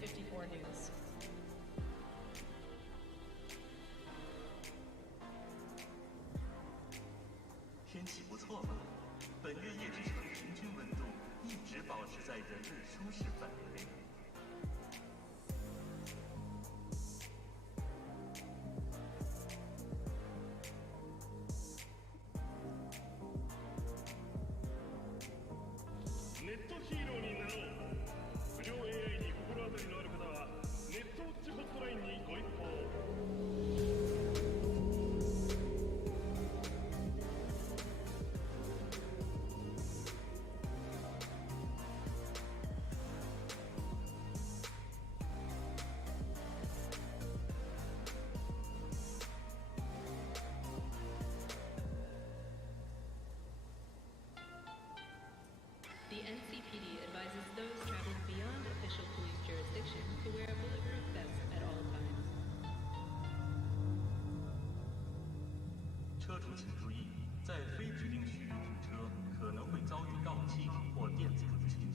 N54 News. 天气不错吧？本月夜之城平均温度一直保持在人类舒适范围内。ネットヒーローになろう。不良 AI に心当たりのある方はネットウォッチホットラインにご一報。The NCPD advises those traveling beyond official police jurisdiction to wear a bulletproof vest at all times. 车主请注意，在非指定区域停车可能会遭遇盗窃或电子入侵。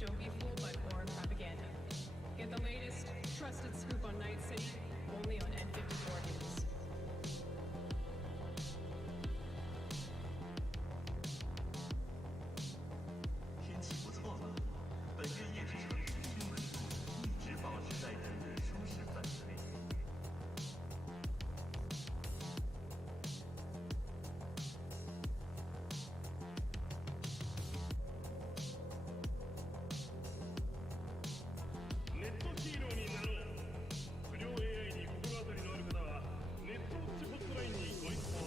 Don't be fooled by foreign propaganda. Get the latest, trusted scoop on Night City, only on N54 News. 天气不错吧？本月夜之城平均温度一直保持在人类舒适范围内。ネットヒーローになろう。不良 AI に心当たりのある方はネットウォッチホットラインにご一報。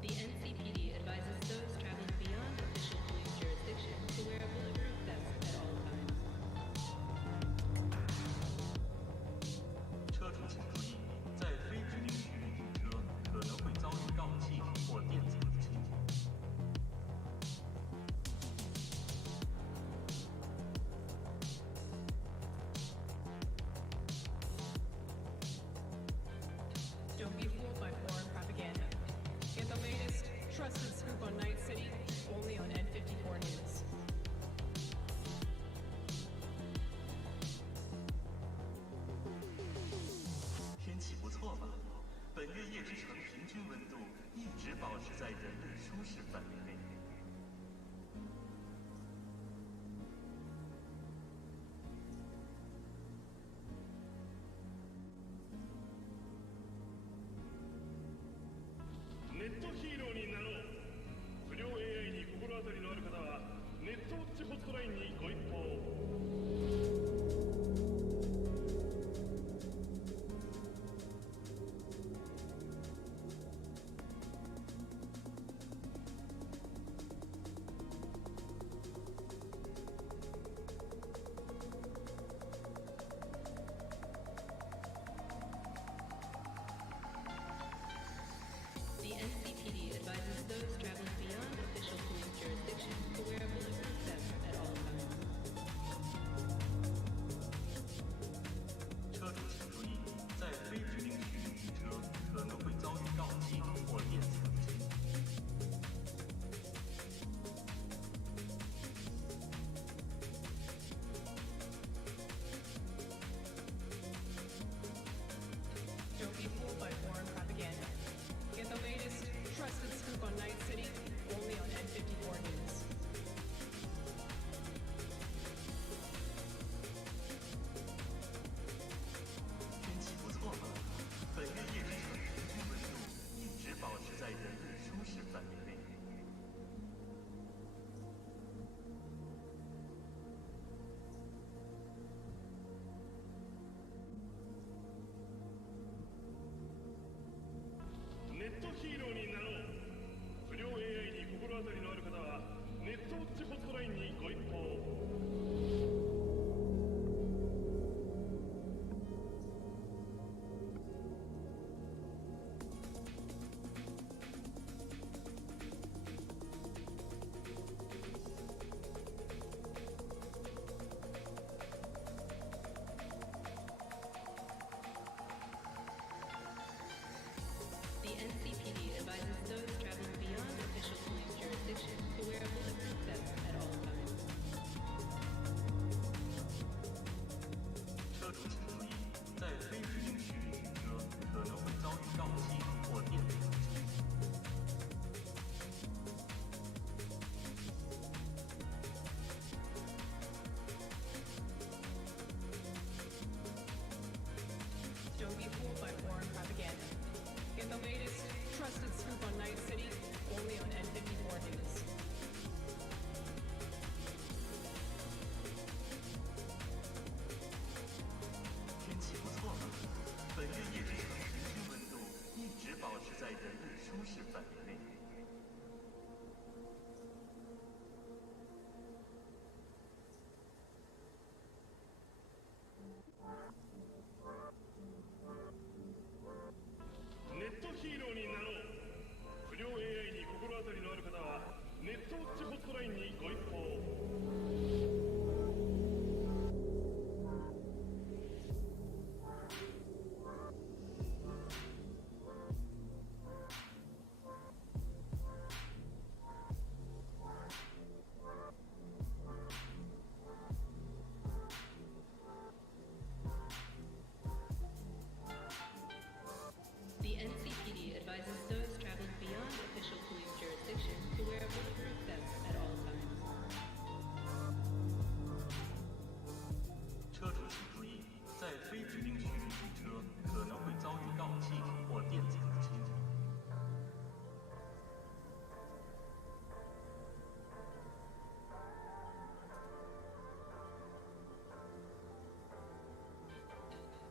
The NCPD advises those traveling beyond official police jurisdiction to wear a bulletproof vest at all times. 车主请注意，在非指定区域停车可能会遭遇盗窃或电子入侵。Don't be fooled by foreign propaganda. Get the latest, trusted scoop on Night City, only on N54 News. 天气不错吧？本月夜之城平均温度一直保持在人类舒适范围内。ネットヒーローになろう。不良 AI に心当たりのある方はネットウォッチホットラインにご一報。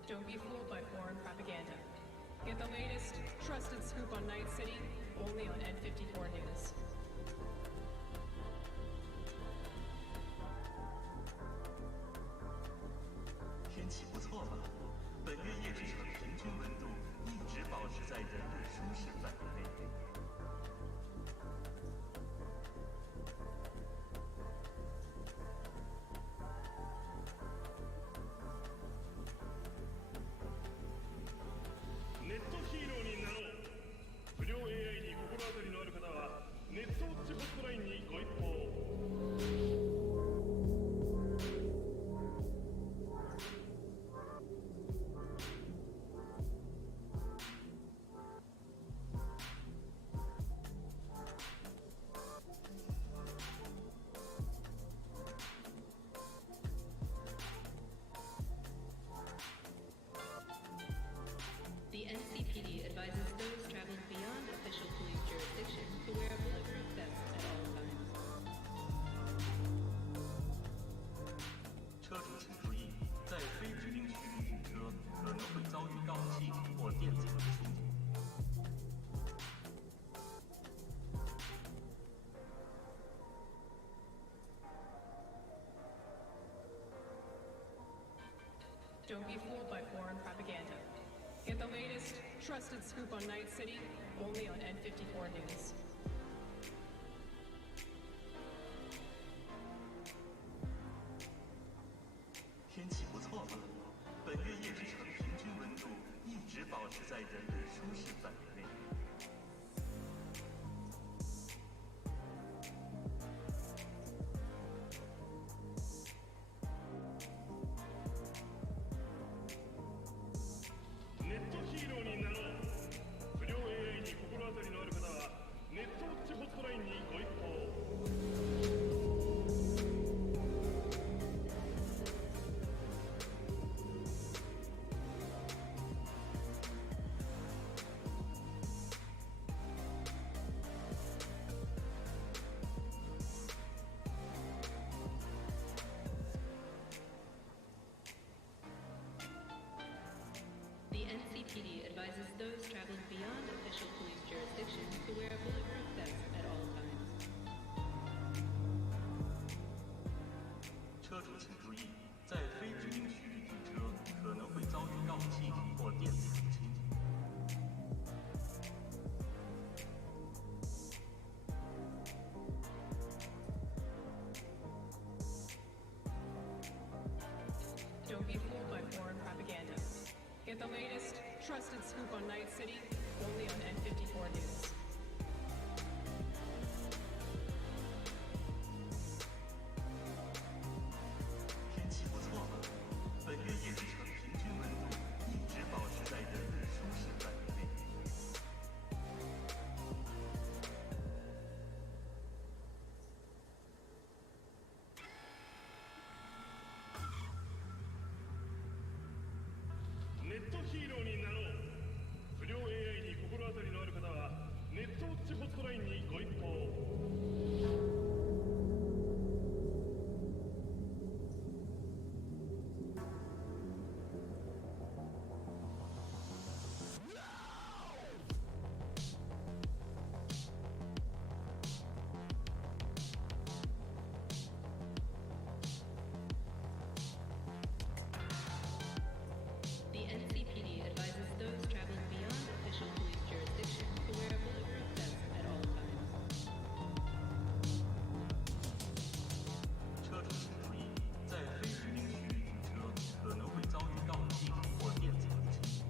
Don't be fooled by foreign propaganda. Get the latest, trusted scoop on Night City, only on N54 News. 天气不错吧？本月夜之城平均温度一直保持在人类舒适范围内。ネットヒーローになろう。不良 AI に心当たりのある方はネットウォッチホットラインにご一報。The NCPD advises those traveling beyond official police jurisdiction to wear a bulletproof vest at all times. 车主请注意，在非指定区域停车可能会遭遇到气体或电子的冲击。 Don't be fooled by foreign propaganda. Get the latest, trusted scoop on Night City, only on N54 News. 天气不错吧？本月夜之城平均温度一直保持在人类舒适范围内。 ネットヒーローになろう。不良 AI に心当たりのある方はネットウォッチホットラインにご一報。 The NCPD advises those traveling beyond official police jurisdiction to wear a bulletproof vest at all times. 车主请注意，在非指定区域停车可能会遭遇到气体或电子的冲击。 Don't be fooled by foreign propaganda. Get the latest, trusted scoop on Night City, only on N54 News. 天气不错吧？本月夜之城平均温度一直保持在人类舒适范围内。 ネットヒーローになろう。不良 AI に心当たりのある方はネットウォッチホットラインにご一報。 The NCPD advises those traveling beyond official police jurisdiction to wear a bulletproof vest at all times. 车主请注意，在非指定区域停车可能会遭遇到气体或电子的冲击。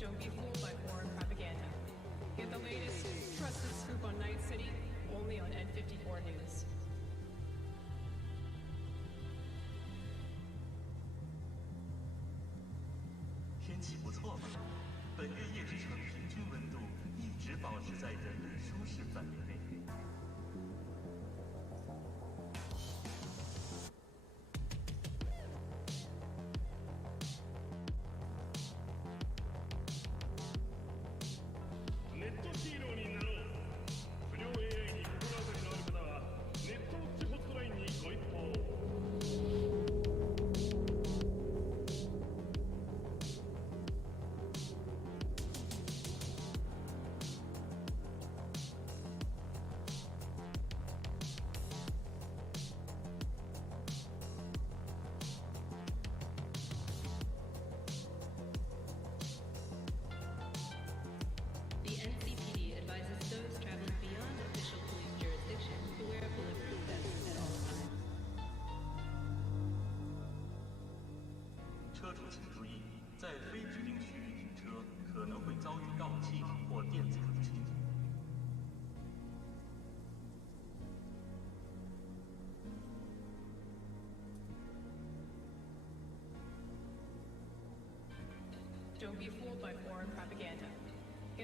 Don't be fooled by foreign propaganda. Get the latest, trusted scoop on Night City, only on N54 News. 天气不错吧？本月夜之城平均温度一直保持在人类舒适范围内。 ネットヒーローに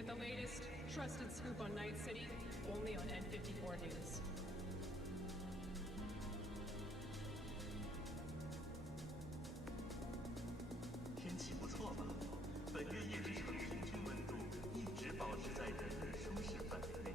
Get the latest, trusted scoop on Night City, only on N54 News. 天气不错吧？本月夜之城平均温度一直保持在人类舒适范围内。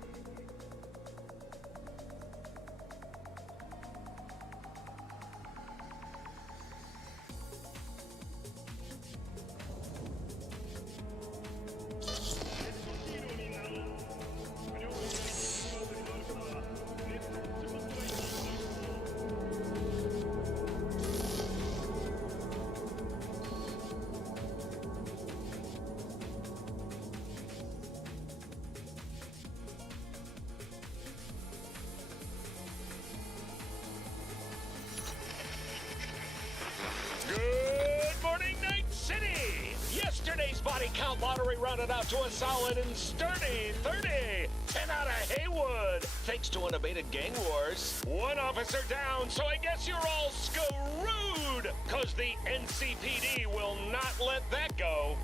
Good morning, Night City! Yesterday's body count lottery rounded out to a solid and sturdy 30. 10 out of Haywood, thanks to unabated gang wars. One officer down, so I guess you're all screwed, cause the NCPD will not let that go.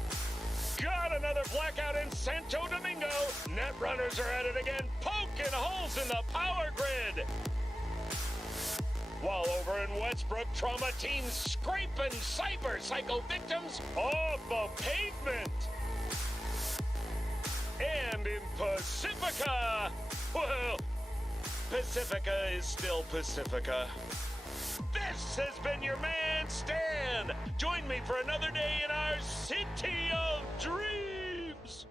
Got another blackout in Santo Domingo. Netrunners are at it again, poking holes in the power grid. While over in Westbrook, trauma teens scraping cyber psycho victims off the pavement. And in Pacifica, well, Pacifica is still Pacifica. This has been your man, Stan. Join me for another day in our city of dreams.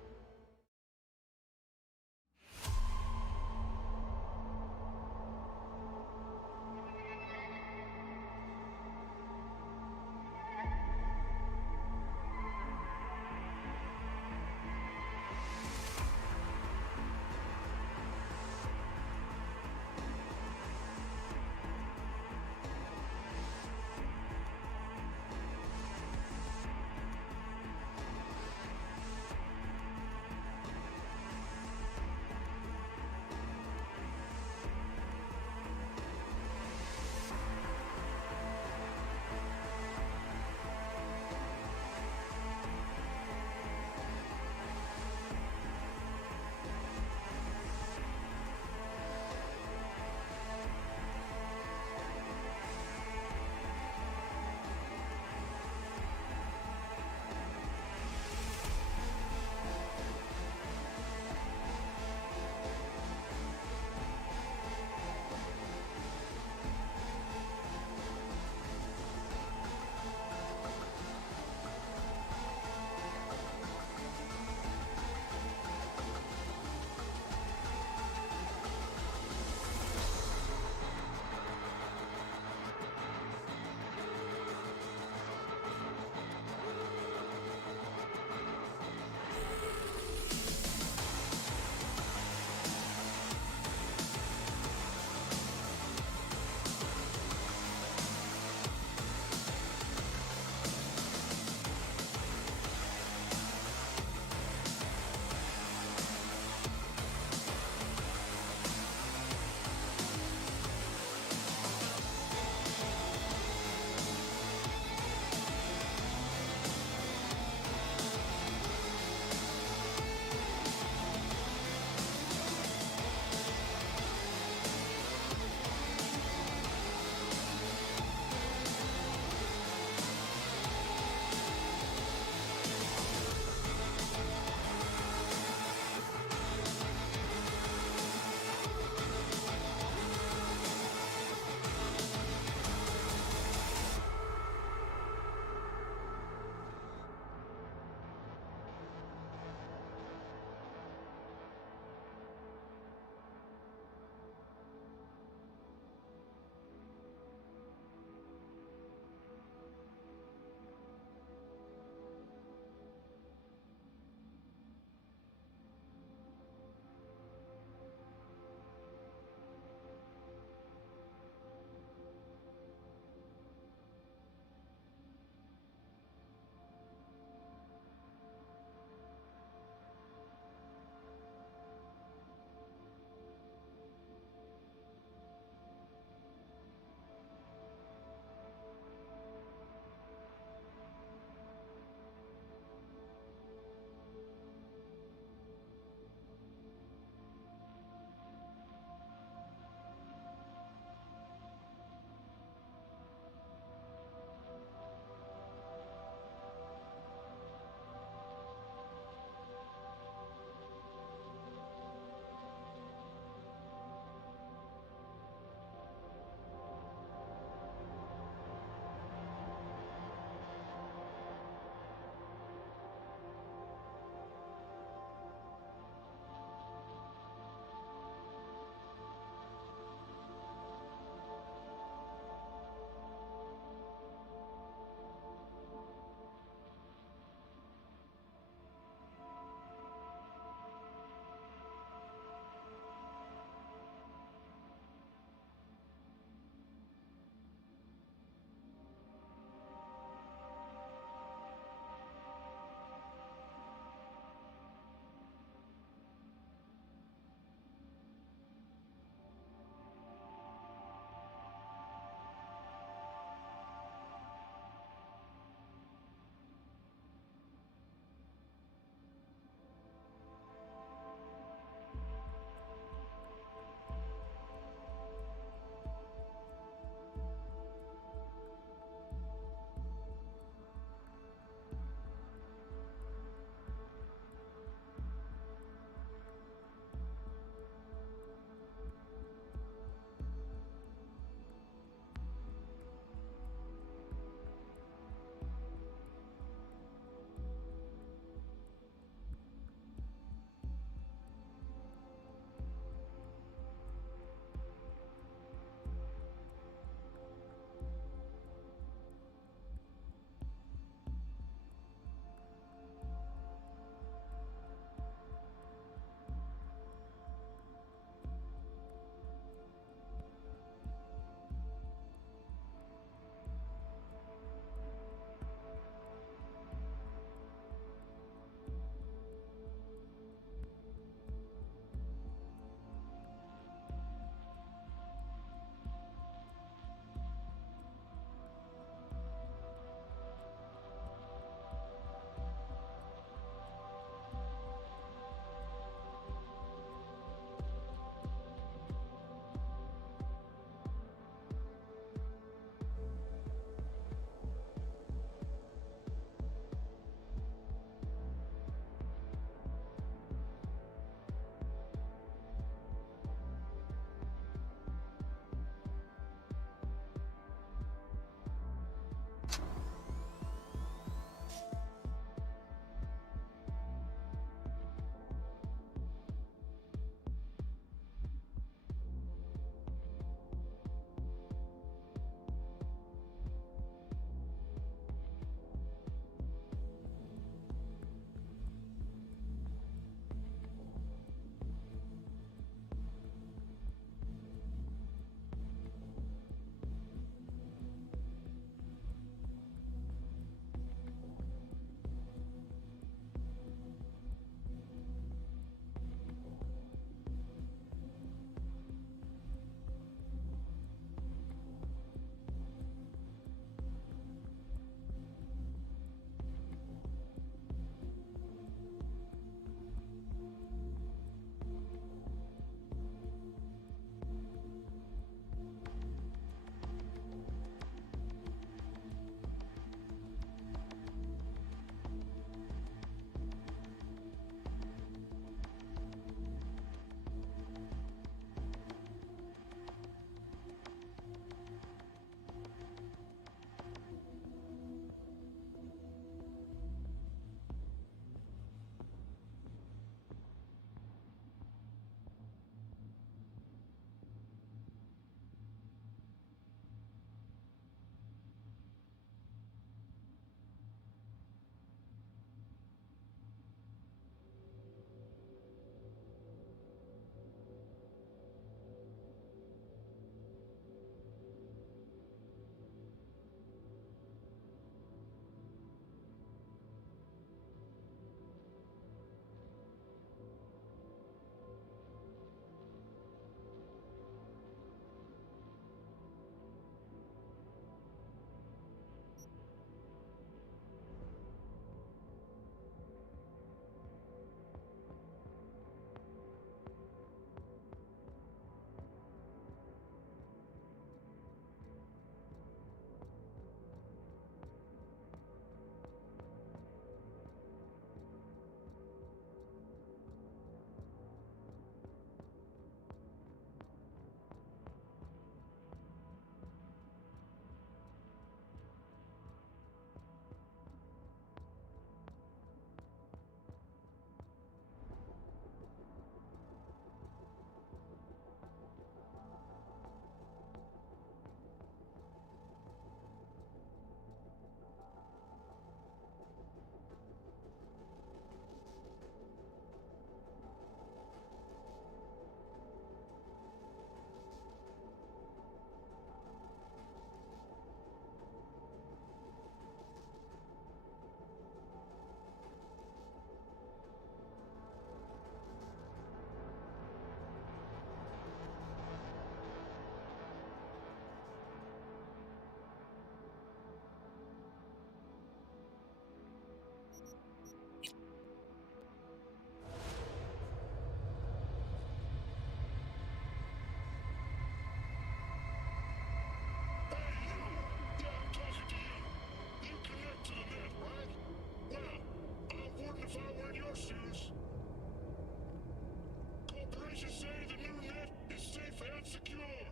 should say the new net is safe and secure.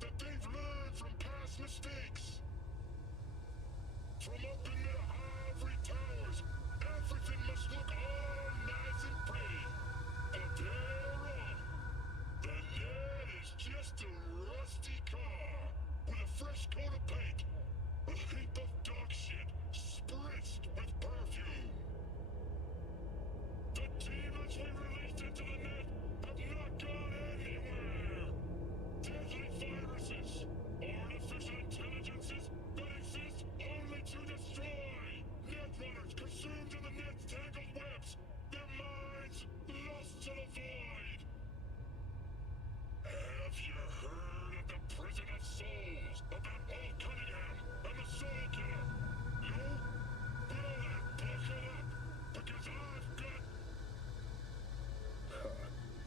That they've learned from past mistakes. From up in their ivory towers, everything must look all nice and pretty. But they're wrong. The net is just a rusty car with a fresh coat of paint. A heap of dog shit spritzed with perfume. The demons we released into the net have not gone anywhere. Deadly viruses, artificial intelligences that exist only to destroy. Netrunners consumed in the net's tangled webs, their minds lost to the void. Have you heard of the prison of souls about Paul Cunningham and the Soul Killer? No? Well then, buckle up, because I've got...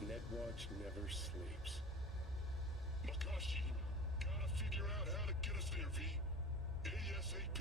Netwatch never sleeps. Makashi, gotta figure out how to get us there, V. ASAP.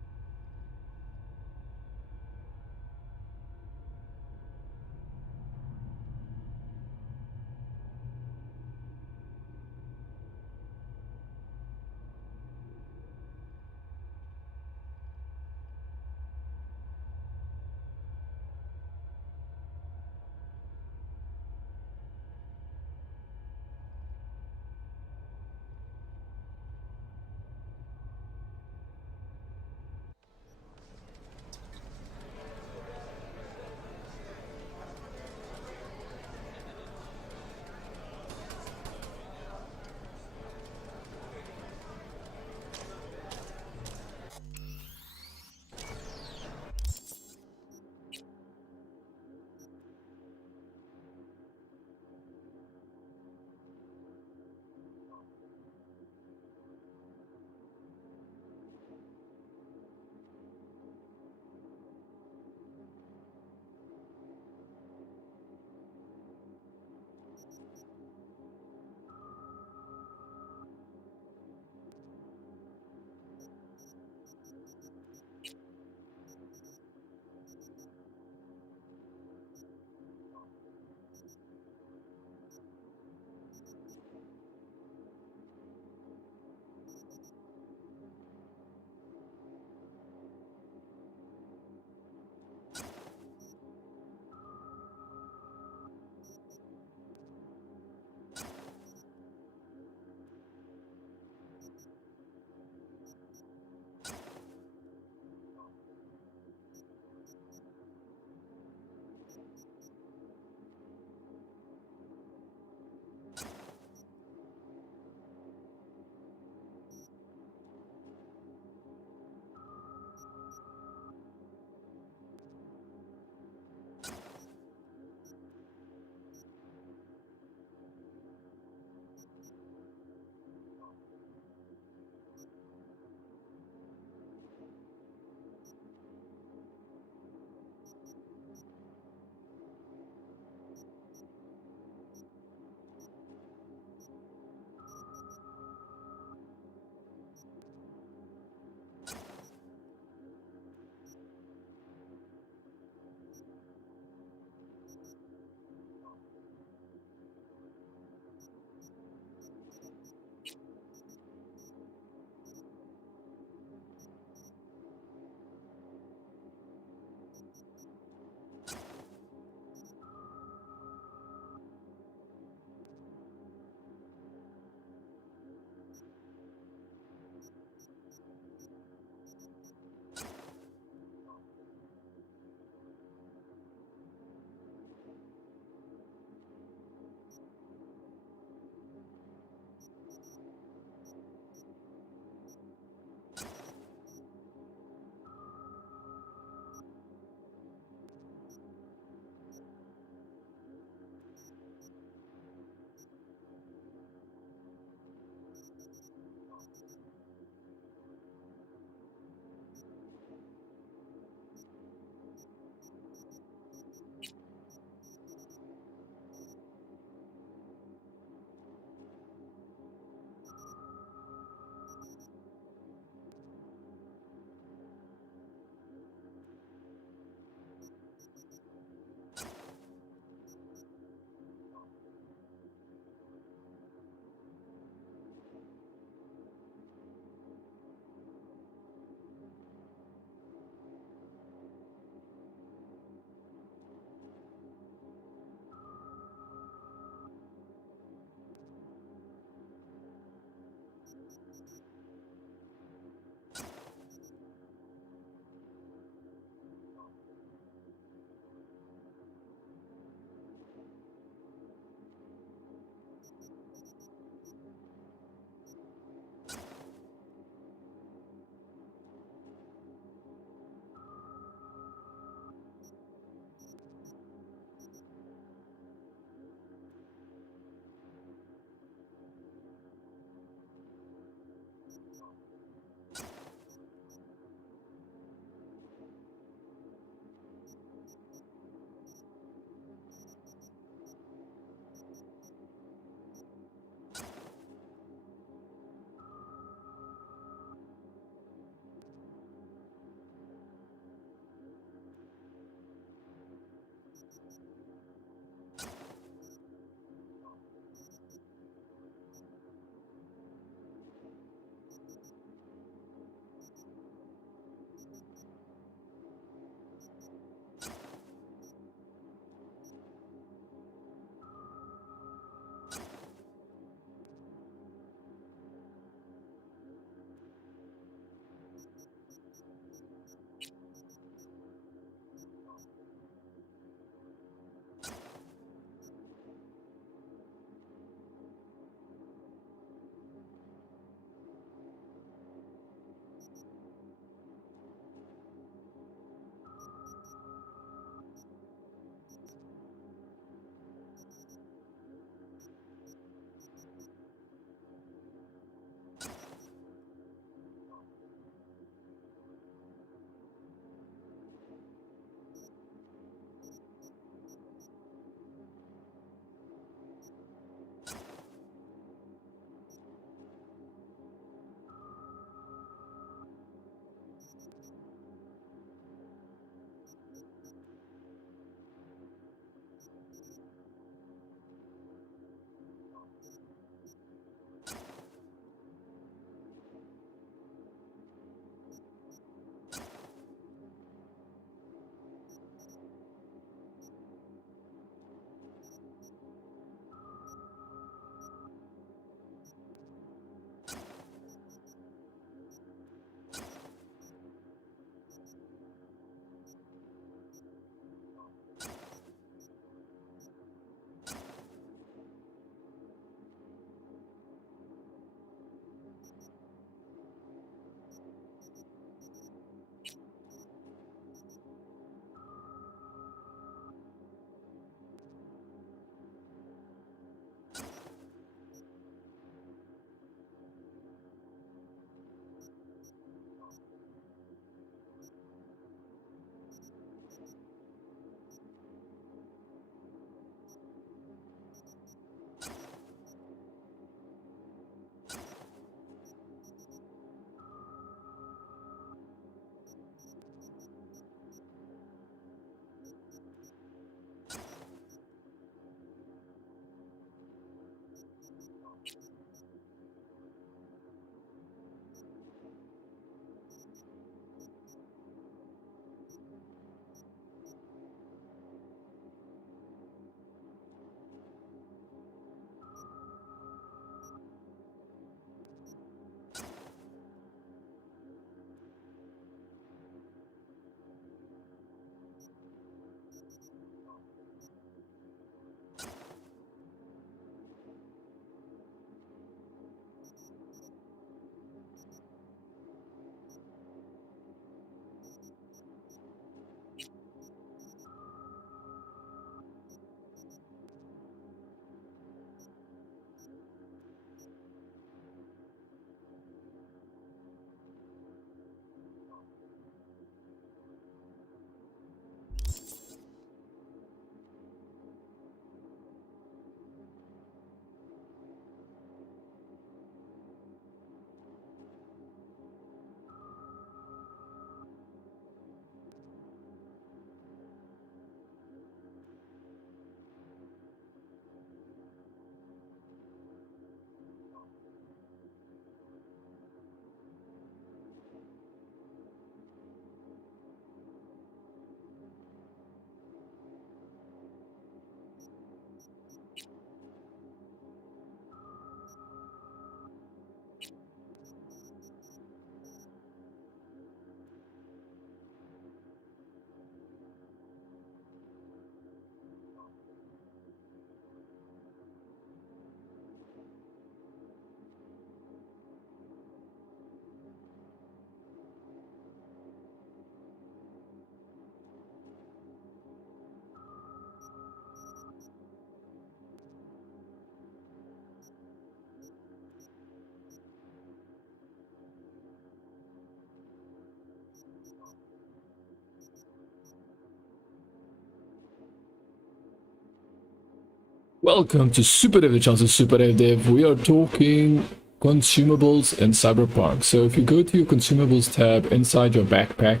Welcome to SuperDavedevYT channel, SuperDavedev. We are talking consumables in Cyberpunk. So if you go to your consumables tab inside your backpack,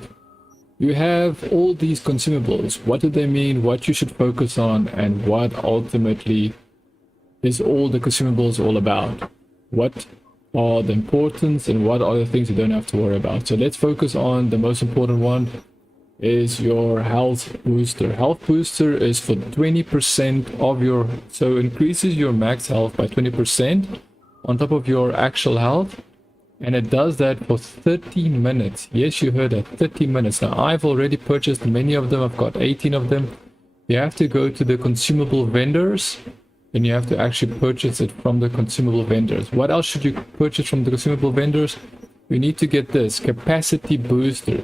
you have all these consumables. What do they mean, what you should focus on, and what ultimately is all the consumables all about? What are the importance and what are the things you don't have to worry about? So let's focus on the most important one, is your health booster. Health booster is for 20% of your, so increases your max health by 20% on top of your actual health, and it does that for 30 minutes. Yes, you heard that, 30 minutes. Now I've already purchased many of them. I've got 18 of them. You have to go to the consumable vendors and you have to actually purchase it from the consumable vendors. What else should you purchase from the consumable vendors? You need to get this capacity booster.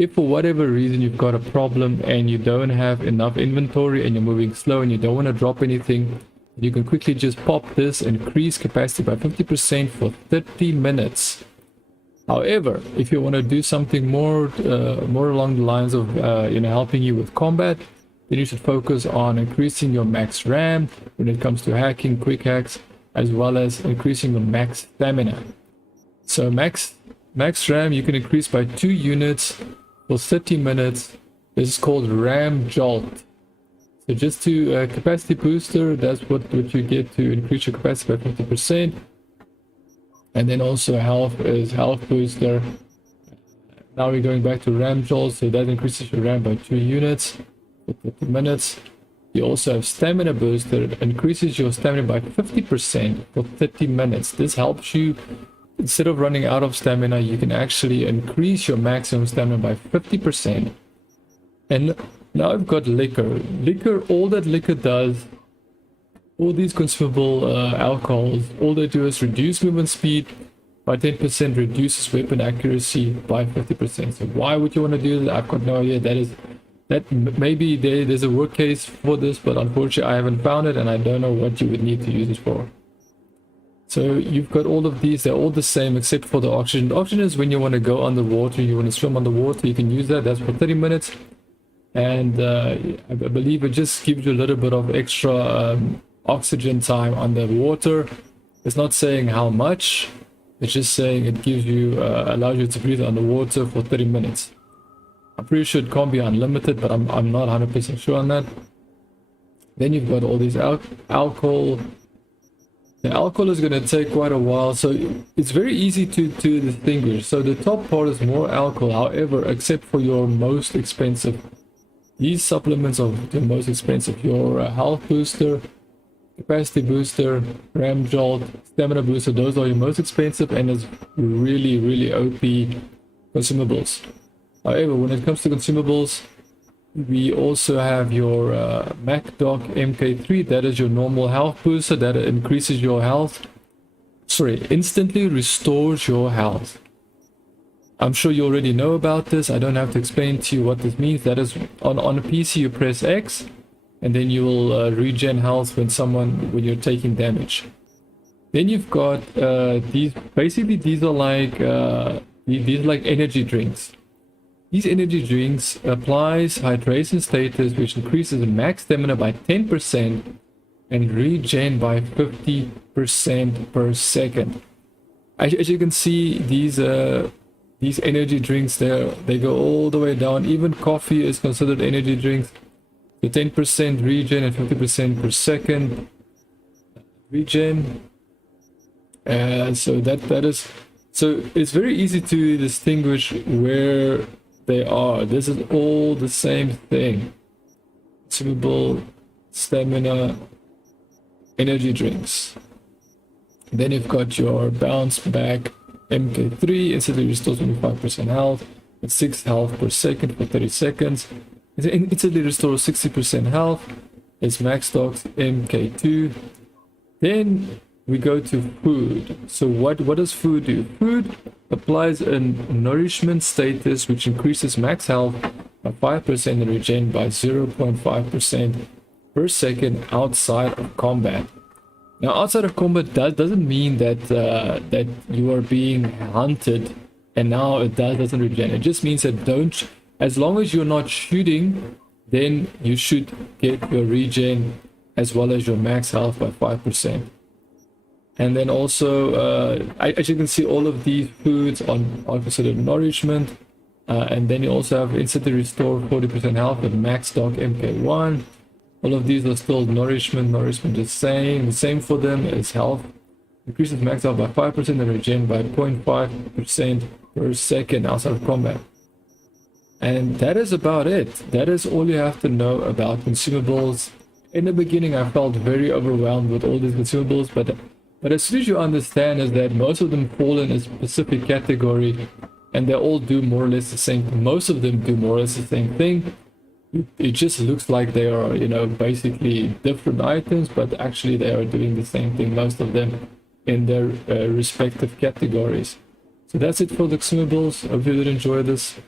If for whatever reason you've got a problem and you don't have enough inventory and you're moving slow and you don't want to drop anything, you can quickly just pop this, increase capacity by 50% for 30 minutes. However, if you want to do something more along the lines of helping you with combat, then you should focus on increasing your max RAM when it comes to hacking, quick hacks, as well as increasing your max stamina. So max RAM you can increase by 2 units for 30 minutes. This is called RAM Jolt. So just to capacity booster, that's what you get to increase your capacity by 50%. And then also health is health booster. Now we're going back to RAM Jolt, so that increases your RAM by 2 units for 30 minutes. You also have stamina booster, it increases your stamina by 50% for 30 minutes. This helps you. Instead of running out of stamina, you can actually increase your maximum stamina by 50%. And now I've got liquor. All that liquor does, all these consumable alcohols, all they do is reduce movement speed by 10%, reduces weapon accuracy by 50%. So why would you want to do that? I've got no idea. Maybe there's a work case for this, but unfortunately I haven't found it and I don't know what you would need to use it for. So you've got all of these, they're all the same except for the oxygen. The oxygen is when you want to go underwater, you want to swim underwater, you can use that. That's for 30 minutes. And I believe it just gives you a little bit of extra oxygen time underwater. It's not saying how much. It's just saying it gives you, allows you to breathe underwater for 30 minutes. I'm pretty sure it can't be unlimited, but I'm not 100% sure on that. Then you've got all these alcohol. The alcohol is going to take quite a while, so it's very easy to distinguish. So the top part is more alcohol, however, except for your most expensive. These supplements are the most expensive. Your health booster, capacity booster, ram jolt, stamina booster, those are your most expensive, and it's really, really OP consumables. However, when it comes to consumables, we also have your MacDoc MK3, that is your normal health booster, that increases your health. Sorry, instantly restores your health. I'm sure you already know about this. I don't have to explain to you what this means. That is, on a PC you press X, and then you will regen health when you're taking damage. Then you've got these. Basically, these are like energy drinks. These energy drinks applies hydration status, which increases max stamina by 10% and regen by 50% per second. As you can see, these energy drinks they go all the way down. Even coffee is considered energy drinks. So 10% regen and 50% per second regen. So that is, so it's very easy to distinguish where they are. This is all the same thing. Consumable, stamina, energy drinks. Then you've got your bounce back MK3, instantly restores 25% health with 6 health per second for 30 seconds. It instantly restores 60% health. It's MacDoc MK2. Then we go to food. So what does food do? Food applies a nourishment status which increases max health by 5% and regen by 0.5% per second outside of combat. Now, outside of combat doesn't mean that that you are being hunted and now it doesn't regen. It just means that as long as you're not shooting, then you should get your regen as well as your max health by 5%. And then also, as you can see, all of these foods are considered nourishment. And then you also have instantly restore 40% health with MacDoc MK1. All of these are still nourishment. Nourishment is the same for them as health. Increases max health by 5% and regen by 0.5% per second outside of combat. And that is about it. That is all you have to know about consumables. In the beginning, I felt very overwhelmed with all these consumables, but as soon as you understand is that most of them fall in a specific category, and they all do more or less the same. Most of them do more or less the same thing. It just looks like they are, basically different items, but actually they are doing the same thing, most of them, in their respective categories. So that's it for the consumables. Hope you did enjoy this.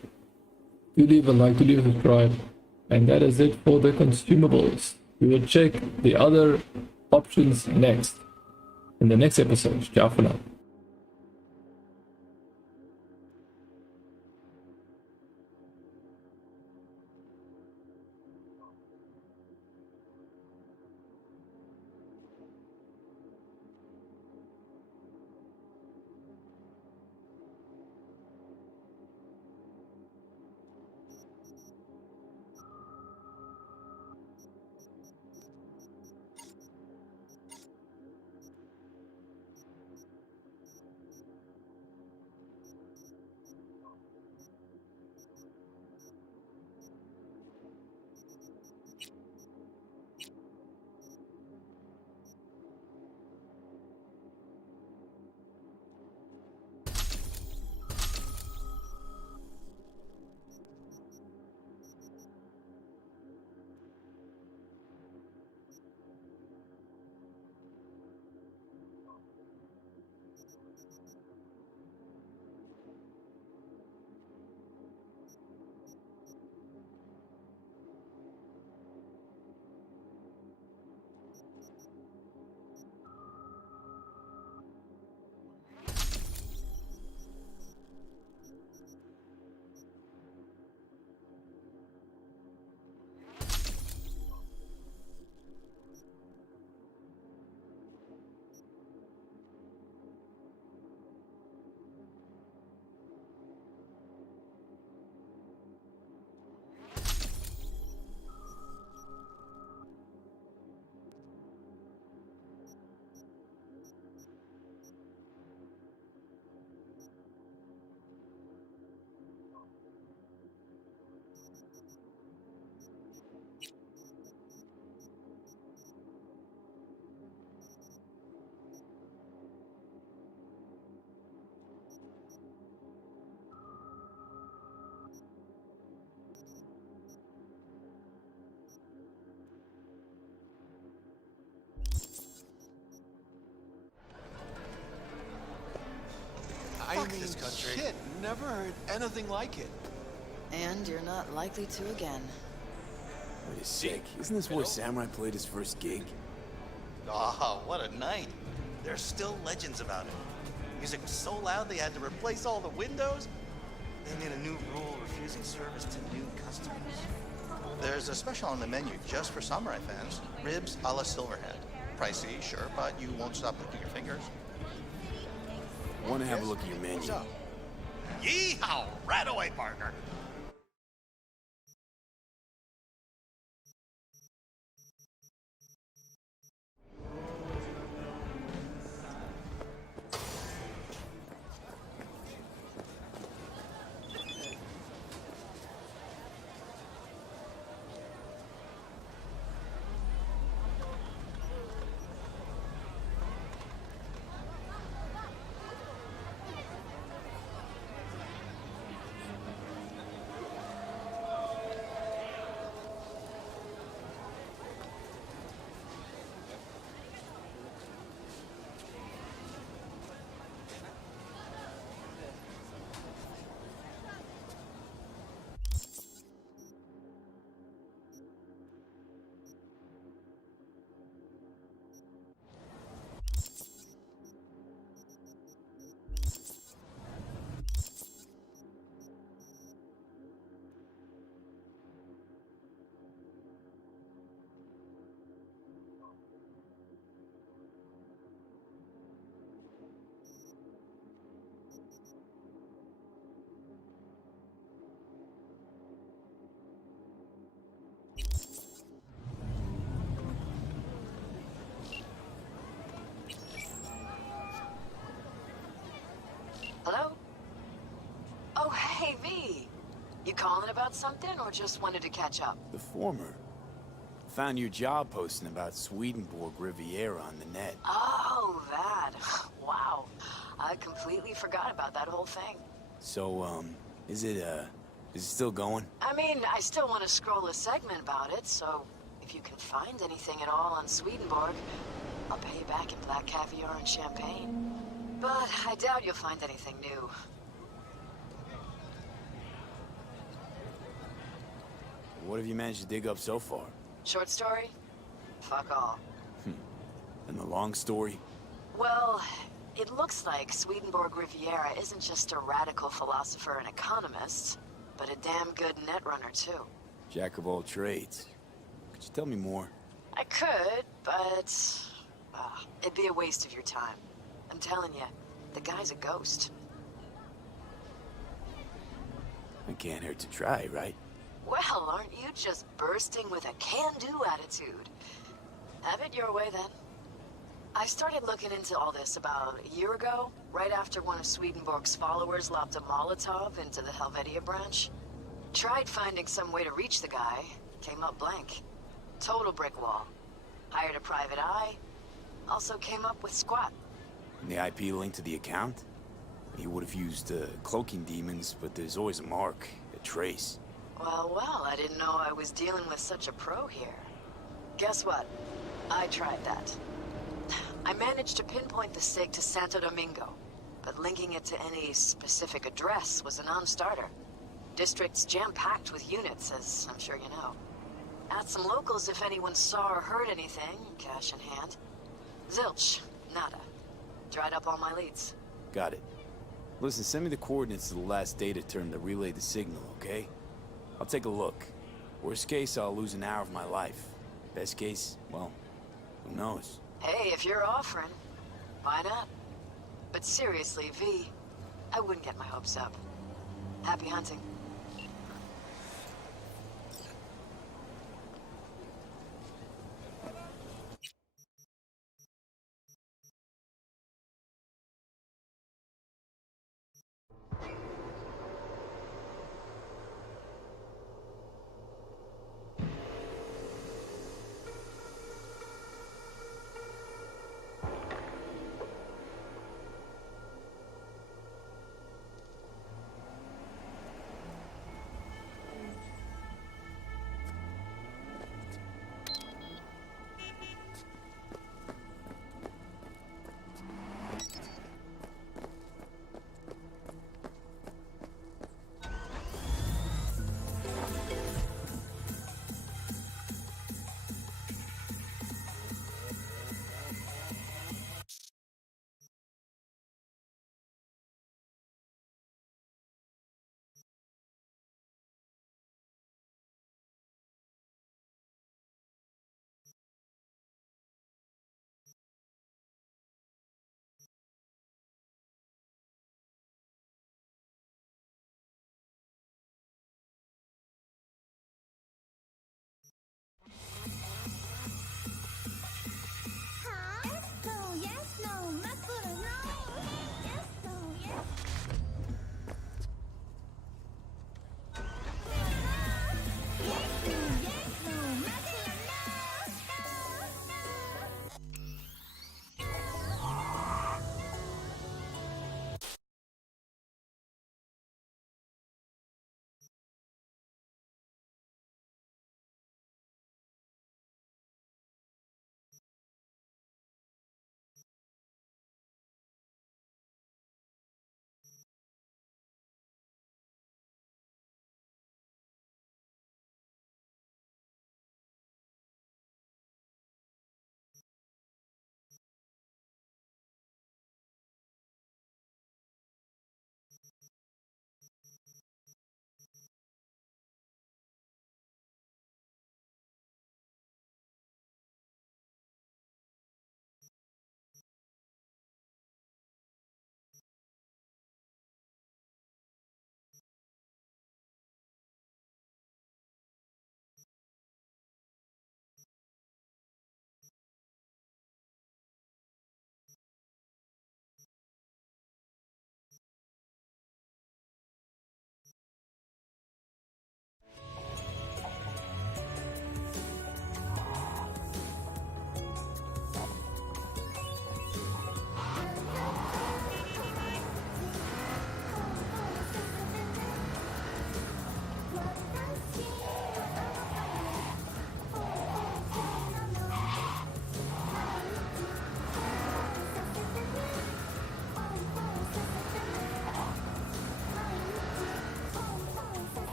Do leave a like, do leave a subscribe. And that is it for the consumables. We will check the other options next in the next episode. Ciao for now. Fuck this country. Shit, never heard anything like it. And you're not likely to again. Wait a sec, isn't this where Samurai played his first gig? Oh, what a night. There's still legends about it. Music was so loud they had to replace all the windows. They made a new rule refusing service to new customers. There's a special on the menu just for samurai fans. Ribs a la Silverhand. Pricey, sure, but you won't stop licking your fingers. I want to have a look at your menu. What's up? Yeehaw! Right away, partner. Hello? Oh, hey, V. You calling about something or just wanted to catch up? The former. Found your job posting about Swedenborg Riviera on the net. Oh, that. Wow. I completely forgot about that whole thing. So, is it still going? I mean, I still want to scroll a segment about it, so if you can find anything at all on Swedenborg, I'll pay you back in black caviar and champagne. But I doubt you'll find anything new. What have you managed to dig up so far? Short story? Fuck all. And the long story? Well, it looks like Swedenborg Riviera isn't just a radical philosopher and economist, but a damn good netrunner too. Jack of all trades. Could you tell me more? I could, but it'd be a waste of your time. I'm telling you, the guy's a ghost. It can't hurt to try, right? Well, aren't you just bursting with a can-do attitude? Have it your way, then. I started looking into all this about a year ago, right after one of Swedenborg's followers lobbed a Molotov into the Helvetia branch. Tried finding some way to reach the guy, came up blank. Total brick wall. Hired a private eye, also came up with squat. And the IP link to the account? He would have used cloaking demons, but there's always a mark, a trace. Well, I didn't know I was dealing with such a pro here. Guess what? I tried that. I managed to pinpoint the SIG to Santo Domingo, but linking it to any specific address was a non-starter. District's jam-packed with units, as I'm sure you know. Asked some locals if anyone saw or heard anything, cash in hand. Zilch. Nada. Dried up all my leads. Got it. Listen, send me the coordinates to the last data term that relayed the signal, okay? I'll take a look. Worst case, I'll lose an hour of my life. Best case, well, who knows? Hey, if you're offering, why not? But seriously, V, I wouldn't get my hopes up. Happy hunting.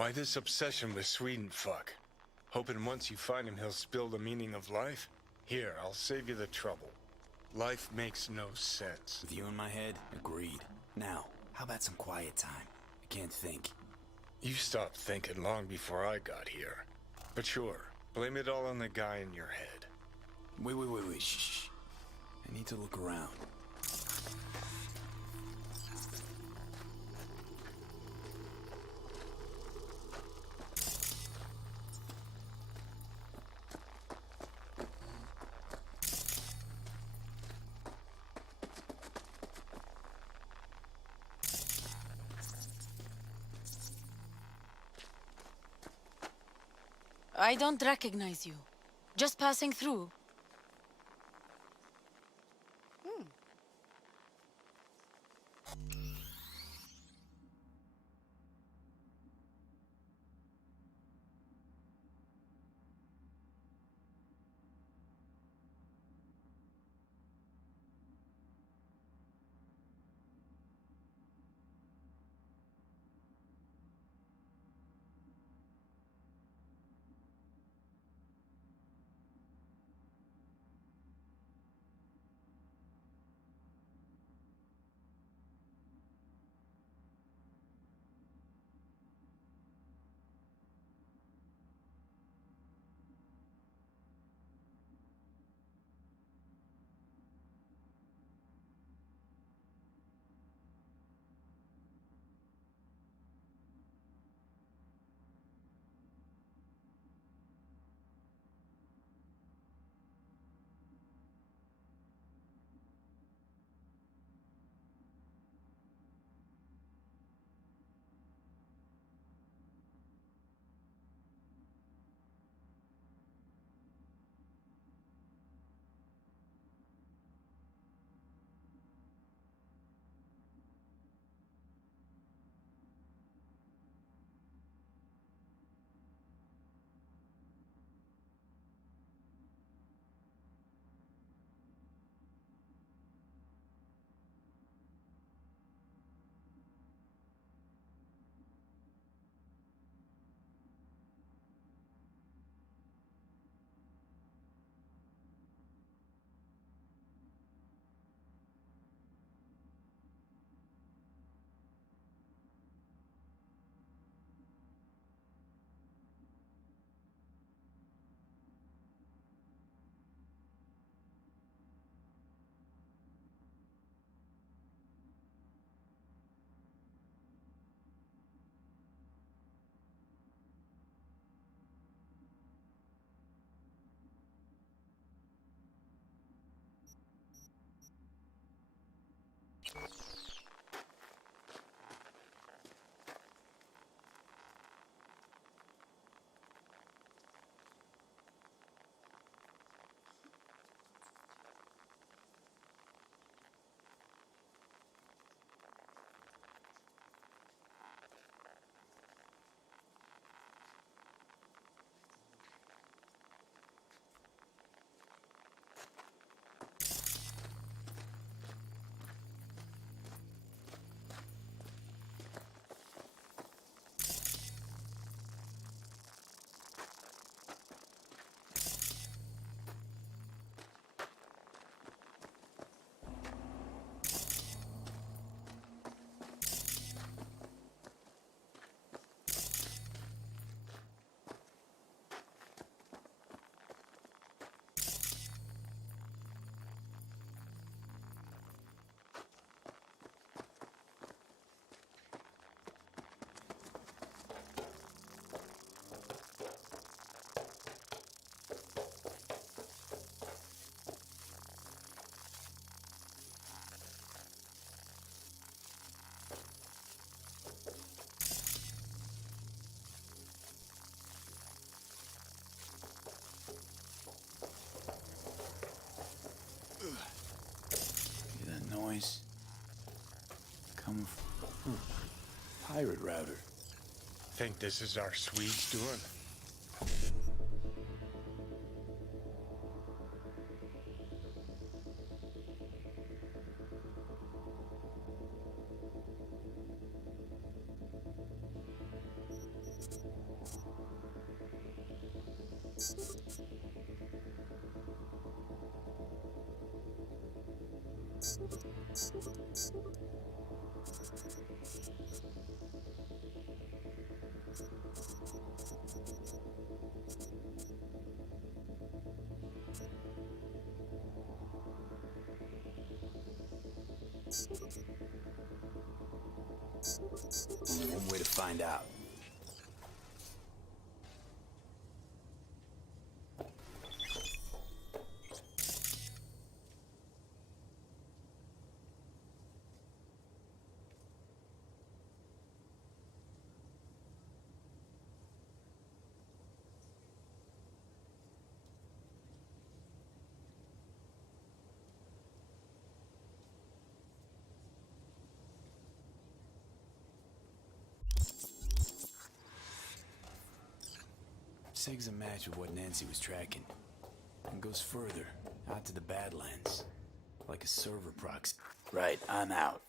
Why this obsession with Sweden fuck? Hoping once you find him he'll spill the meaning of life? Here, I'll save you the trouble. Life makes no sense. With you in my head, agreed. Now, how about some quiet time? I can't think. You stopped thinking long before I got here. But sure, blame it all on the guy in your head. Wait, shh. I need to look around. I don't recognize you. Just passing through. Hear that noise? Coming from... pirate router. Think this is our Swedes doing? Only one way to find out. Sig's a match with what Nancy was tracking. And goes further, out to the Badlands. Like a server proxy. Right, I'm out.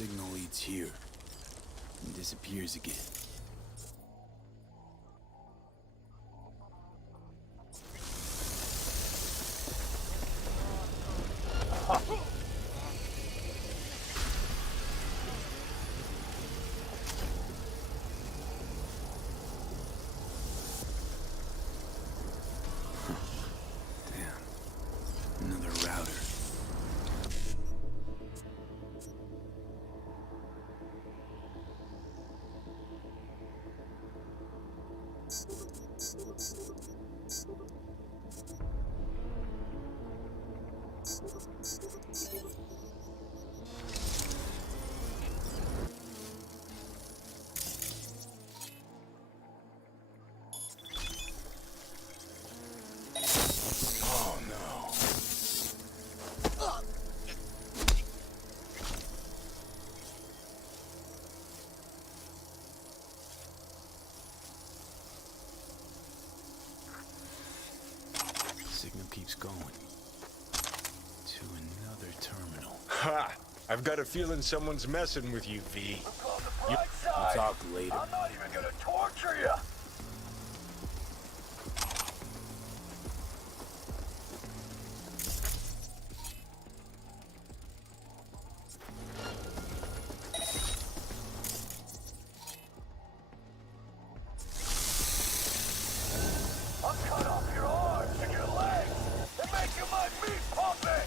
Signal leads here. And disappears again. Oh no. Signal keeps going. To another terminal. Ha! I've got a feeling someone's messing with you, V. Look on the bright We'll side. talk later. I'm not even gonna torture you. I'll cut off your arms and your legs and make you my meat puppet.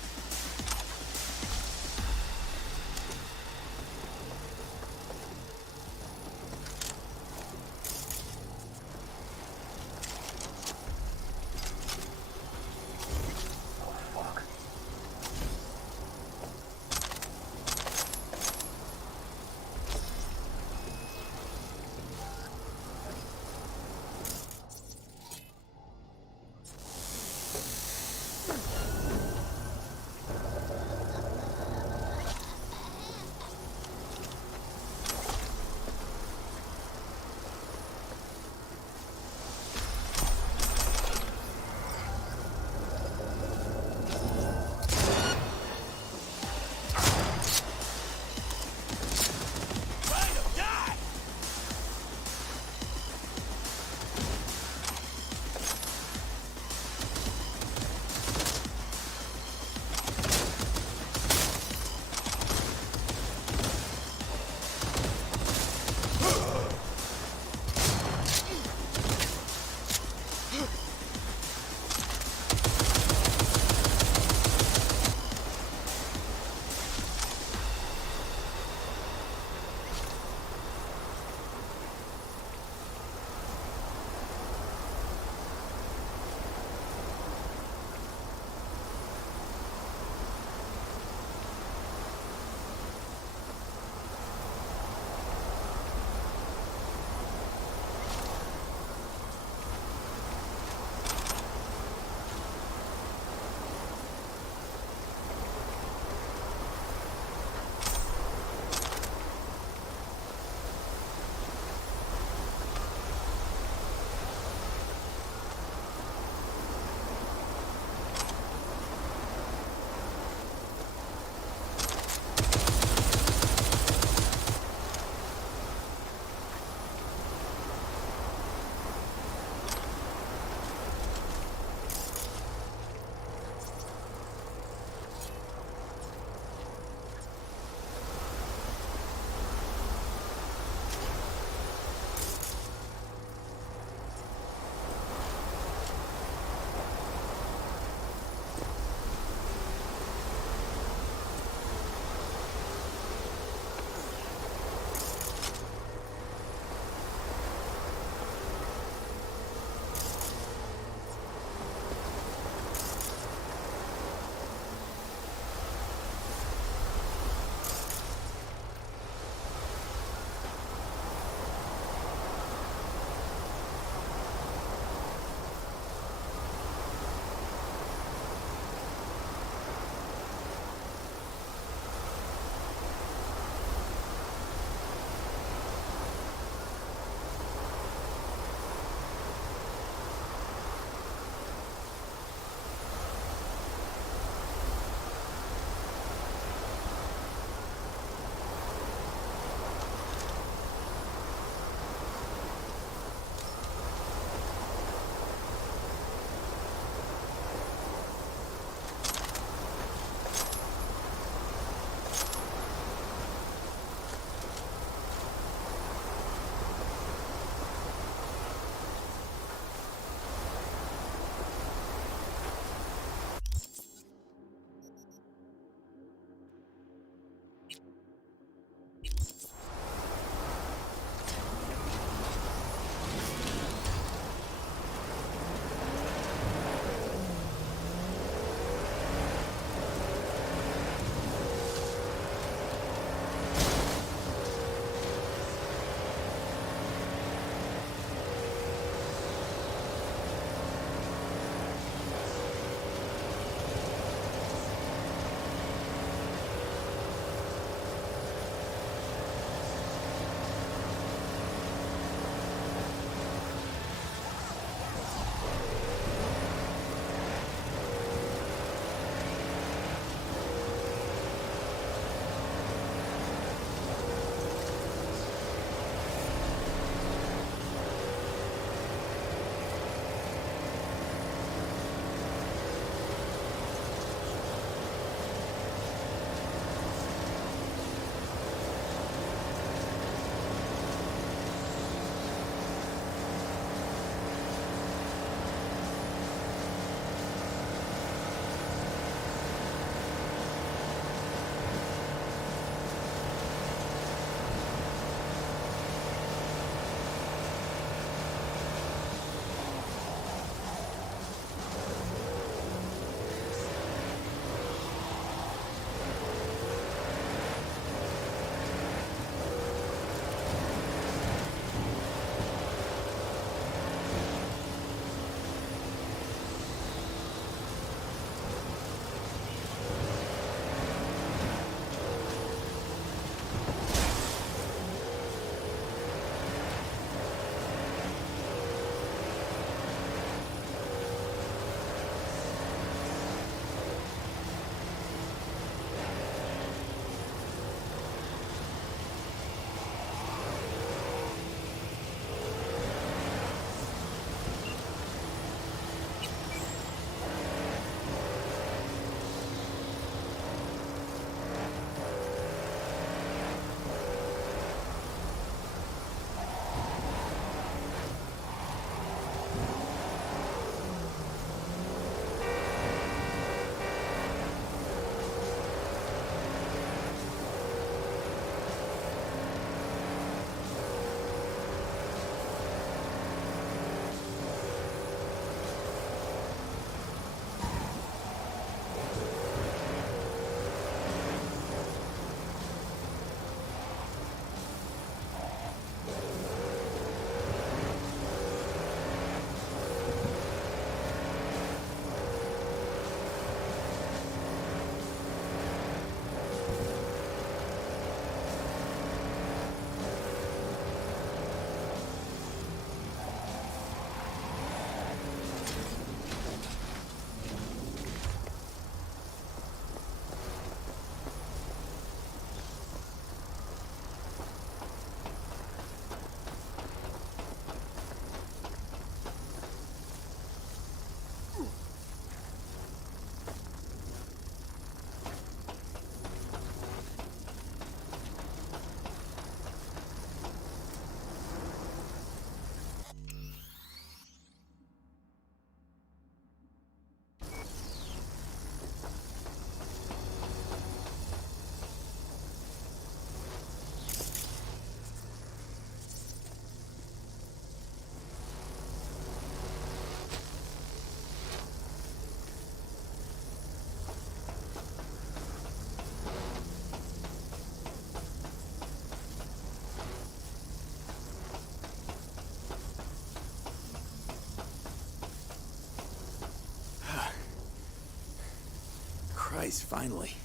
Nice, finally.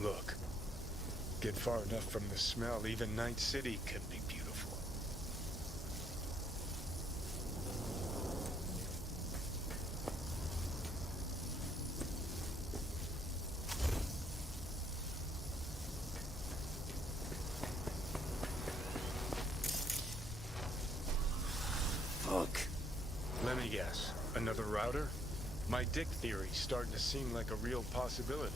Look, get far enough from the smell, even Night City can be beautiful. Fuck. Let me guess, another router? My dick theory's starting to seem like a real possibility.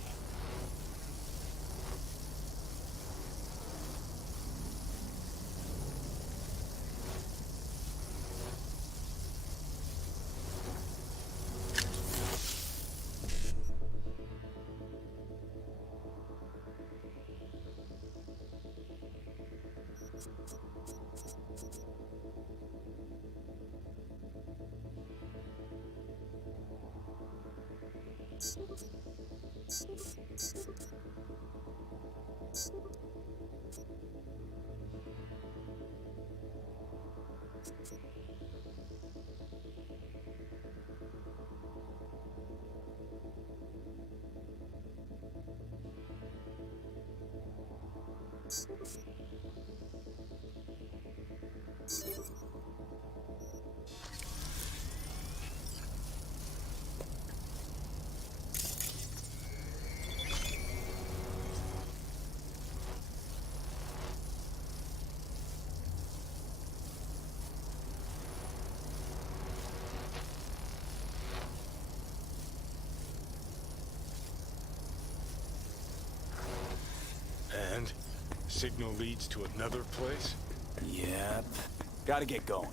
And signal leads to another place? Yep. Gotta get going.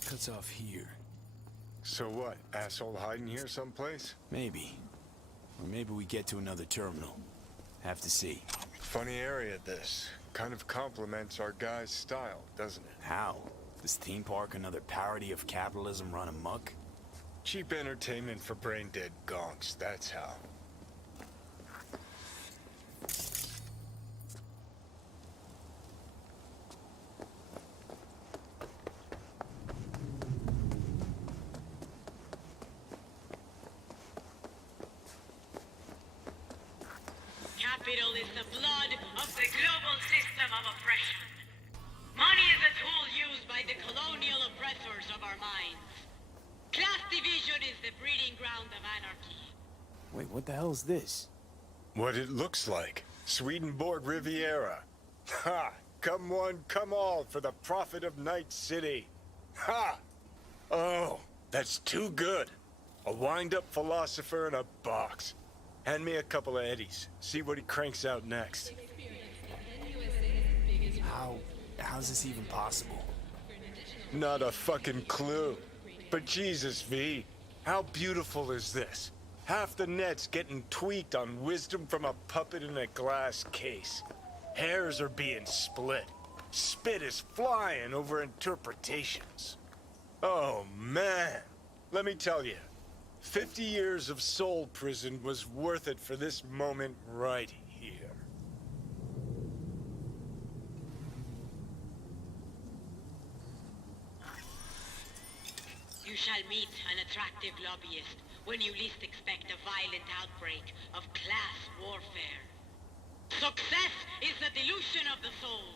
cuts off here. So what, asshole hiding here someplace? Maybe. Or maybe we get to another terminal. Have to see. Funny area, this. Kind of complements our guy's style, doesn't it? How? This theme park another parody of capitalism run amok? Cheap entertainment for brain-dead gonks, that's how. Capital is the blood of the global system of oppression. Money is a tool used by the colonial oppressors of our minds. Class division is the breeding ground of anarchy. Wait, what the hell is this? What it looks like. Swedenborg Riviera. Ha! Come one, come all for the profit of Night City. Ha! Oh, that's too good. A wind-up philosopher in a box. Hand me a couple of eddies. See what he cranks out next. How's this even possible? Not a fucking clue. But Jesus, V, how beautiful is this? Half the net's getting tweaked on wisdom from a puppet in a glass case. Hairs are being split. Spit is flying over interpretations. Oh, man. Let me tell you, 50 years of soul prison was worth it for this moment right here. You shall meet an attractive lobbyist when you least expect a violent outbreak of class warfare. Success is the delusion of the soul.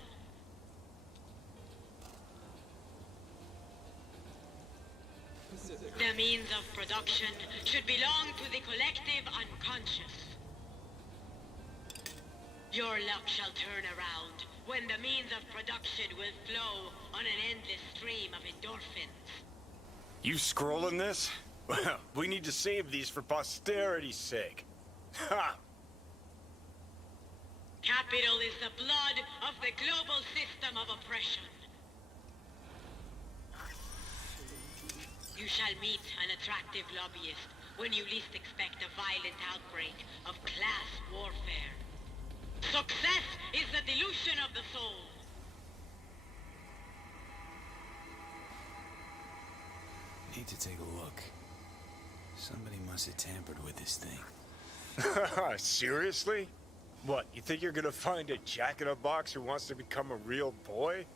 The means of production should belong to the collective unconscious. Your luck shall turn around when the means of production will flow on an endless stream of endorphins. You scrolling this? Well, we need to save these for posterity's sake. Ha! Capital is the blood of the global system of oppression. You shall meet an attractive lobbyist when you least expect a violent outbreak of class warfare. Success is the delusion of the soul. Need to take a look. Somebody must have tampered with this thing. Seriously? What, you think you're gonna find a jack-in-a-box who wants to become a real boy?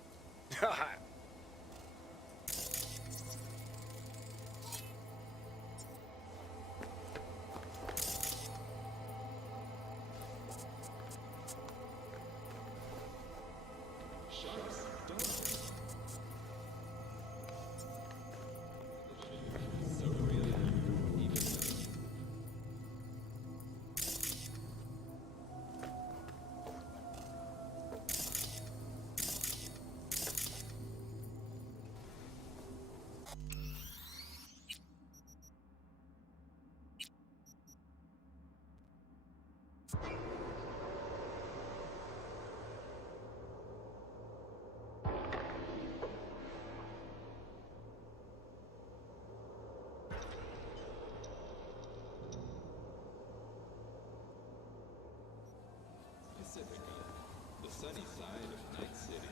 The sunny side of Night City.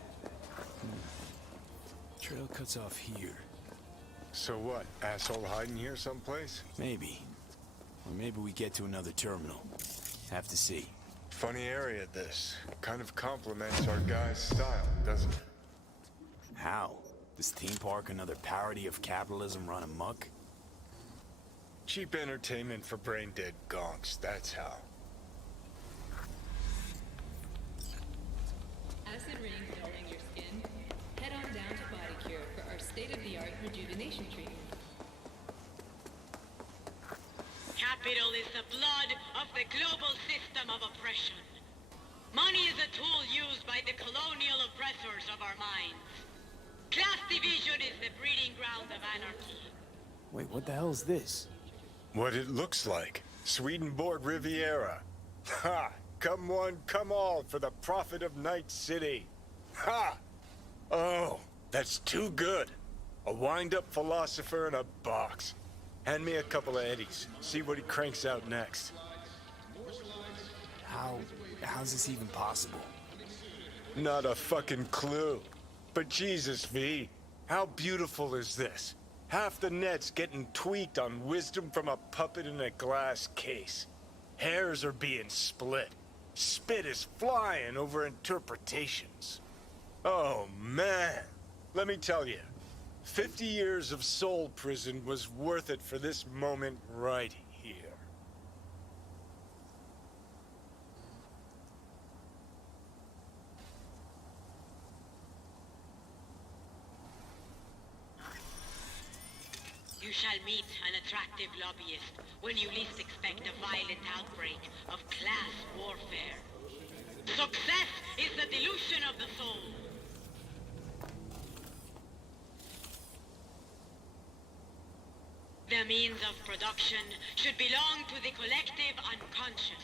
Trail cuts off here. So what, asshole hiding here someplace? Maybe. Or maybe we get to another terminal. Have to see. Funny area, this. Kind of complements our guy's style, doesn't it? How? This theme park another parody of capitalism run amok? Cheap entertainment for brain-dead gonks, that's how. Acid rain dulling your skin? Head on down to Body Cure for our state-of-the-art rejuvenation treatment. Capital is the blood of the global system of oppression. Money is a tool used by the colonial oppressors of our minds. Class division is the breeding ground of anarchy. Wait, what the hell is this? What it looks like. Swedenborg Riviera. Ha! Come one, come all for the profit of Night City. Ha! Oh, that's too good. A wind-up philosopher in a box. Hand me a couple of eddies. See what he cranks out next. How's this even possible? Not a fucking clue. But Jesus, V, how beautiful is this? Half the net's getting tweaked on wisdom from a puppet in a glass case. Hairs are being split. Spit is flying over interpretations. Oh, man. Let me tell you, 50 years of soul prison was worth it for this moment right here. You shall meet an attractive lobbyist when you least expect a violent outbreak of class warfare. Success is the delusion of the soul. The means of production should belong to the collective unconscious.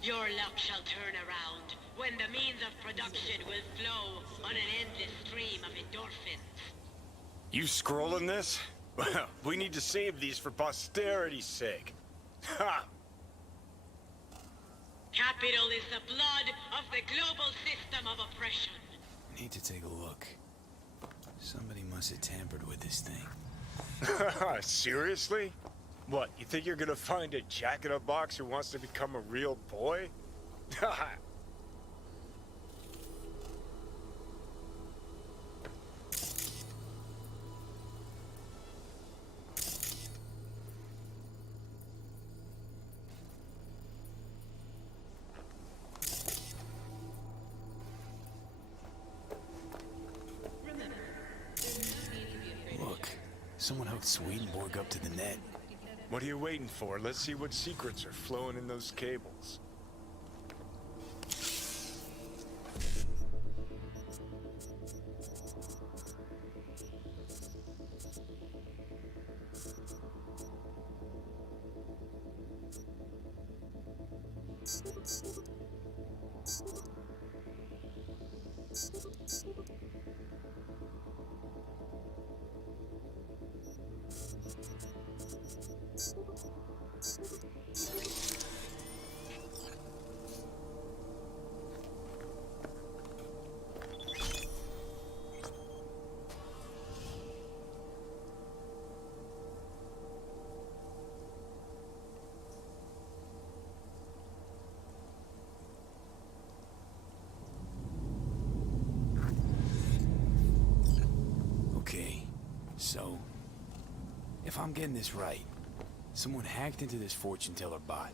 Your luck shall turn around when the means of production will flow on an endless stream of endorphins. You scrolling this? Well, we need to save these for posterity's sake. Ha! Capital is the blood of the global system of oppression. Need to take a look. Somebody must have tampered with this thing. Seriously? What, you think you're gonna find a jack-in-a-box who wants to become a real boy? Look, someone hooked Swedenborg up to the net. What are you waiting for? Let's see what secrets are flowing in those cables. So, if I'm getting this right, someone hacked into this fortune teller bot,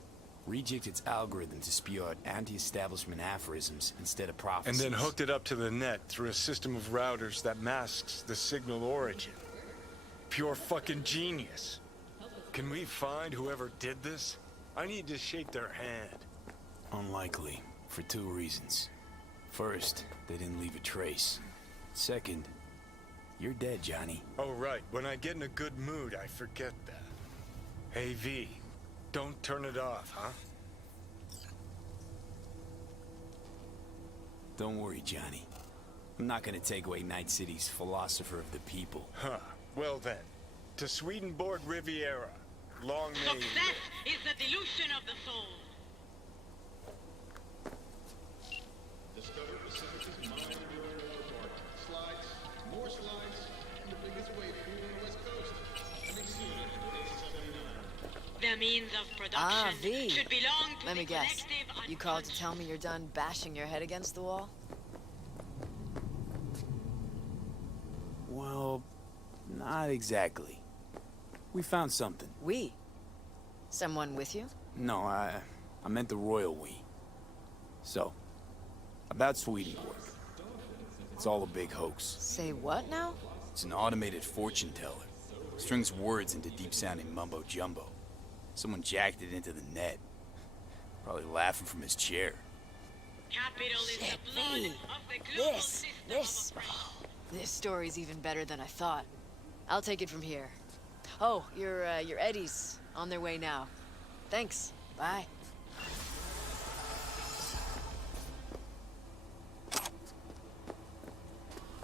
rejigged its algorithm to spew out anti-establishment aphorisms instead of prophecies. And then hooked it up to the net through a system of routers that masks the signal origin. Pure fucking genius. Can we find whoever did this? I need to shake their hand. Unlikely, for two reasons. First, they didn't leave a trace. Second, you're dead, Johnny. Oh, right. When I get in a good mood, I forget that. Hey, V, don't turn it off, huh? Don't worry, Johnny. I'm not gonna take away Night City's philosopher of the people. Huh. Well then, to Swedenborg Riviera. Long may... Success is the delusion of the soul. Discover Pacific's mind of your water park. Slides, more slides, and the biggest wave pool on the West Coast. Coming soon at 879. The means of production V. should belong to Let me the guess. collective You called to unconscious. tell me you're done bashing your head against the wall? Well, not exactly. We found something. We? Someone with you? No, I meant the royal we. So, about Swedenborg. It's all a big hoax. Say what now? It's an automated fortune teller. Strings words into deep-sounding mumbo-jumbo. Someone jacked it into the net. Probably laughing from his chair. Capital is Shit, the blood V. of the global This. system This. of oppression. This story's even better than I thought. I'll take it from here. Oh, your Eddies on their way now. Thanks. Bye.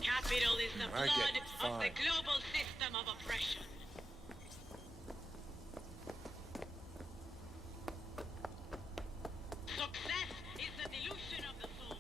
Capital Hospital is the I get blood of the fine. global system of oppression. Success is the delusion of the soul.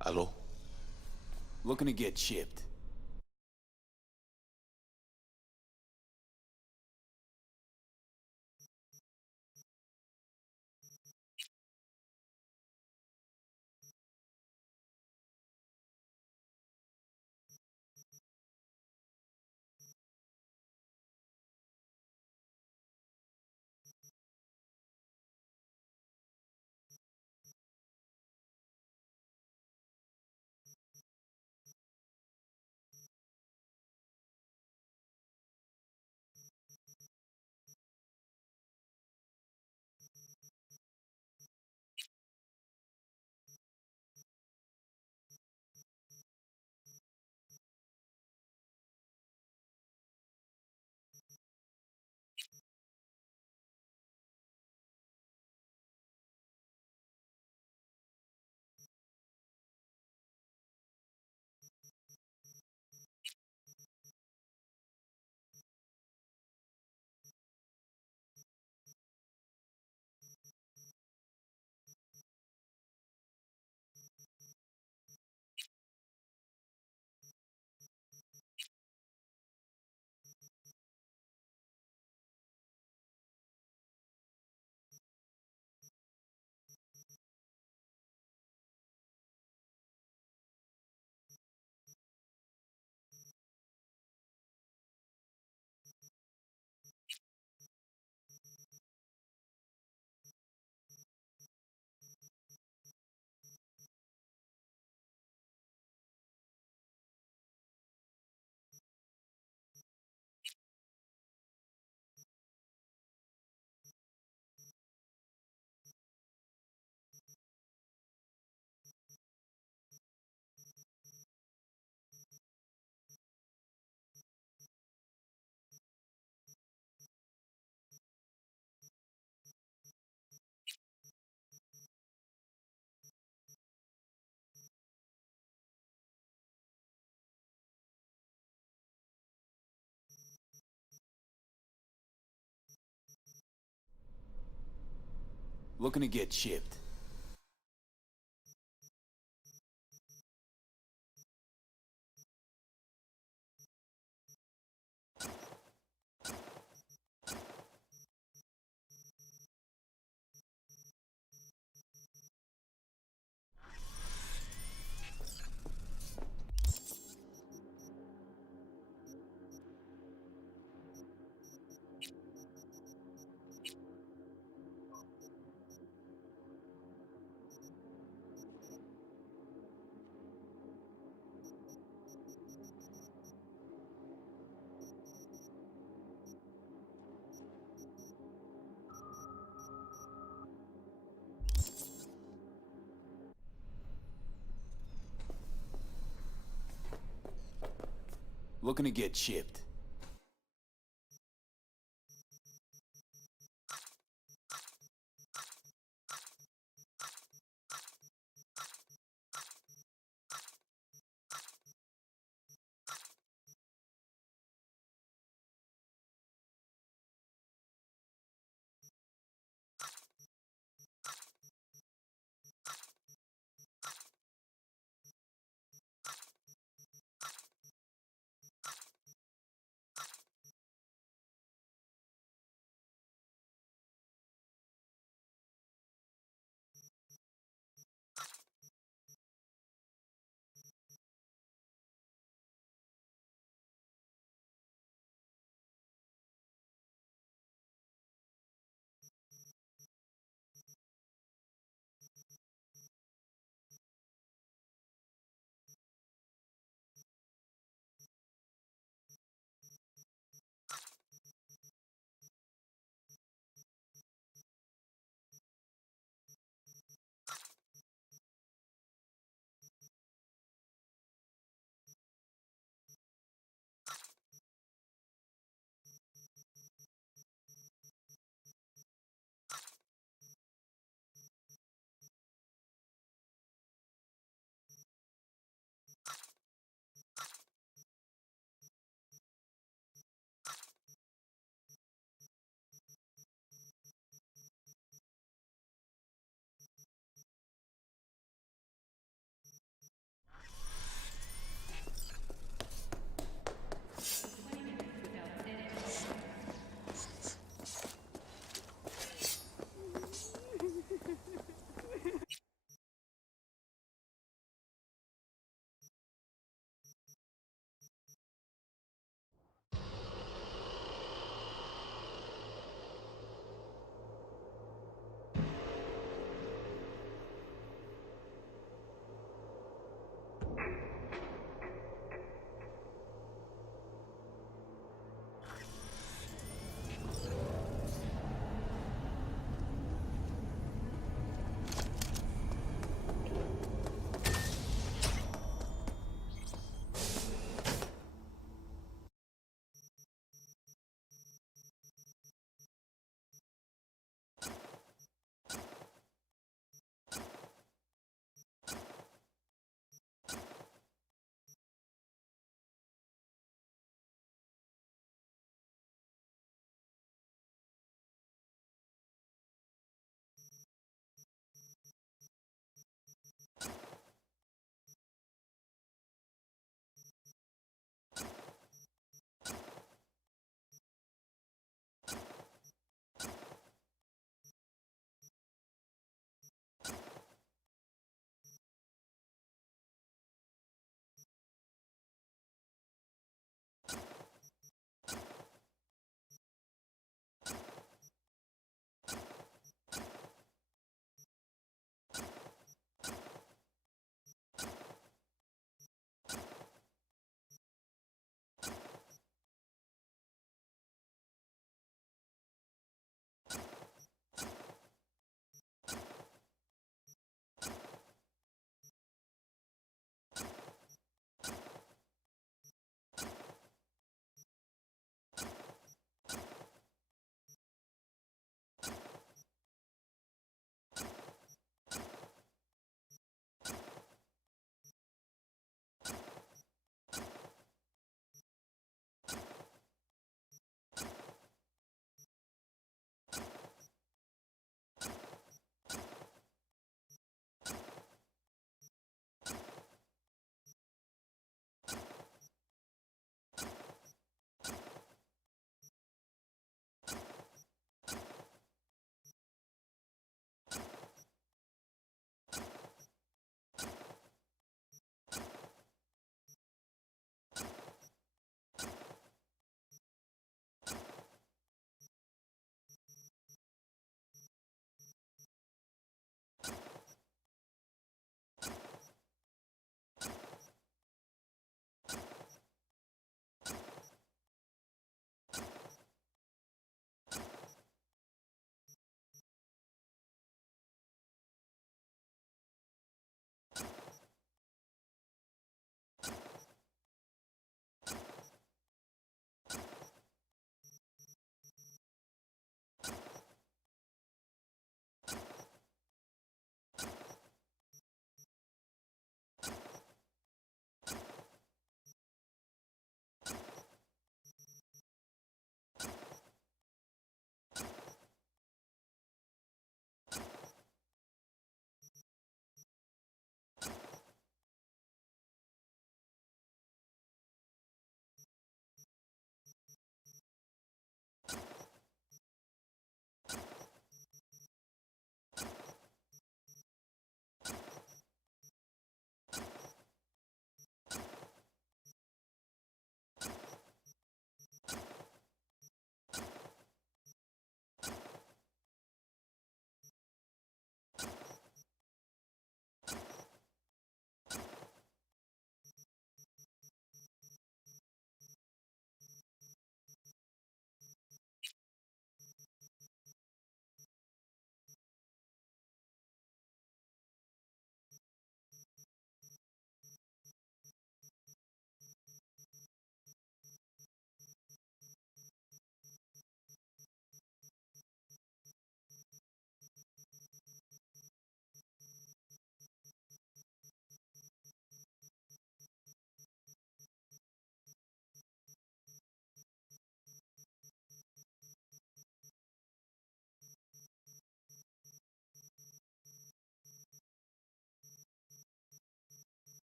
Hello? Looking to get chipped. Looking to get chipped. Looking to get chipped.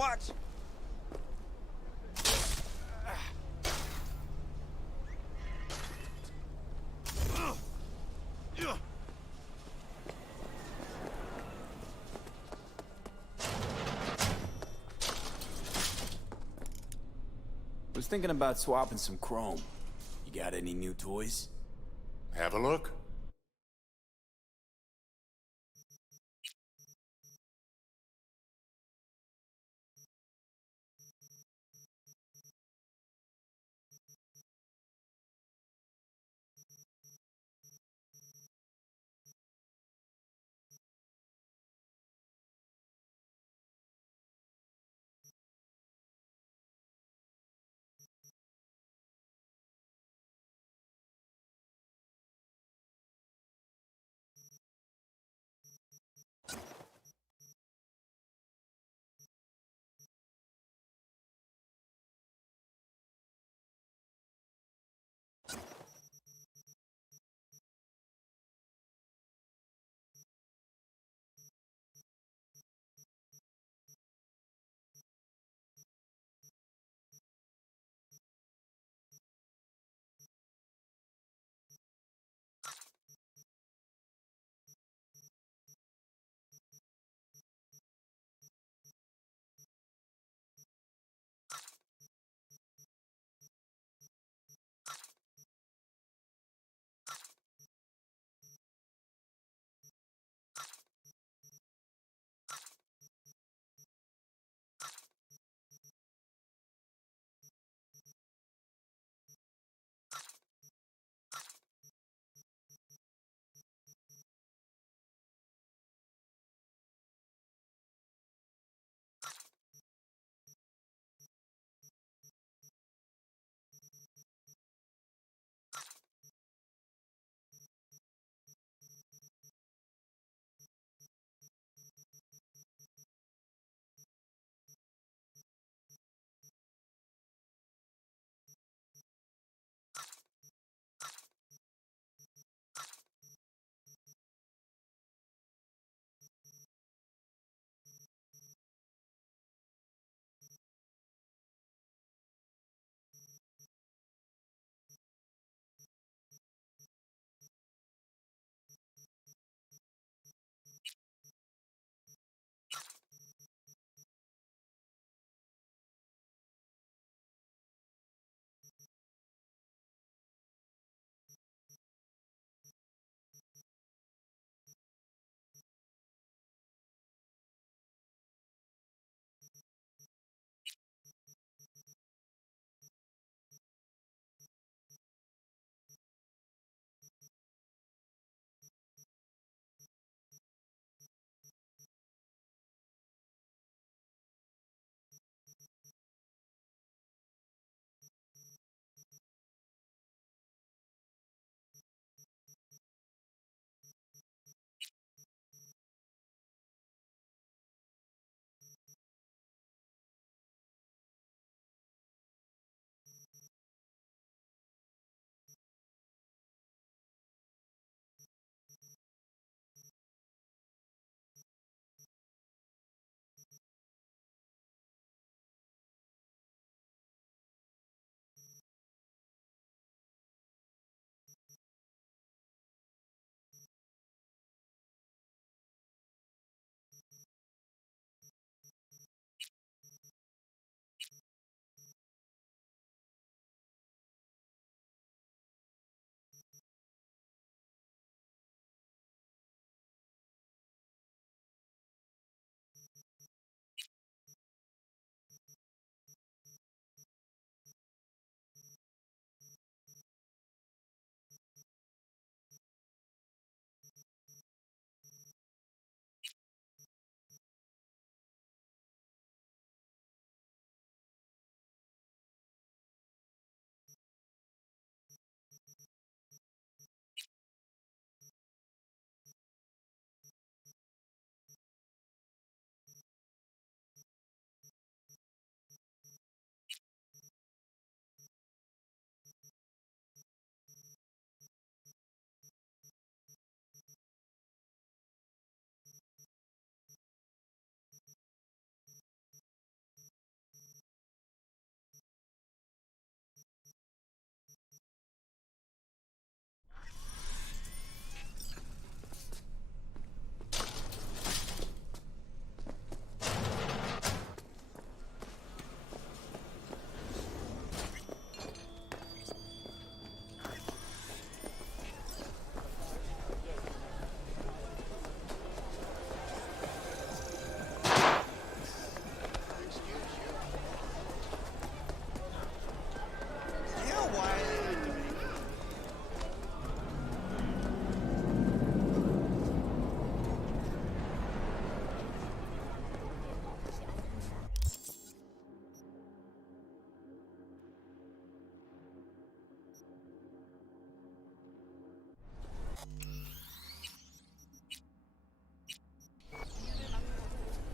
Watch! Was thinking about swapping some chrome. You got any new toys? Have a look.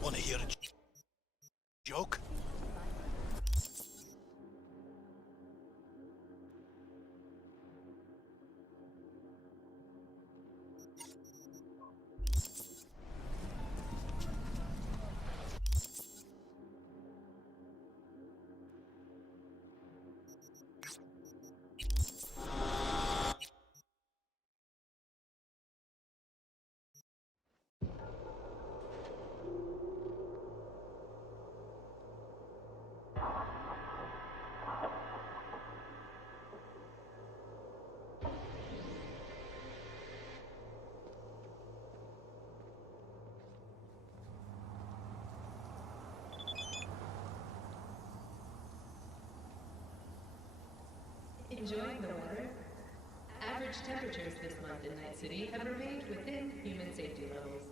Wanna hear a joke? Enjoying the weather? Average temperatures this month in Night City have remained within human safety levels.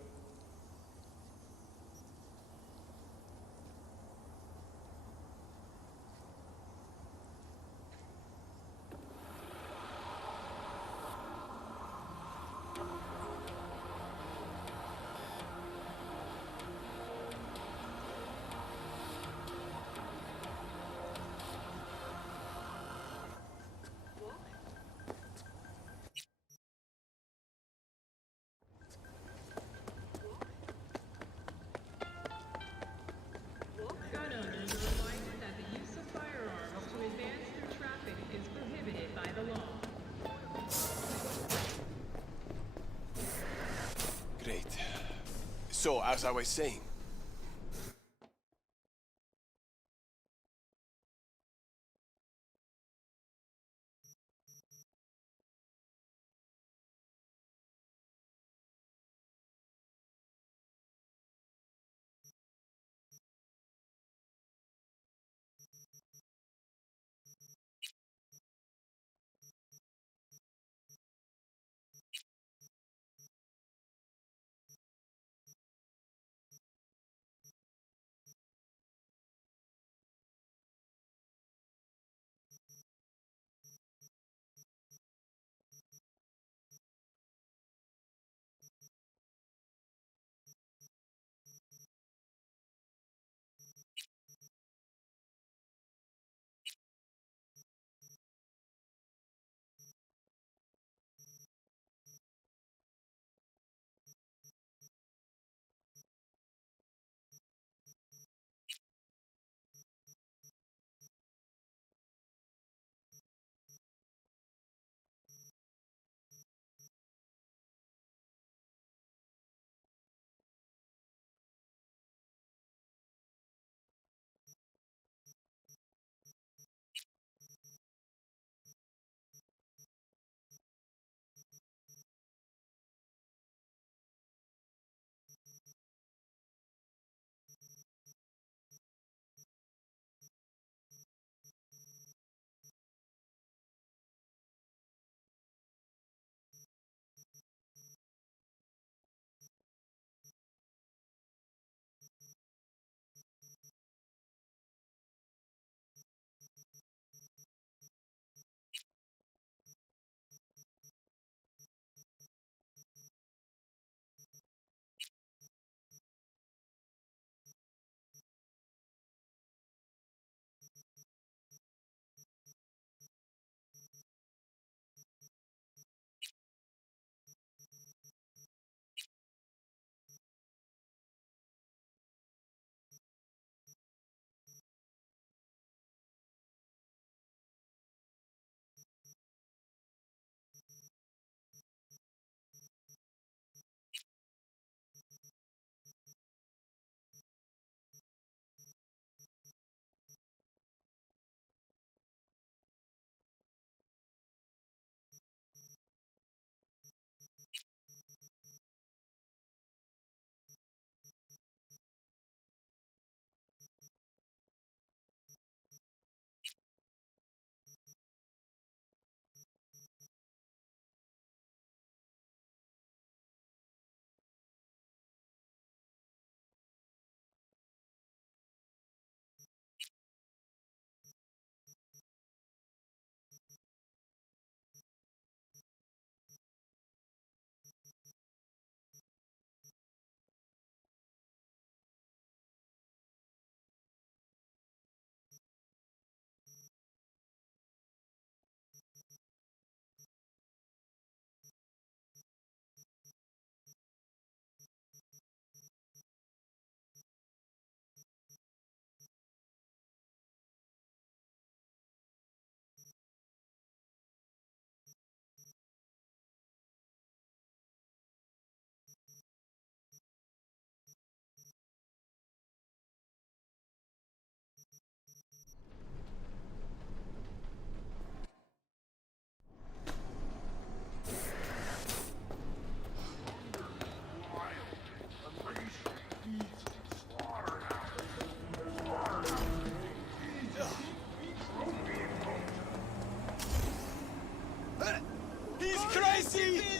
Gun owners are reminded that the use of firearms to advance through traffic is prohibited by the law. Great. So, as I was saying, crazy!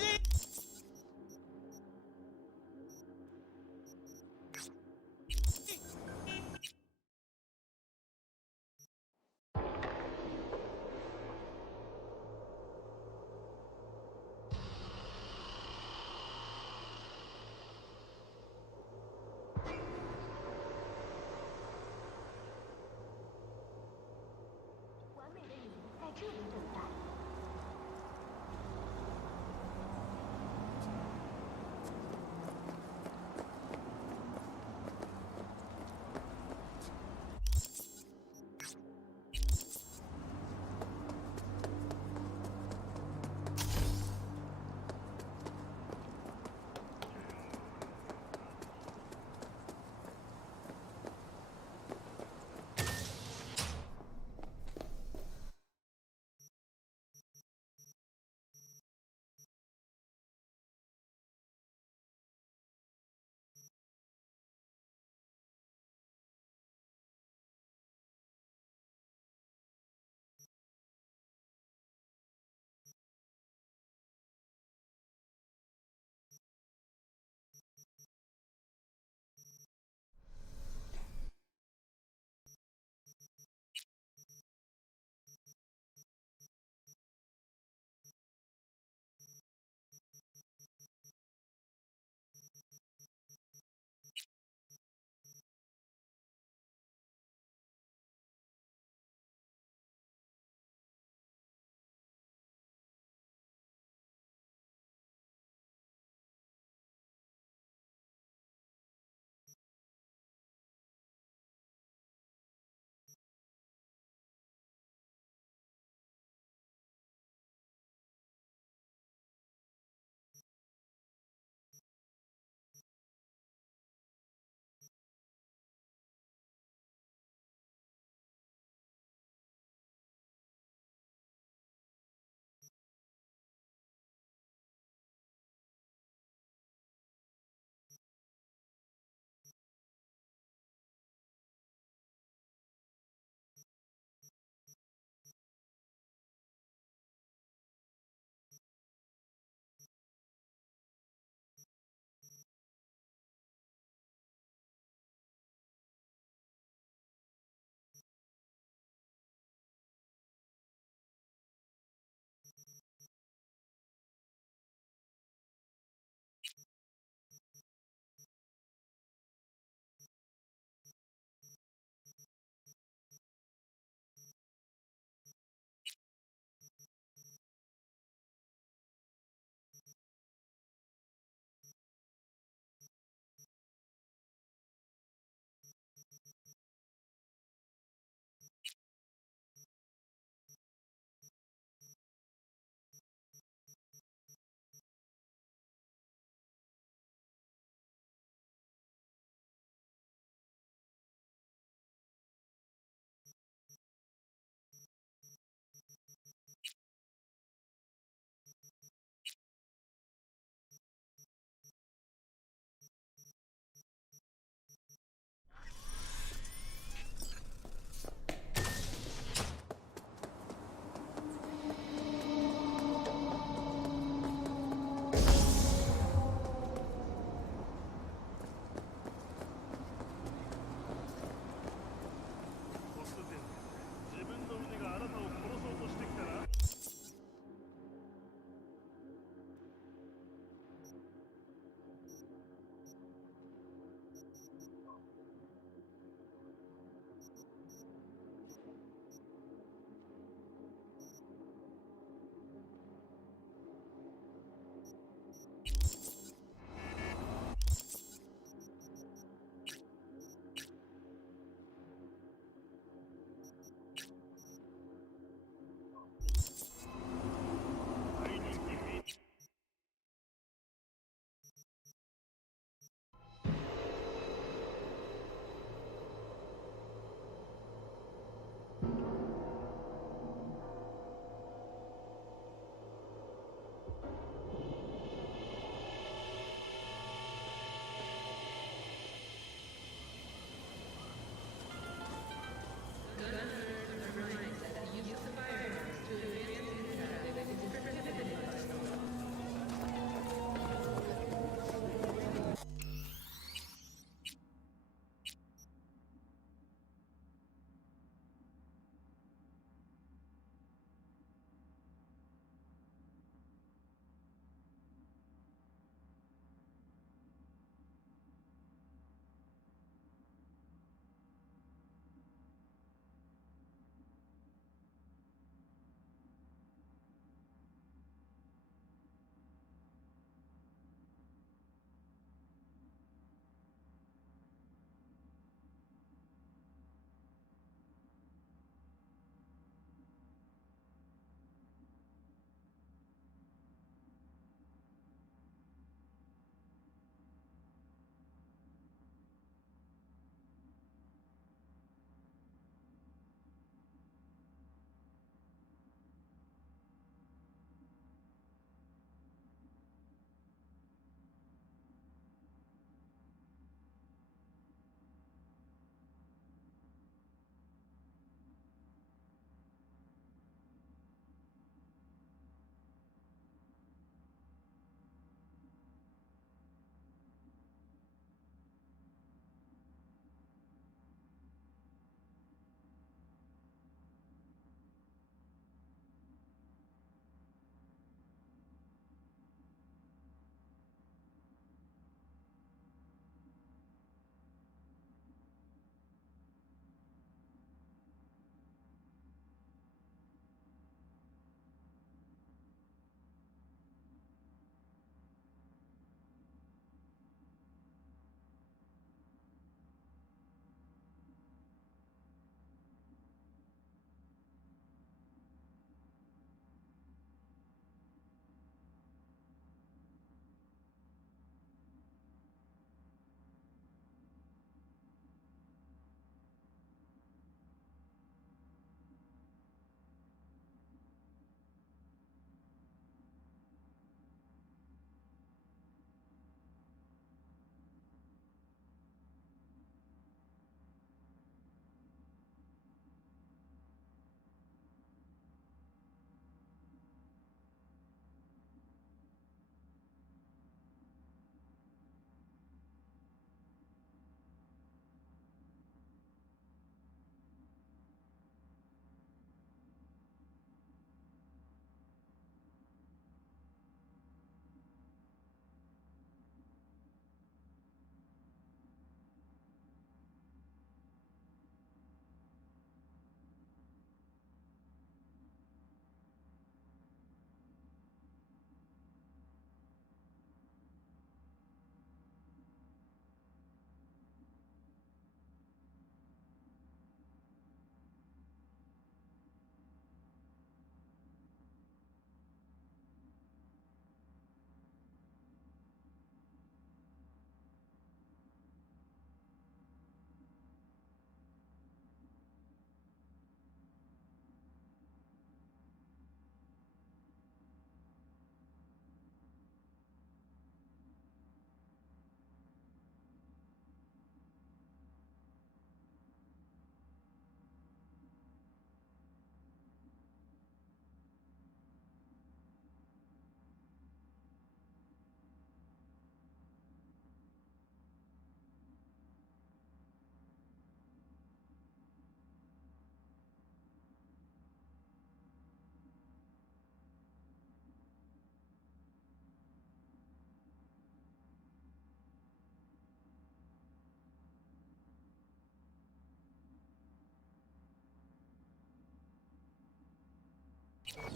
God,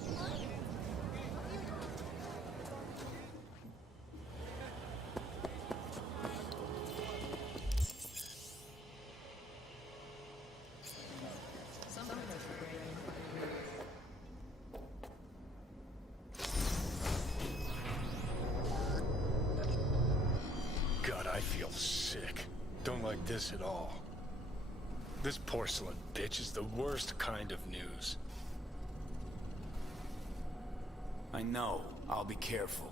I feel sick. Don't like this at all. This porcelain bitch is the worst kind of news. I know. I'll be careful.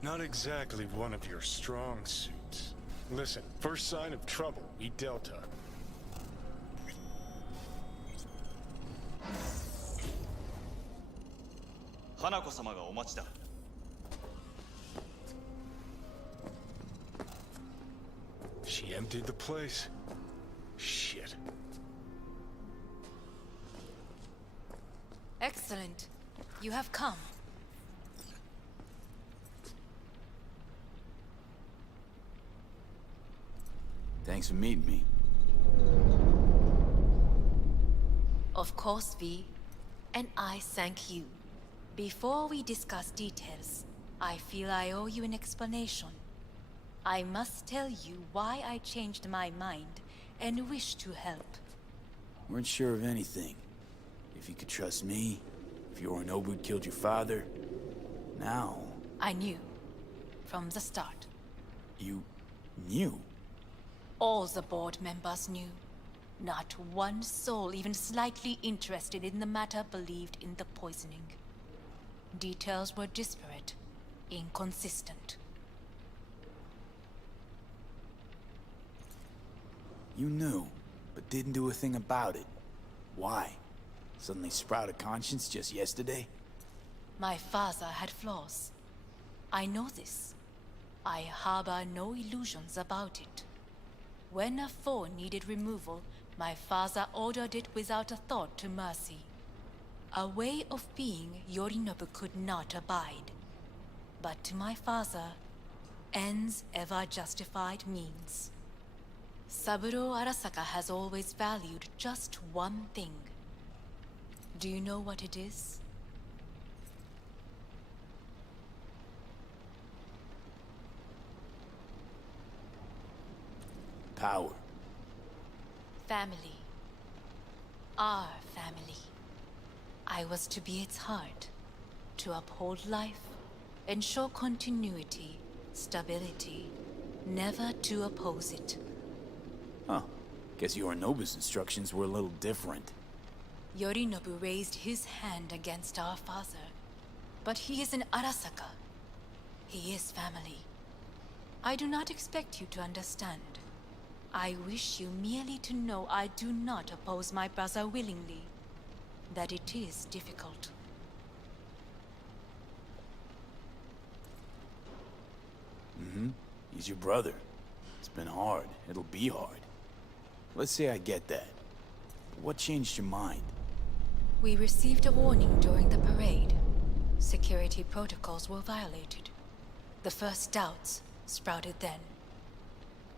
Not exactly one of your strong suits. Listen, first sign of trouble, we Delta. Hanako-samaがお待ちだ。She emptied the place. Shit. Excellent. You have come. Thanks for meeting me. Of course, V. And I thank you. Before we discuss details, I feel I owe you an explanation. I must tell you why I changed my mind and wish to help. Weren't sure of anything. If you could trust me, if Yorinobu killed your father. Now... I knew. From the start. You... knew? All the board members knew. Not one soul even slightly interested in the matter believed in the poisoning. Details were disparate, inconsistent. You knew, but didn't do a thing about it. Why? Suddenly sprout a conscience just yesterday? My father had flaws. I know this. I harbor no illusions about it. When a foe needed removal, my father ordered it without a thought to mercy. A way of being Yorinobu could not abide. But to my father, ends ever justified means. Saburo Arasaka has always valued just one thing. Do you know what it is? Power. Family. Our family. I was to be its heart, to uphold life, ensure continuity, stability, never to oppose it. Huh. Guess Yorinobu's instructions were a little different. Yorinobu raised his hand against our father, but he is an Arasaka. He is family. I do not expect you to understand. I wish you merely to know I do not oppose my brother willingly. That it is difficult. Mm-hmm. He's your brother. It's been hard. It'll be hard. Let's say I get that. But what changed your mind? We received a warning during the parade. Security protocols were violated. The first doubts sprouted then.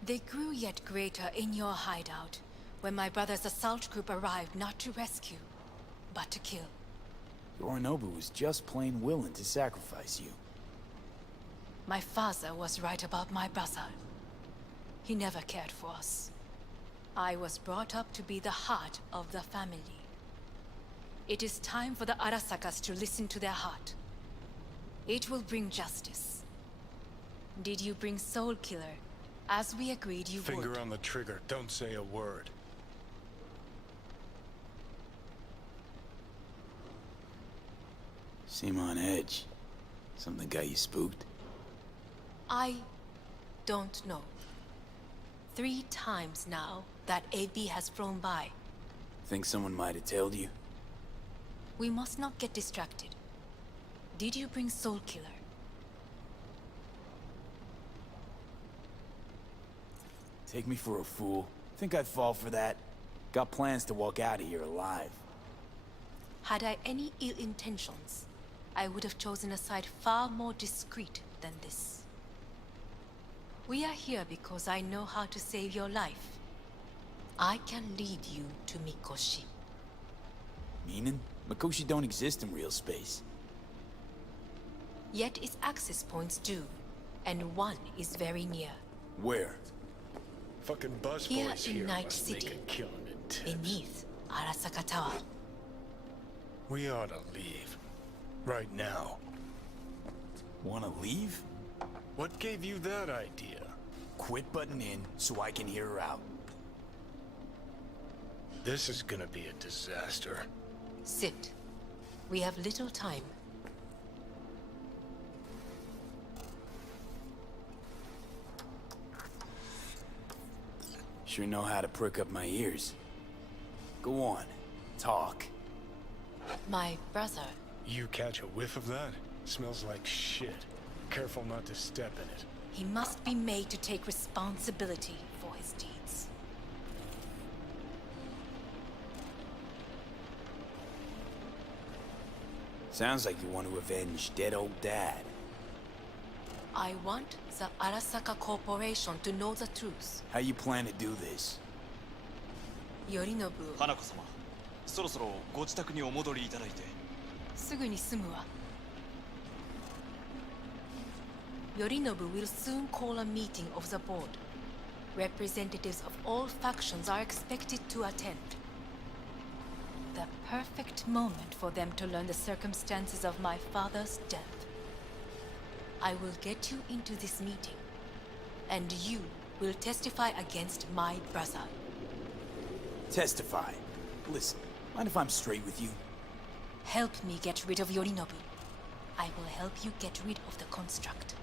They grew yet greater in your hideout, when my brother's assault group arrived not to rescue, but to kill. Yorinobu was just plain willing to sacrifice you. My father was right about my brother. He never cared for us. I was brought up to be the heart of the family. It is time for the Arasakas to listen to their heart. It will bring justice. Did you bring Soul Killer, as we agreed you would? Finger on the trigger, don't say a word. Seem on edge. Something got you spooked? I don't know. 3 times now that AB has flown by. Think someone might have tailed you? We must not get distracted. Did you bring Soul Killer? Take me for a fool. Think I'd fall for that? Got plans to walk out of here alive. Had I any ill intentions, I would have chosen a side far more discreet than this. We are here because I know how to save your life. I can lead you to Mikoshi. Meaning? Mikoshi don't exist in real space. Yet its access points do, and one is very near. Where? Fucking Here busboys in here Night must make City, a killing in tips. beneath Arasaka Tower. We ought to leave. Right now. Wanna leave? What gave you that idea? Quit butting in so I can hear her out. This is gonna be a disaster. Sit. We have little time. Sure know how to prick up my ears. Go on, talk. My brother. You catch a whiff of that? Smells like shit. Careful not to step in it. He must be made to take responsibility for his deeds. Sounds like you want to avenge dead old dad. I want the Arasaka Corporation to know the truth. How you plan to do this? Yorinobu. 花子様、そろそろご自宅にお戻りいただいて。すぐに済むわ。Yorinobu will soon call a meeting of the board. Representatives of all factions are expected to attend. The perfect moment for them to learn the circumstances of my father's death. I will get you into this meeting, and you will testify against my brother. Testify? Listen, mind if I'm straight with you? Help me get rid of Yorinobu. I will help you get rid of the construct.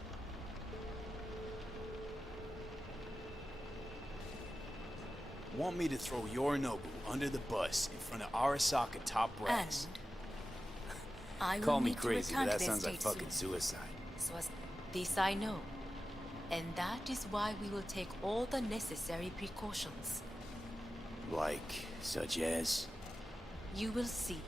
Want me to throw Yorinobu under the bus in front of Arasaka top brass? And I will Call me need to crazy, return but to that their sounds like state fucking soon. suicide. So as this I know. And that is why we will take all the necessary precautions. Like, such as? You will see.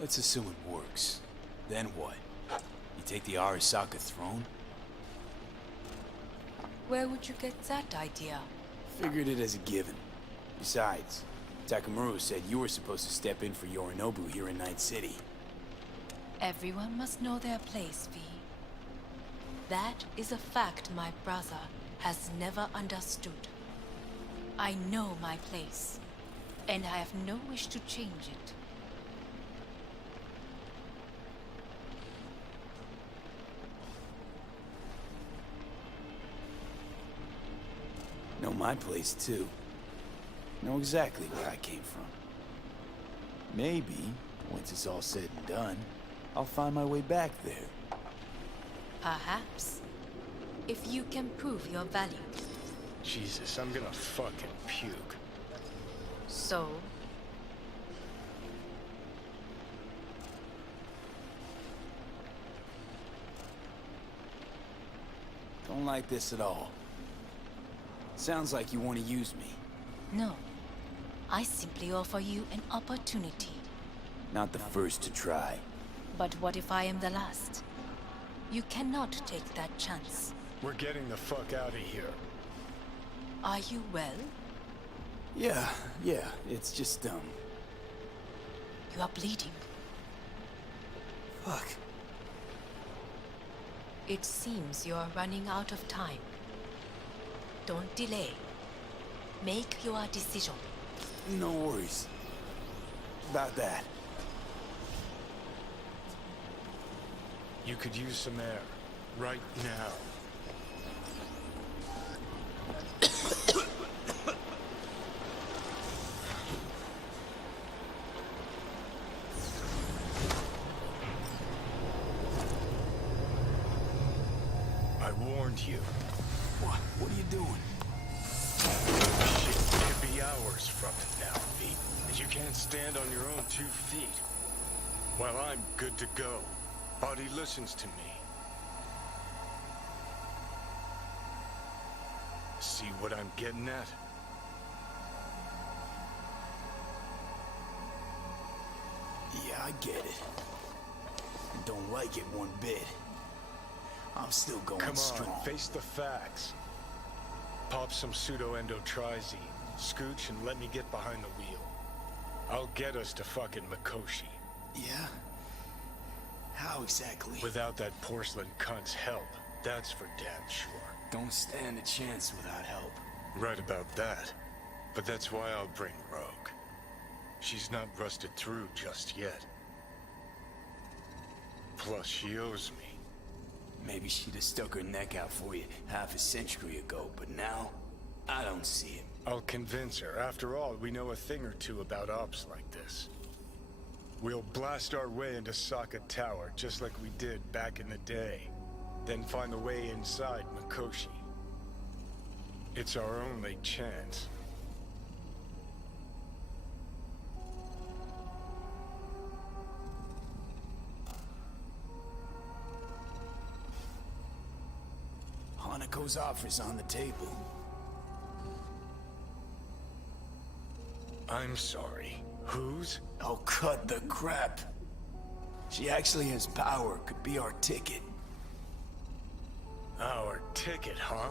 Let's assume it works. Then what? You take the Arasaka throne? Where would you get that idea? Figured it as a given. Besides, Takamura said you were supposed to step in for Yorinobu here in Night City. Everyone must know their place, V. That is a fact my brother has never understood. I know my place, and I have no wish to change it. Know my place, too. Know exactly where I came from. Maybe, once it's all said and done, I'll find my way back there. Perhaps. If you can prove your value. Jesus, I'm gonna fucking puke. So? Don't like this at all. Sounds like you want to use me. No. I simply offer you an opportunity. Not the first to try. But what if I am the last? You cannot take that chance. We're getting the fuck out of here. Are you well? Yeah, it's just, You are bleeding. Fuck. It seems you are running out of time. Don't delay. Make your decision. No worries. About that. You could use some air. Right now. I warned you. What? What are you doing? Shit could be hours from it now, Pete. And you can't stand on your own 2 feet. Well, I'm good to go. Body listens to me. See what I'm getting at? Yeah, I get it. I don't like it one bit. I'm still going Come on, strong. face the facts. Pop some pseudo-endotrizine. Scooch and let me get behind the wheel. I'll get us to fucking Mikoshi. Yeah? How exactly? Without that porcelain cunt's help, that's for damn sure. Don't stand a chance without help. Right about that. But that's why I'll bring Rogue. She's not rusted through just yet. Plus, she owes me. Maybe she'd have stuck her neck out for you half a century ago, but now, I don't see it. I'll convince her. After all, we know a thing or two about ops like this. We'll blast our way into Sokka Tower, just like we did back in the day. Then find a way inside Mikoshi. It's our only chance. Hanako's offer's on the table. I'm sorry. Whose? Oh, cut the crap. She actually has power, could be our ticket. Our ticket, huh?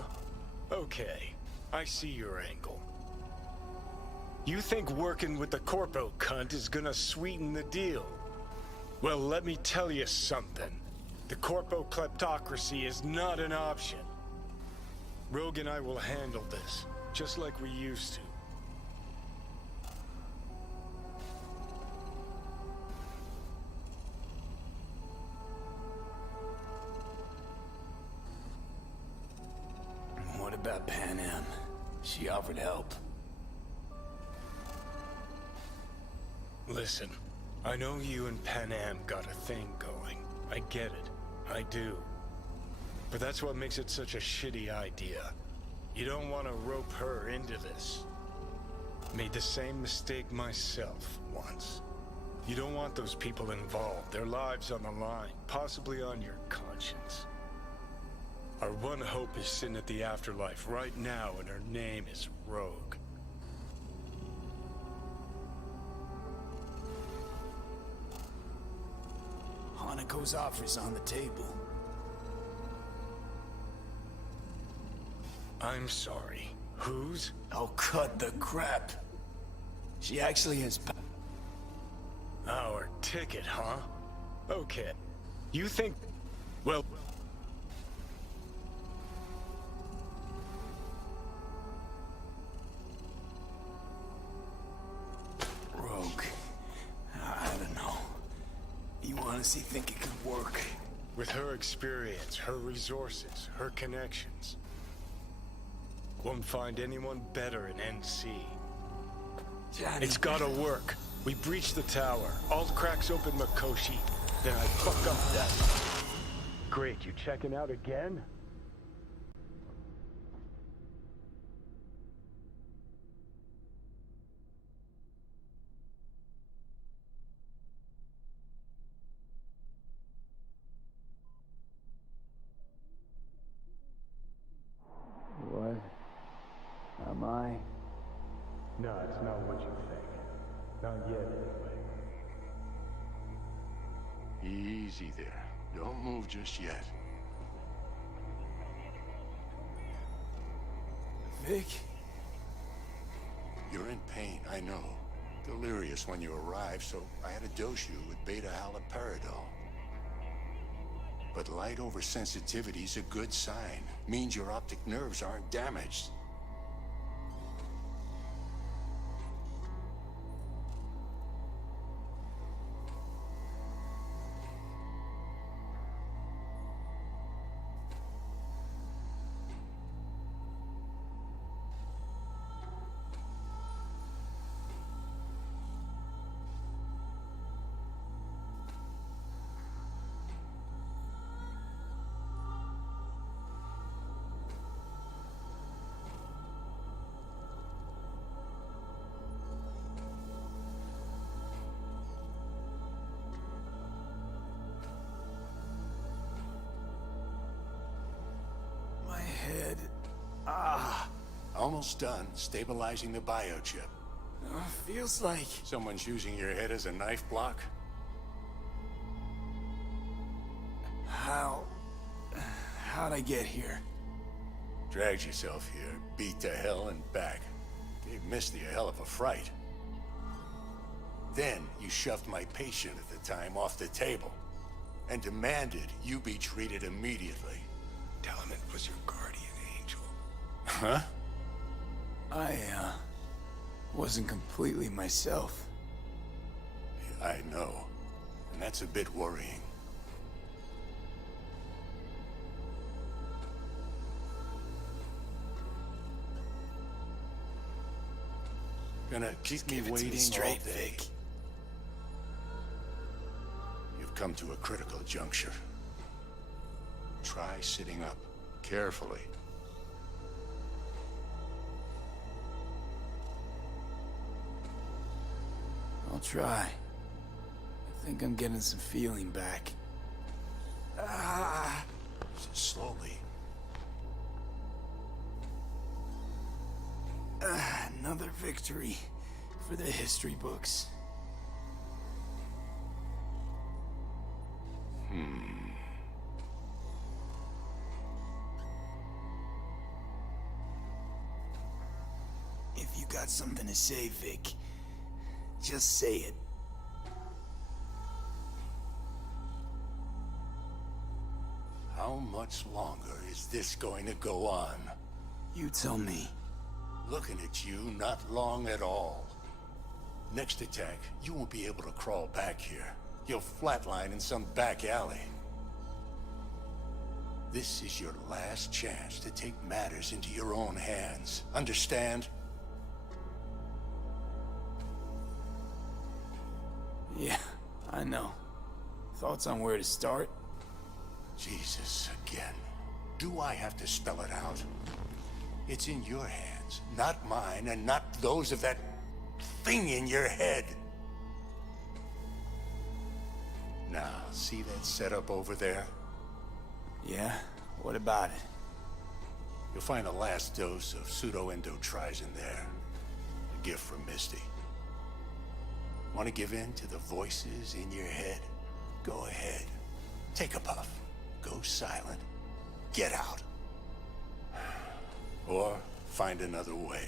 Okay, I see your angle. You think working with the corpo cunt is gonna sweeten the deal? Well, let me tell you something. The corpo kleptocracy is not an option. Rogue and I will handle this, just like we used to. What about Pan Am? She offered help. Listen, I know you and Pan Am got a thing going. I get it. I do. But that's what makes it such a shitty idea. You don't want to rope her into this. Made the same mistake myself once. You don't want those people involved, their lives on the line, possibly on your conscience. Our one hope is sitting at the afterlife right now, and her name is Rogue. Hanako's offer's on the table. I'm sorry. Whose? Oh, cut the crap. She actually has Our ticket, huh? Okay. You think... Well... Rogue. I don't know. You honestly think it could work? With her experience, her resources, her connections. Won't find anyone better in NC. Johnny. It's gotta work. We breach the tower. All cracks open Mikoshi. Then I fuck up that. Great, you checking out again? What? Am I? No, it's not what you think. Not yet, anyway. Easy there. Don't move just yet. Vic? You're in pain, I know. Delirious when you arrived, so I had to dose you with beta-haloperidol. But light oversensitivity's a good sign. Means your optic nerves aren't damaged. Head. Almost done stabilizing the biochip. Feels like... Someone's using your head as a knife block? How'd I get here? Dragged yourself here, beat to hell and back. Gave Misty a hell of a fright. Then you shoved my patient at the time off the table and demanded you be treated immediately. Tell him it was your guardian angel. Huh? I, wasn't completely myself. I know, and that's a bit worrying. Gonna keep me waiting straight, all day. Vic. You've come to a critical juncture. Try sitting up, carefully. I'll try. I think I'm getting some feeling back. Slowly. Another victory for the history books. If you got something to say, Vic, just say it. How much longer is this going to go on? You tell me. Looking at you, not long at all. Next attack, you won't be able to crawl back here. You'll flatline in some back alley. This is your last chance to take matters into your own hands. Understand? Yeah, I know. Thoughts on where to start? Jesus, again. Do I have to spell it out? It's in your hands, not mine, and not those of that thing in your head. Now, see that setup over there? Yeah? What about it? You'll find the last dose of pseudo-endotrizin there. A gift from Misty. Want to give in to the voices in your head? Go ahead. Take a puff. Go silent. Get out. Or find another way.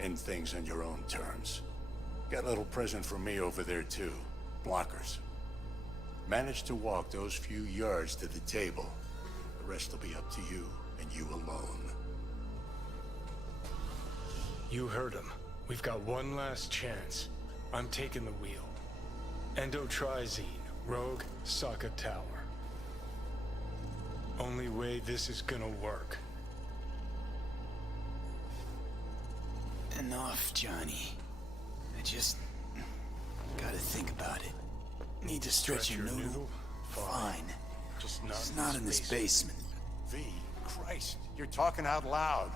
End things on your own terms. Got a little present for me over there too. Blockers. Manage to walk those few yards to the table. The rest will be up to you, and you alone. You heard him. We've got one last chance. I'm taking the wheel. Endotrizine, Rogue, Sokka Tower. Only way this is gonna work. Enough, Johnny. I just gotta think about it. Need to stretch your noodle? Fine. Just not in this basement. V, Christ, you're talking out loud.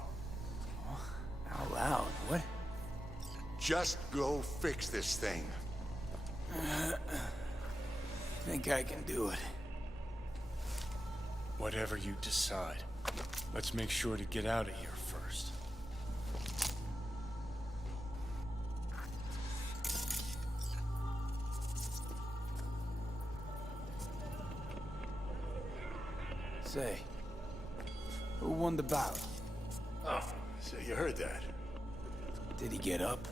Out loud? What? Just go fix this thing. Think I can do it. Whatever you decide. Let's make sure to get out of here first. Say, who won the bout? Oh, so you heard that. Did he get up?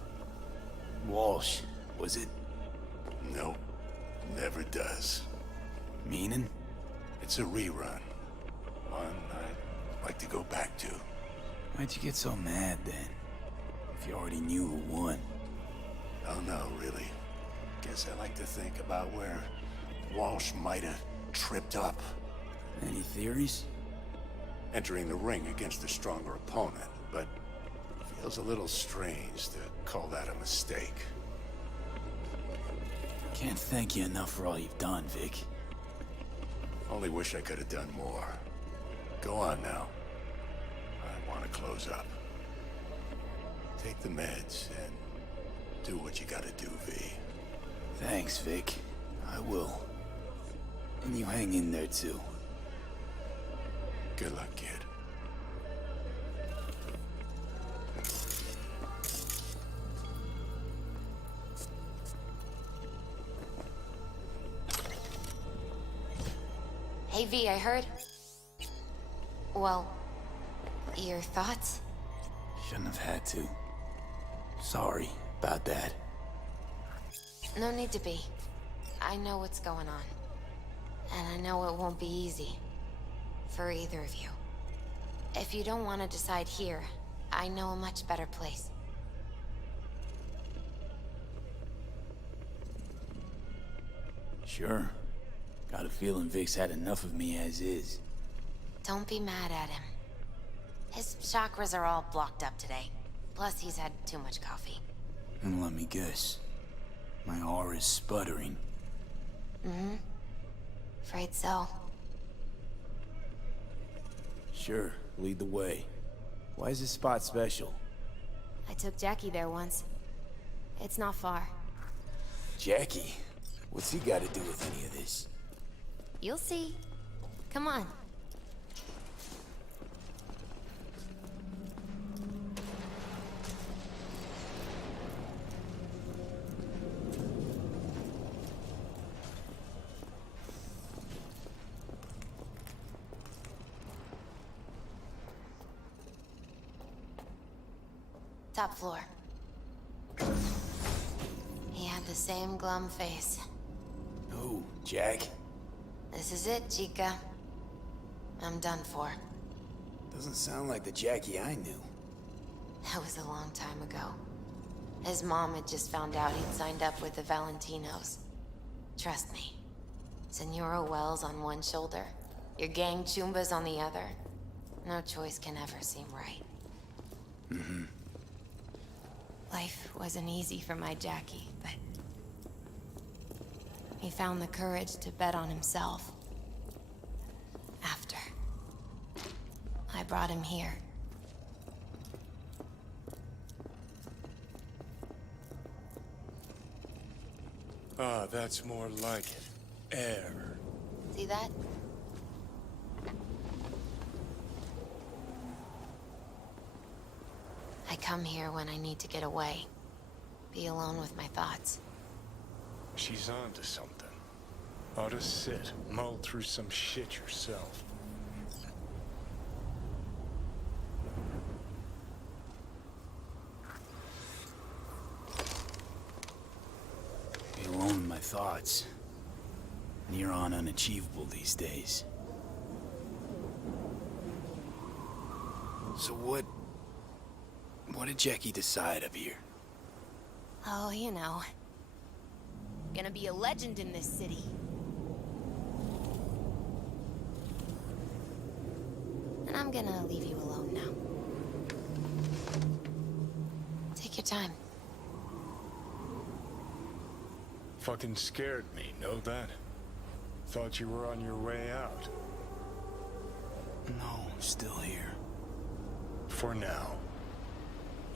Walsh, was it? Nope. Never does. Meaning? It's a rerun. One I'd like to go back to. Why'd you get so mad then? If you already knew who won. Oh no, really. Guess I like to think about where Walsh might have tripped up. Any theories? Entering the ring against a stronger opponent, but feels a little strange to call that a mistake. Can't thank you enough for all you've done, Vic. Only wish I could have done more. Go on now. I want to close up. Take the meds and do what you gotta do, V. Thanks, Vic. I will. And you hang in there, too. Good luck, kid. Hey V, I heard... Well, your thoughts? Shouldn't have had to. Sorry about that. No need to be. I know what's going on. And I know it won't be easy. For either of you. If you don't want to decide here, I know a much better place. Sure. Got a feeling Vic's had enough of me as is. Don't be mad at him. His chakras are all blocked up today. Plus, he's had too much coffee. And let me guess. My aura's sputtering. Mm-hmm. Afraid so. Sure, lead the way. Why is this spot special? I took Jackie there once. It's not far. Jackie? What's he got to do with any of this? You'll see. Come on. Top floor. He had the same glum face. Oh, Jack? This is it, Chica. I'm done for. Doesn't sound like the Jackie I knew. That was a long time ago. His mom had just found out he'd signed up with the Valentinos. Trust me. Senora Wells on one shoulder, your gang Chumbas on the other. No choice can ever seem right. Mm-hmm. Life wasn't easy for my Jackie, but he found the courage to bet on himself. After I brought him here. Ah, that's more like it. Air. See that? I come here when I need to get away. Be alone with my thoughts. She's on to something. Ought to sit, mull through some shit yourself. Be alone in my thoughts. Near on unachievable these days. So what did Jackie decide up here? Oh, you know. Gonna be a legend in this city. And I'm gonna leave you alone now. Take your time. Fucking scared me, know that? Thought you were on your way out. No, still here. For now.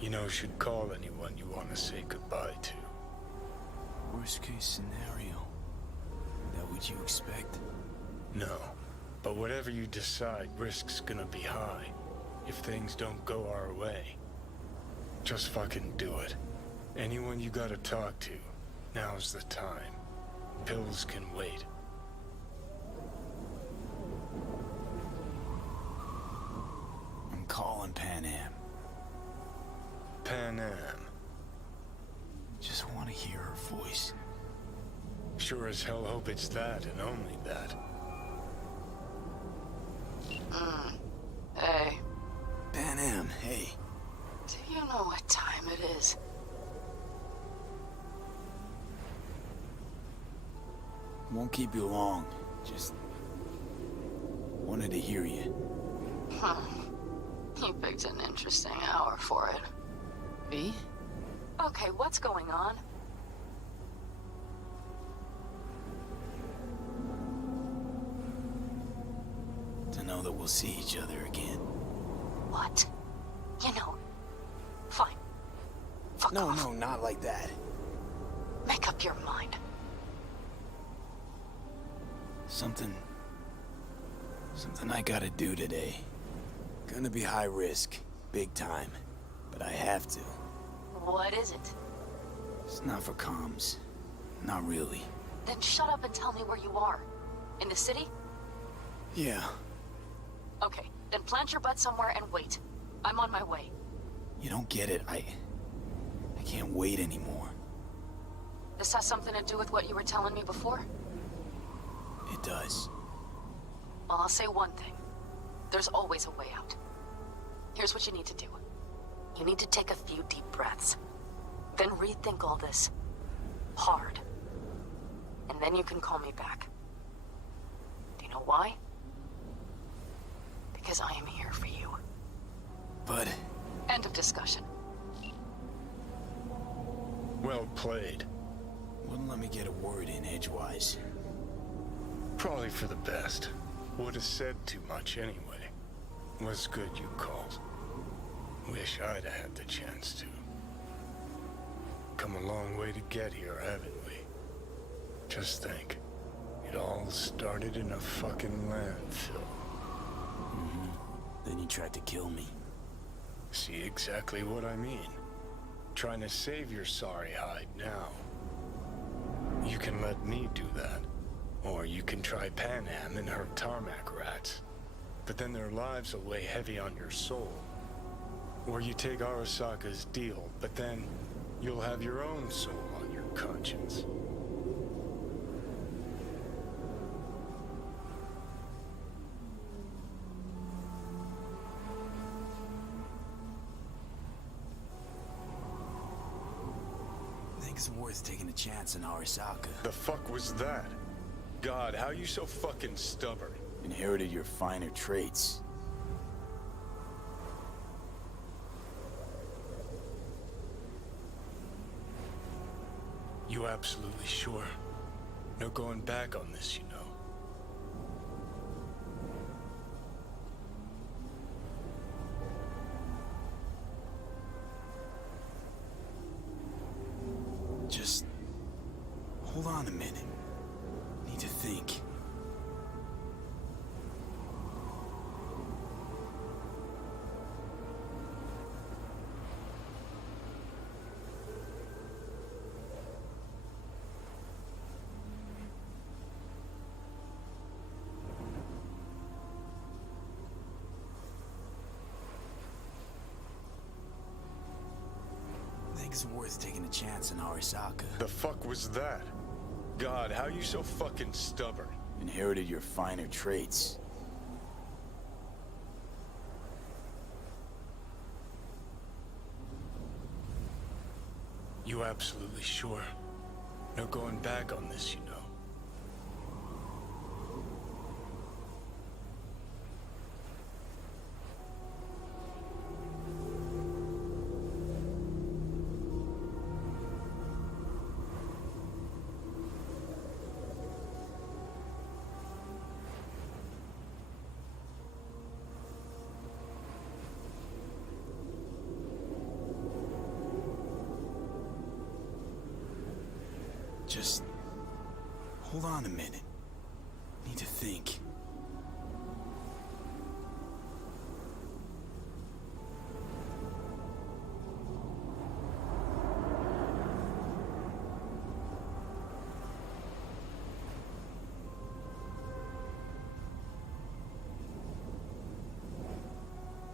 You know, should call anyone you want to say goodbye to. Worst case scenario. That what you expect? No. But whatever you decide, risk's gonna be high. If things don't go our way. Just fucking do it. Anyone you gotta talk to, now's the time. Pills can wait. I'm calling Pan Am. Pan Am. Just want to hear her voice. Sure as hell hope it's that and only that. Hey. Pan Am, hey. Do you know what time it is? Won't keep you long. Just wanted to hear you. You picked an interesting hour for it. Me? Okay, what's going on? To know that we'll see each other again. What? You know, fine. Fuck off. No, not like that. Make up your mind. Something I gotta do today. Gonna be high risk, big time, but I have to. What is it? It's not for comms. Not really. Then shut up and tell me where you are. In the city? Yeah. Okay, then plant your butt somewhere and wait. I'm on my way. You don't get it. I can't wait anymore. This has something to do with what you were telling me before? It does. Well, I'll say one thing. There's always a way out. Here's what you need to do. You need to take a few deep breaths. Then rethink all this. Hard. And then you can call me back. Do you know why? Because I am here for you. But... End of discussion. Well played. Wouldn't let me get a word in edgewise. Probably for the best. Would have said too much anyway. Was good you called. Wish I'd had the chance to. Come a long way to get here, haven't we? Just think. It all started in a fucking landfill. Then you tried to kill me. See exactly what I mean. Trying to save your sorry hide now. You can let me do that. Or you can try Pan Am and her tarmac rats. But then their lives will weigh heavy on your soul. Or you take Arasaka's deal, but then you'll have your own soul on your conscience. Think it's worth taking a chance on Arasaka. The fuck was that? God, how you so fucking stubborn? Inherited your finer traits. You absolutely sure? No going back on this, you know. Just... hold on a minute. Need to think. Think it's worth taking a chance on Arasaka. The fuck was that? God, how you so fucking stubborn? Inherited your finer traits. You absolutely sure? No going back on this, you know. Just... hold on a minute. Need to think.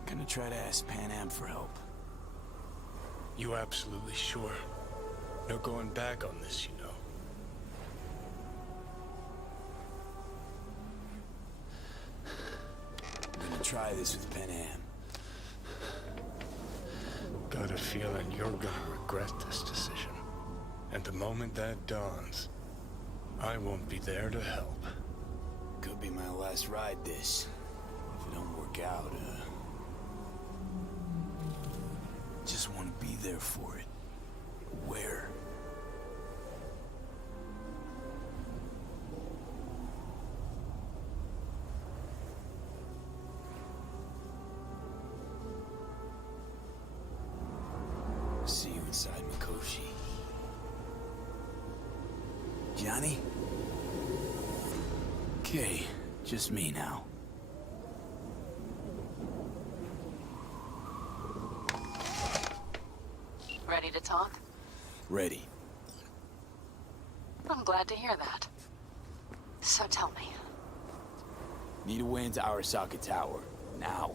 Gonna try to ask Pan Am for help. You absolutely sure? No going back on this, you know. I'm gonna try this with Pan Am. Got a feeling you're gonna regret this decision. And the moment that dawns, I won't be there to help. Could be my last ride this. If it don't work out, just want to be there for it. Where? See you inside Mikoshi. Johnny? Okay, just me now. Ready to talk? Ready. I'm glad to hear that. So tell me. Need a way into Arasaka Tower. Now.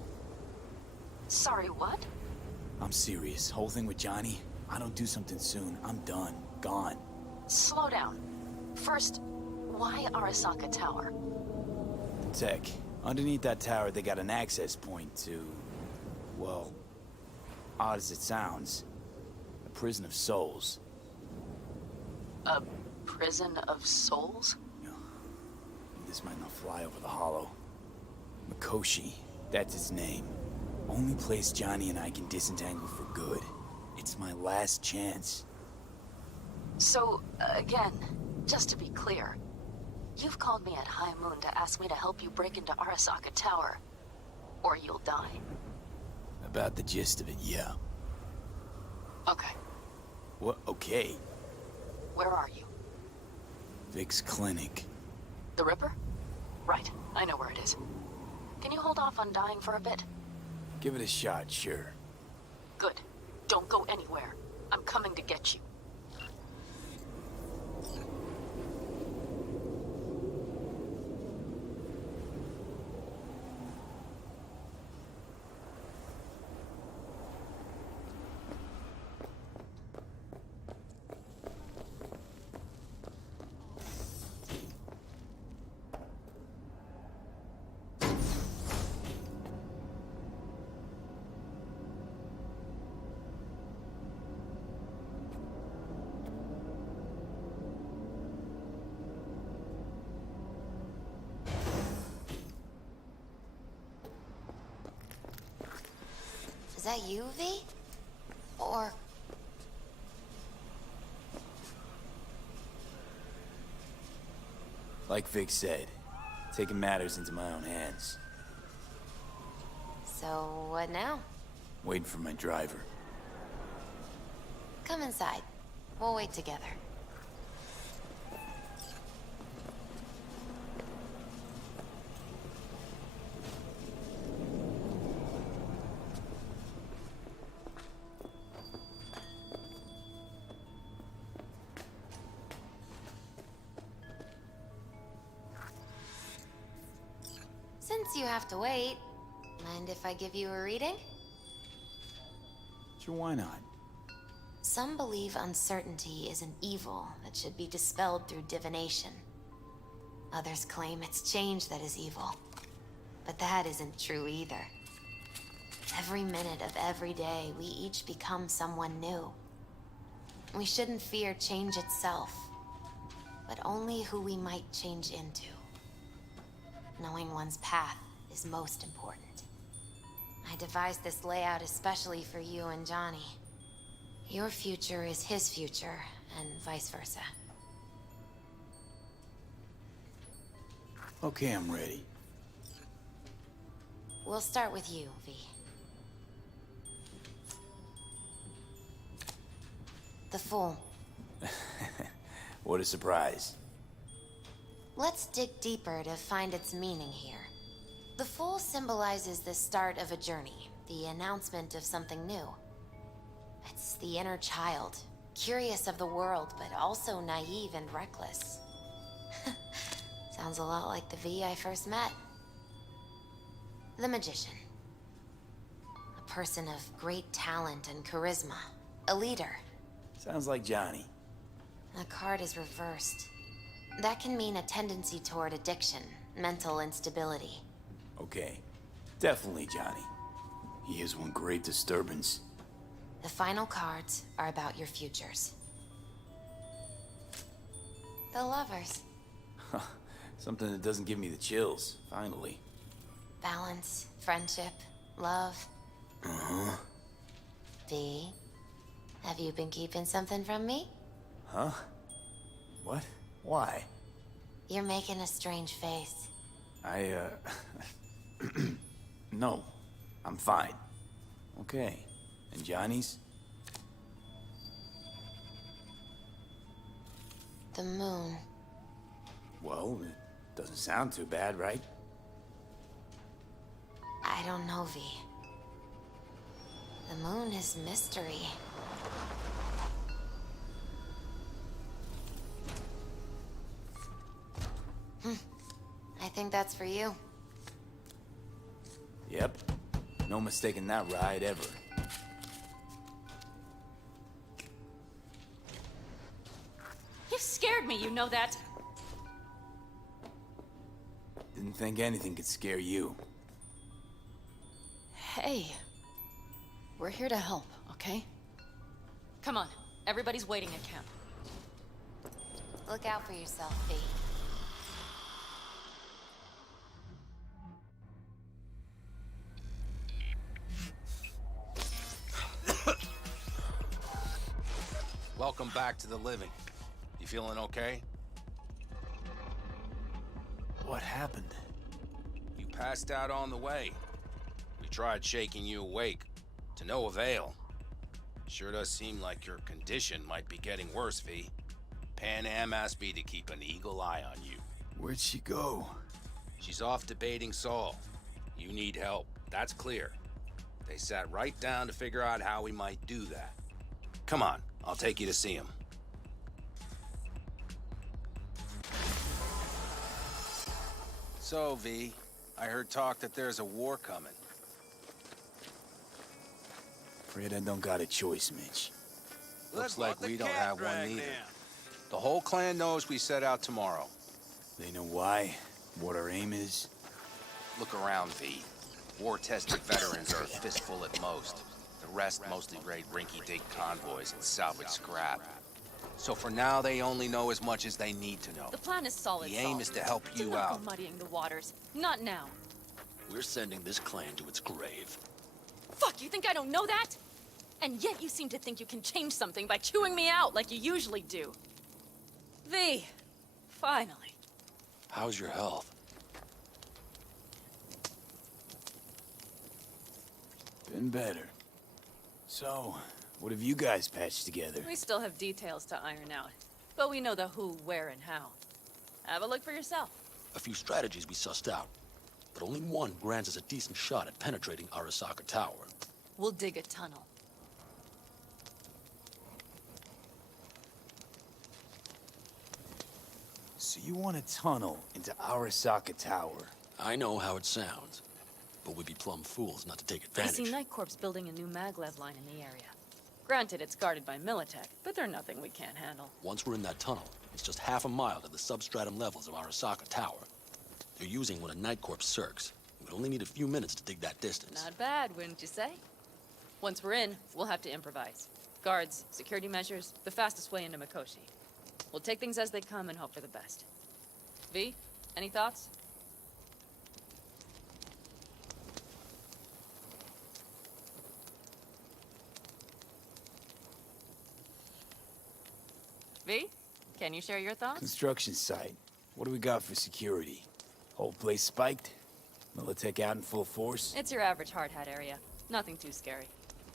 Sorry, what? I'm serious. Whole thing with Johnny, I don't do something soon, I'm done. Gone. Slow down. First, why Arasaka Tower? Tech. Underneath that tower, they got an access point to... well... odd as it sounds. A prison of souls. A prison of souls? This might not fly over the hollow. Mikoshi, that's its name. Only place Johnny and I can disentangle for good. It's my last chance. So, again, just to be clear, you've called me at High Moon to ask me to help you break into Arasaka Tower, or you'll die. About the gist of it, yeah. Okay. What? Okay. Where are you? Vic's clinic. The Ripper? Right, I know where it is. Can you hold off on dying for a bit? Give it a shot, sure. Good. Don't go anywhere. I'm coming to get you. Is that you, V? Or... Like Vic said, taking matters into my own hands. So, what now? Waiting for my driver. Come inside. We'll wait together. Since you have to wait, mind if I give you a reading? Sure, why not? Some believe uncertainty is an evil that should be dispelled through divination. Others claim it's change that is evil. But that isn't true either. Every minute of every day, we each become someone new. We shouldn't fear change itself, but only who we might change into. Knowing one's path is most important. I devised this layout especially for you and Johnny. Your future is his future, and vice versa. Okay, I'm ready. We'll start with you, V. The Fool. What a surprise. Let's dig deeper to find its meaning here. The Fool symbolizes the start of a journey, the announcement of something new. It's the inner child, curious of the world, but also naive and reckless. Sounds a lot like the V I first met. The Magician. A person of great talent and charisma. A leader. Sounds like Johnny. The card is reversed. That can mean a tendency toward addiction, mental instability. Okay. Definitely Johnny. He is one great disturbance. The final cards are about your futures. The Lovers. Something that doesn't give me the chills, finally. Balance, friendship, love. Uh-huh. V, have you been keeping something from me? Huh? What? Why? You're making a strange face. No. I'm fine. Okay. And Johnny's? The moon. Well, it doesn't sound too bad, right? I don't know, V. The moon is mystery. I think that's for you. Yep. No mistaking that ride ever. scared me, you know that? Didn't think anything could scare you. Hey. We're here to help, okay? Come on. Everybody's waiting at camp. Look out for yourself, V. Welcome back to the living. You feeling okay? What happened? You passed out on the way. We tried shaking you awake, to no avail. Sure does seem like your condition might be getting worse, V. Pan Am asked me to keep an eagle eye on you. Where'd she go? She's off debating Saul. You need help, that's clear. They sat right down to figure out how we might do that. Come on, I'll take you to see him. So, V, I heard talk that there's a war coming. Afraid I don't got a choice, Mitch. Looks like we don't have one either. The whole clan knows we set out tomorrow. They know why? What our aim is? Look around, V. War-tested veterans are a fistful at most. The rest mostly raid rinky-dink convoys and salvage scrap. So for now, they only know as much as they need to know. The plan is solid. The aim is to help you Do not out. go muddying the waters. Not now. We're sending this clan to its grave. Fuck, you think I don't know that? And yet you seem to think you can change something by chewing me out like you usually do. V, finally. How's your health? Been better. So, what have you guys patched together? We still have details to iron out, but we know the who, where, and how. Have a look for yourself. A few strategies we sussed out, but only one grants us a decent shot at penetrating Arasaka Tower. We'll dig a tunnel. So you want a tunnel into Arasaka Tower? I know how it sounds, but we'd be plumb fools not to take I advantage. see Night Corps building a new maglev line in the area. Granted, it's guarded by Militech, but they're nothing we can't handle. Once we're in that tunnel, it's just half a mile to the substratum levels of Arasaka Tower. They're using one of Night Corps circs. We'd only need a few minutes to dig that distance. Not bad, wouldn't you say? Once we're in, we'll have to improvise. Guards, security measures, the fastest way into Mikoshi. We'll take things as they come and hope for the best. V, any thoughts? V, can you share your thoughts? Construction site. What do we got for security? Whole place spiked? Militech out in full force? It's your average hard hat area. Nothing too scary.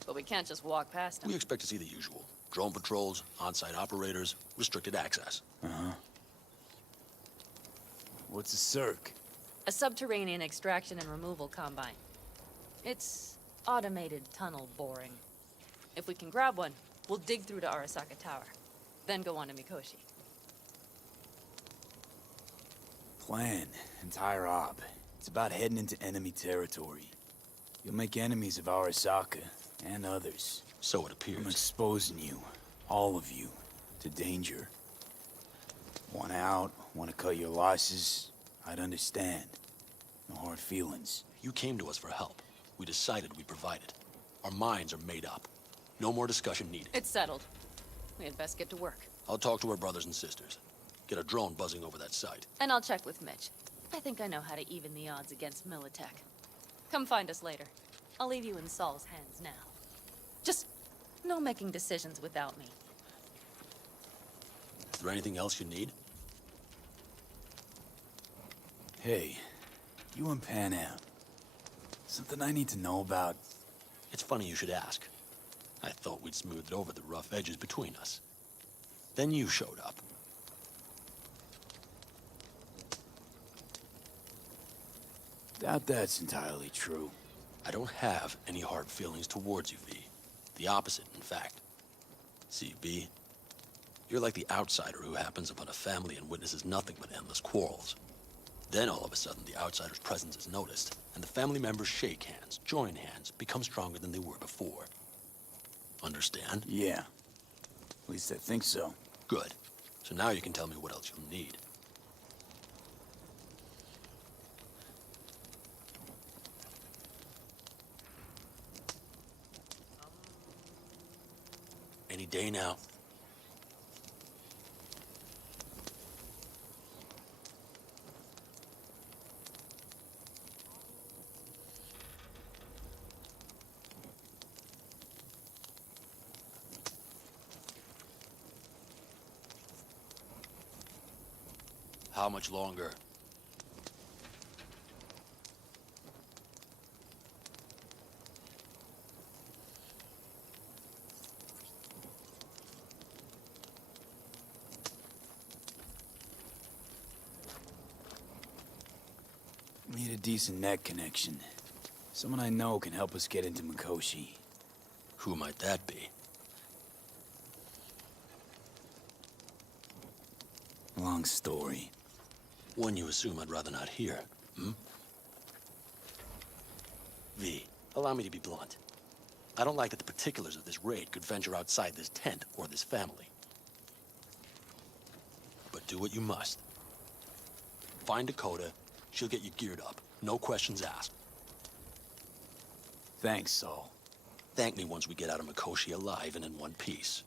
But we can't just walk past them. We expect to see the usual. Drone patrols, on-site operators, restricted access. Uh-huh. What's a circ? A subterranean extraction and removal combine. It's automated tunnel boring. If we can grab one, we'll dig through to Arasaka Tower. Then go on to Mikoshi. Plan. Entire op. It's about heading into enemy territory. You'll make enemies of Arasaka, and others. So it appears. I'm exposing you, all of you, to danger. Want out, want to cut your losses, I'd understand. No hard feelings. You came to us for help. We decided we'd provide it. Our minds are made up. No more discussion needed. It's settled. We had best get to work. I'll talk to our brothers and sisters. Get a drone buzzing over that site. And I'll check with Mitch. I think I know how to even the odds against Militech. Come find us later. I'll leave you in Saul's hands now. Just no making decisions without me. Is there anything else you need? Hey, you and Pan Am. Something I need to know about? It's funny you should ask. I thought we'd smoothed over the rough edges between us. Then you showed up. Doubt that's entirely true. I don't have any hard feelings towards you, V. The opposite, in fact. See, V, you're like the outsider who happens upon a family and witnesses nothing but endless quarrels. Then all of a sudden the outsider's presence is noticed, and the family members shake hands, join hands, become stronger than they were before. Understand? Yeah. At least I think so. Good. So now you can tell me what else you'll need. Any day now. How much longer? Need a decent net connection. Someone I know can help us get into Mikoshi. Who might that be? Long story. One you assume I'd rather not hear, hmm? V, allow me to be blunt. I don't like that the particulars of this raid could venture outside this tent or this family. But do what you must. Find Dakota, she'll get you geared up. No questions asked. Thanks, Saul. Thank me once we get out of Mikoshi alive and in one piece.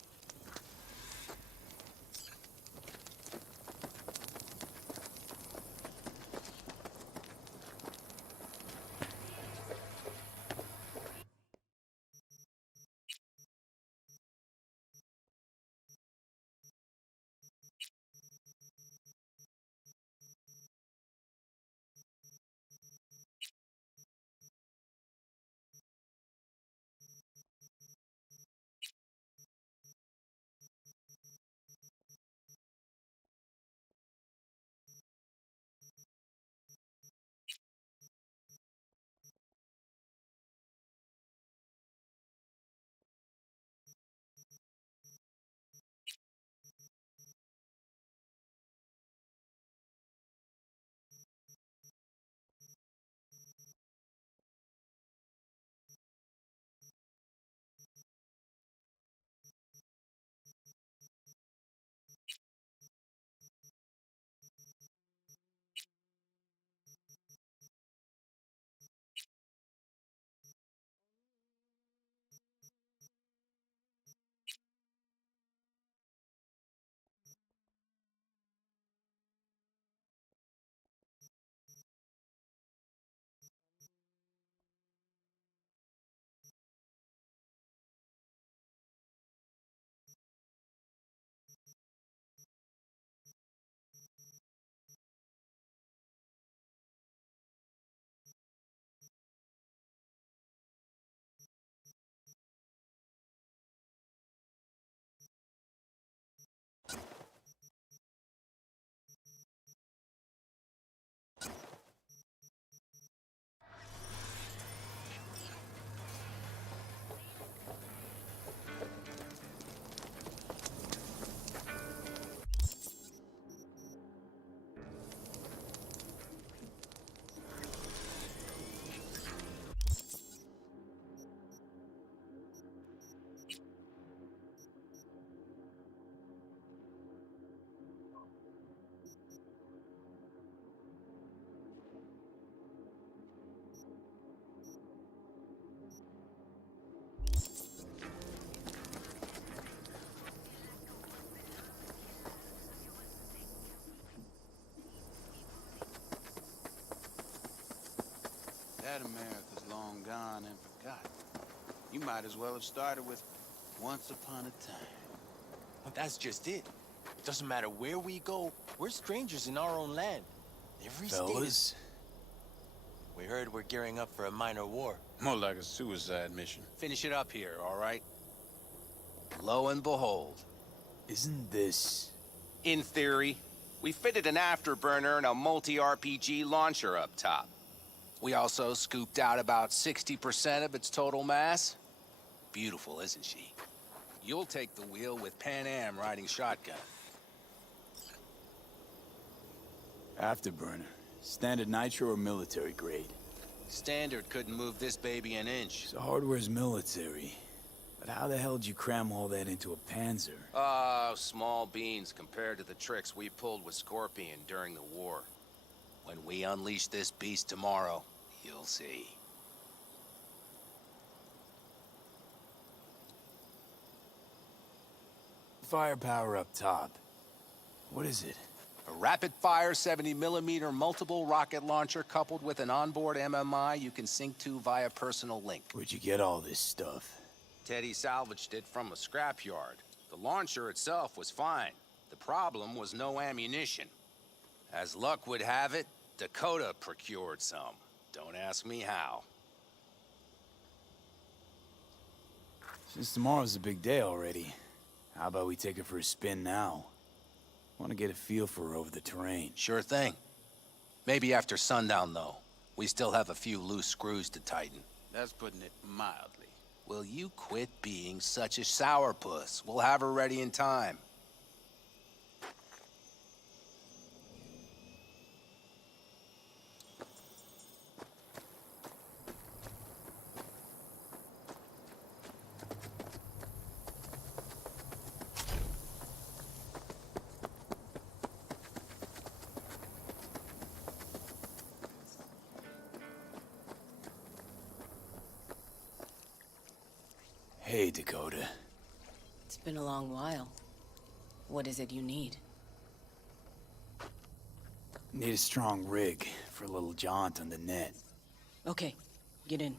That America's long gone and forgotten. You might as well have started with Once Upon a Time. That's just it. Doesn't matter where we go, we're strangers in our own land. Every state Fellas? is... We heard we're gearing up for a minor war. More like a suicide mission. Finish it up here, all right? Lo and behold. Isn't this... In theory, we fitted an afterburner and a multi-RPG launcher up top. We also scooped out about 60% of its total mass. Beautiful, isn't she? You'll take the wheel with Pan Am riding shotgun. Afterburner. Standard nitro or military grade? Standard couldn't move this baby an inch. So hardware's military. But how the hell did you cram all that into a Panzer? Oh, small beans compared to the tricks we pulled with Scorpion during the war. When we unleash this beast tomorrow, you'll see. Firepower up top. What is it? A rapid-fire 70mm multiple rocket launcher coupled with an onboard MMI you can sync to via personal link. Where'd you get all this stuff? Teddy salvaged it from a scrapyard. The launcher itself was fine. The problem was no ammunition. As luck would have it, Dakota procured some. Don't ask me how. Since tomorrow's a big day already, how about we take her for a spin now? Want to get a feel for her over the terrain. Sure thing. Maybe after sundown, though. We still have a few loose screws to tighten. That's putting it mildly. Will you quit being such a sourpuss? We'll have her ready in time. Hey, Dakota. It's been a long while. What is it you need? Need a strong rig for a little jaunt on the net. Okay, get in.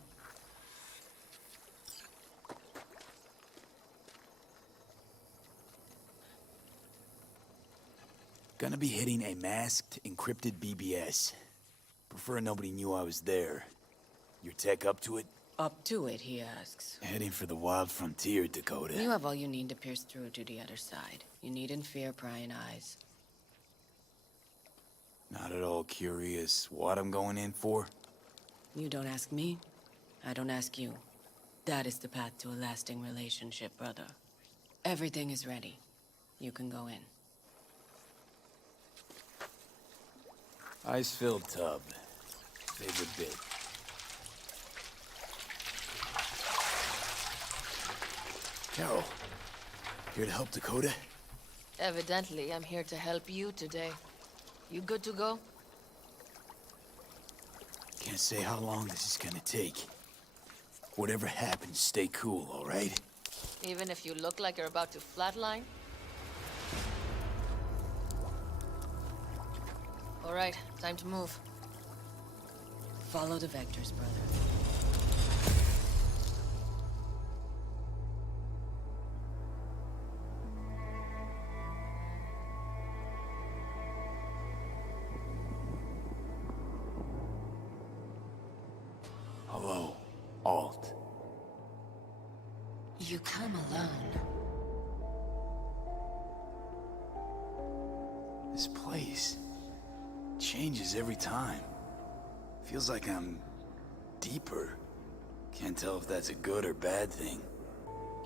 Gonna be hitting a masked, encrypted BBS. Prefer nobody knew I was there. Your tech up to it? Up to it, he asks. Heading for the wild frontier, Dakota. You have all you need to pierce through to the other side. You needn't fear prying eyes. Not at all curious what I'm going in for? You don't ask me, I don't ask you. That is the path to a lasting relationship, brother. Everything is ready. You can go in. Ice-filled tub. Favorite bit. Carol, here to help Dakota? Evidently, I'm here to help you today. You good to go? Can't say how long this is gonna take. Whatever happens, stay cool, all right? Even if you look like you're about to flatline? All right, time to move. Follow the vectors, brother. Hello, Alt. You come alone. This place changes every time. Feels like I'm deeper. Can't tell if that's a good or bad thing.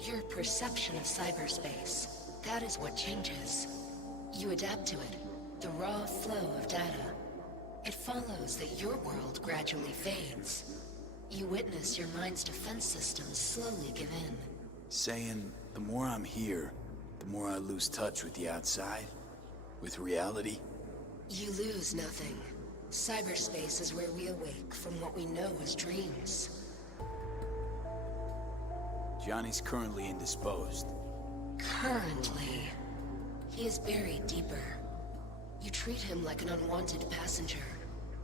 Your perception of cyberspace, that is what changes. You adapt to it, the raw flow of data. It follows that your world gradually fades. You witness your mind's defense systems slowly give in. Saying the more I'm here, the more I lose touch with the outside, with reality. You lose nothing. Cyberspace is where we awake from what we know as dreams. Johnny's currently indisposed. Currently. He is buried deeper. You treat him like an unwanted passenger,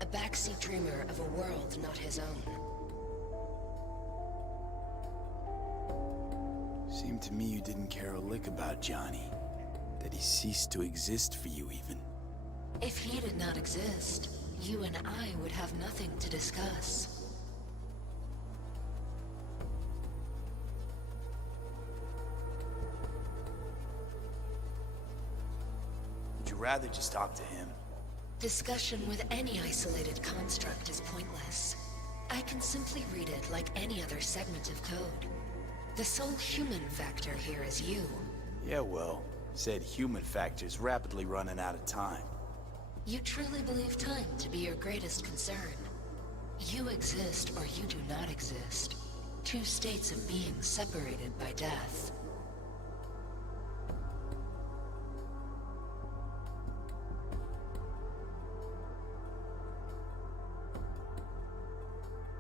a backseat dreamer of a world not his own. Seemed to me you didn't care a lick about Johnny. That he ceased to exist for you, even. If he did not exist, you and I would have nothing to discuss. Would you rather just talk to him? Discussion with any isolated construct is pointless. I can simply read it like any other segment of code. The sole human factor here is you. Yeah, well, said human factor's rapidly running out of time. You truly believe time to be your greatest concern. You exist or you do not exist. Two states of being separated by death.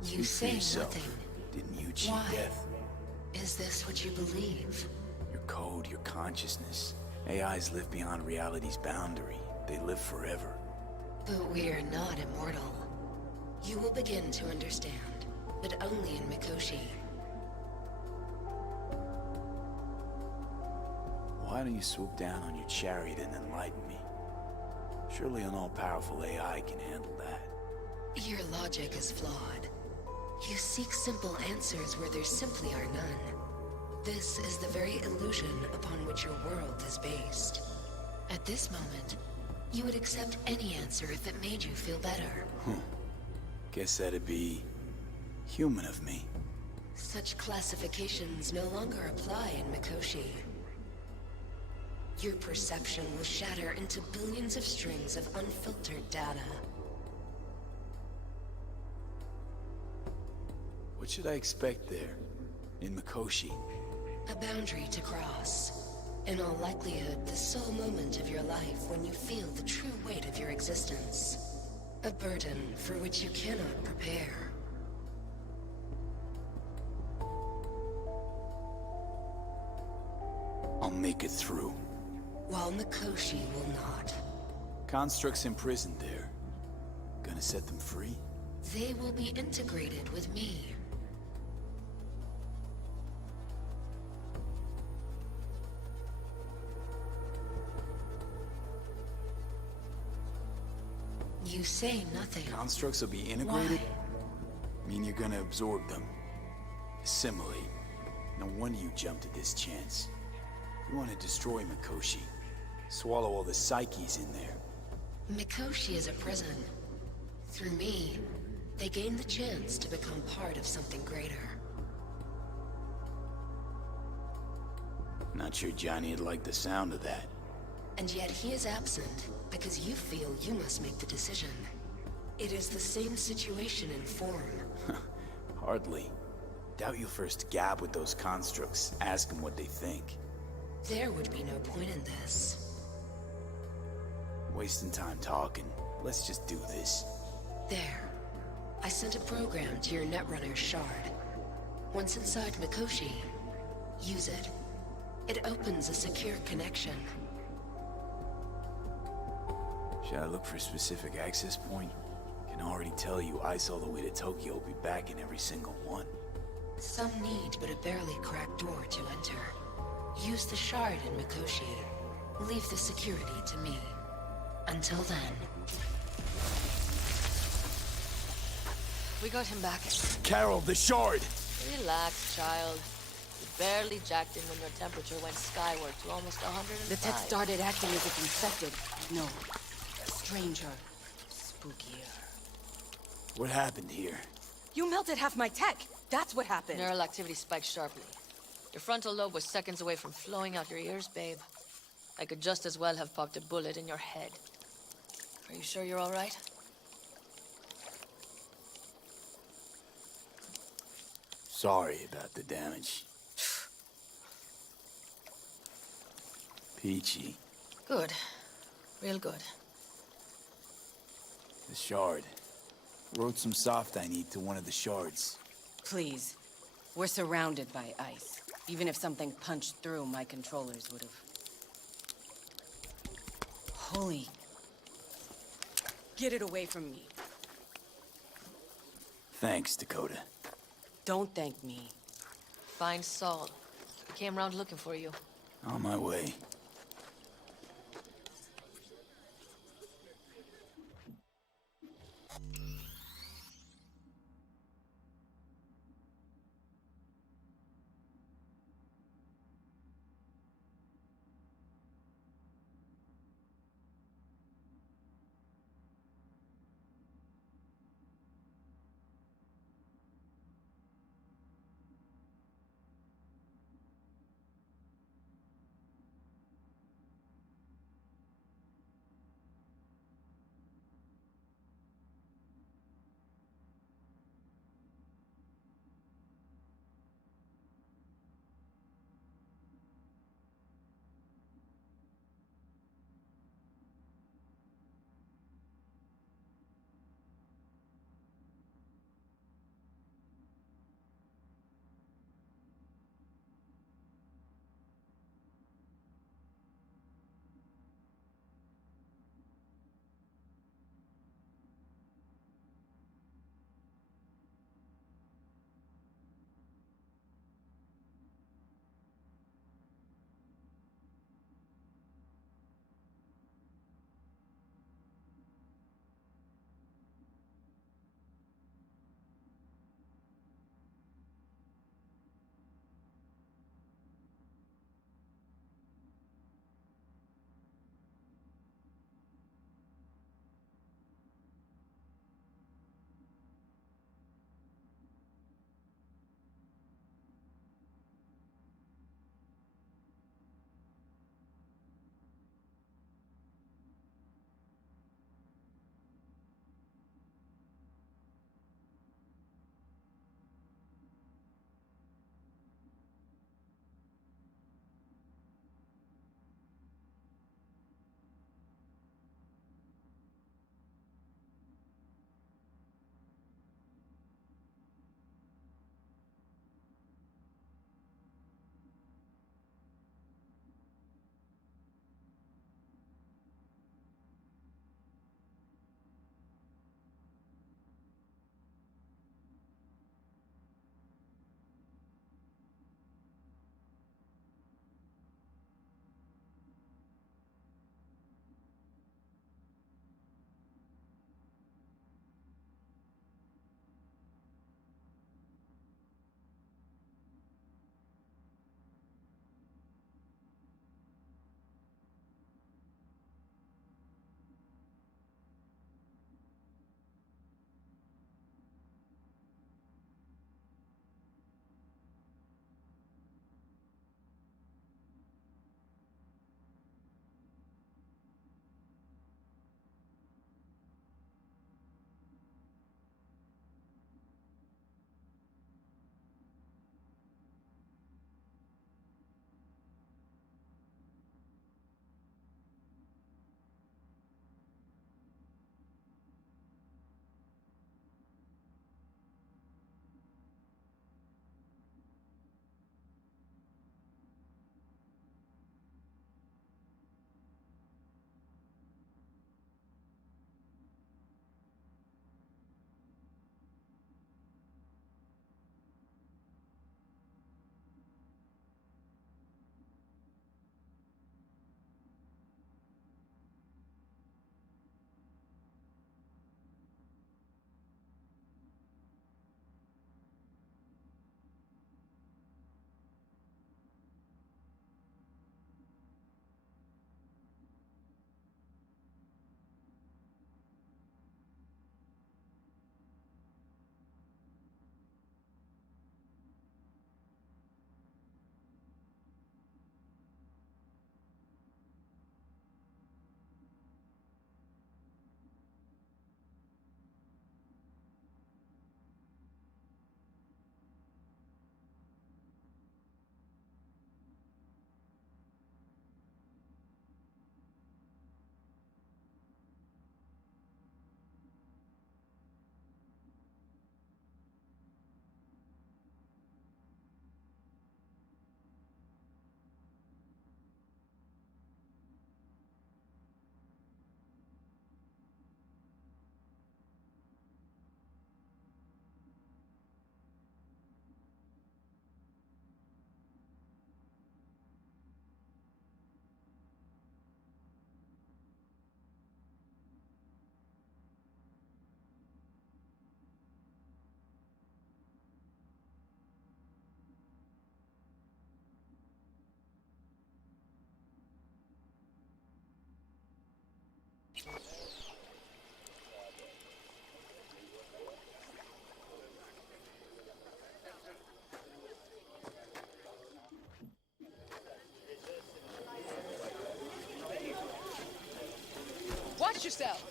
You say yourself, nothing. didn't you cheat Why? death? Is this what you believe? Your code, your consciousness. AIs live beyond reality's boundary. They live forever. But we are not immortal. You will begin to understand, but only in Mikoshi. Why don't you swoop down on your chariot and enlighten me? Surely an all-powerful AI can handle that. Your logic is flawed. You seek simple answers where there simply are none. This is the very illusion upon which your world is based. At this moment, you would accept any answer if it made you feel better. Guess that'd be human of me. Such classifications no longer apply in Mikoshi. Your perception will shatter into billions of strings of unfiltered data. What should I expect there, in Mikoshi? A boundary to cross. In all likelihood, the sole moment of your life when you feel the true weight of your existence. A burden for which you cannot prepare. I'll make it through. While Mikoshi will not. Constructs imprisoned there. Gonna set them free? They will be integrated with me. You say nothing. Constructs will be integrated? Why? Mean you're gonna absorb them. Assimilate. No wonder you jumped at this chance. You want to destroy Mikoshi. Swallow all the psyches in there. Mikoshi is a prison. Through me, they gain the chance to become part of something greater. Not sure Johnny'd like the sound of that. And yet he is absent, because you feel you must make the decision. It is the same situation in form. Hardly. Doubt you'll first gab with those constructs, ask them what they think. There would be no point in this. Wasting time talking. Let's just do this. There. I sent a program to your Netrunner shard. Once inside Mikoshi, use it. It opens a secure connection. Should I look for a specific access point? Can already tell you ice all the way to Tokyo will be back in every single one. Some need but a barely cracked door to enter. Use the shard in Mikoshi. Leave the security to me. Until then. We got him back. Carol, the shard! Relax, child. You barely jacked in when your temperature went skyward to almost 105. The tech started acting as if infected. No. Stranger. Spookier. What happened here? You melted half my tech! That's what happened! Neural activity spiked sharply. Your frontal lobe was seconds away from flowing out your ears, babe. I could just as well have popped a bullet in your head. Are you sure you're all right? Sorry about the damage. Peachy. Good. Real good. The shard. Wrote some soft I need to one of the shards. Please. We're surrounded by ice. Even if something punched through, my controllers would have... Holy... Get it away from me. Thanks, Dakota. Don't thank me. Find Saul. He came around looking for you. On my way. Watch yourself!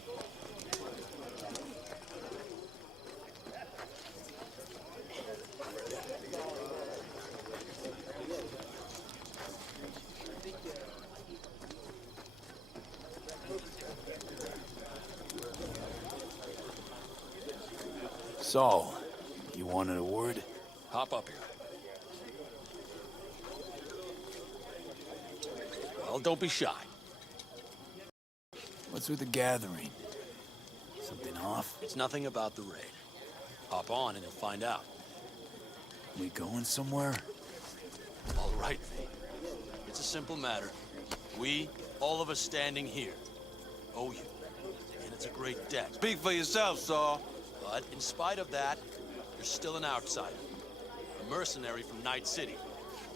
Saul, you wanted a word? Hop up here. Well, don't be shy. What's with the gathering? Something off? It's nothing about the raid. Hop on and you'll find out. We going somewhere? All right, V. It's a simple matter. We, all of us standing here, owe you. And it's a great debt. Speak for yourself, Saul. But in spite of that, you're still an outsider. A mercenary from Night City.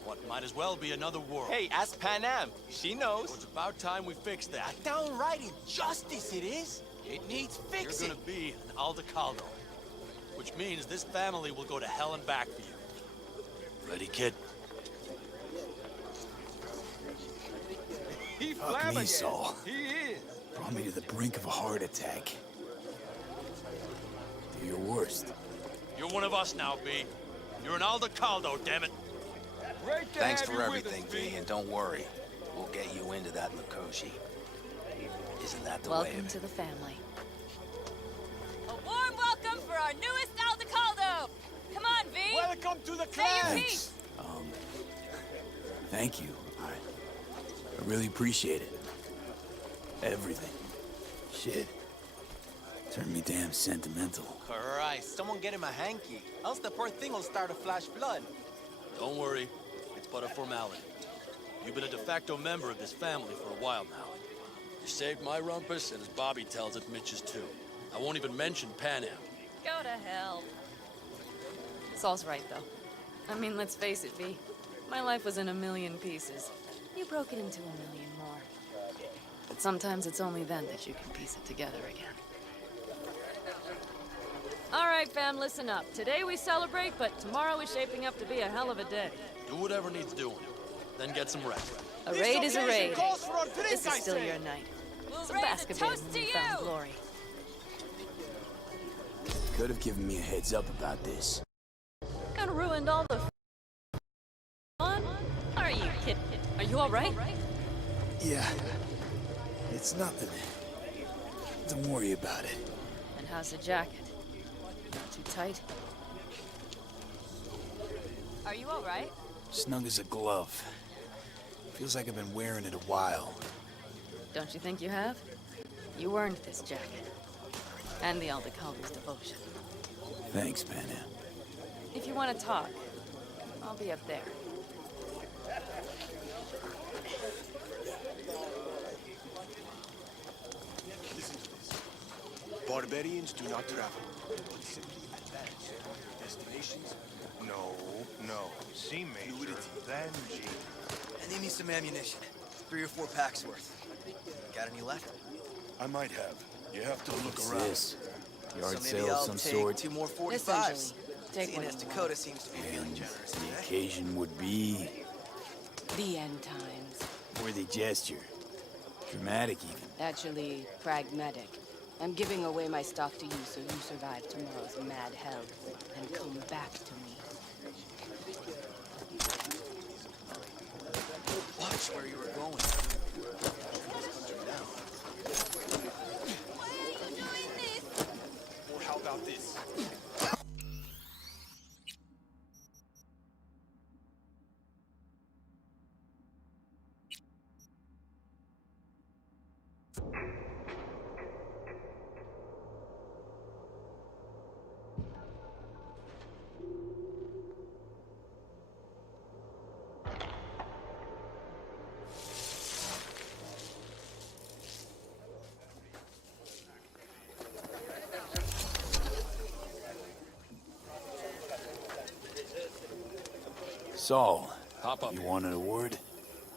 What might as well be another world. Hey, ask Pan Am. She knows. So it's about time we fix that. Downright injustice it is. It needs fixing. You're gonna be an Aldecaldo. Which means this family will go to hell and back for you. Ready, kid? He Fuck me, Saul. He is. Brought me to the brink of a heart attack. Do your worst. You're one of us now, V. You're an Aldecaldo, damn it. Great to Thanks have for you everything, with us, V, and don't worry. We'll get you into that Mikoshi. Isn't that the way Welcome of it? to the family. A warm welcome for our newest Aldecaldo! Come on, V! Welcome to the Say your clan! piece! Thank you. I really appreciate it. Everything. Shit. Turned me damn sentimental. Christ, someone get him a hanky. Else the poor thing will start to flash blood. Don't worry. It's but a formality. You've been a de facto member of this family for a while now. You saved my rumpus, and as Bobby tells it, Mitch's too. I won't even mention Pan Am. Go to hell. Saul's right, though. I mean, let's face it, V. My life was in a million pieces. You broke it into a million more. But sometimes it's only then that you can piece it together again. All right, fam, listen up. Today we celebrate, but tomorrow is shaping up to be a hell of a day. Do whatever needs doing. Then get some rest. A raid is a raid. Calls for our drink, This is I still say. your night. We'll Some raise a basketball toast in to newfound you! glory. Could have given me a heads up about this. Kinda ruined all the fun. Are you kidding? Are you all right? Yeah. It's nothing. Don't worry about it. And how's the jacket? Not too tight? Are you all right? Snug as a glove. Feels like I've been wearing it a while. Don't you think you have? You earned this jacket. And the Aldecaldo's devotion. Thanks, Pan Am. If you want to talk, I'll be up there. Barbarians do not travel. Simply advance to their destinations. No. See, Major. Then G. I need me some ammunition. 3 or 4 packs worth. Got any left? I might have. You have to look What's around. this? Yard So maybe sale of I'll some take sort? 2 more 45s. Essentially, take Seeing what as you Dakota want. seems to be feeling generous The today. occasion would be The end times. worthy gesture. Dramatic even. Actually, pragmatic. I'm giving away my stock to you so you survive tomorrow's mad hell and come back to me. Watch where you were going. Or how about this? Saul, Hop up you here. wanted a word?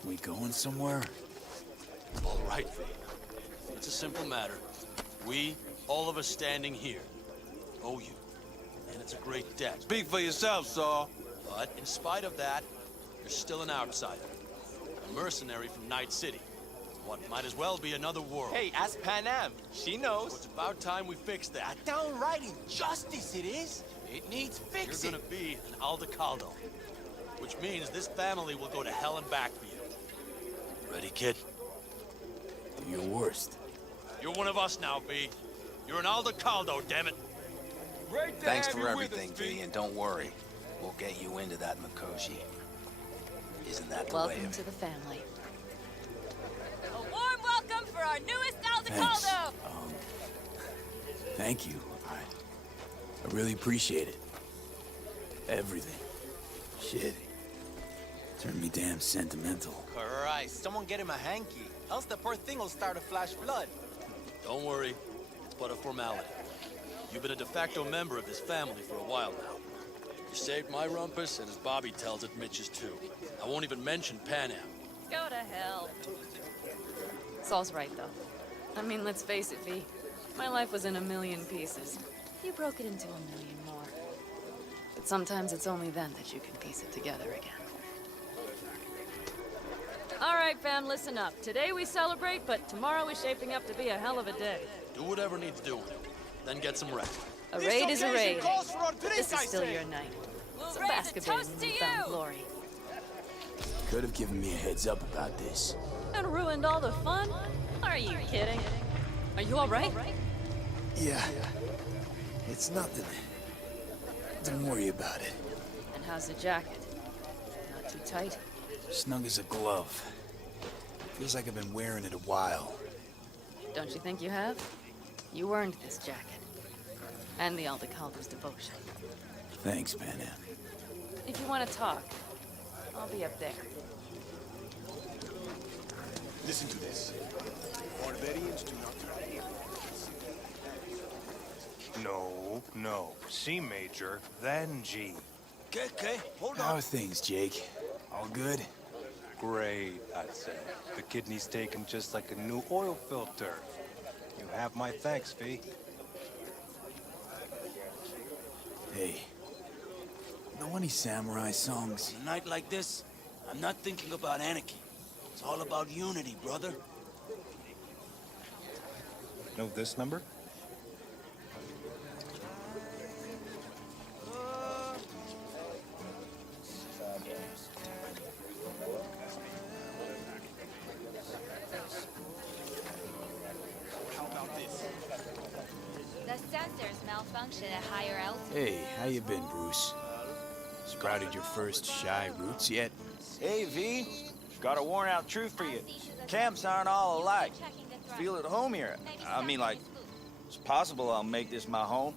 We going somewhere? All right, V. It's a simple matter. We, all of us standing here, owe you. And it's a great debt. Speak for yourself, Saul. But in spite of that, you're still an outsider. A mercenary from Night City. What might as well be another world. Hey, ask Pan Am. She knows. So it's about time we fix that. A downright injustice it is. It needs fixing. You're gonna be an Aldecaldo. Which means this family will go to hell and back for you. Ready, kid? Do your worst. You're one of us now, V. You're an Aldecaldo, damn it. Thanks for everything, V, and don't worry. We'll get you into that Mikoshi. Isn't that the way Welcome of to the family. A warm welcome for our newest Aldecaldo! Thank you. I really appreciate it. Everything. Shit. Turned me damn sentimental. Christ, someone get him a hanky. Else the poor thing will start to flash blood. Don't worry. It's but a formality. You've been a de facto member of this family for a while now. You saved my rumpus, and as Bobby tells it, Mitch's too. I won't even mention Pan Am. Go to hell. Saul's right, though. I mean, let's face it, V. My life was in a million pieces. You broke it into a million more. But sometimes it's only then that you can piece it together again. All right, fam, listen up. Today we celebrate, but tomorrow is shaping up to be a hell of a day. Do whatever needs doing. Then get some rest. A raid is a raid. This is I still say. your night. We'll So raise bask a a bit toast in to newfound you! glory. Could have given me a heads up about this. And ruined all the fun? Are you kidding? Are you all right? Yeah. It's nothing. Don't worry about it. And how's the jacket? Not too tight? Snug as a glove. Feels like I've been wearing it a while. Don't you think you have? You earned this jacket. And the Aldecaldo's devotion. Thanks, Pan Am. If you want to talk, I'll be up there. Listen to this. Barbarians do not travel. No. C major, then G. Okay, hold How on. are things, Jake? All good? Great, I'd say. The kidney's taken just like a new oil filter. You have my thanks, V. Hey. Know any samurai songs? On a night like this, I'm not thinking about anarchy. It's all about unity, brother. Know this number? The sensors malfunction at higher altitude. Hey, how you been, Bruce? Sprouted your first shy roots yet? Hey, V. Got a worn-out truth for you. Camps aren't all alike. Feel at home here. I mean, like, it's possible I'll make this my home.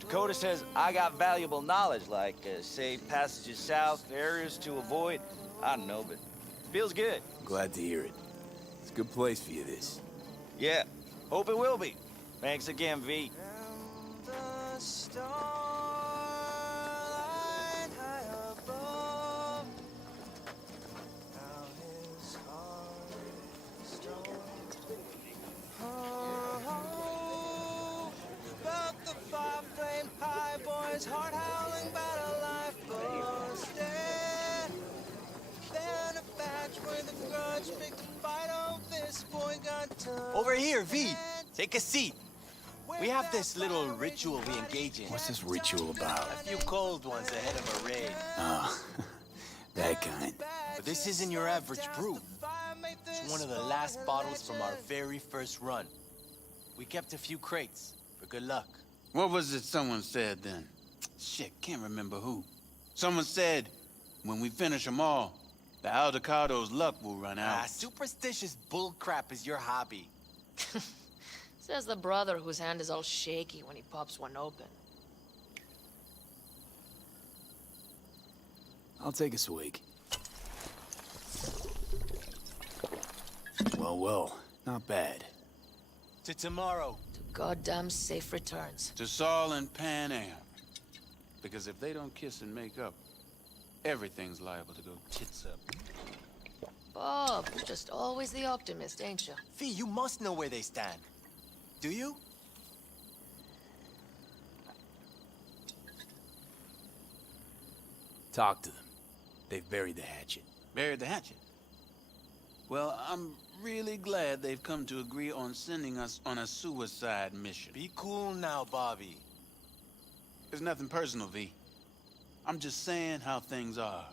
Dakota says I got valuable knowledge, like safe passages south, areas to avoid. I don't know, but feels good. Glad to hear it. It's a good place for you, this. Yeah, hope it will be. Thanks again, V. Heart howling battle life goes dead. Then a batch with a grudge picked a fight. Oh, this boy got turned. Over here, V. Take a seat. We have this little ritual we engage in. What's this ritual about? A few cold ones ahead of a raid. Oh, that kind. But this isn't your average brew. It's one of the last bottles from our very first run. We kept a few crates for good luck. What was it someone said then? Shit, can't remember who. Someone said, when we finish them all, the Aldecaldo's luck will run out. Superstitious bullcrap is your hobby. Says the brother whose hand is all shaky when he pops one open. I'll take a swig. Well, not bad. To tomorrow. To goddamn safe returns. To Saul and Pan Am. Because if they don't kiss and make up, everything's liable to go tits up. Bob, you're just always the optimist, ain't you? Fee, you must know where they stand. Do you? Talk to them. They've buried the hatchet. Buried the hatchet? Well, I'm really glad they've come to agree on sending us on a suicide mission. Be cool now, Bobby. There's nothing personal, V. I'm just saying how things are.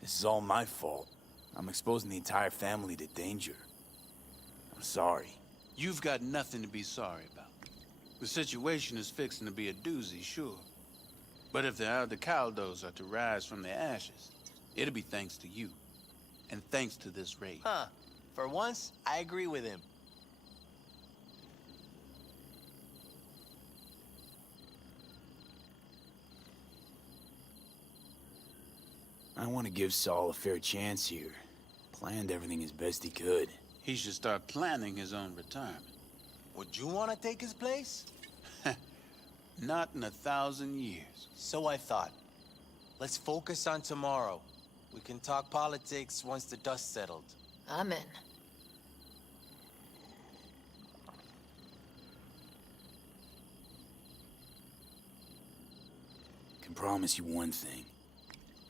This is all my fault. I'm exposing the entire family to danger. I'm sorry. You've got nothing to be sorry about. The situation is fixing to be a doozy, sure. But if the Aldecaldos are to rise from their ashes, it'll be thanks to you. And thanks to this raid. Huh. For once, I agree with him. I want to give Saul a fair chance here. Planned everything as best he could. He should start planning his own retirement. Would you want to take his place? Not in 1,000 years. So I thought. Let's focus on tomorrow. We can talk politics once the dust settled. I'm in. Can promise you one thing.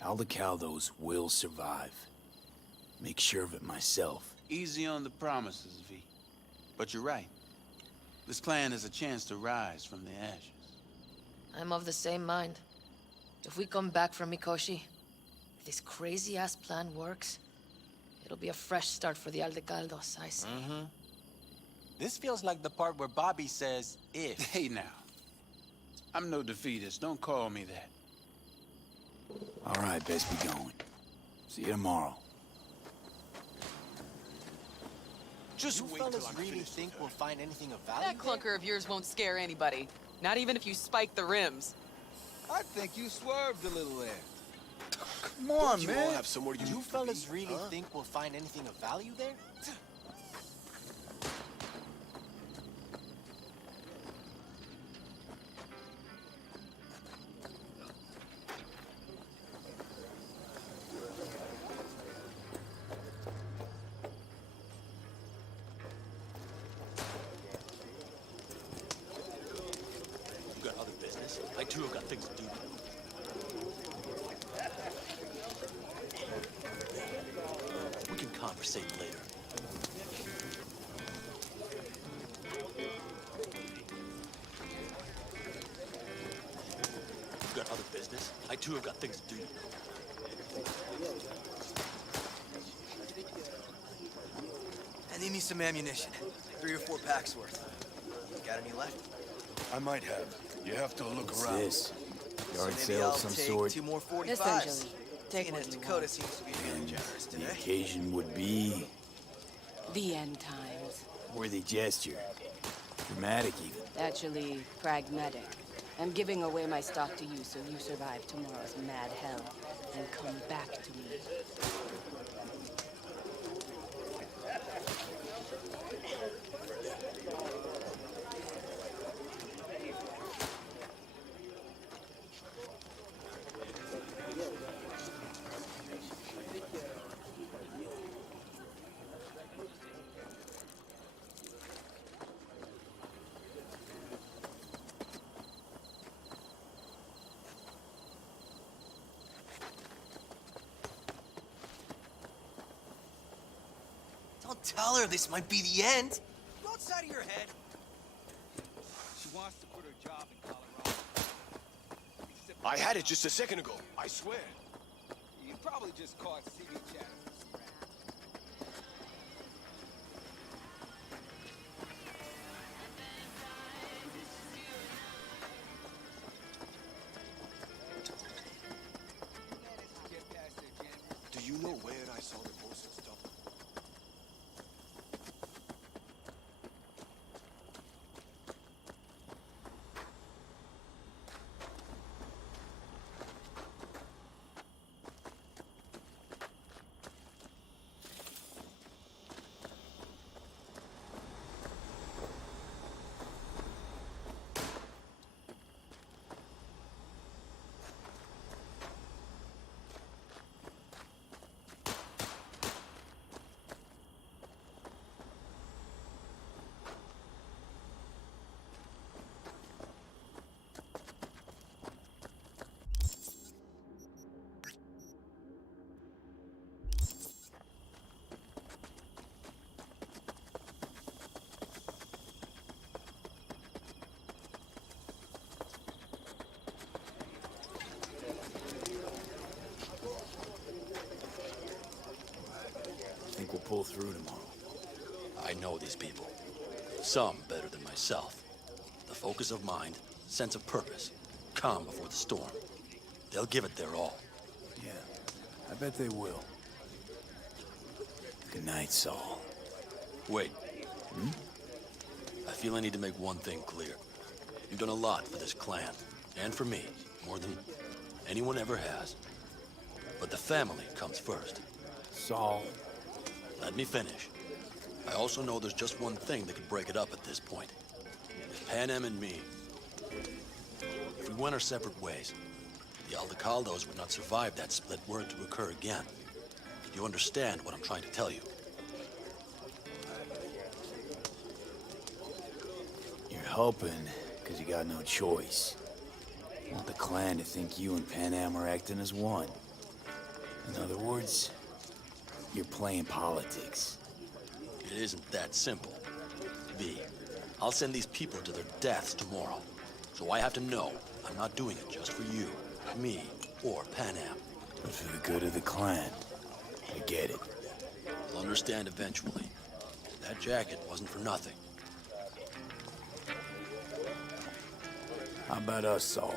Aldecaldos will survive. Make sure of it myself. Easy on the promises, V. But you're right. This clan has a chance to rise from the ashes. I'm of the same mind. If we come back from Mikoshi, if this crazy-ass plan works, it'll be a fresh start for the Aldecaldos, I say. Mm-hmm. This feels like the part where Bobby says, if. Hey now. I'm no defeatist. Don't call me that. All right, best be going. See you tomorrow. Just you fellas really think we'll find anything of value That clunker of yours won't scare anybody. Not even if you spike the rims. I think you swerved a little there. Come on, Don't man. You all have somewhere you fellas really think we'll find anything of value there? You got other business? I too have got things to do. We can conversate later. You got other business? I too have got things to do. I need me some ammunition. 3 or 4 packs worth. Got any left? I might have. You have to look What's around. this? Yard Maybe sale I'll of some take sort? 2 more 45s. Essentially. Take Seeing what as you Dakota want. seems to be feeling generous The today. occasion would be The end times. worthy gesture. Dramatic even. Actually, pragmatic. I'm giving away my stock to you so you survive tomorrow's mad hell and come back to me. Don't tell her this might be the end. Go outside of your head. She wants to quit her job in Colorado. I had it just a second ago. I swear. You probably just caught CB chatting. Do you know where I saw the most stuff? pull through tomorrow. I know these people. Some better than myself. The focus of mind, sense of purpose, calm before the storm. They'll give it their all. Yeah, I bet they will. Good night, Saul. Wait. I feel I need to make one thing clear. You've done a lot for this clan, and for me, more than anyone ever has. But the family comes first. Saul. Let me finish. I also know there's just one thing that could break it up at this point. If Pan Am and me, if we went our separate ways, the Aldecaldos would not survive that split were it to occur again. You understand what I'm trying to tell you? You're helping because you got no choice. You want the clan to think you and Pan Am are acting as one. In other words, you're playing politics. It isn't that simple. V, I'll send these people to their deaths tomorrow. So I have to know I'm not doing it just for you, me, or Pan Am. But for the good of the clan. I get it. You'll understand eventually. That jacket wasn't for nothing. How about us, Saul?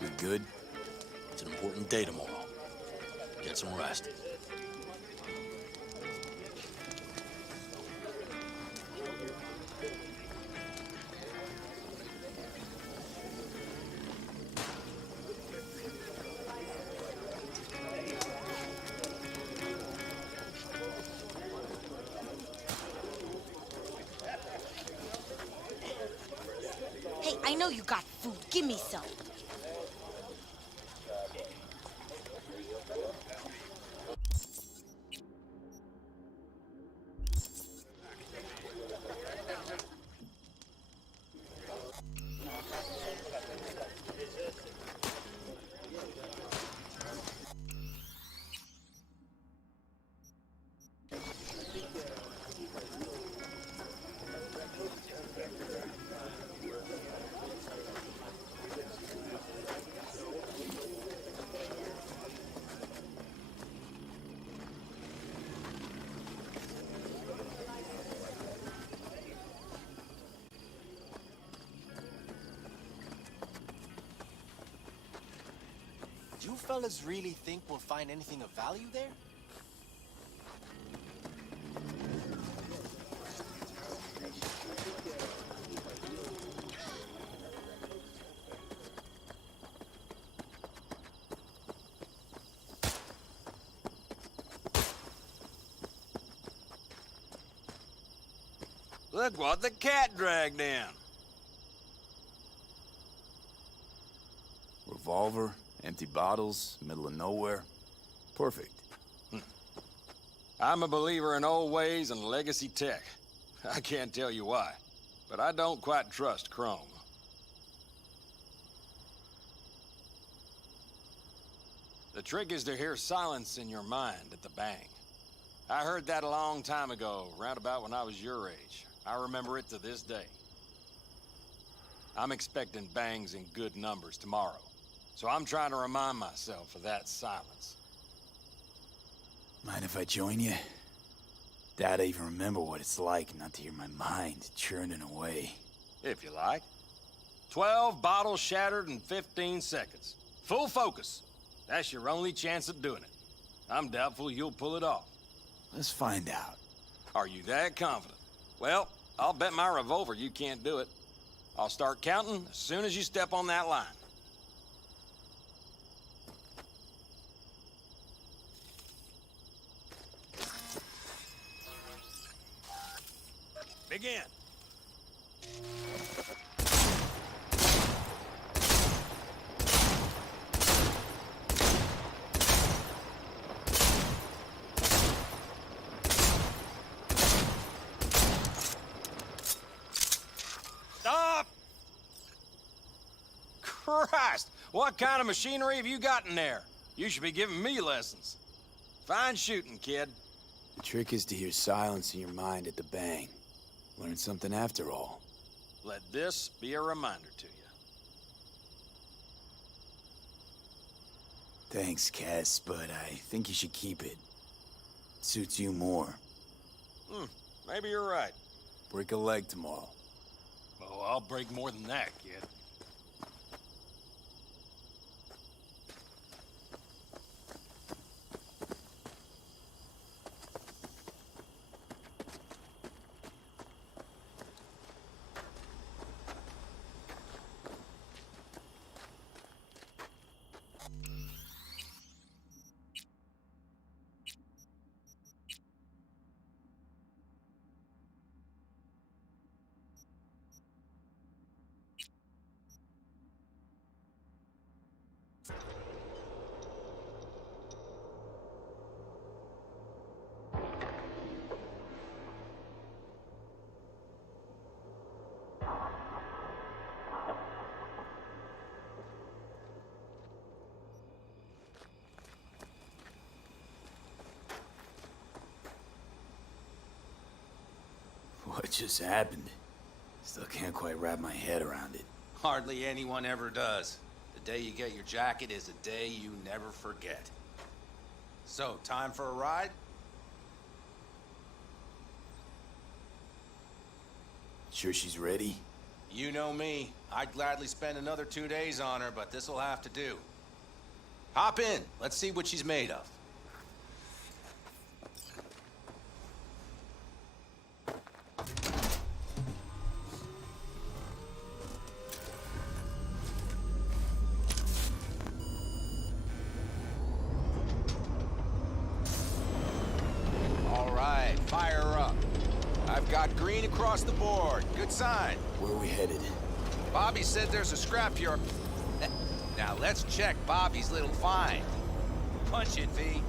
We good? It's an important day tomorrow. Get some rest. Hey, I know you got food. Give me some. Do you fellas really think we'll find anything of value there? Look what the cat dragged in. Revolver, empty bottles, middle of nowhere. Perfect. I'm a believer in old ways and legacy tech. I can't tell you why, but I don't quite trust Chrome. The trick is to hear silence in your mind at the bang. I heard that a long time ago, round about when I was your age. I remember it to this day. I'm expecting bangs in good numbers tomorrow, so I'm trying to remind myself of that silence. Mind if I join you? Doubt I even remember what it's like not to hear my mind churning away. If you like. 12 bottles shattered in 15 seconds. Full focus. That's your only chance of doing it. I'm doubtful you'll pull it off. Let's find out. Are you that confident? Well, I'll bet my revolver you can't do it. I'll start counting as soon as you step on that line. Begin. Stop! Christ! What kind of machinery have you got in there? You should be giving me lessons. Fine shooting, kid. The trick is to hear silence in your mind at the bang. Learn something after all. Let this be a reminder to you. Thanks, Cass, but I think you should keep it. Suits you more. Maybe you're right. Break a leg tomorrow. Oh, I'll break more than that, kid. What just happened? Still can't quite wrap my head around it. Hardly anyone ever does. The day you get your jacket is a day you never forget. So, time for a ride? Sure she's ready? You know me. I'd gladly spend another 2 days on her, but this'll have to do. Hop in. Let's see what she's made of. All right, fire her up. I've got green across the board. Good sign. Where are we headed? Bobby said there's a scrapyard. Now let's check Bobby's little find. Punch it, V.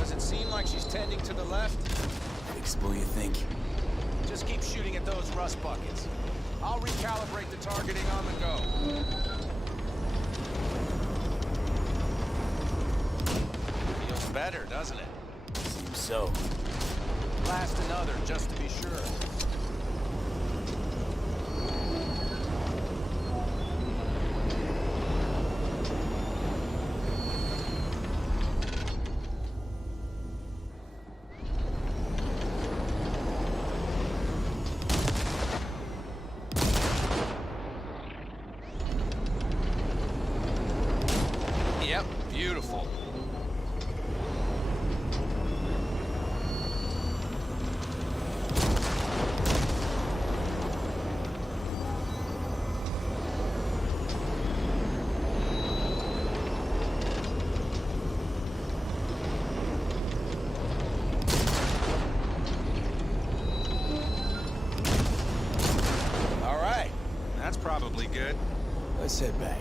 Does it seem like she's tending to the left? Fixable, you think? Just keep shooting at those rust buckets. I'll recalibrate the targeting on the go. Feels better, doesn't it? Seems so. Blast another, just to be sure. Yep, beautiful. Probably good. Let's head back.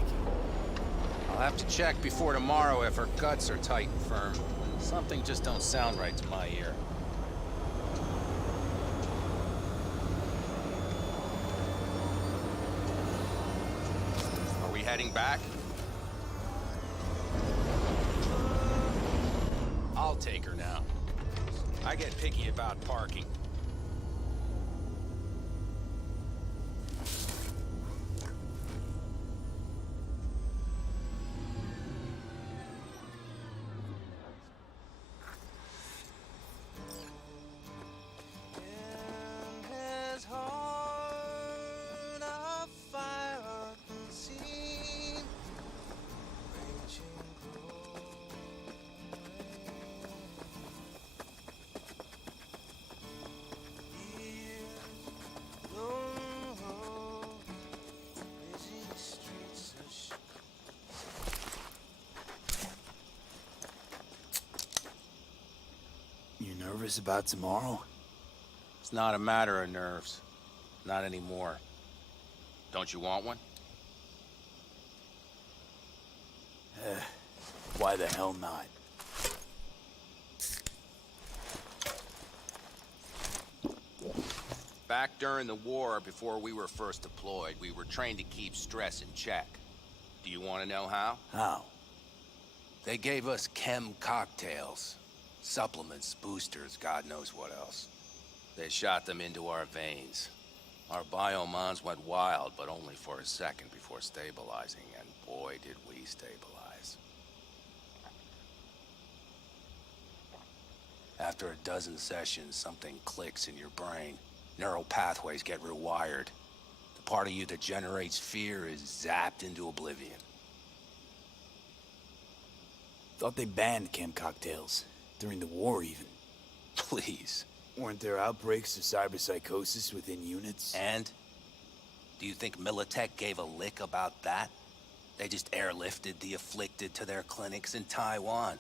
I'll have to check before tomorrow if her guts are tight and firm. Something just don't sound right to my ear. Are we heading back? I'll take her now. I get picky about parking. Nervous about tomorrow? It's not a matter of nerves. Not anymore. Don't you want one? Why the hell not? Back during the war, before we were first deployed, we were trained to keep stress in check. Do you want to know how? How? They gave us chem cocktails. Supplements, boosters, God knows what else. They shot them into our veins. Our biomons went wild, but only for a second before stabilizing, and boy did we stabilize. After a dozen sessions, something clicks in your brain. Neural pathways get rewired. The part of you that generates fear is zapped into oblivion. Thought they banned chem cocktails. During the war, even. Please. Weren't there outbreaks of cyberpsychosis within units? And? Do you think Militech gave a lick about that? They just airlifted the afflicted to their clinics in Taiwan.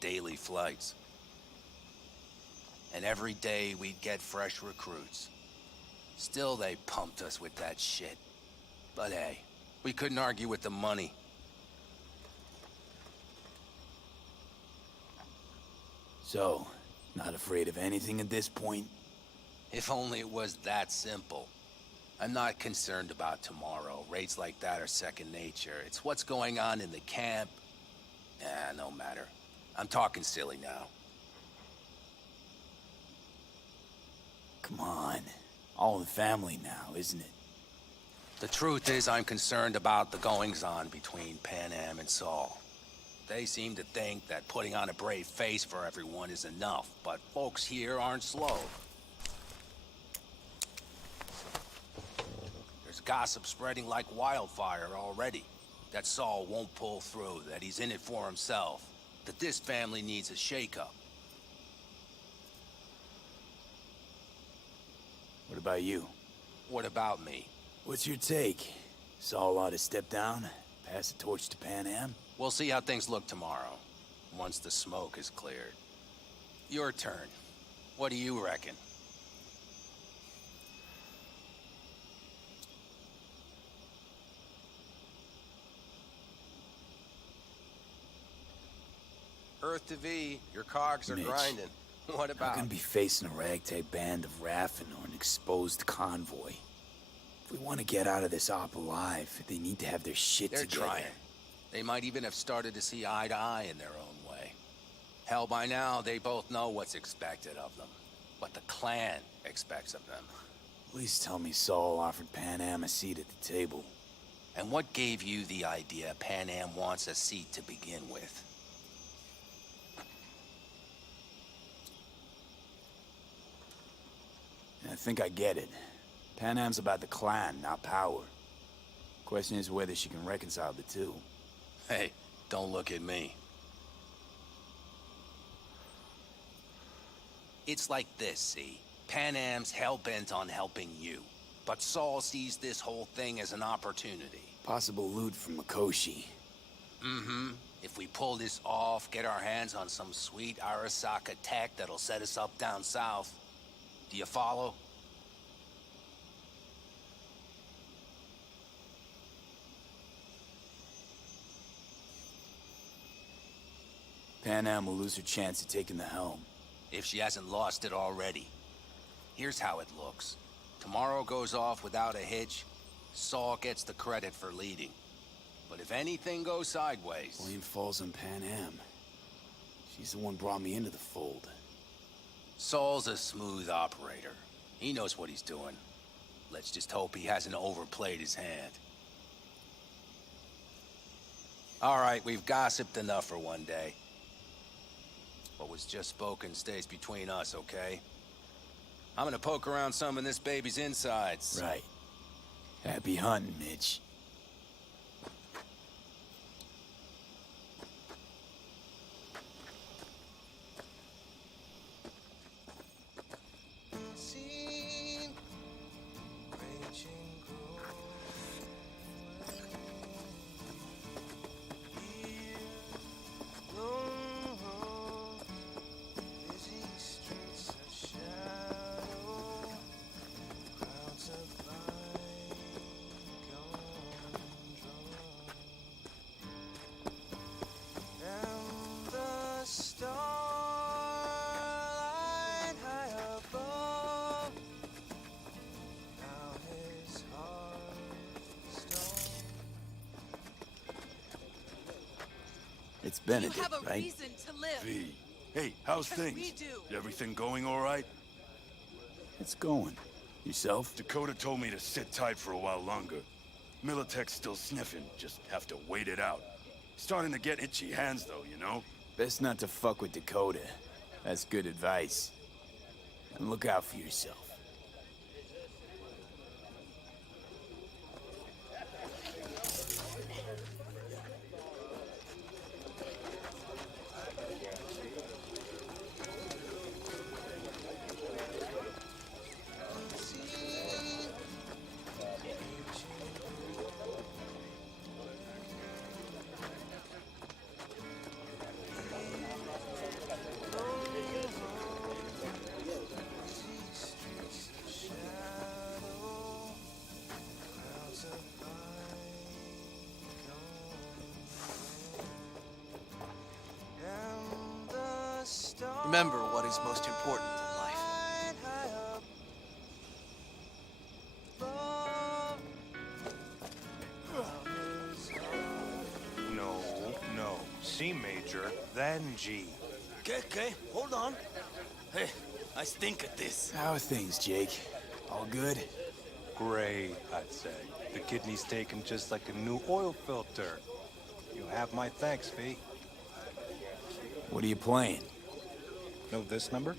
Daily flights. And every day we'd get fresh recruits. Still they pumped us with that shit. But hey, we couldn't argue with the money. So, not afraid of anything at this point? If only it was that simple. I'm not concerned about tomorrow. Raids like that are second nature. It's what's going on in the camp. No matter. I'm talking silly now. Come on. All in the family now, isn't it? The truth is, I'm concerned about the goings-on between Pan Am and Saul. They seem to think that putting on a brave face for everyone is enough, but folks here aren't slow. There's gossip spreading like wildfire already. That Saul won't pull through, that he's in it for himself, that this family needs a shake-up. What about you? What about me? What's your take? Saul ought to step down, pass the torch to Pan Am? We'll see how things look tomorrow, once the smoke is cleared. Your turn. What do you reckon? Earth to V, your cogs are Mitch, grinding. What about? I'm gonna be facing a ragtag band of Raffen or an exposed convoy. If we want to get out of this op alive, they need to have their shit They're together. trying. They might even have started to see eye to eye in their own way. Hell, by now, they both know what's expected of them. What the clan expects of them. Please tell me Saul offered Pan Am a seat at the table. And what gave you the idea Pan Am wants a seat to begin with? I think I get it. Pan Am's about the clan, not power. Question is whether she can reconcile the two. Hey, don't look at me. It's like this, see? Pan Am's hell-bent on helping you. But Saul sees this whole thing as an opportunity. Possible loot from Mikoshi. Mm-hmm. If we pull this off, get our hands on some sweet Arasaka tech that'll set us up down south. Do you follow? Pan Am will lose her chance at taking the helm. If she hasn't lost it already. Here's how it looks. Tomorrow goes off without a hitch. Saul gets the credit for leading. But if anything goes sideways... Blame falls on Pan Am. She's the one brought me into the fold. Saul's a smooth operator. He knows what he's doing. Let's just hope he hasn't overplayed his hand. All right, we've gossiped enough for one day. What was just spoken stays between us, okay? I'm gonna poke around some of this baby's insides. Right. Happy hunting, Mitch. It's Benedict, You have a right? reason to live. V. Hey, how's Because things? we do. Is everything going all right? It's going. Yourself? Dakota told me to sit tight for a while longer. Militech's still sniffing, just have to wait it out. Starting to get itchy hands though, you know? Best not to fuck with Dakota. That's good advice. And look out for yourself. Remember what is most important in life. No. C major, then G. Okay, hold on. Hey, I stink at this. How are things, Jake? All good? Great, I'd say. The kidney's taken just like a new oil filter. You have my thanks, V. What are you playing? Know this number?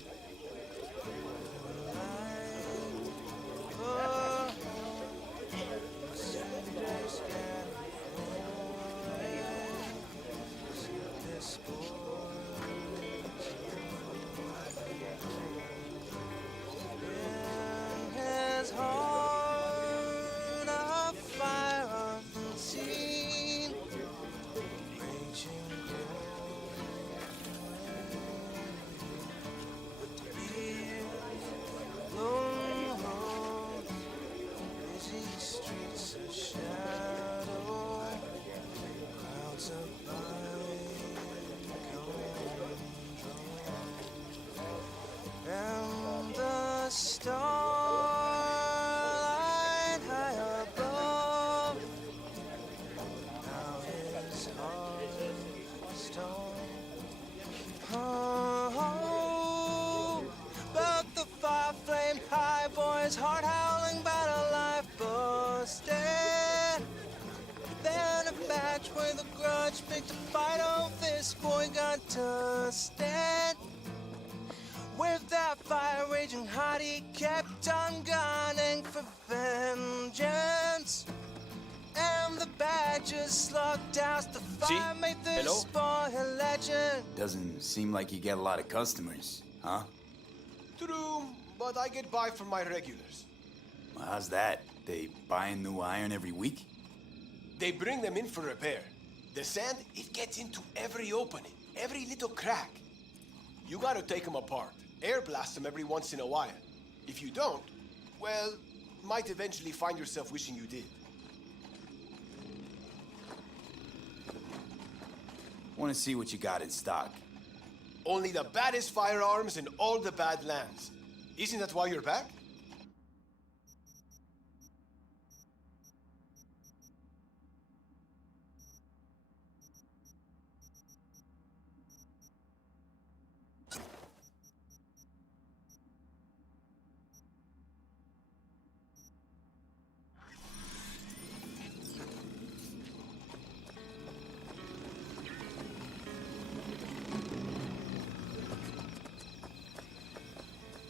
Heart howling about a life busted. Then a match with a grudge picked a fight. Oh, this boy got dusted. With that fire raging hot, he kept on gunning for vengeance. And the badges slugged out the fire, made this boy a legend. Doesn't seem like you get a lot of customers, huh? True, but I get by from my regulars. Well, how's that? They buying new iron every week? They bring them in for repair. The sand, it gets into every opening, every little crack. You gotta take them apart, air blast them every once in a while. If you don't, well, might eventually find yourself wishing you did. Want to see what you got in stock. Only the baddest firearms in all the bad lands. Isn't that why you're back?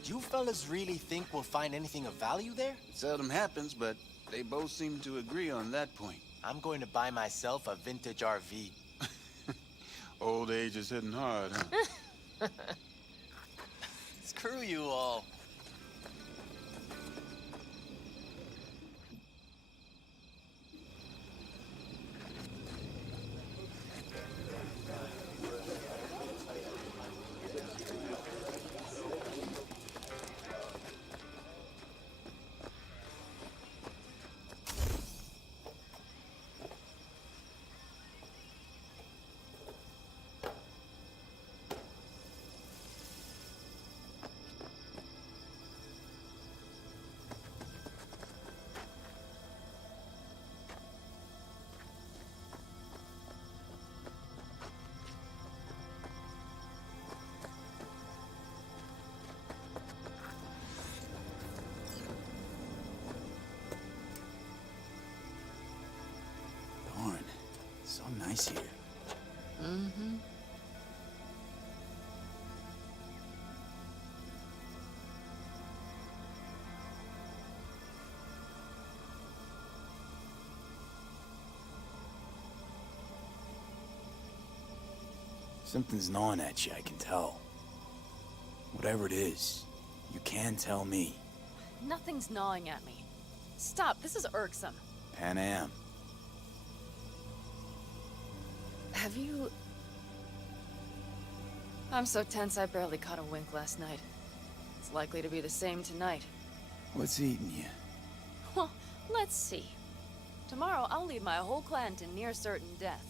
You fellas really think we'll find anything of value there? It seldom happens, but they both seem to agree on that point. I'm going to buy myself a vintage RV. Old age is hitting hard, huh? Screw you all. Darn, so nice here. Mm-hmm. Something's gnawing at you, I can tell. Whatever it is, you can tell me. Nothing's gnawing at me. Stop, this is irksome. Pan Am. Have you... I'm so tense I barely caught a wink last night. It's likely to be the same tonight. What's eating you? Well, let's see. Tomorrow I'll lead my whole clan to near certain death.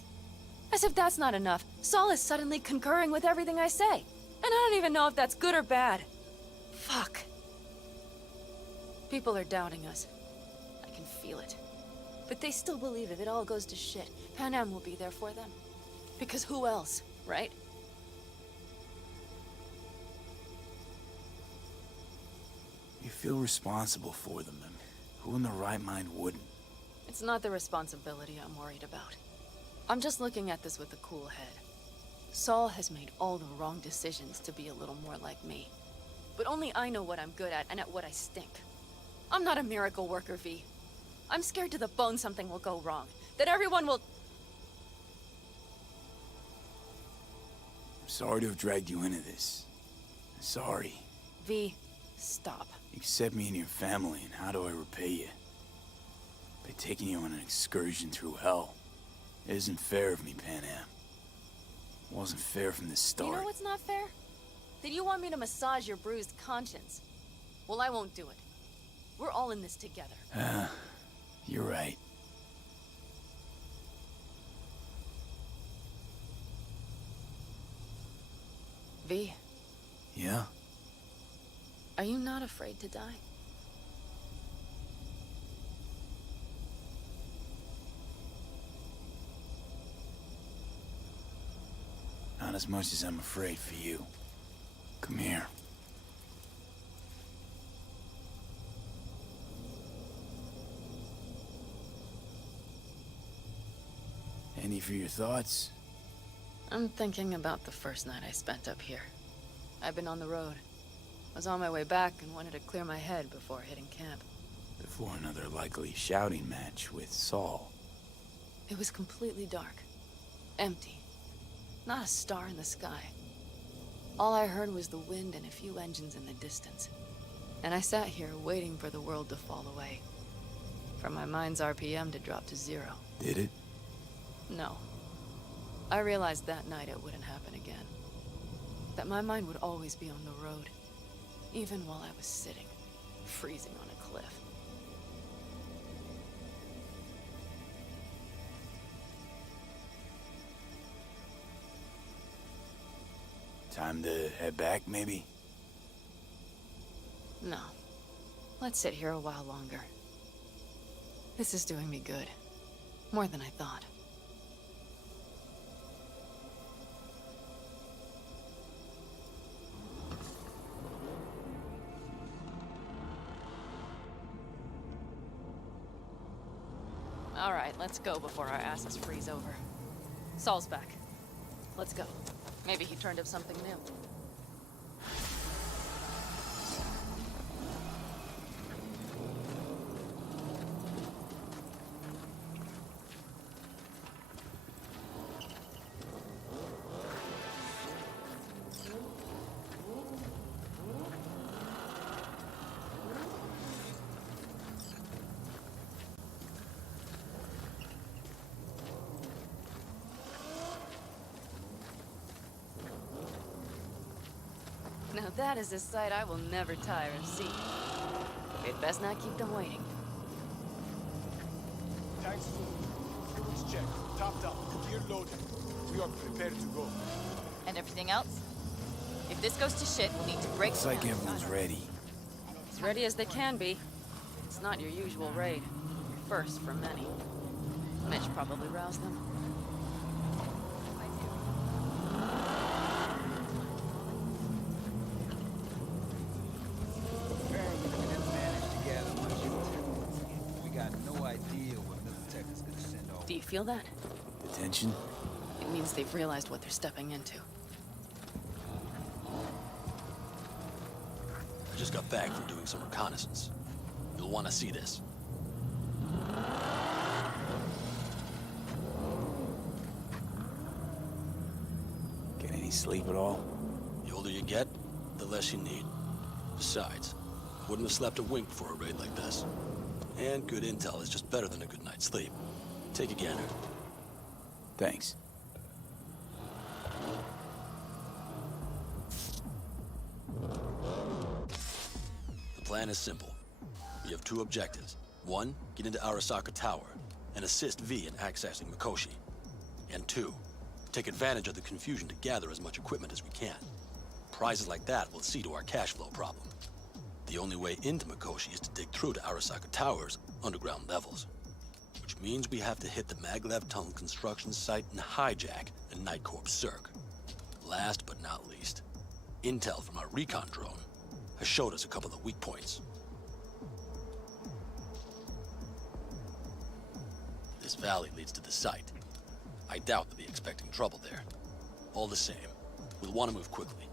As if that's not enough, Saul is suddenly concurring with everything I say. And I don't even know if that's good or bad. Fuck. People are doubting us. I can feel it. But they still believe if it all goes to shit, Pan Am will be there for them. Because who else, right? You feel responsible for them, and who in their right mind wouldn't? It's not the responsibility I'm worried about. I'm just looking at this with a cool head. Saul has made all the wrong decisions to be a little more like me. But only I know what I'm good at and at what I stink. I'm not a miracle worker, V. I'm scared to the bone something will go wrong. That everyone will... I'm sorry to have dragged you into this. I'm sorry. V, stop. You accept me in your family, and how do I repay you? By taking you on an excursion through hell. It isn't fair of me, Pan Am. It wasn't fair from the start. You know what's not fair? That you want me to massage your bruised conscience. Well, I won't do it. We're all in this together. You're right. V. Yeah? Are you not afraid to die? Not as much as I'm afraid for you. Come here. Any for your thoughts? I'm thinking about the first night I spent up here. I've been on the road. I was on my way back and wanted to clear my head before hitting camp. Before another likely shouting match with Saul. It was completely dark. Empty. Not a star in the sky. All I heard was the wind and a few engines in the distance. And I sat here waiting for the world to fall away. For my mind's RPM to drop to 0. Did it? No. I realized that night it wouldn't happen again. That my mind would always be on the road. Even while I was sitting, freezing on a cliff. Time to head back, maybe? No. Let's sit here a while longer. This is doing me good. More than I thought. All right, let's go before our asses freeze over. Saul's back. Let's go. Maybe he turned up something new. Now that is a sight I will never tire of seeing. We'd best not keep them waiting. Tanks full. Fuel is checked. Topped up. Gear loaded. We are prepared to go. And everything else? If this goes to shit, we'll need to break Looks like everyone's ready. As ready as they can be. It's not your usual raid. First for many. Mitch probably roused them. Apparently we didn't manage to gather much intel. We got no idea what Militech is gonna send off. Do you feel that? Attention? It means they've realized what they're stepping into. I just got back from doing some reconnaissance. You'll want to see this. Getting sleep at all? The older you get, the less you need. Besides, I wouldn't have slept a wink before a raid like this. And good intel is just better than a good night's sleep. Take a gander. Thanks. The plan is simple. We have two objectives. One, get into Arasaka Tower and assist V in accessing Mikoshi. And two, take advantage of the confusion to gather as much equipment as we can. Prizes like that will see to our cash flow problem. The only way into Mikoshi is to dig through to Arasaka Tower's underground levels. Which means we have to hit the Maglev Tunnel construction site and hijack a Night Corps Cirque. Last but not least, intel from our recon drone has showed us a couple of weak points. This valley leads to the site. I doubt they'll be expecting trouble there. All the same, we'll want to move quickly.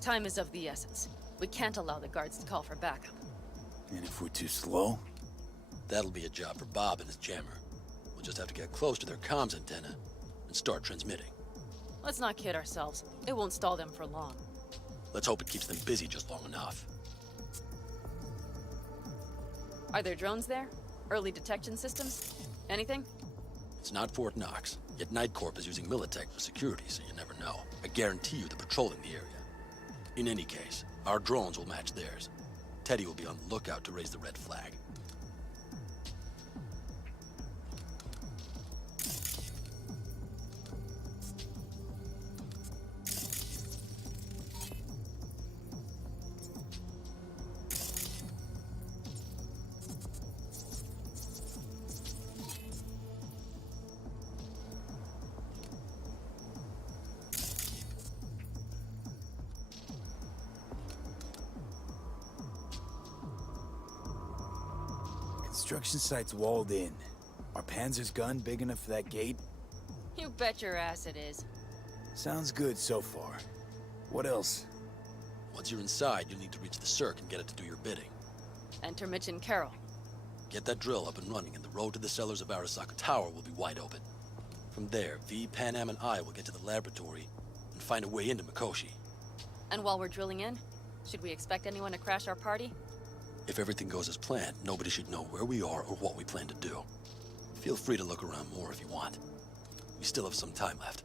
Time is of the essence. We can't allow the guards to call for backup. And if we're too slow? That'll be a job for Bob and his jammer. We'll just have to get close to their comms antenna and start transmitting. Let's not kid ourselves. It won't stall them for long. Let's hope it keeps them busy just long enough. Are there drones there? Early detection systems? Anything? It's not Fort Knox, yet Night Corp is using Militech for security, so you never know. I guarantee you they're patrolling the area. In any case, our drones will match theirs. Teddy will be on the lookout to raise the red flag. Construction site's walled in. Are Panzer's gun big enough for that gate? You bet your ass it is. Sounds good so far. What else? Once you're inside, you'll need to reach the Cirque and get it to do your bidding. Enter Mitch and Carol. Get that drill up and running, and the road to the cellars of Arasaka Tower will be wide open. From there, V, Panam, and I will get to the laboratory and find a way into Mikoshi. And while we're drilling in, should we expect anyone to crash our party? If everything goes as planned, nobody should know where we are or what we plan to do. Feel free to look around more if you want. We still have some time left.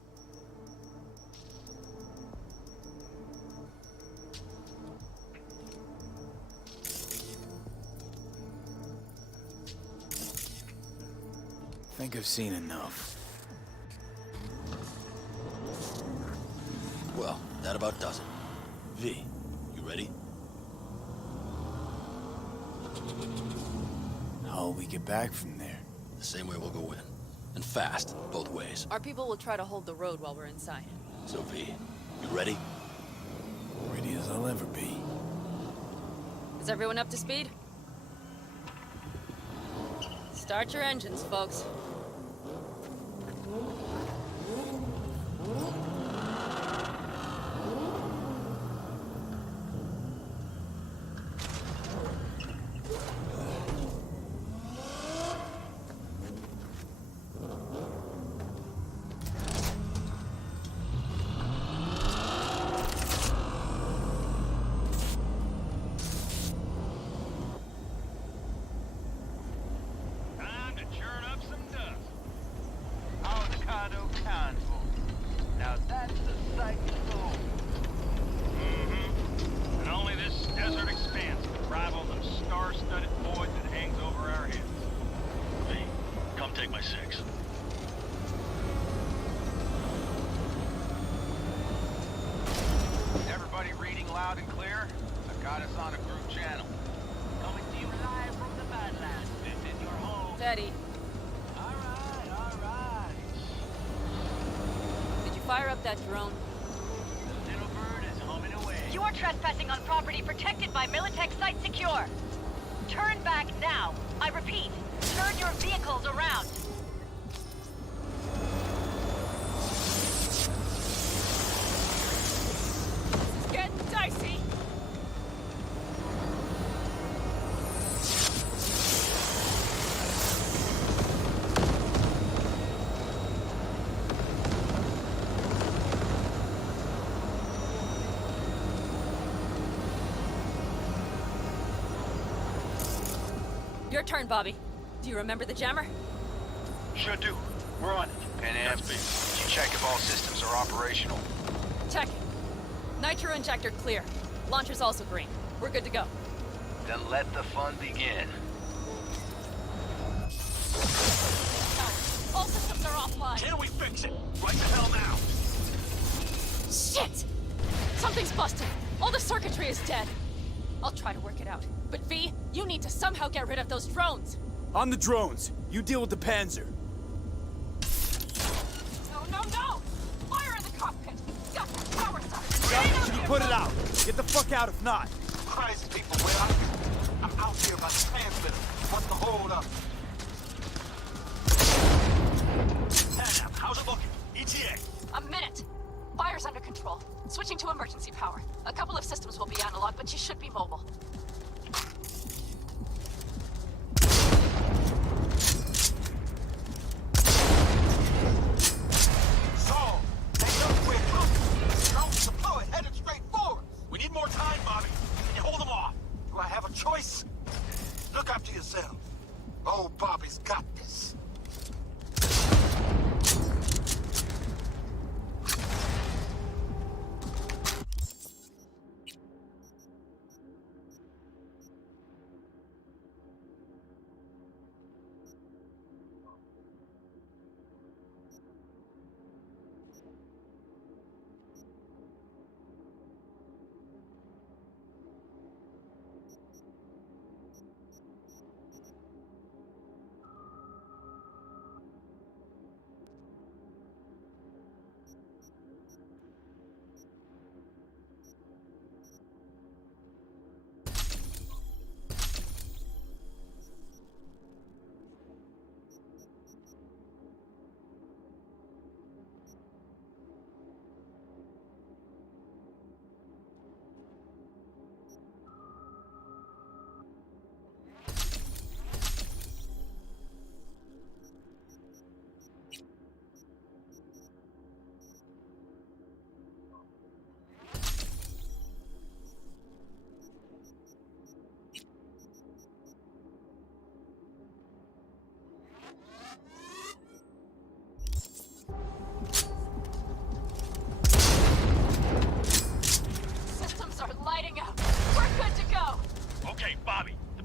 Think I've seen enough. Well, that about does it. V, you ready? How'll we get back from there? The same way we'll go in. And fast, both ways. Our people will try to hold the road while we're inside. So V, you ready? Ready as I'll ever be. Is everyone up to speed? Start your engines, folks. Now that's the sight to behold. And only this desert expanse can rival the star-studded void that hangs over our heads. V, come take my 6. Everybody reading loud and clear? I've got us on a group channel. Coming to you live from the Badlands. This is your home. Teddy. Fire up that drone. The little bird is humming away. You are trespassing on property protected by Militech Site Secure. Turn back now. I repeat, turn your vehicles around. This is getting dicey. Your turn, Bobby. Do you remember the jammer? Sure do. We're on it. Pan Am, did you check if all systems are operational? Checking. Nitro injector clear. Launcher's also green. We're good to go. Then let the fun begin. All systems are offline. Can we fix it? Right the hell now. Shit! Something's busted. All the circuitry is dead. I'll try to work it out. But V, you need to somehow get rid of those drones. On the drones. You deal with the Panzer. No! Fire in the cockpit! Got the power socket! Can you put it out? Get the fuck out if not. Crazy people, where are you? I'm out here by the transmitter. What's the hold up? Pan Am, how's it looking? ETA. A minute. Fire's under control. Switching to emergency power. A couple of systems will be analog, but you should be mobile. So, they know we're coming. Drones deployed, headed straight forward. We need more time, Bobby. Can you hold them off? Do I have a choice? Look after yourself. Old Bobby's got this.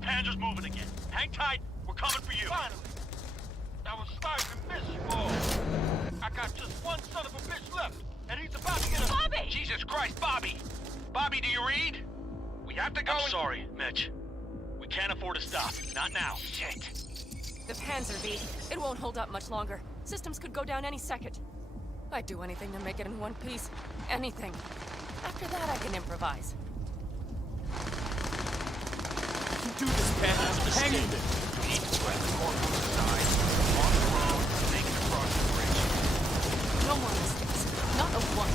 Panzer's moving again. Hang tight. We're coming for you. Finally. I was starting to miss you all. I got just one son of a bitch left, and he's about to get a... Bobby! Jesus Christ, Bobby! Bobby, do you read? We have to go. I'm sorry, Mitch. We can't afford to stop. Not now. Shit. The Panzer V. It won't hold up much longer. Systems could go down any second. I'd do anything to make it in one piece. Anything. After that, I can improvise. You can do this, Panzer. Hang in there. We need to spread the core from the side. On the road, make it across the bridge. No more mistakes. Not a one.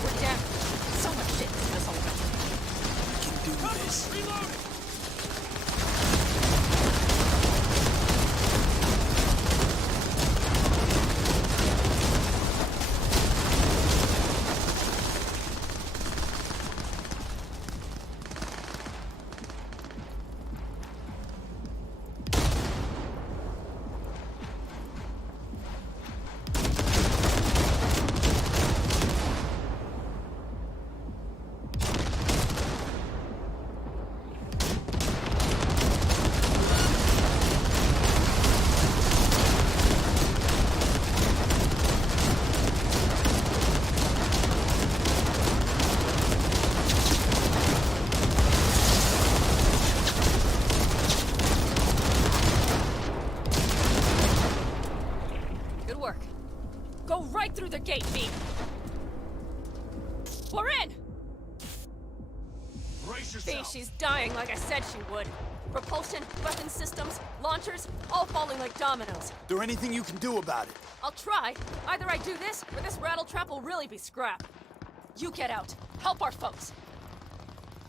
We're damaged. So much shit in this whole country. We can do this. Reloading! Through the gate, V. We're in! Brace V, yourself. she's dying like I said she would. Propulsion, weapon systems, launchers, all falling like dominoes. There anything you can do about it? I'll try. Either I do this, or this rattletrap will really be scrap. You get out. Help our folks.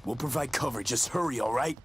We'll provide cover. Just hurry, all right?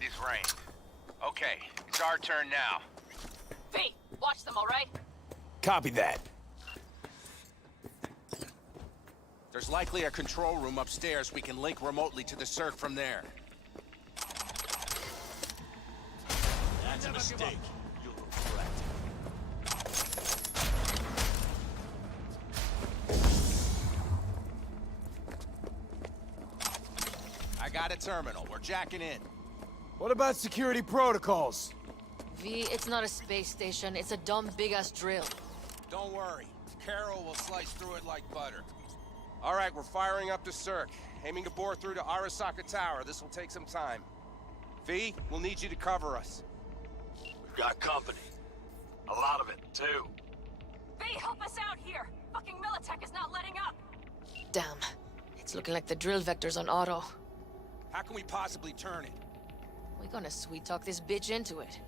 outside is rain. Okay, it's our turn now. V, watch them, all right? Copy that. There's likely a control room upstairs we can link remotely to the circ from there. That's a mistake, you little brat. I got a terminal. We're jacking in. What about security protocols? V, it's not a space station. It's a dumb big-ass drill. Don't worry. Carol will slice through it like butter. All right, we're firing up the circ. Aiming to bore through to Arasaka Tower. This will take some time. V, we'll need you to cover us. We've got company. A lot of it, too. V, help us out here! Fucking Militech is not letting up! Damn. It's looking like the drill vector's on auto. How can we possibly turn it? We're gonna sweet-talk this bitch into it.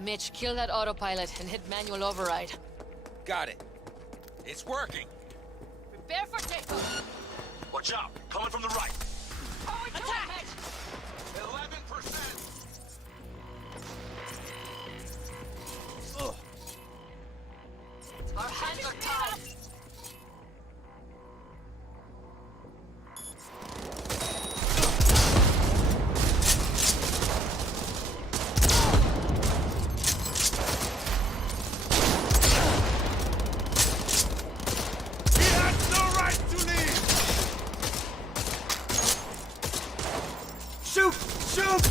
Mitch, kill that autopilot and hit manual override. Got it. It's working. Prepare for takeoff! Watch out! Coming from the right! How are we doing, Mitch? 11%! Ugh. Our hands are tied! Shoot! Shoot!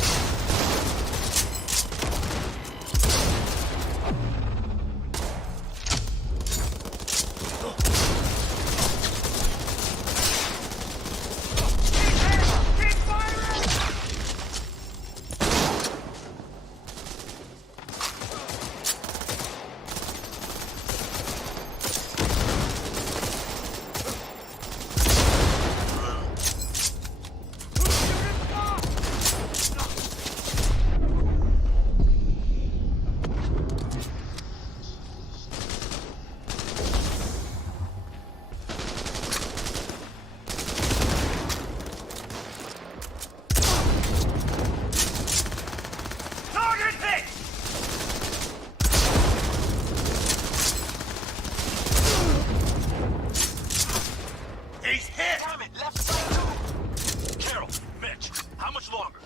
He's hit! Damn it, left side too! Carol, Mitch, how much longer?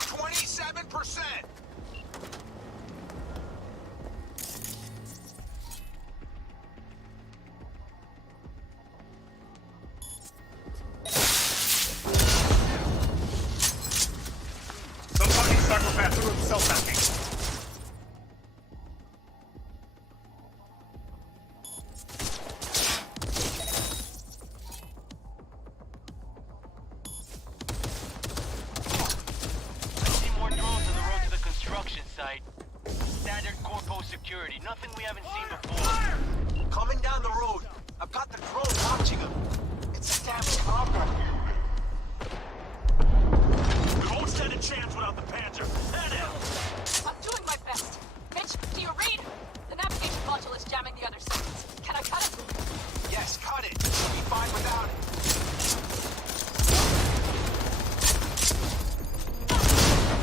27%! Some fucking psychopath threw himself at me. Security, nothing we haven't seen before. Coming down the road. I've got the drone watching him. It's a damn copper. We won't stand a chance without the Panzer. Head in. I'm doing my best. Mitch, do you read? The navigation module is jamming the other systems. Can I cut it? Yes, cut it. We'll be fine without it.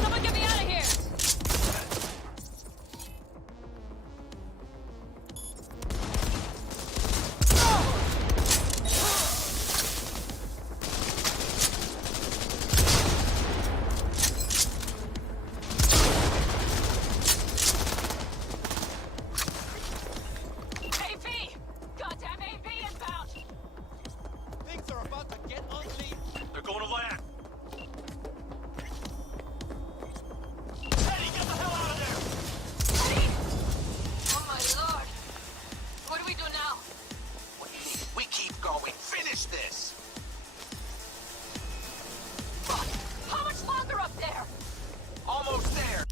Someone get me out of here! They're going to land. Oh my lord! What do we do now? We keep going. Finish this! Fuck! How much longer up there? Almost there.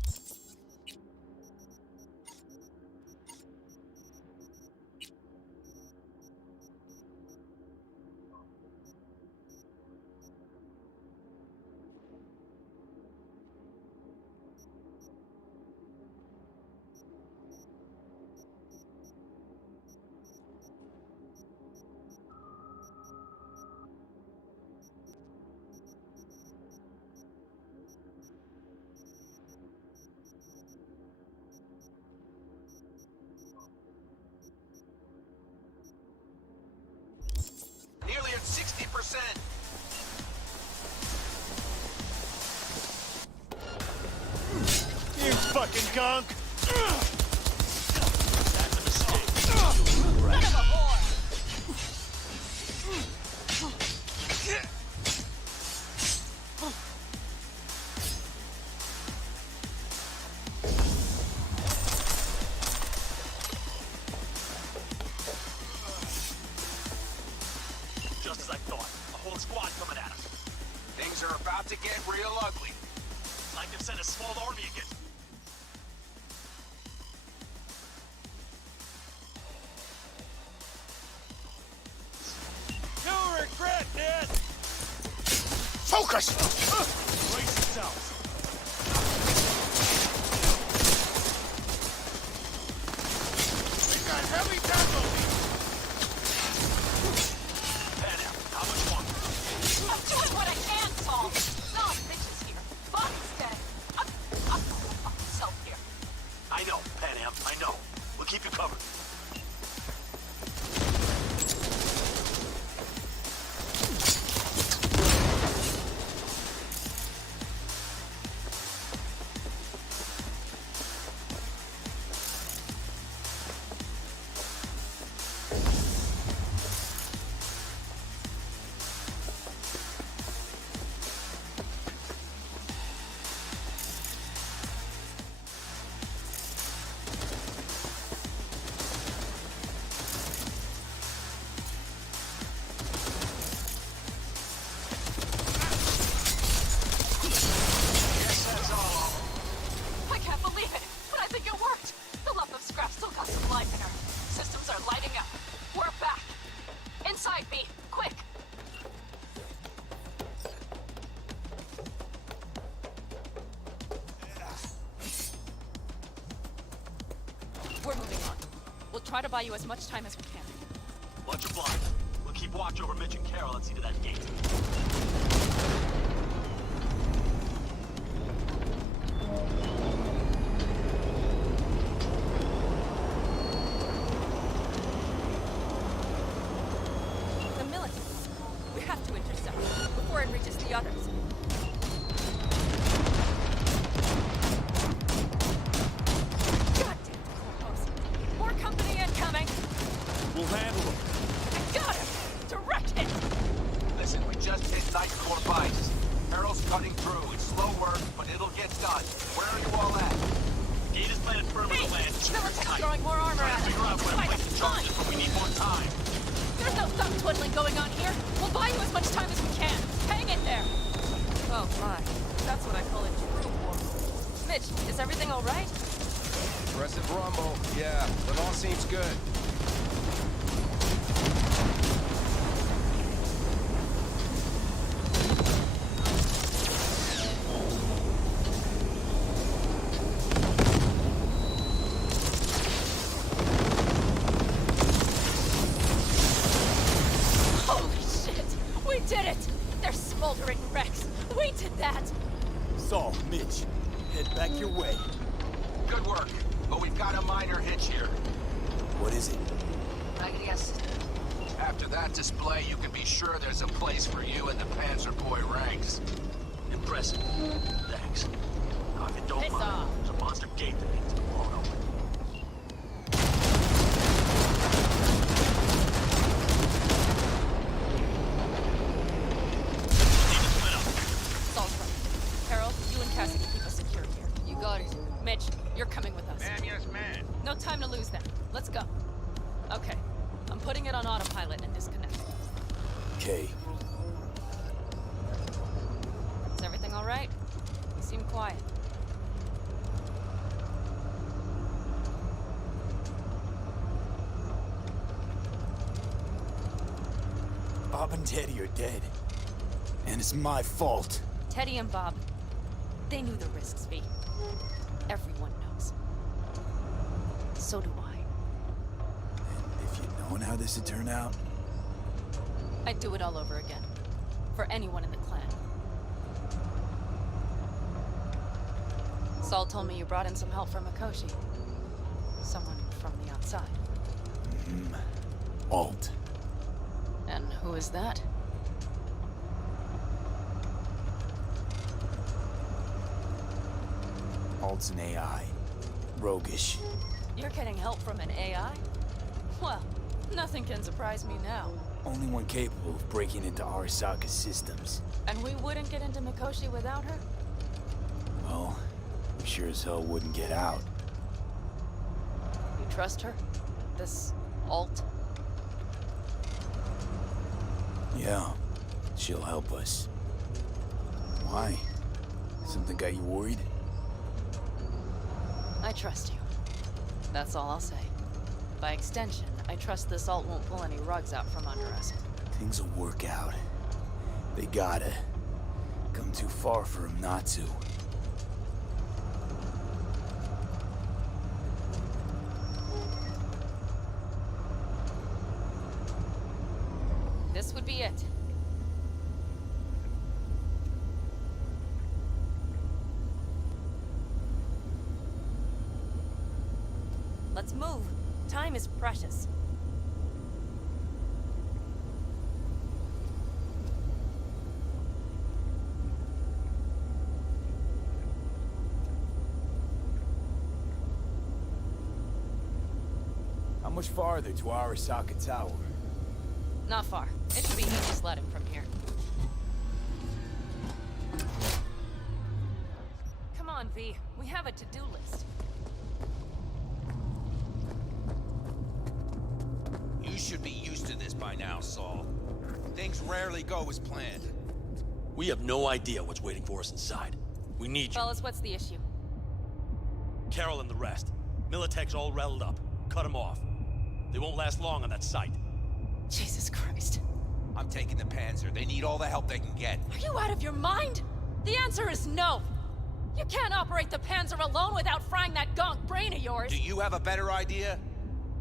fucking gunk! Just as I thought. A whole squad coming at us. Things are about to get real ugly. Like they've sent a small army against. You'll regret this! Focus! Brace yourselves. We got heavy casualties! How much longer? I'm doing what I can, Saul. No bitches here. Bobby's dead. I'm gonna fuck myself here. I know, Panam, I know. We'll keep you covered. I can't believe it, but I think it worked. The lump of scrap still got some life in her. Systems are lighting up. We're back. Inside me, quick. We're moving on. We'll try to buy you as much time as we can. Watch your blind. We'll keep watch over Mitch and Carol and see to that gate. The military. We have to intercept before it reaches the others. Goddamn corpos. More company incoming. We'll handle them. I got him. Direct hit. Listen, we just hit night core bites. Carol's cutting through. It's slow work, but it'll get done. Where are you all at? Gate is planted firm in the land. Military's throwing more armor at us. Figure out where to place the charges, but we need more time. There's no thumb twiddling going on here. We'll buy you as much time as we can. Hang in there. Oh my. That's what I call a true war. Mitch, is everything all right? Impressive rumble. Yeah, but all seems good. Holy shit! We did it! They're smoldering wrecks. We did that! Saul, Mitch, head back your way. Good work, but we've got a minor hitch here. What is it? After that display, you can be sure there's a place for you in the Panzer Boy ranks. Impressive. Thanks. Now, if you don't Piss mind, off. there's a monster gate that needs to be blown open. Saul's right. Carol, you and Cassie can keep us secure here. You got it. Mitch, you're coming with us. Man, yes, man. No time to lose then. Let's go. Okay. I'm putting it on autopilot and disconnect. Okay. Is everything all right? You seem quiet. Bob and Teddy are dead. And it's my fault. Teddy and Bob, they knew the risks, V. Everyone knows. So do I. If you'd known how this would turn out, I'd do it all over again. For anyone in the clan. Saul told me you brought in some help from Mikoshi. Someone from the outside. Alt. And who is that? Alt's an AI. roguish. You're getting help from an AI? Well, nothing can surprise me now. Only one capable of breaking into Arasaka's systems. And we wouldn't get into Mikoshi without her? Well, we sure as hell wouldn't get out. You trust her? This alt? Yeah, she'll help us. Why? Something got you worried? I trust you. That's all I'll say. By extension, I trust this alt won't pull any rugs out from under us. Things will work out. They gotta. Come too far for him not to. This would be it. Let's move. Time is precious. How much farther to Arasaka Tower? Not far. It should be easy sledding from here. Come on, V. We have a to-do list. You should be used to this by now, Saul. Things rarely go as planned. We have no idea what's waiting for us inside. We need you. Fellas, what's the issue? Carol and the rest. Militech's all rattled up. Cut them off. They won't last long on that site. Jesus Christ. I'm taking the Panzer. They need all the help they can get. Are you out of your mind? The answer is no. You can't operate the Panzer alone without frying that gonk brain of yours. Do you have a better idea?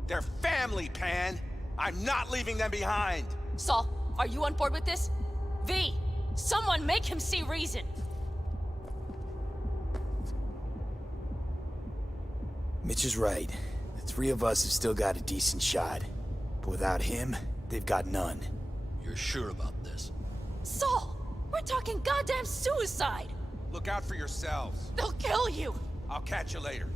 They're family, Pan. I'm not leaving them behind. Saul, are you on board with this? V, someone make him see reason. Mitch is right. The three of us have still got a decent shot. But without him, they've got none. You're sure about this? Saul, we're talking goddamn suicide. Look out for yourselves. They'll kill you. I'll catch you later.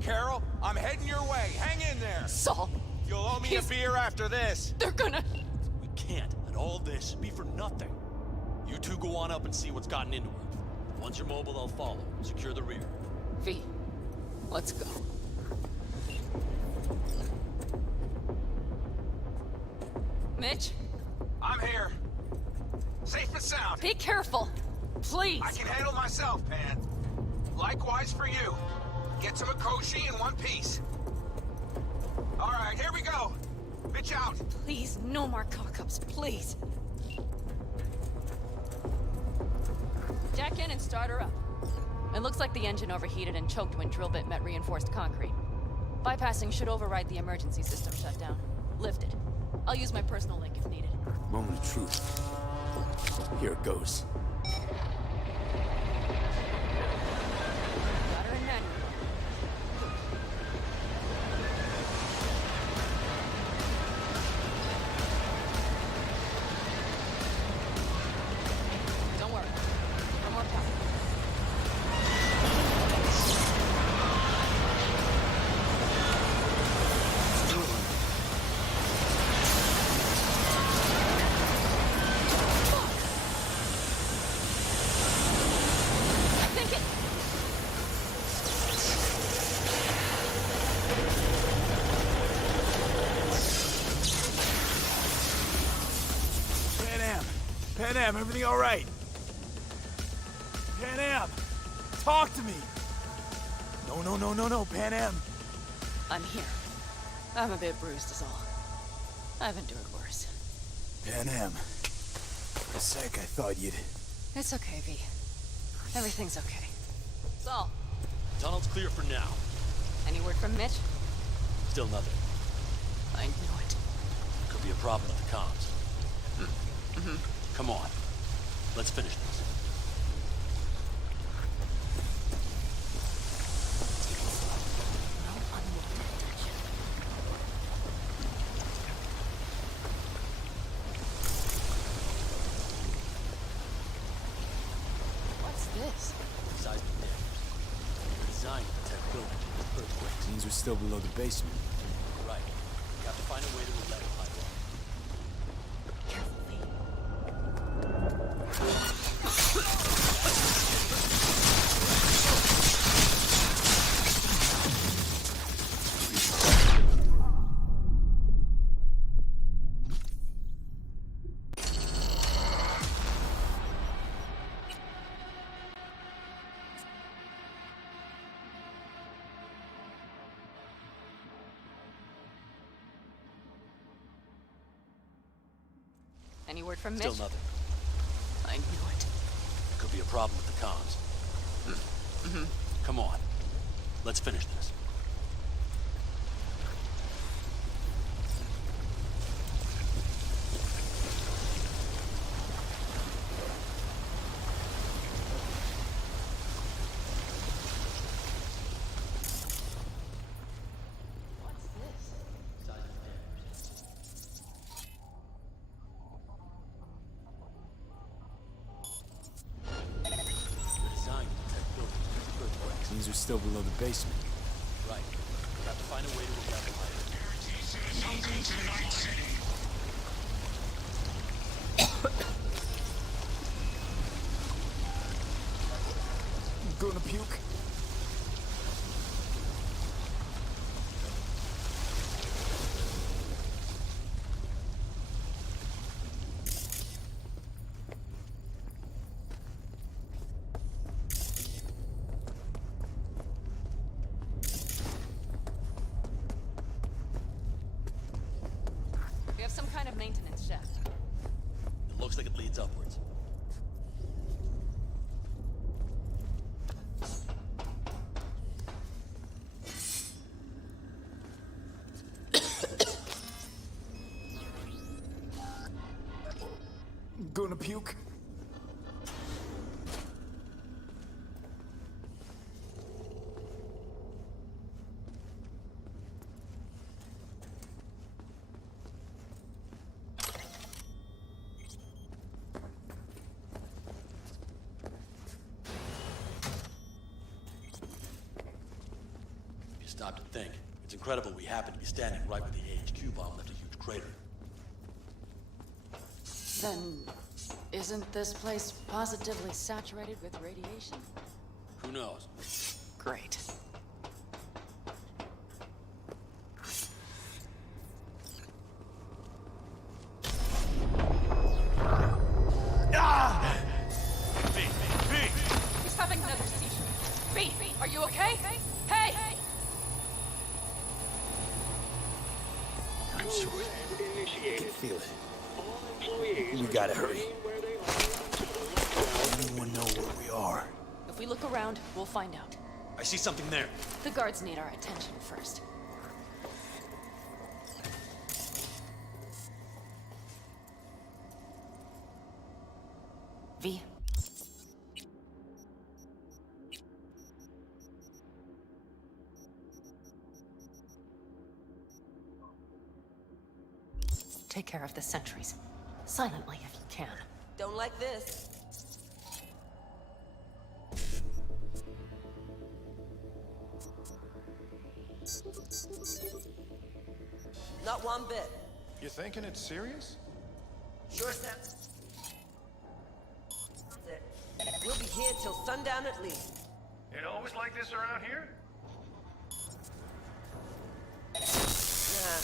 Carol, I'm heading your way. Hang in there. Saul. You'll owe me a beer after this. They're gonna... We can't let all this be for nothing. You two go on up and see what's gotten into her. Once you're mobile, they'll follow. Secure the rear. V, let's go. Mitch? I'm here. Safe and sound. Be careful. Please. I can handle myself, Pan. Likewise for you. Get to Mikoshi in one piece. All right, here we go. Bitch out. Please, no more cock-ups, please. Jack in and start her up. It looks like the engine overheated and choked when drill bit met reinforced concrete. Bypassing should override the emergency system shutdown. Lift it. I'll use my personal link if needed. Moment of truth. Here it goes. Got her in manual. Don't worry. No more power. Pan Am, everything all right? Pan Am, talk to me. No, Pan Am. I'm here. I'm a bit bruised is all. I've endured worse. Pan Am, for a sec I thought you'd... It's okay, V. Everything's okay. Saul, Tunnel's clear for now. any word from Mitch? Still nothing. I knew it. Could be a problem with the comms. Come on. Let's finish this. What's still below the basement. Right. We have to find a way to let it hide Any word from Mitch? Still nothing. I knew it. Could be a problem with the comms. Come on. Let's finish this. These are still below the basement. Right. We have to find a way to let it hide. Gonna puke? We have some kind of maintenance shaft. It looks like it leads upwards. Gonna puke? If you stop to think, it's incredible we happen to be standing right where the AHQ bomb left a huge crater. Then, isn't this place positively saturated with radiation? Who knows? Great. He's having another seizure. B, are you okay? Hey! I'm sure. I can feel it. We gotta hurry. Anyone know where we are? If we look around, we'll find out. I see something there. The guards need our attention first. V. Take care of the sentries. Silently if you can. Don't like this. Not one bit. You thinking it's serious? Sure, Sam. We'll be here till sundown at least. It always like this around here? Nah,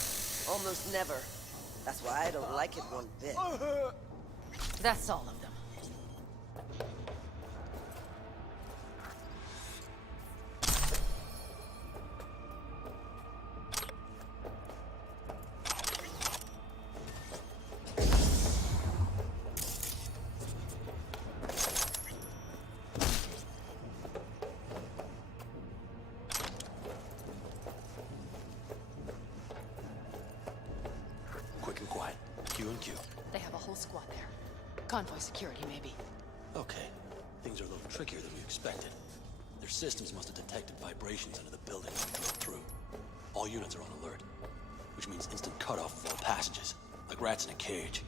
almost never. That's why I don't like it one bit. That's all of them. Quick and quiet. Q and Q. They have a whole squad there. Convoy security, maybe. Okay. Things are a little trickier than we expected. Their systems must have detected vibrations under the building when we drove through. All units are on alert, which means instant cutoff of all passages, like rats in a cage.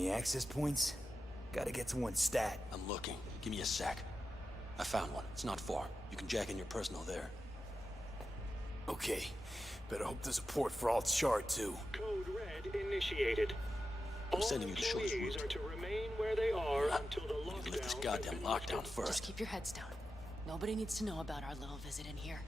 Any access points? Gotta get to one stat. I'm looking. Give me a sec. I found one. It's not far. You can jack in your personal there. Okay. Better hope there's a port for alt shard too. Code Red initiated. I'm sending you the shortest Employees route. are to remain where they are until the We can lift this lockdown. goddamn lockdown Just first. keep your heads down. Nobody needs to know about our little visit in here.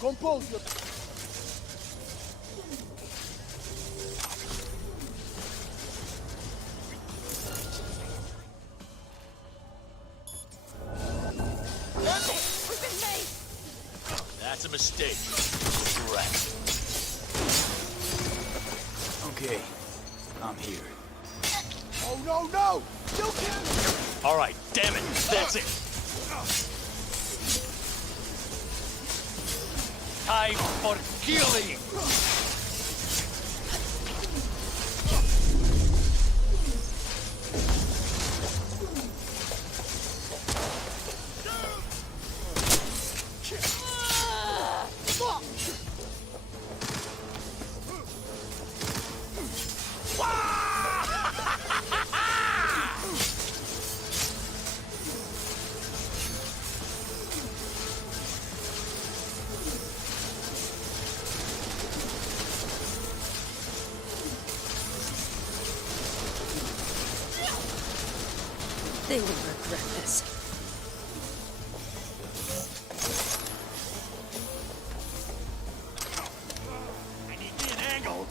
Compose your... We've been made! That's a mistake. Correct. Okay. I'm here. Oh, no, no! You can't... All right, damn it. That's it. Time for killing. They will regret this. I need to get angled.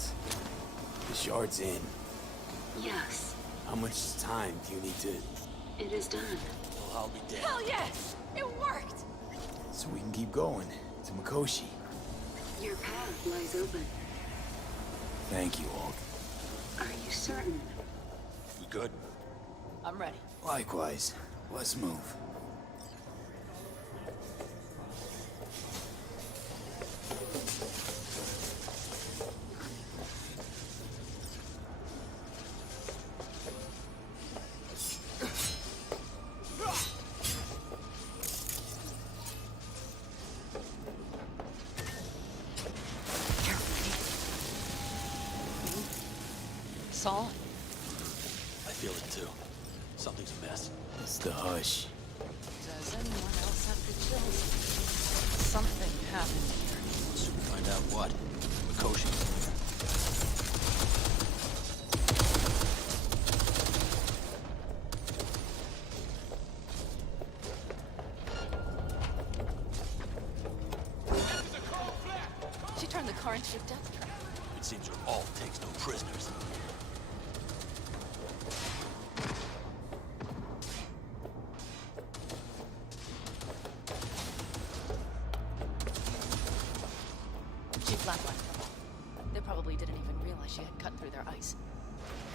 The shard's in. Yes, How much time do you need to... it is done. Well, I'll be damned. Hell yes! It worked! So we can keep going to Mikoshi. Your path lies open. Thank you, Alt. Are you certain? You good? I'm ready. Likewise. Let's move. Saul? I feel it too. Something's amiss. It's the hush. Does anyone else have the chills? Something happened here. We'll soon find out what. Mikoshi. She turned the car into a death trap. It seems your alt takes no prisoners. She flatlined. They probably didn't even realize she had cut through their ice.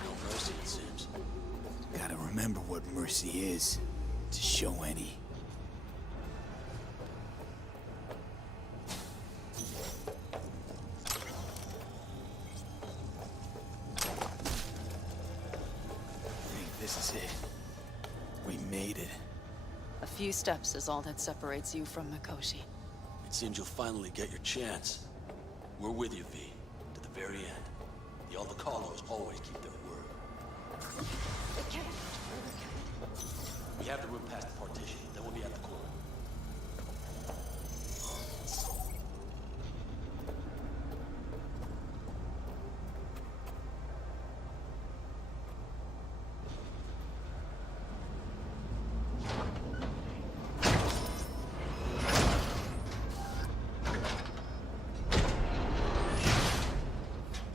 No mercy, it seems. Gotta remember what mercy is, to show any. This is it. We made it. A few steps is all that separates you from Mikoshi. It seems you'll finally get your chance. We're with you, V, to the very end. The Aldecalos always keep their word. We have the route past the partition, then we'll be at the corner.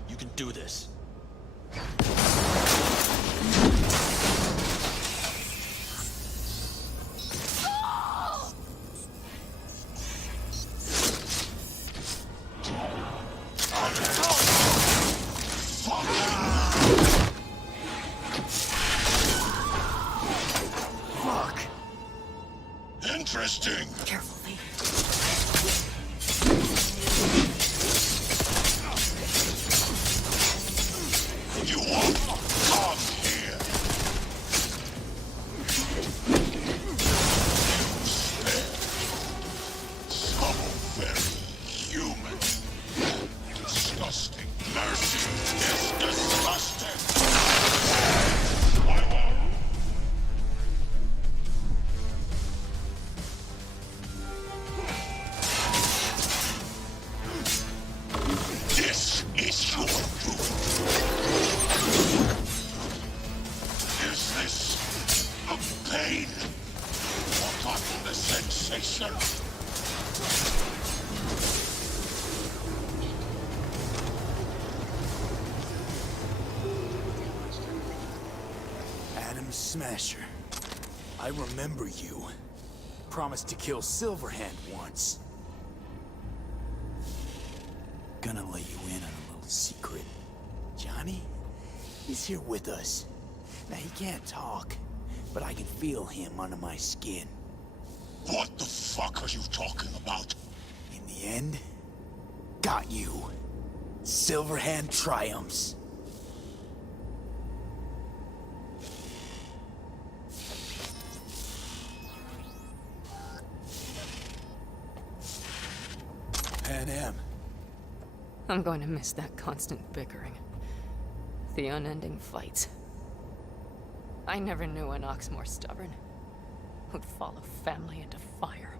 You can do this. Interesting. Careful, V. You won't come here. So very human. Disgusting. Mercy is disgusting. This is your doing. Is this a pain? Forgotten the sensation? Adam Smasher. I remember you. Promised to kill Silverhand once. Gonna let you in on a little secret. Johnny? He's here with us. Now, he can't talk, but I can feel him under my skin. What the fuck are you talking about? In the end, got you. Silverhand triumphs. Pan Am. I'm going to miss that constant bickering. The unending fights. I never knew an ox more stubborn. Who'd follow family into fire.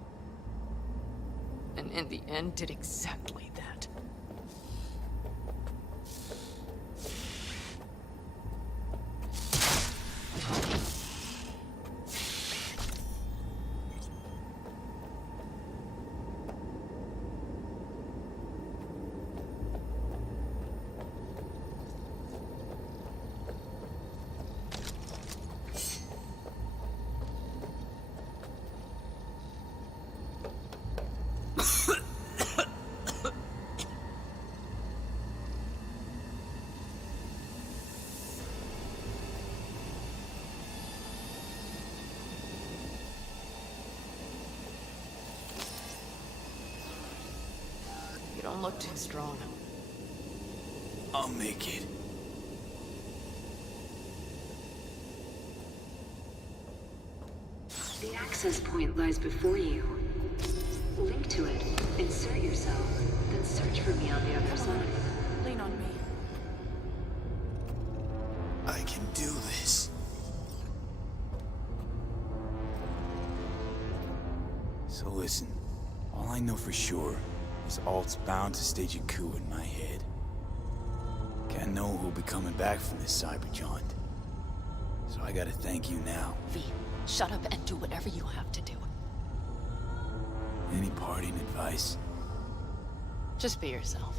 And in the end did exactly that. You don't look too strong. I'll make it. The access point lies before you. Link to it, insert yourself, then search for me on the other side. Lean on me. I can do this. So listen, all I know for sure is Alt's bound to stage a coup in my head. Can't know who'll be coming back from this cyber jaunt. So I gotta thank you now. V, shut up and do whatever you have to do. Any parting advice? Just be yourself.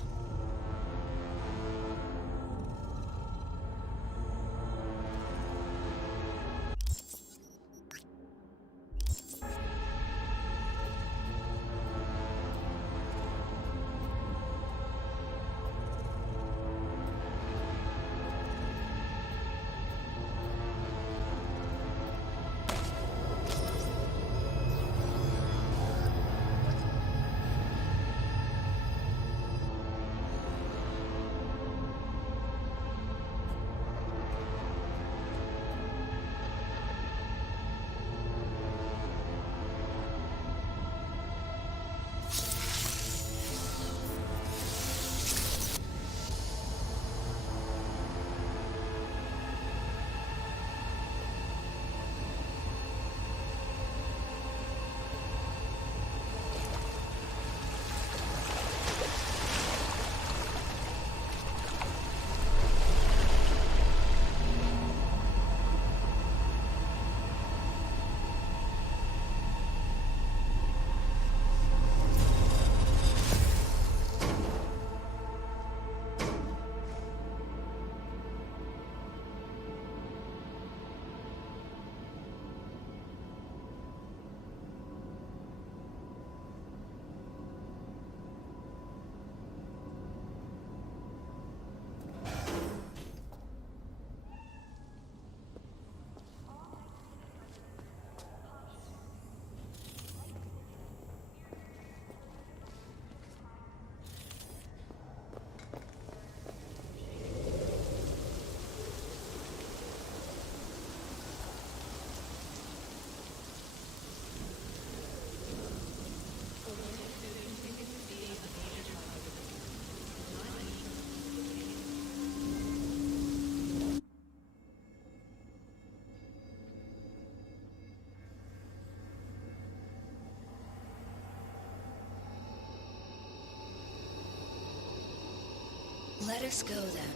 Let us go then,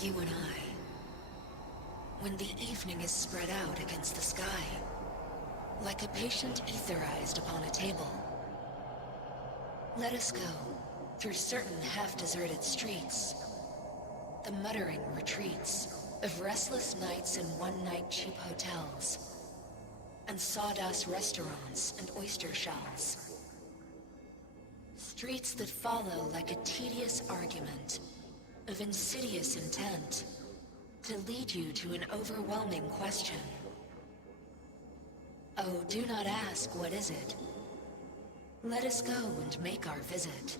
you and I. When the evening is spread out against the sky, like a patient etherized upon a table. Let us go through certain half-deserted streets, the muttering retreats of restless nights in one-night cheap hotels, and sawdust restaurants and oyster shells. Streets that follow like a tedious argument of insidious intent to lead you to an overwhelming question. Oh, do not ask, what is it? Let us go and make our visit.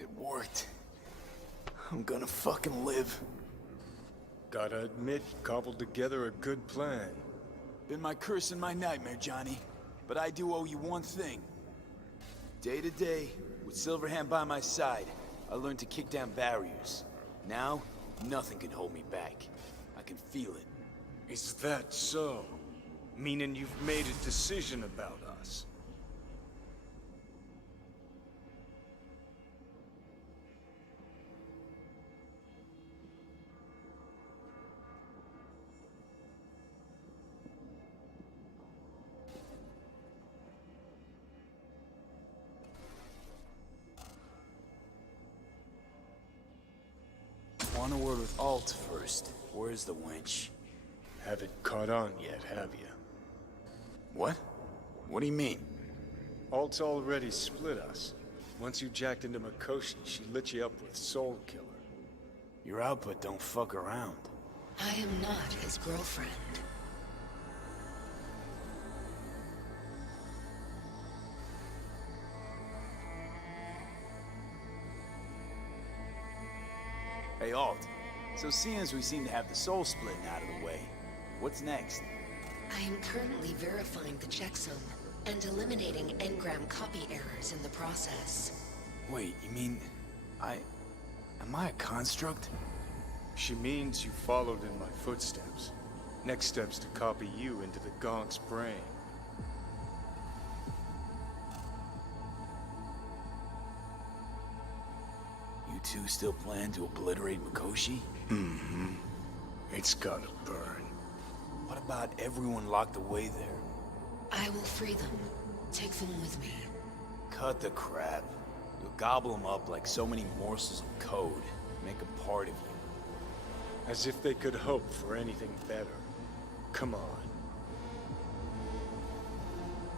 It worked. I'm gonna fucking live. Gotta admit, you cobbled together a good plan. Been my curse and my nightmare, Johnny. But I do owe you one thing. Day to day, with Silverhand by my side, I learned to kick down barriers. Now, nothing can hold me back. I can feel it. Is that so? Meaning you've made a decision about us? Want a word with Alt first. Where's the wench? Haven't caught on yet, have you? What? What do you mean? Alt's already split us. Once you jacked into Mikoshi, she lit you up with Soul Killer. Your output don't fuck around. I am not his girlfriend. Hey, Alt. So seeing as we seem to have the soul splitting out of the way, what's next? I am currently verifying the checksum and eliminating engram copy errors in the process. Wait, you mean... Am I a construct? She means you followed in my footsteps. Next step's to copy you into the Gonk's brain. You two still plan to obliterate Mikoshi? Mm-hmm. It's gotta burn. What about everyone locked away there? I will free them. Take them with me. Cut the crap. You'll gobble them up like so many morsels of code. Make them part of you. As if they could hope for anything better. Come on.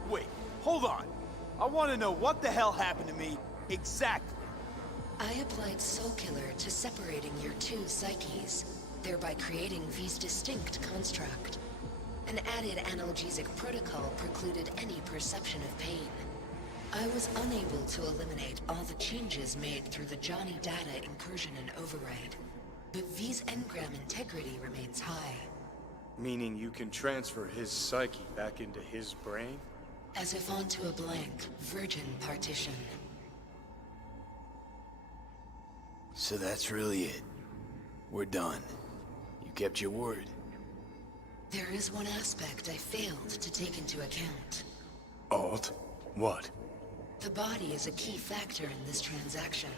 Wait, hold on. I want to know what the hell happened to me exactly. I applied Soul Killer to separating your two psyches, thereby creating V's distinct construct. An added analgesic protocol precluded any perception of pain. I was unable to eliminate all the changes made through the Johnny data incursion and override, but V's engram integrity remains high. Meaning you can transfer his psyche back into his brain? As if onto a blank, virgin partition. So that's really it. We're done. You kept your word. There is one aspect I failed to take into account. Alt? What? The body is a key factor in this transaction.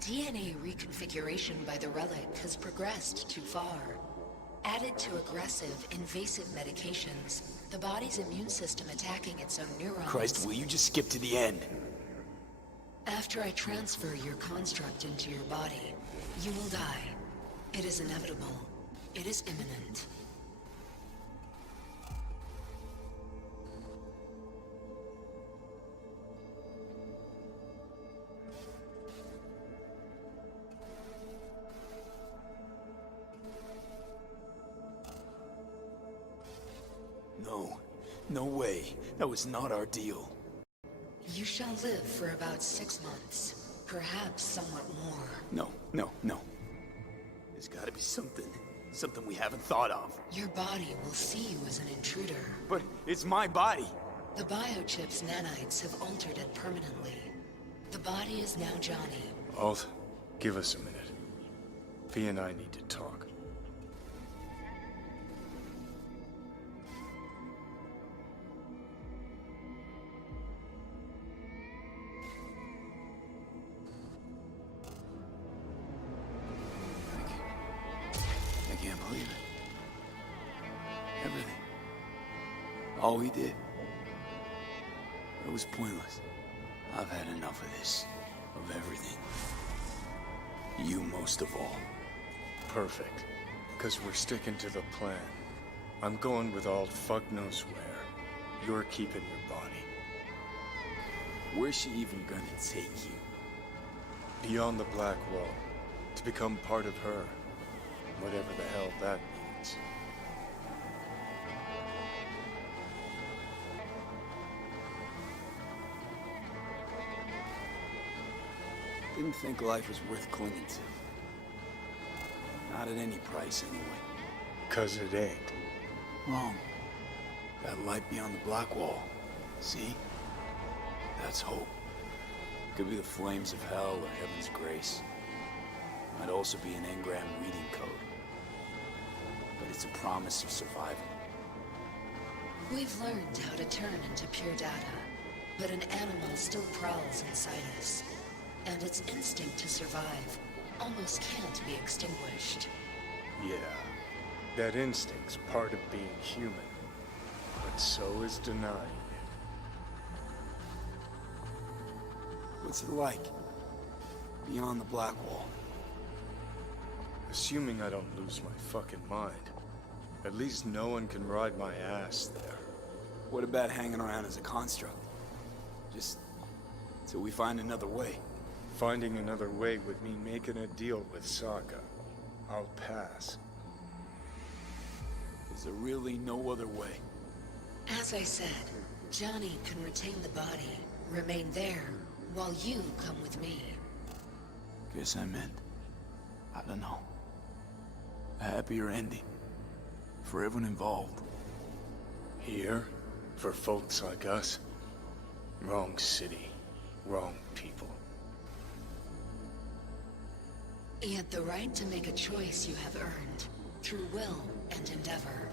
DNA reconfiguration by the relic has progressed too far. Added to aggressive, invasive medications, the body's immune system attacking its own neurons... Christ, will you just skip to the end? After I transfer your construct into your body, you will die. It is inevitable. It is imminent. No way. That was not our deal. You shall live for about 6 months. Perhaps somewhat more. No, no, no. There's gotta be something. Something we haven't thought of. Your body will see you as an intruder. But it's my body. The biochip's nanites have altered it permanently. The body is now Johnny. Alt, give us a minute. V and I need to talk. I can't believe it. Everything. All we did. It was pointless. I've had enough of this. Of everything. You most of all. Perfect. Because we're sticking to the plan. I'm going with Alt fuck knows where. You're keeping your body. Where's she even gonna take you? Beyond the Black Wall. To become part of her. Whatever the hell that means. Didn't think life was worth clinging to. Not at any price, anyway. 'Cause it ain't. Wrong. That light beyond the Black Wall. See? That's hope. Could be the flames of hell or heaven's grace. Might also be an engram reading code. But it's a promise of survival. We've learned how to turn into pure data, but an animal still prowls inside us. And its instinct to survive almost can't be extinguished. Yeah. That instinct's part of being human. But so is denying it. What's it like? Beyond the Black Wall? Assuming I don't lose my fucking mind. At least no one can ride my ass there. What about hanging around as a construct? Just till we find another way. Finding another way would mean making a deal with Sokka. I'll pass. Is there really no other way? As I said, Johnny can retain the body, remain there, while you come with me. Guess I meant, I don't know, a happier ending for everyone involved. Here? For folks like us? Wrong city. Wrong people. Yet the right to make a choice you have earned, through will and endeavor.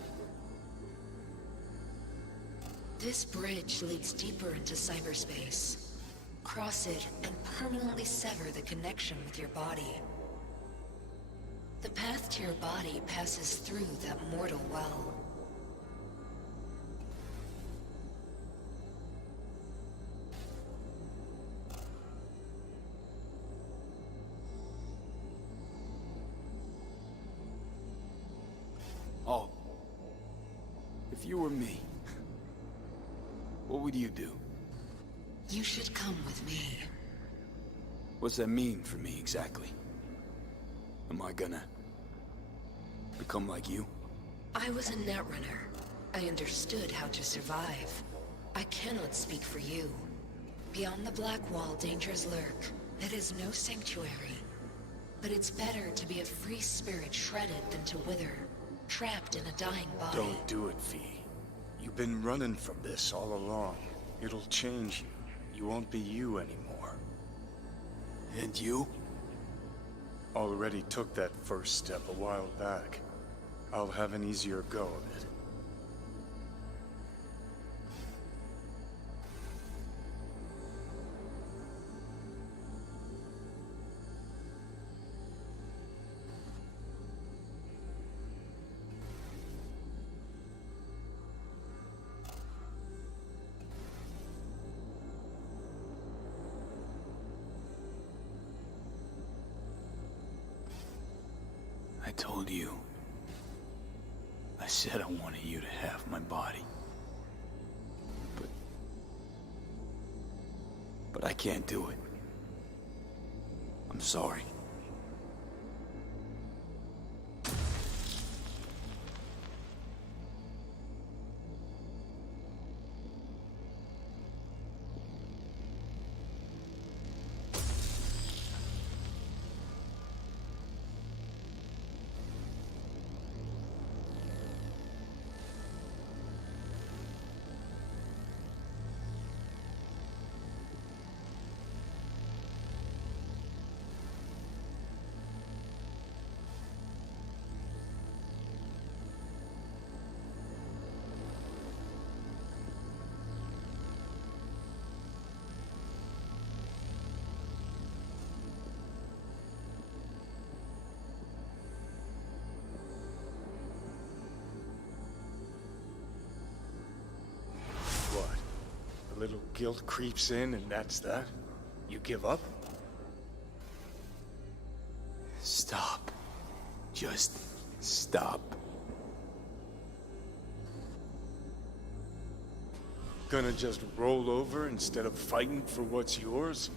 This bridge leads deeper into cyberspace. Cross it and permanently sever the connection with your body. The path to your body passes through that mortal well. Oh. If you were me, what would you do? You should come with me. What's that mean for me, exactly? Am I gonna become like you? I was a netrunner. I understood how to survive. I cannot speak for you. Beyond the Black Wall, dangers lurk. It is no sanctuary. But it's better to be a free spirit shredded than to wither, trapped in a dying body. Don't do it, V. You've been running from this all along. It'll change you. You won't be you anymore. And you? Already took that first step a while back. I'll have an easier go of it. I told you. I said I wanted you to have my body. But I can't do it. I'm sorry. Guilt creeps in and that's that? You give up? Stop. Just stop. Gonna just roll over instead of fighting for what's yours?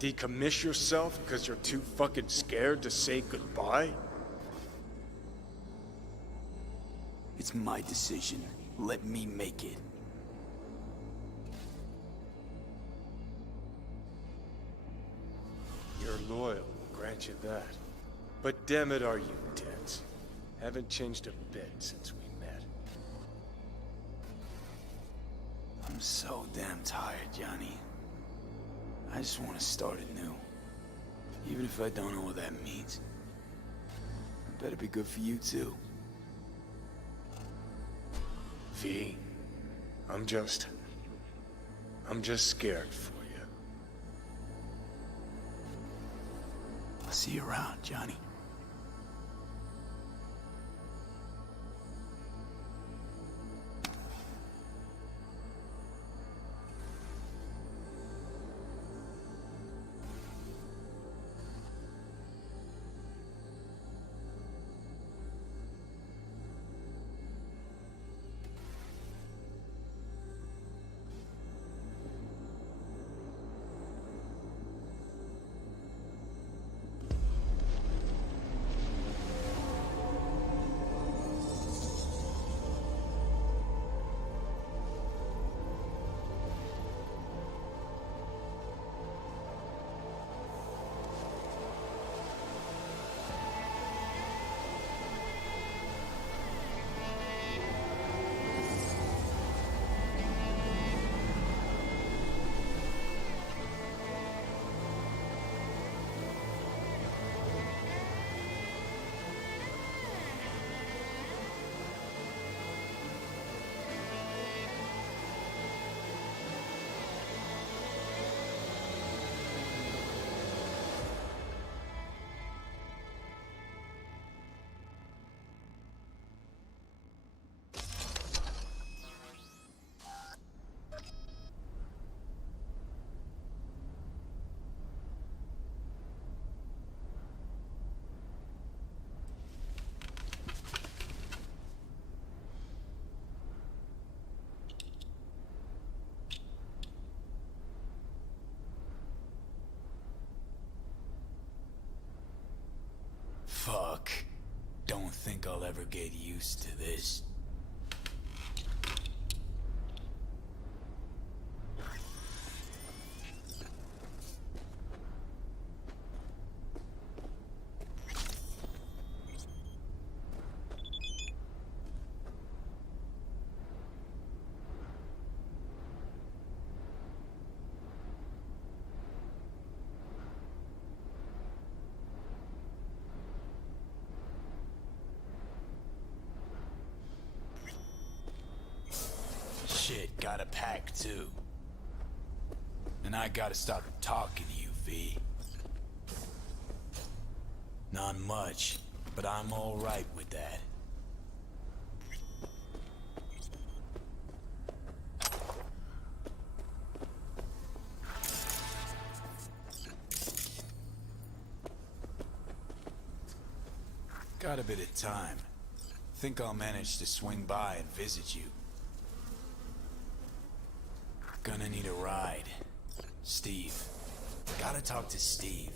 Decommiss yourself because you're too fucking scared to say goodbye? It's my decision. Let me make it. You're loyal, grant you that. But damn it, are you tense? Haven't changed a bit since we met. I'm so damn tired, Johnny. I just want to start anew. Even if I don't know what that means. It better be good for you, too. V, I'm just scared for you. I'll see you around, Johnny. Fuck. Don't think I'll ever get used to this. Shit, gotta pack too. And I gotta stop talking to you, V. Not much, but I'm alright with that. Got a bit of time. Think I'll manage to swing by and visit you. Gonna need a ride. Steve. Gotta talk to Steve.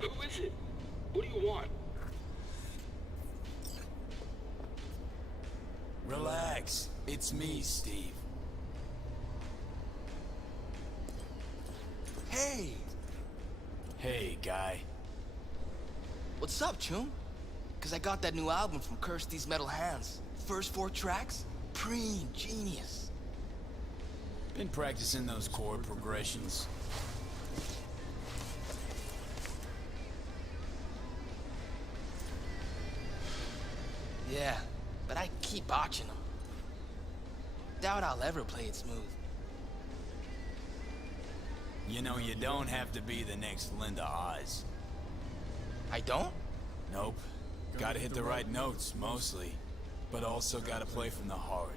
Who is it? What do you want? Relax. It's me, Steve. Hey! Hey, guy. What's up, Chum? Cause I got that new album from Curse These Metal Hands. First 4 tracks? Preen, genius. Been practicing those chord progressions. Yeah, but I keep botching them. Doubt I'll ever play it smooth. You know, you don't have to be the next Linda Oz. I don't? Nope. Gotta hit the right notes, mostly. But also gotta play from the heart.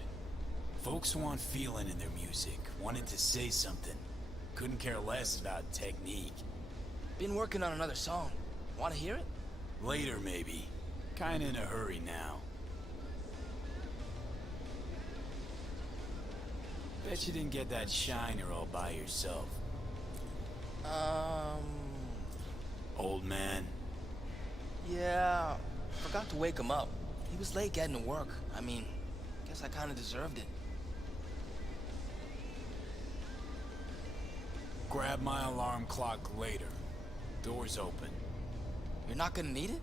Folks want feeling in their music, wanting to say something. Couldn't care less about technique. Been working on another song. Wanna hear it? Later, maybe. Kinda in a hurry now. Bet you didn't get that shiner all by yourself. Old man. Yeah, forgot to wake him up. He was late getting to work. I mean, guess I kinda deserved it. Grab my alarm clock later. Door's open. You're not gonna need it?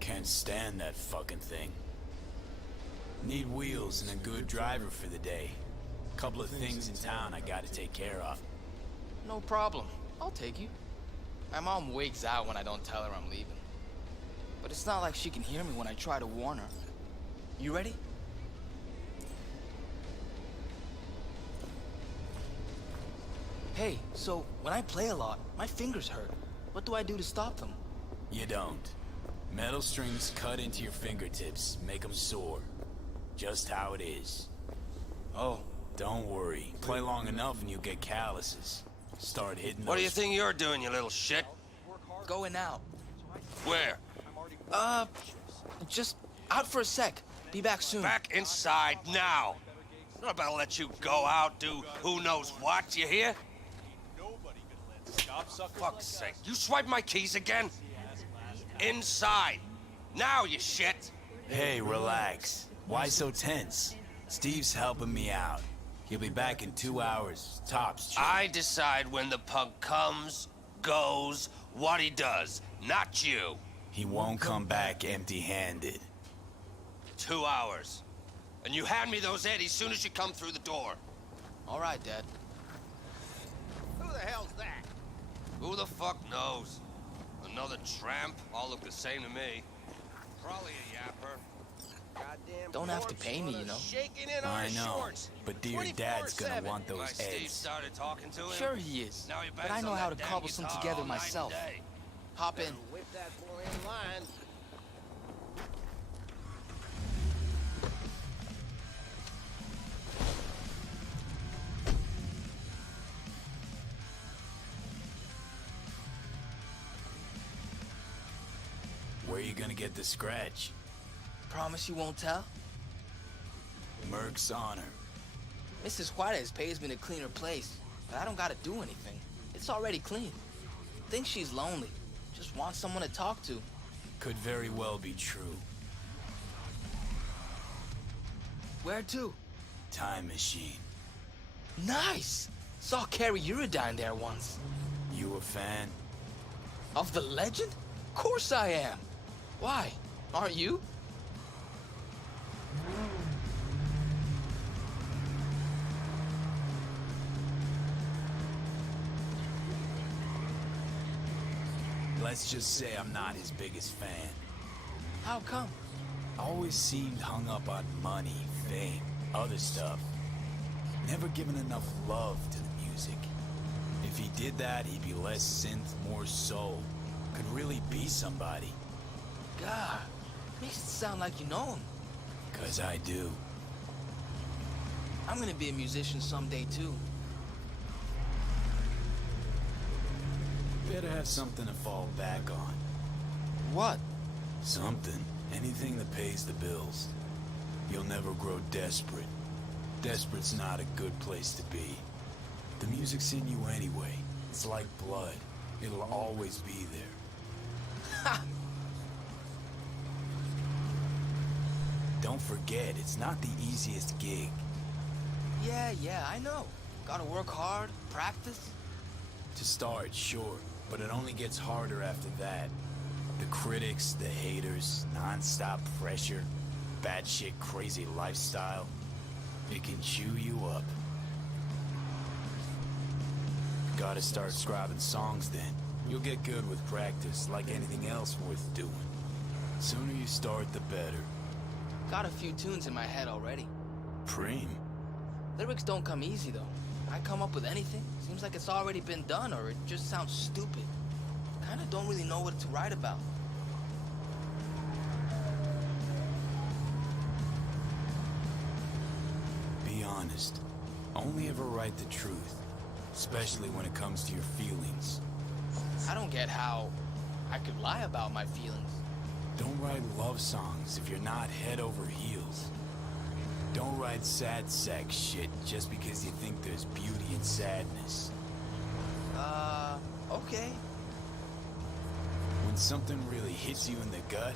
Can't stand that fucking thing. Need wheels and a good driver for the day. Couple of things in town I gotta take care of. No problem. I'll take you. My mom wigs out when I don't tell her I'm leaving. But it's not like she can hear me when I try to warn her. You ready? Hey, so when I play a lot, my fingers hurt. What do I do to stop them? You don't. Metal strings cut into your fingertips, make them sore. Just how it is. Oh. Don't worry. Play long enough and you'll get calluses. Start hitting What do you think you're doing, you little shit? Going out. Where? Just out for a sec. Be back soon. Back inside now. I'm not about to let you go out, do who knows what, you hear? Fuck's sake, you swipe my keys again? Inside. Now, you shit. Hey, relax. Why so tense? Steve's helping me out. He'll be back in 2 hours, tops. I decide when the punk comes, goes, what he does, not you. He won't come back empty-handed. 2 hours. And you hand me those eddies soon as you come through the door. All right, Dad. Who the hell's that? Who the fuck knows? Another tramp? All look the same to me. Probably a yapper. Goddamn. Don't have to pay me, you know. I know, but dear Dad's gonna want those Steve eggs. started talking to him. Sure he is. Now he But I bangs know on how to that cobble damn some guitar together all night and myself. day. Hop in. Whip that boy in line. Where you gonna get the scratch? Promise you won't tell? Merc's honor. Mrs. Juarez pays me to clean her place, but I don't gotta do anything. It's already clean. Thinks she's lonely. Just wants someone to talk to. Could very well be true. Where to? Time machine. Nice! Saw Carrie Uridine there once. You a fan? Of the legend? Course I am. Why? Aren't you? Let's just say I'm not his biggest fan. How come? Always seemed hung up on money, fame, other stuff. Never given enough love to the music. If he did that, he'd be less synth, more soul. Could really be somebody. God, makes it sound like you know him. 'Cause I do. I'm gonna be a musician someday too. Better have something to fall back on. What? Something. Anything that pays the bills. You'll never grow desperate. Desperate's not a good place to be. The music's in you anyway. It's like blood. It'll always be there. Ha! Don't forget, it's not the easiest gig. Yeah, I know. Gotta work hard, practice. To start, sure, but it only gets harder after that. The critics, the haters, non-stop pressure, batshit crazy lifestyle. It can chew you up. Gotta start scribing songs then. You'll get good with practice, like anything else worth doing. Sooner you start, the better. Got a few tunes in my head already. Preem. Lyrics don't come easy though. I come up with anything? Seems like it's already been done, or it just sounds stupid. Kinda don't really know what to write about. Be honest. Only ever write the truth. Especially when it comes to your feelings. I don't get how I could lie about my feelings. Don't write love songs if you're not head over heels. Don't write sad sack shit just because you think there's beauty in sadness. Okay. When something really hits you in the gut,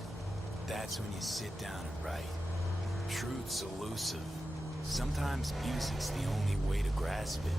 that's when you sit down and write. Truth's elusive. Sometimes music's the only way to grasp it.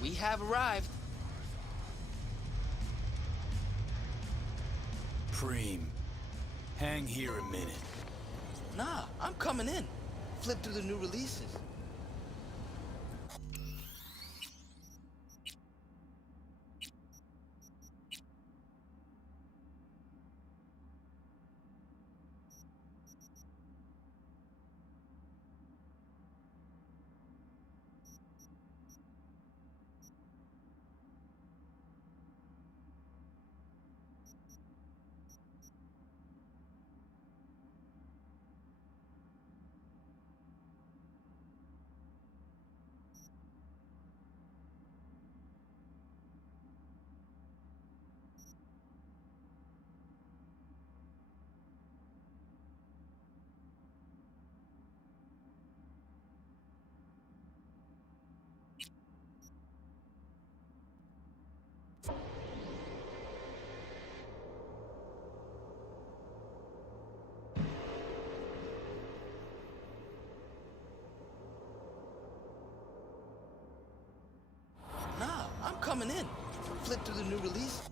We have arrived. Preem, hang here a minute. Nah, I'm coming in. Flip through the new releases. Nah, I'm coming in. Flip through the new release.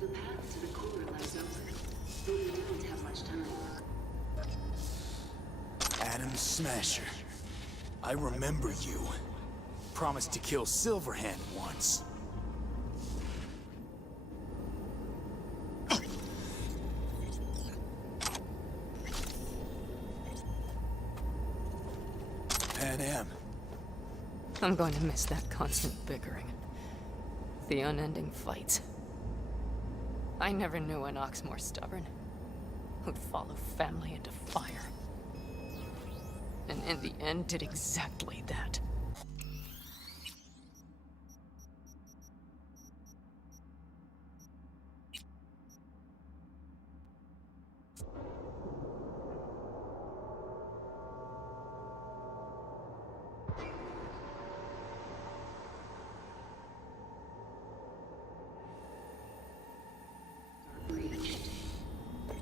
The path to the core lies open, but we don't have much time. Adam Smasher. I remember you. Promised to kill Silverhand once. Pan. I'm going to miss that constant bickering. The unending fights. I never knew an ox more stubborn, who'd follow family into fire. And in the end did exactly that.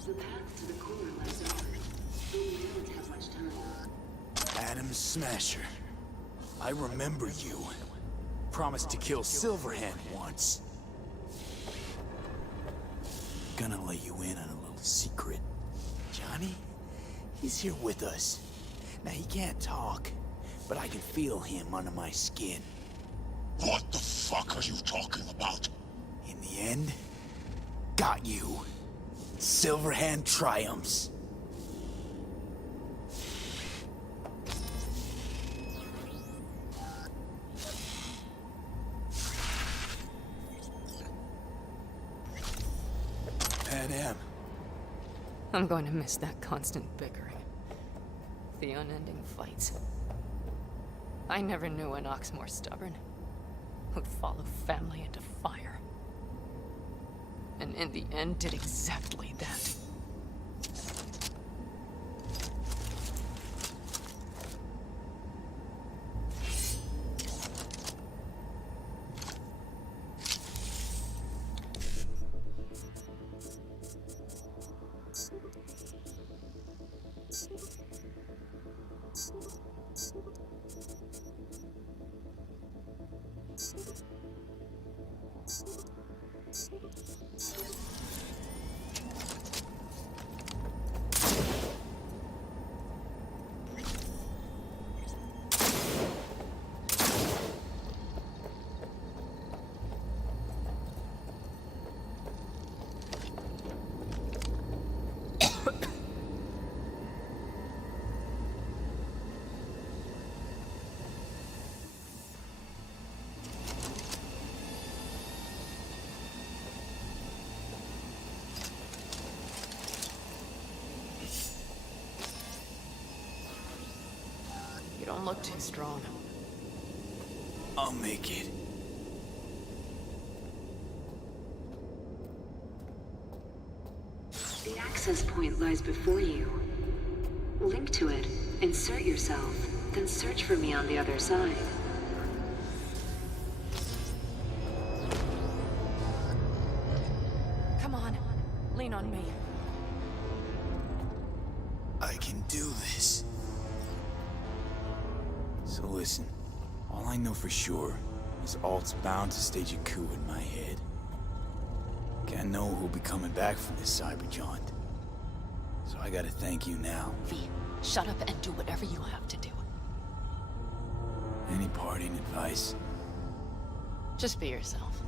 The path to the core lies open, but we don't have much time. Adam Smasher. I remember you. Promised to kill Silverhand once. Gonna let you in on a little secret. Johnny, he's here with us. Now, he can't talk, but I can feel him under my skin. What the fuck? fuck are you talking about? In the end, got you. Silverhand triumphs. Pan Am. I'm going to miss that constant bickering. The unending fights. I never knew an ox more stubborn. Who'd follow family into fire. And in the end did exactly that. You don't look too strong. I'll make it. The access point lies before you. Link to it, insert yourself, then search for me on the other side. Come on, lean on me. I can do this. So listen, all I know for sure is Alt's bound to stage a coup in my head. Can't know who'll be coming back from this cyber jaunt. So I gotta thank you now. V, shut up and do whatever you have to do. Any parting advice? Just be yourself.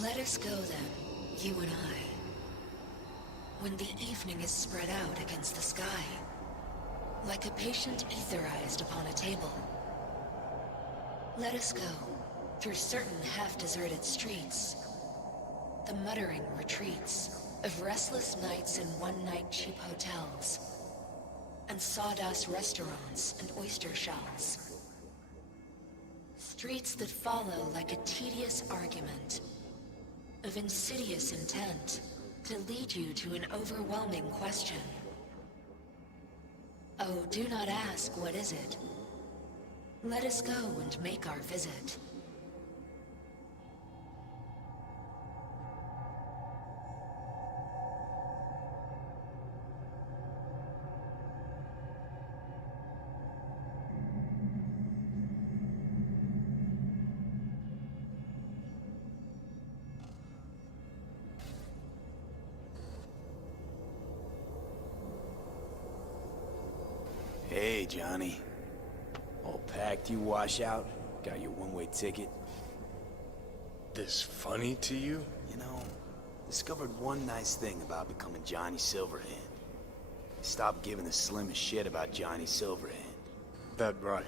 Let us go then, you and I. When the evening is spread out against the sky, like a patient etherized upon a table. Let us go through certain half-deserted streets, the muttering retreats of restless nights in one-night cheap hotels, and sawdust restaurants and oyster shells. Streets that follow like a tedious argument, of insidious intent to lead you to an overwhelming question. Oh, do not ask, what is it? Let us go and make our visit. Hey, Johnny. All packed, you wash out? Got your one-way ticket? This funny to you? You know, discovered one nice thing about becoming Johnny Silverhand. Stop giving the slimmest shit about Johnny Silverhand. That right.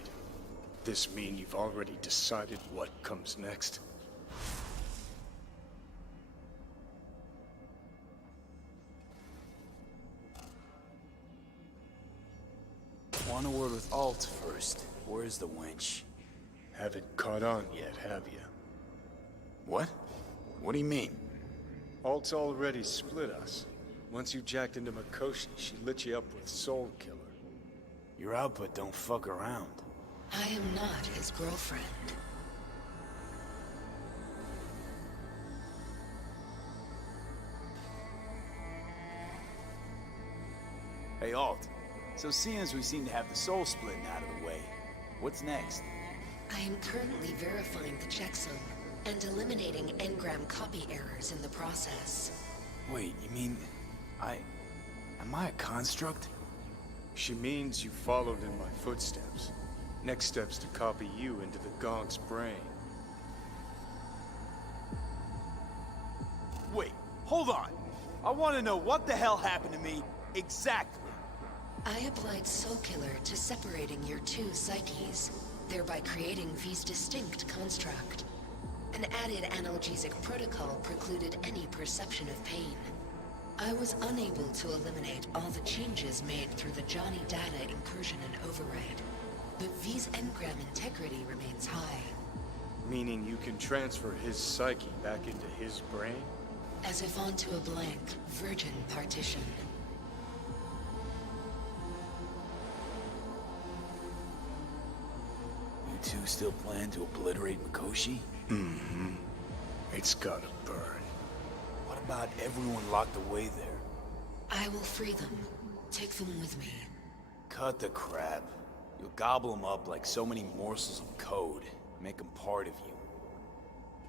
This mean you've already decided what comes next? Want a word with Alt first. Where's the wench? Haven't caught on yet, have you? What? What do you mean? Alt's already split us. Once you jacked into Mikoshi, she lit you up with Soul Killer. Your output don't fuck around. I am not his girlfriend. Hey, Alt. So seeing as we seem to have the soul splitting out of the way, what's next? I am currently verifying the checksum and eliminating engram copy errors in the process. Wait, you mean... Am I a construct? She means you followed in my footsteps. Next step's to copy you into the Gong's brain. Wait, hold on. I want to know what the hell happened to me exactly. I applied Soul Killer to separating your two psyches, thereby creating V's distinct construct. An added analgesic protocol precluded any perception of pain. I was unable to eliminate all the changes made through the Johnny data incursion and override, but V's engram integrity remains high. Meaning you can transfer his psyche back into his brain? As if onto a blank, virgin partition. You two still plan to obliterate Mikoshi? Mm-hmm. It's gotta burn. What about everyone locked away there? I will free them. Take them with me. Cut the crap. You'll gobble them up like so many morsels of code. Make them part of you.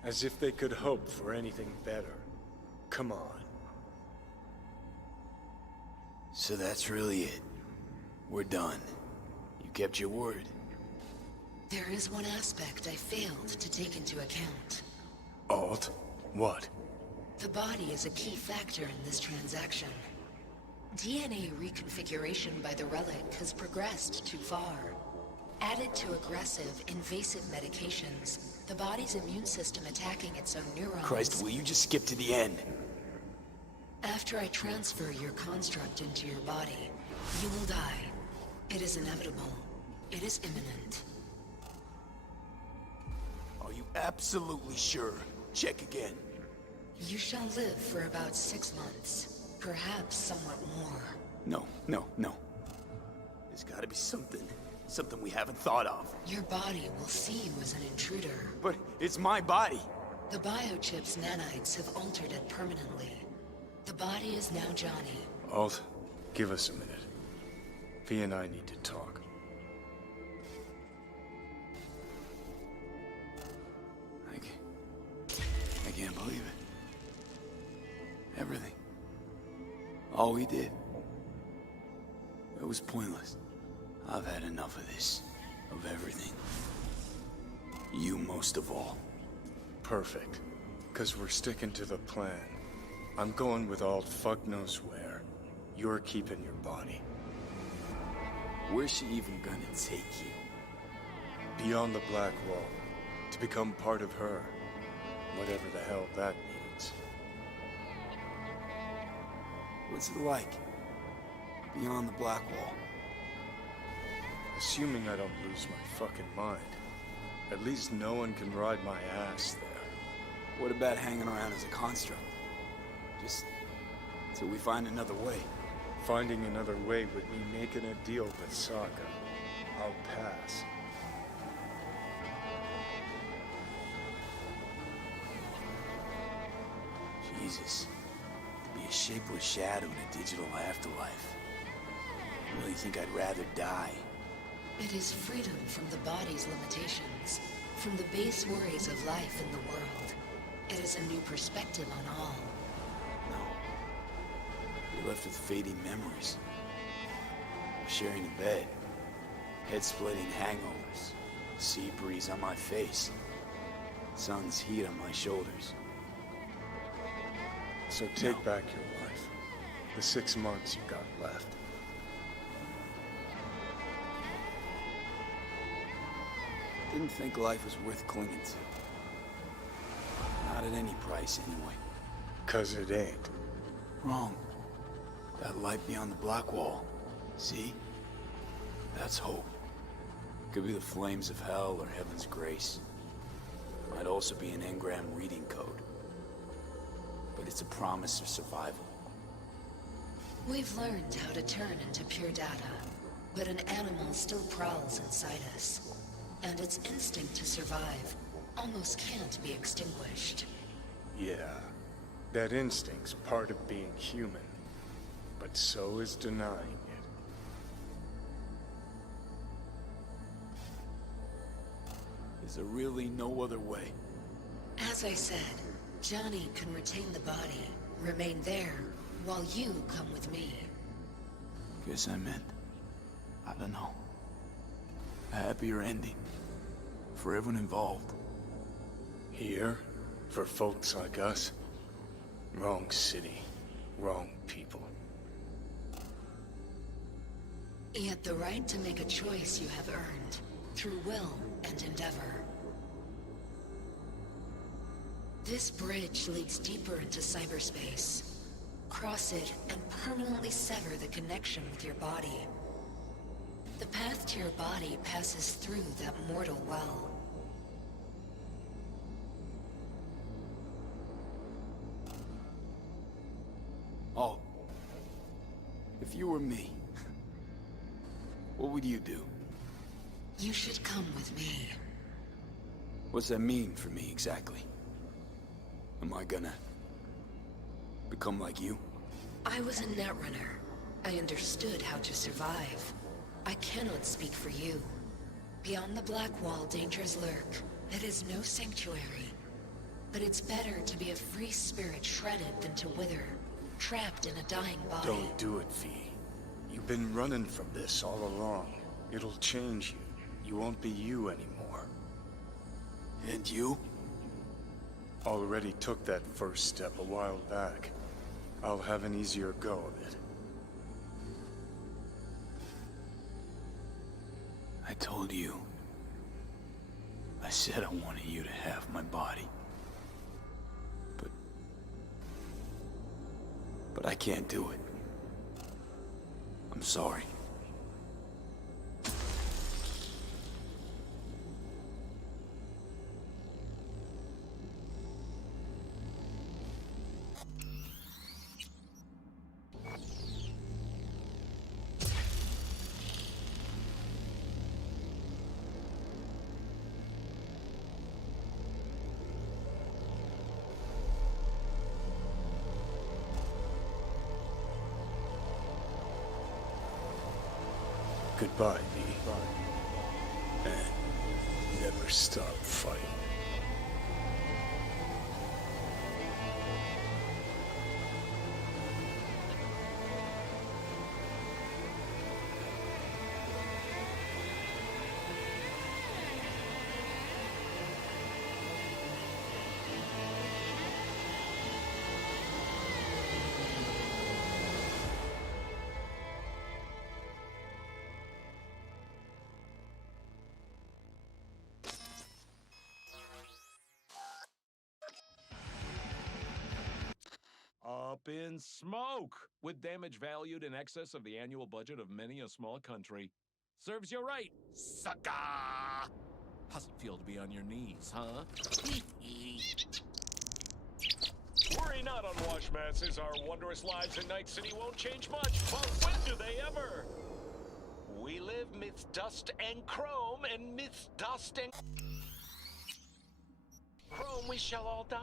As if they could hope for anything better. Come on. So that's really it. We're done. You kept your word. There is one aspect I failed to take into account. Alt? What? The body is a key factor in this transaction. DNA reconfiguration by the relic has progressed too far. Added to aggressive, invasive medications, the body's immune system attacking its own neurons... Christ, will you just skip to the end? After I transfer your construct into your body, you will die. It is inevitable. It is imminent. Are you absolutely sure? Check again. You shall live for about 6 months. Perhaps somewhat more. No. There's gotta be something. Something we haven't thought of. Your body will see you as an intruder. But it's my body. The biochip's nanites have altered it permanently. The body is now Johnny. Alt, give us a minute. V and I need to talk. I can't believe it. Everything. All we did. It was pointless. I've had enough of this. Of everything. You most of all. Perfect. 'Cause we're sticking to the plan. I'm going with Alt fuck knows where. You're keeping your body. Where's she even gonna take you? Beyond the Black Wall. To become part of her. Whatever the hell that means. What's it like? Beyond the Black Wall? Assuming I don't lose my fucking mind. At least no one can ride my ass there. What about hanging around as a construct? Just till we find another way. Finding another way would mean making a deal with Saga. I'll pass. Jesus. To be a shapeless shadow in a digital afterlife. I really think I'd rather die. It is freedom from the body's limitations, from the base worries of life in the world. It is a new perspective on all. No. You're left with fading memories. Sharing a bed. Head-splitting hangovers. Sea breeze on my face. Sun's heat on my shoulders. So take back your life. The 6 months you got left. Didn't think life was worth clinging to. Not at any price, anyway. 'Cause it ain't. Wrong. That light beyond the black wall. See? That's hope. Could be the flames of hell or heaven's grace. Might also be an engram reading code. But it's a promise of survival. We've learned how to turn into pure data, but an animal still prowls inside us. And its instinct to survive almost can't be extinguished. Yeah. That instinct's part of being human. But so is denying it. Is there really no other way? As I said, Johnny can retain the body, remain there, while you come with me. Guess I meant, I don't know, a happier ending for everyone involved. Here, for folks like us, wrong city, wrong people. Yet the right to make a choice you have earned, through will and endeavor. This bridge leads deeper into cyberspace. Cross it and permanently sever the connection with your body. The path to your body passes through that mortal well. Oh, if you were me, what would you do? You should come with me. What's that mean for me exactly? Am I gonna become like you? I was a netrunner. I understood how to survive. I cannot speak for you. Beyond the Black Wall, dangers lurk. It is no sanctuary. But it's better to be a free spirit shredded than to wither, trapped in a dying body. Don't do it, V. You've been running from this all along. It'll change you. You won't be you anymore. And you? Already took that first step a while back. I'll have an easier go of it. I told you. I said I wanted you to have my body. But I can't do it. I'm sorry. Goodbye, V. And never stop fighting. Up in smoke! With damage valued in excess of the annual budget of many a small country. Serves you right, sucker! How's it feel to be on your knees, huh? Worry not, unwashed masses. Our wondrous lives in Night City won't change much. But when do they ever? We live midst dust and chrome, and midst dust and chrome we shall all die.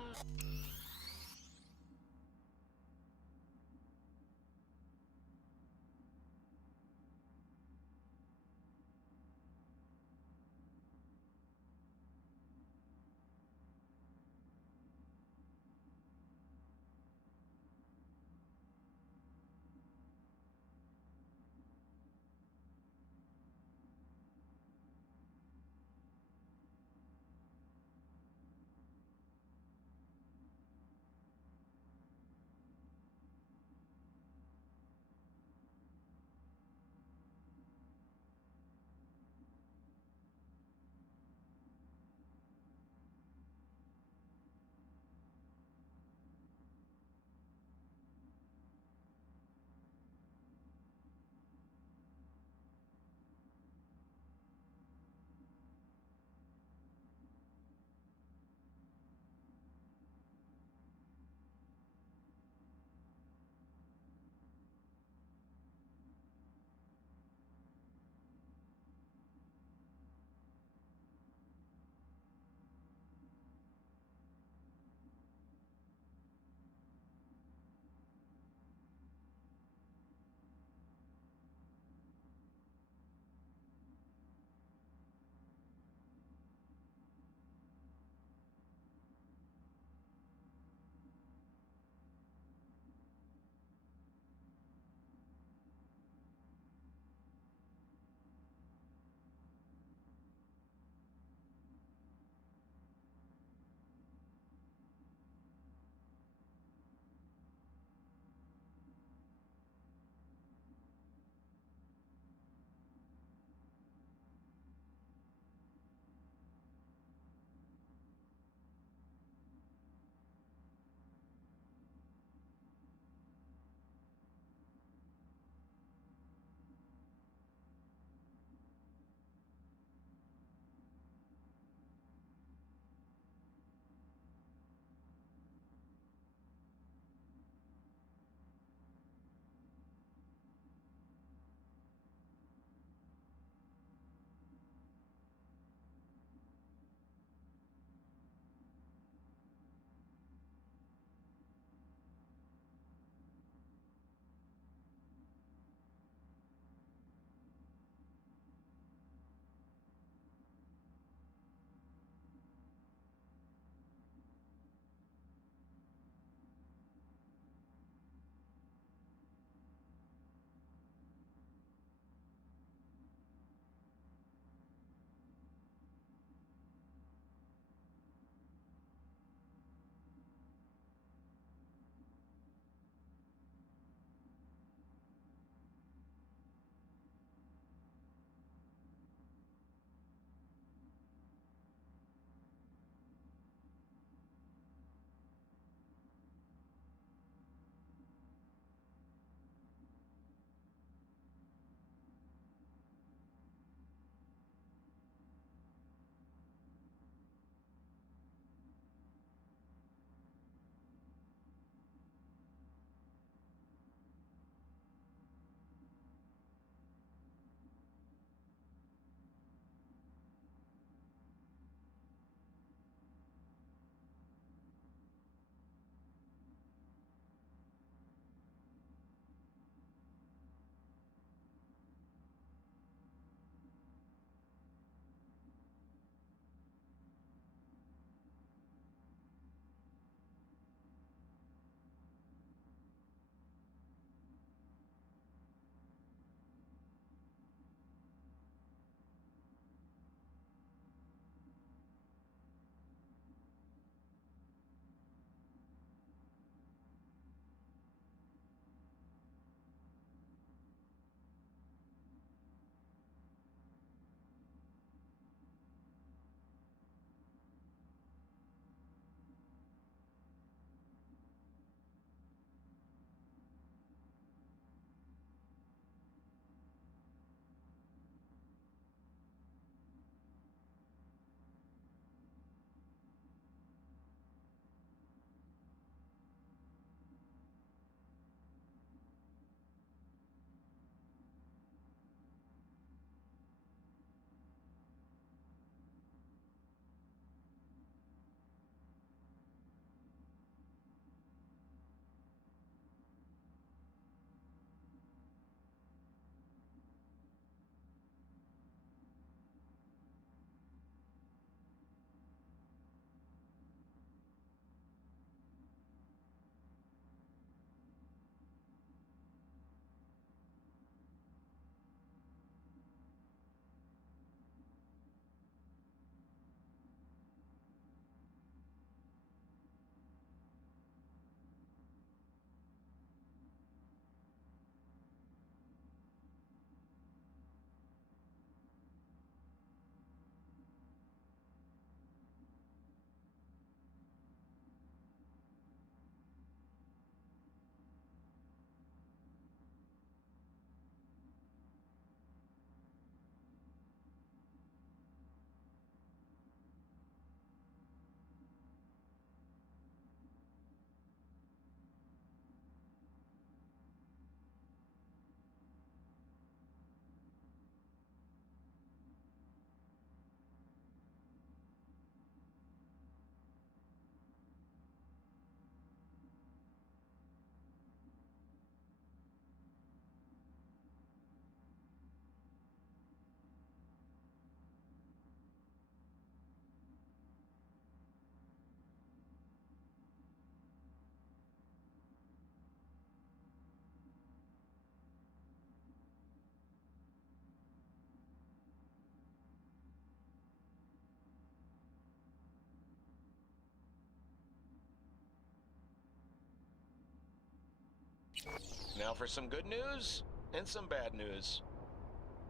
Now for some good news and some bad news.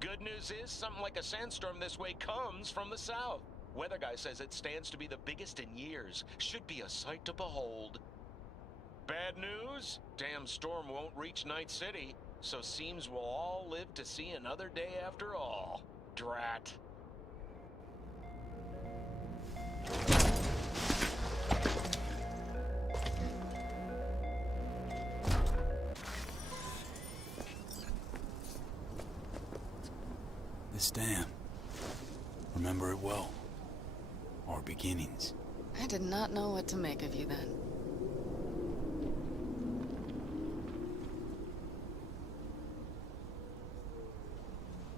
Good news is something like a sandstorm this way comes from the south. Weather guy says it stands to be the biggest in years. Should be a sight to behold. Bad news? Damn storm won't reach Night City, so seems we'll all live to see another day after all. Drat. This dam. Remember it well. Our beginnings. I did not know what to make of you then.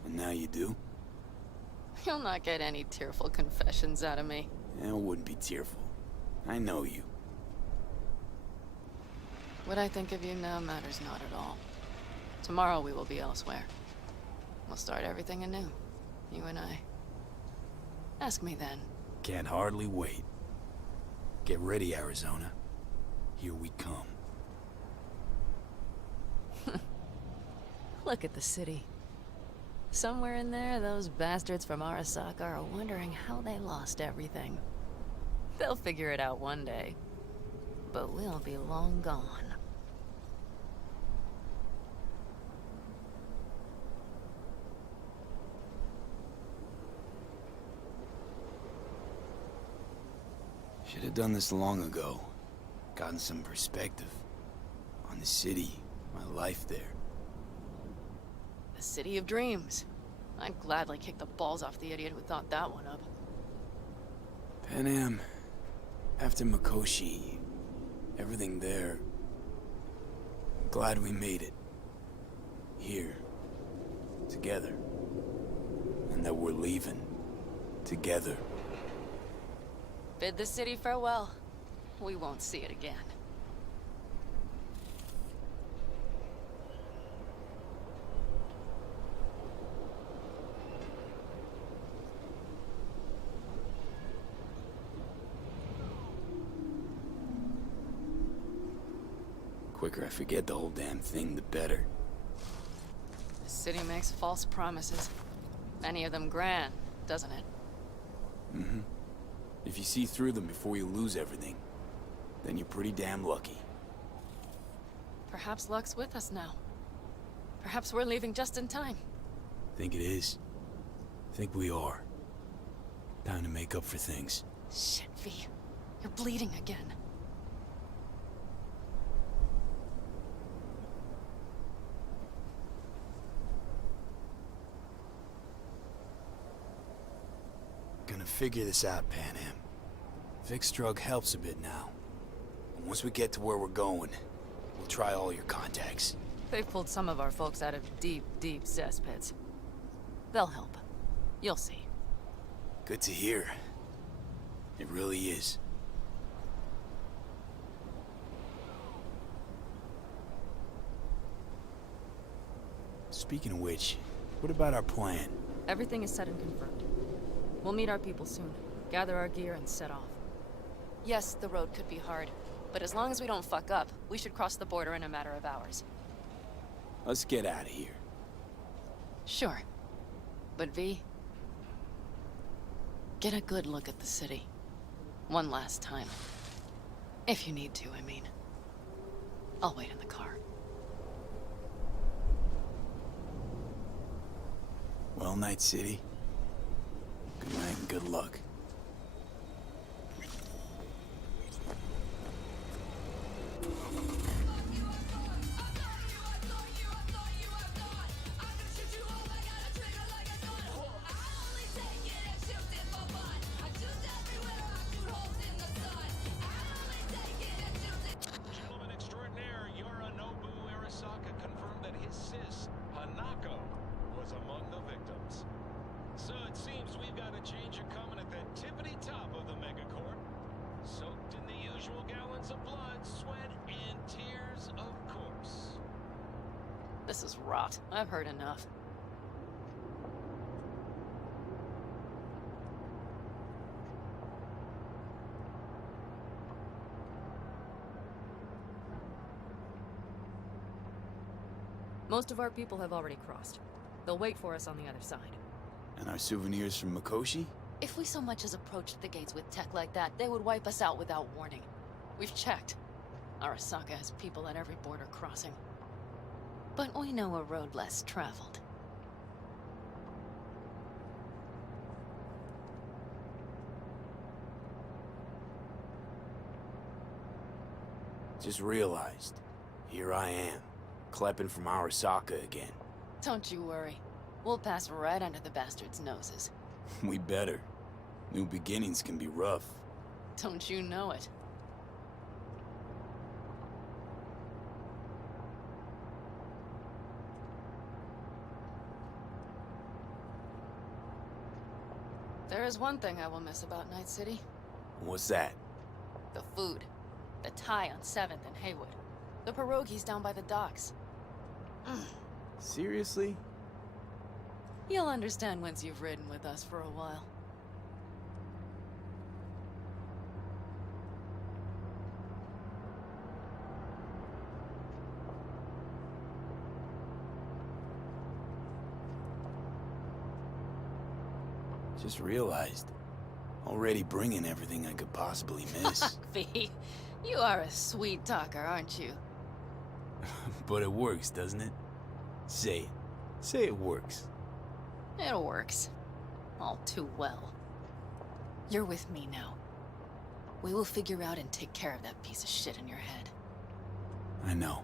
And now you do? You'll not get any tearful confessions out of me. It wouldn't be tearful. I know you. What I think of you now matters not at all. Tomorrow we will be elsewhere. We'll start everything anew. You and I. Ask me then. Can't hardly wait. Get ready, Arizona. Here we come. Look at the city. Somewhere in there, those bastards from Arasaka are wondering how they lost everything. They'll figure it out one day. But we'll be long gone. Should have done this long ago. Gotten some perspective on the city, my life there. The city of dreams. I'd gladly kick the balls off the idiot who thought that one up. Pan Am, after Mikoshi, everything there. I'm glad we made it. Here, together. And that we're leaving, together. Bid the city farewell. We won't see it again. Quicker I forget the whole damn thing, the better. The city makes false promises. Many of them grand, doesn't it? Mm-hmm. If you see through them before you lose everything, then you're pretty damn lucky. Perhaps luck's with us now. Perhaps we're leaving just in time. Think it is. Think we are. Time to make up for things. Shit, V. You're bleeding again. Gonna figure this out, Pan Am. Vic's drug helps a bit now. And once we get to where we're going, we'll try all your contacts. They've pulled some of our folks out of deep, deep cesspits. They'll help. You'll see. Good to hear. It really is. Speaking of which, what about our plan? Everything is set and confirmed. We'll meet our people soon, gather our gear, and set off. Yes, the road could be hard, but as long as we don't fuck up, we should cross the border in a matter of hours. Let's get out of here. Sure. But V, get a good look at the city. One last time. If you need to, I mean. I'll wait in the car. Well, Night City. Good night and good luck. Gentleman extraordinaire Yorinobu Arasaka confirmed that his sis, Hanako, was among the victims. So it seems we've got a change of coming at the tippity top of the megacorp. Soaked in the usual gallons of blood, sweat, and tears, of course. This is rot. I've heard enough. Most of our people have already crossed. They'll wait for us on the other side. And our souvenirs from Mikoshi? If we so much as approached the gates with tech like that, they would wipe us out without warning. We've checked. Arasaka has people at every border crossing. But we know a road less traveled. Just realized, here I am, klepping from Arasaka again. Don't you worry. We'll pass right under the bastards' noses. We better. New beginnings can be rough. Don't you know it? There is one thing I will miss about Night City. What's that? The food. The Thai on 7th and Haywood. The pierogies down by the docks. Seriously? You'll understand once you've ridden with us for a while. Just realized. Already bringing everything I could possibly miss. V, you are a sweet talker, aren't you? But it works, doesn't it? Say it. Say it works. It works. All too well. You're with me now. We will figure out and take care of that piece of shit in your head. I know.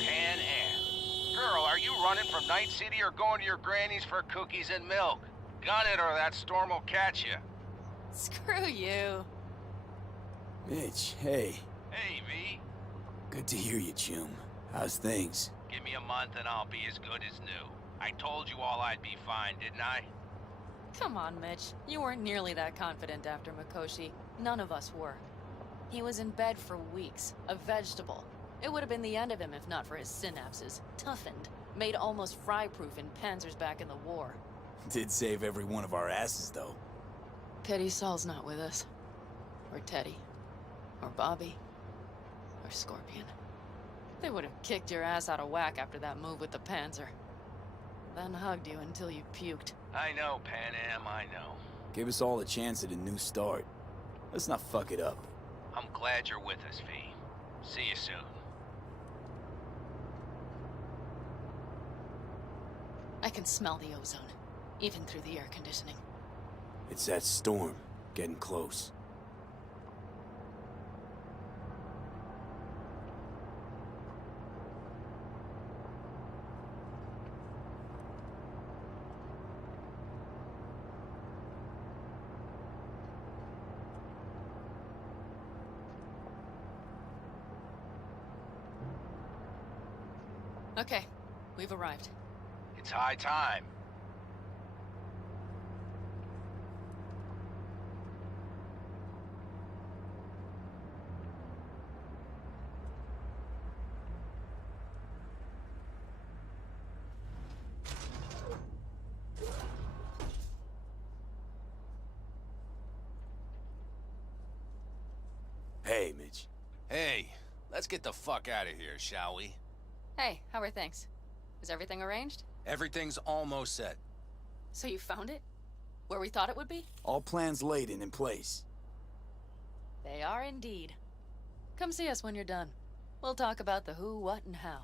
Pan Am. Girl, are you running from Night City or going to your granny's for cookies and milk? Gun it or that storm will catch you. Screw you. Mitch, hey. Hey, V. Good to hear you, Chum. How's things? Give me a month and I'll be as good as new. I told you all I'd be fine, didn't I? Come on, Mitch. You weren't nearly that confident after Mikoshi. None of us were. He was in bed for weeks, a vegetable. It would have been the end of him if not for his synapses. Toughened, made almost fry-proof in panzers back in the war. Did save every one of our asses, though. Pity Saul's not with us. Or Teddy. Or Bobby. Or Scorpion. They would have kicked your ass out of whack after that move with the Panzer. Then hugged you until you puked. I know, Pan Am, I know. Gave us all a chance at a new start. Let's not fuck it up. I'm glad you're with us, V. See you soon. I can smell the ozone, even through the air conditioning. It's that storm, getting close. Okay, we've arrived. It's high time. Hey, Mitch. Hey, let's get the fuck out of here, shall we? Hey, how are things? Is everything arranged? Everything's almost set. So you found it? Where we thought it would be? All plans laid and in place. They are indeed. Come see us when you're done. We'll talk about the who, what, and how.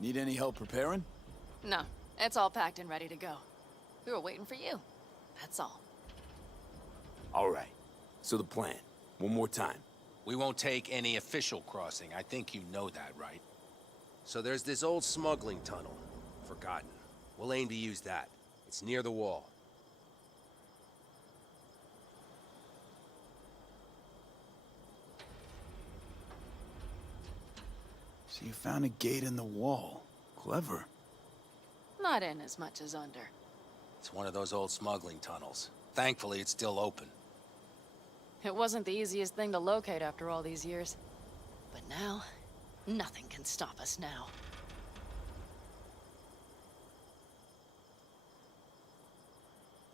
Need any help preparing? No, it's all packed and ready to go. We were waiting for you. That's all. All right. So the plan. One more time. We won't take any official crossing. I think you know that, right? So there's this old smuggling tunnel. Forgotten. We'll aim to use that. It's near the wall. So you found a gate in the wall. Clever. Not in as much as under. It's one of those old smuggling tunnels. Thankfully, it's still open. It wasn't the easiest thing to locate after all these years. But now, nothing can stop us now.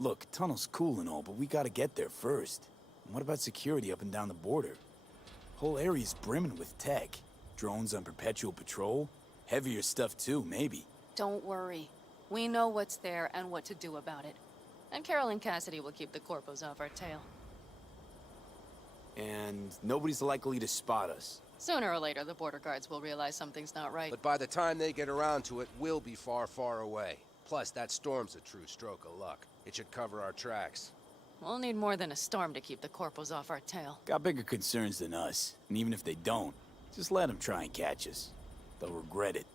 Look, tunnel's cool and all, but we gotta get there first. And what about security up and down the border? Whole area's brimming with tech. Drones on perpetual patrol. Heavier stuff too, maybe. Don't worry. We know what's there and what to do about it. And Carol and Cassidy will keep the corpos off our tail. And nobody's likely to spot us. Sooner or later, the border guards will realize something's not right. But by the time they get around to it, we'll be far, far away. Plus, that storm's a true stroke of luck. It should cover our tracks. We'll need more than a storm to keep the corpos off our tail. Got bigger concerns than us. And even if they don't, just let them try and catch us. They'll regret it.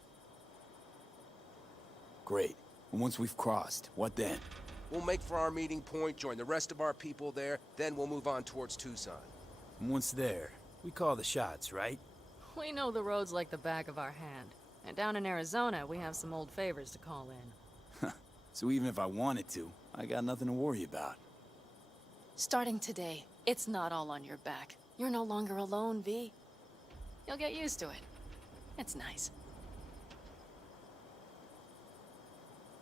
Great. And once we've crossed, what then? We'll make for our meeting point, join the rest of our people there, then we'll move on towards Tucson. And once there, we call the shots, right? We know the roads like the back of our hand. And down in Arizona, we have some old favors to call in. So even if I wanted to, I got nothing to worry about. Starting today, it's not all on your back. You're no longer alone, V. You'll get used to it. It's nice.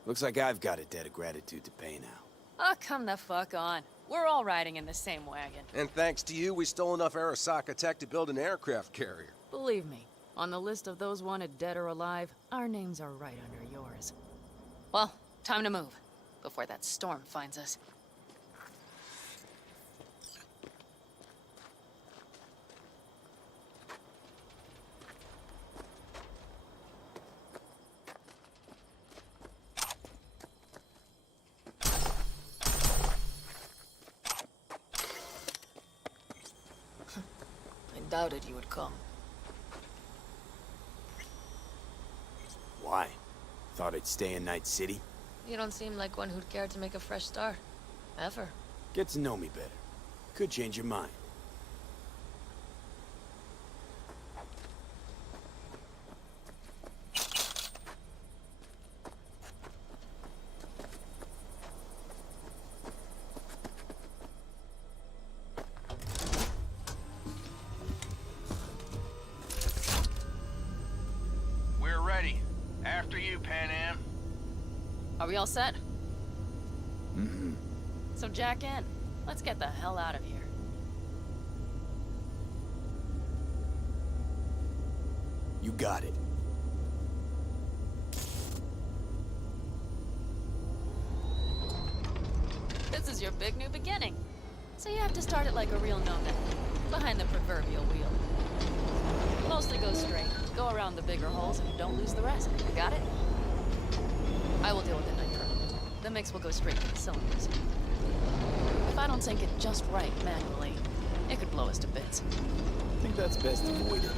Looks like I've got a debt of gratitude to pay now. Oh, come the fuck on. We're all riding in the same wagon. And thanks to you, we stole enough Arasaka tech to build an aircraft carrier. Believe me, on the list of those wanted dead or alive, our names are right under yours. Well, time to move, before that storm finds us. I doubted you would come. Why? Thought I'd stay in Night City? You don't seem like one who'd care to make a fresh start. Ever. Get to know me better. Could change your mind. We're ready. After you, Pan Am. Are we all set? Mm-hmm. So jack in. Let's get the hell out of here. You got it. This is your big new beginning. So you have to start it like a real nomad, behind the proverbial wheel. Mostly go straight, go around the bigger holes, and don't lose the rest. Got it? I will deal with the nitro. The mix will go straight to the cylinders. If I don't sync it just right manually, it could blow us to bits. I think that's best avoided.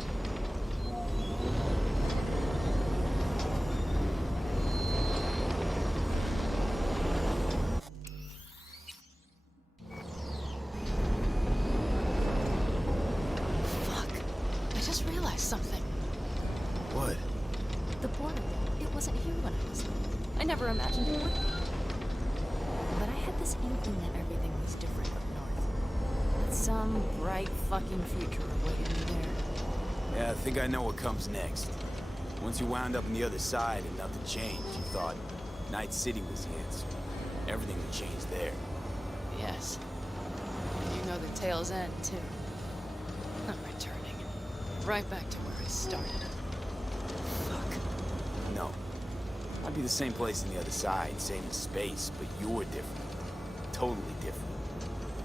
I just realized something. What? The border, it wasn't here when I was little. I never imagined it would be. But I had this inkling that everything was different up north. That some bright fucking future awaiting me there. Yeah, I think I know what comes next. Once you wound up on the other side and nothing changed, you thought Night City was the answer. Everything would change there. Yes. And you know the tale's end, too. I'm returning. Right back to where I started. Fuck. No. I'd be the same place on the other side, same in space, but you're different. Totally different.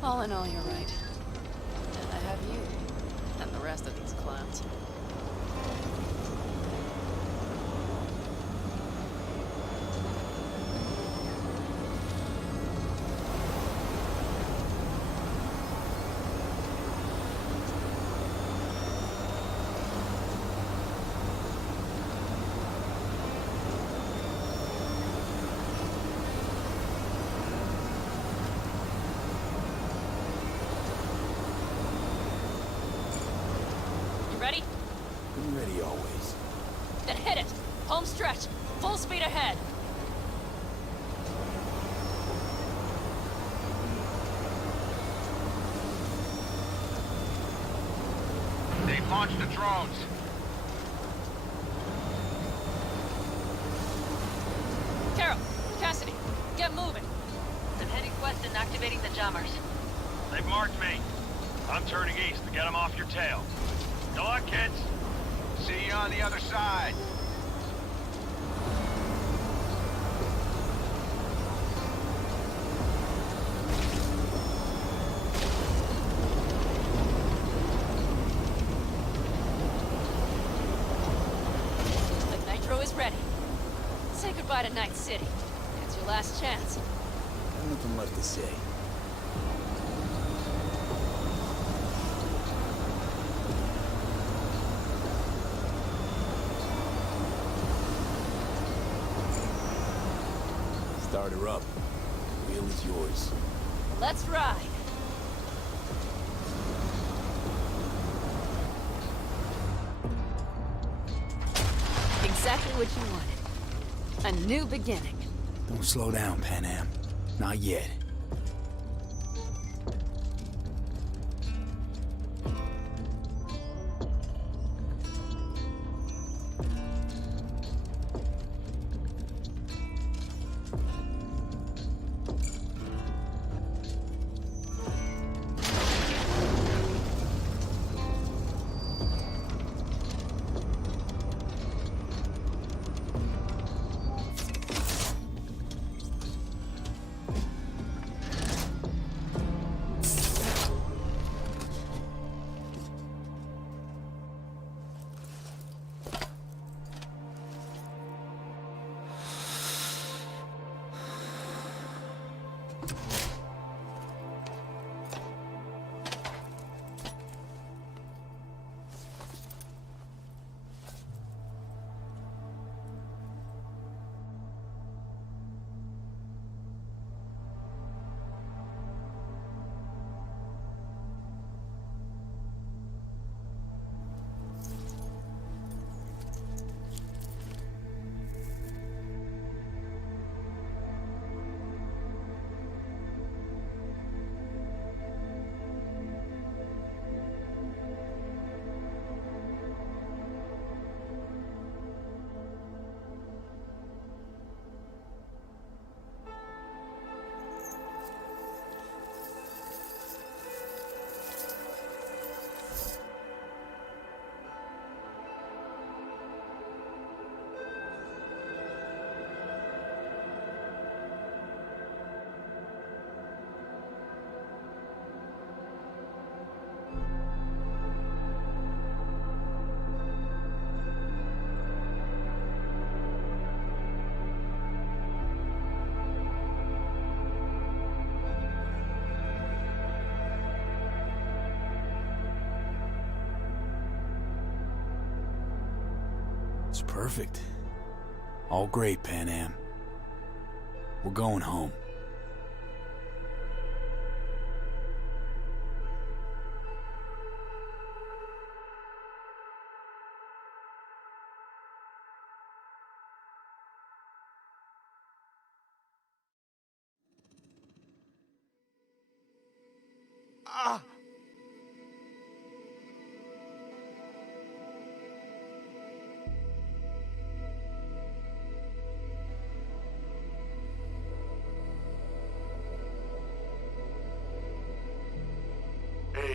All in all, you're right. And I have you. And the rest of these clowns. Ready? I'm ready always. Then hit it! Home stretch! Full speed ahead! They've launched the drones. Carol! Cassidy! Get moving! I'm heading west and activating the jammers. They've marked me. I'm turning east to get them off your tail. Good luck, kids. See you on the other side. The nitro is ready. Say goodbye to Night City. It's your last chance. I've nothing left to say. Start her up. The wheel is yours. Let's ride! Exactly what you wanted. A new beginning. Don't slow down, Pan Am. Not yet. It's perfect. All great, Pan Am. We're going home.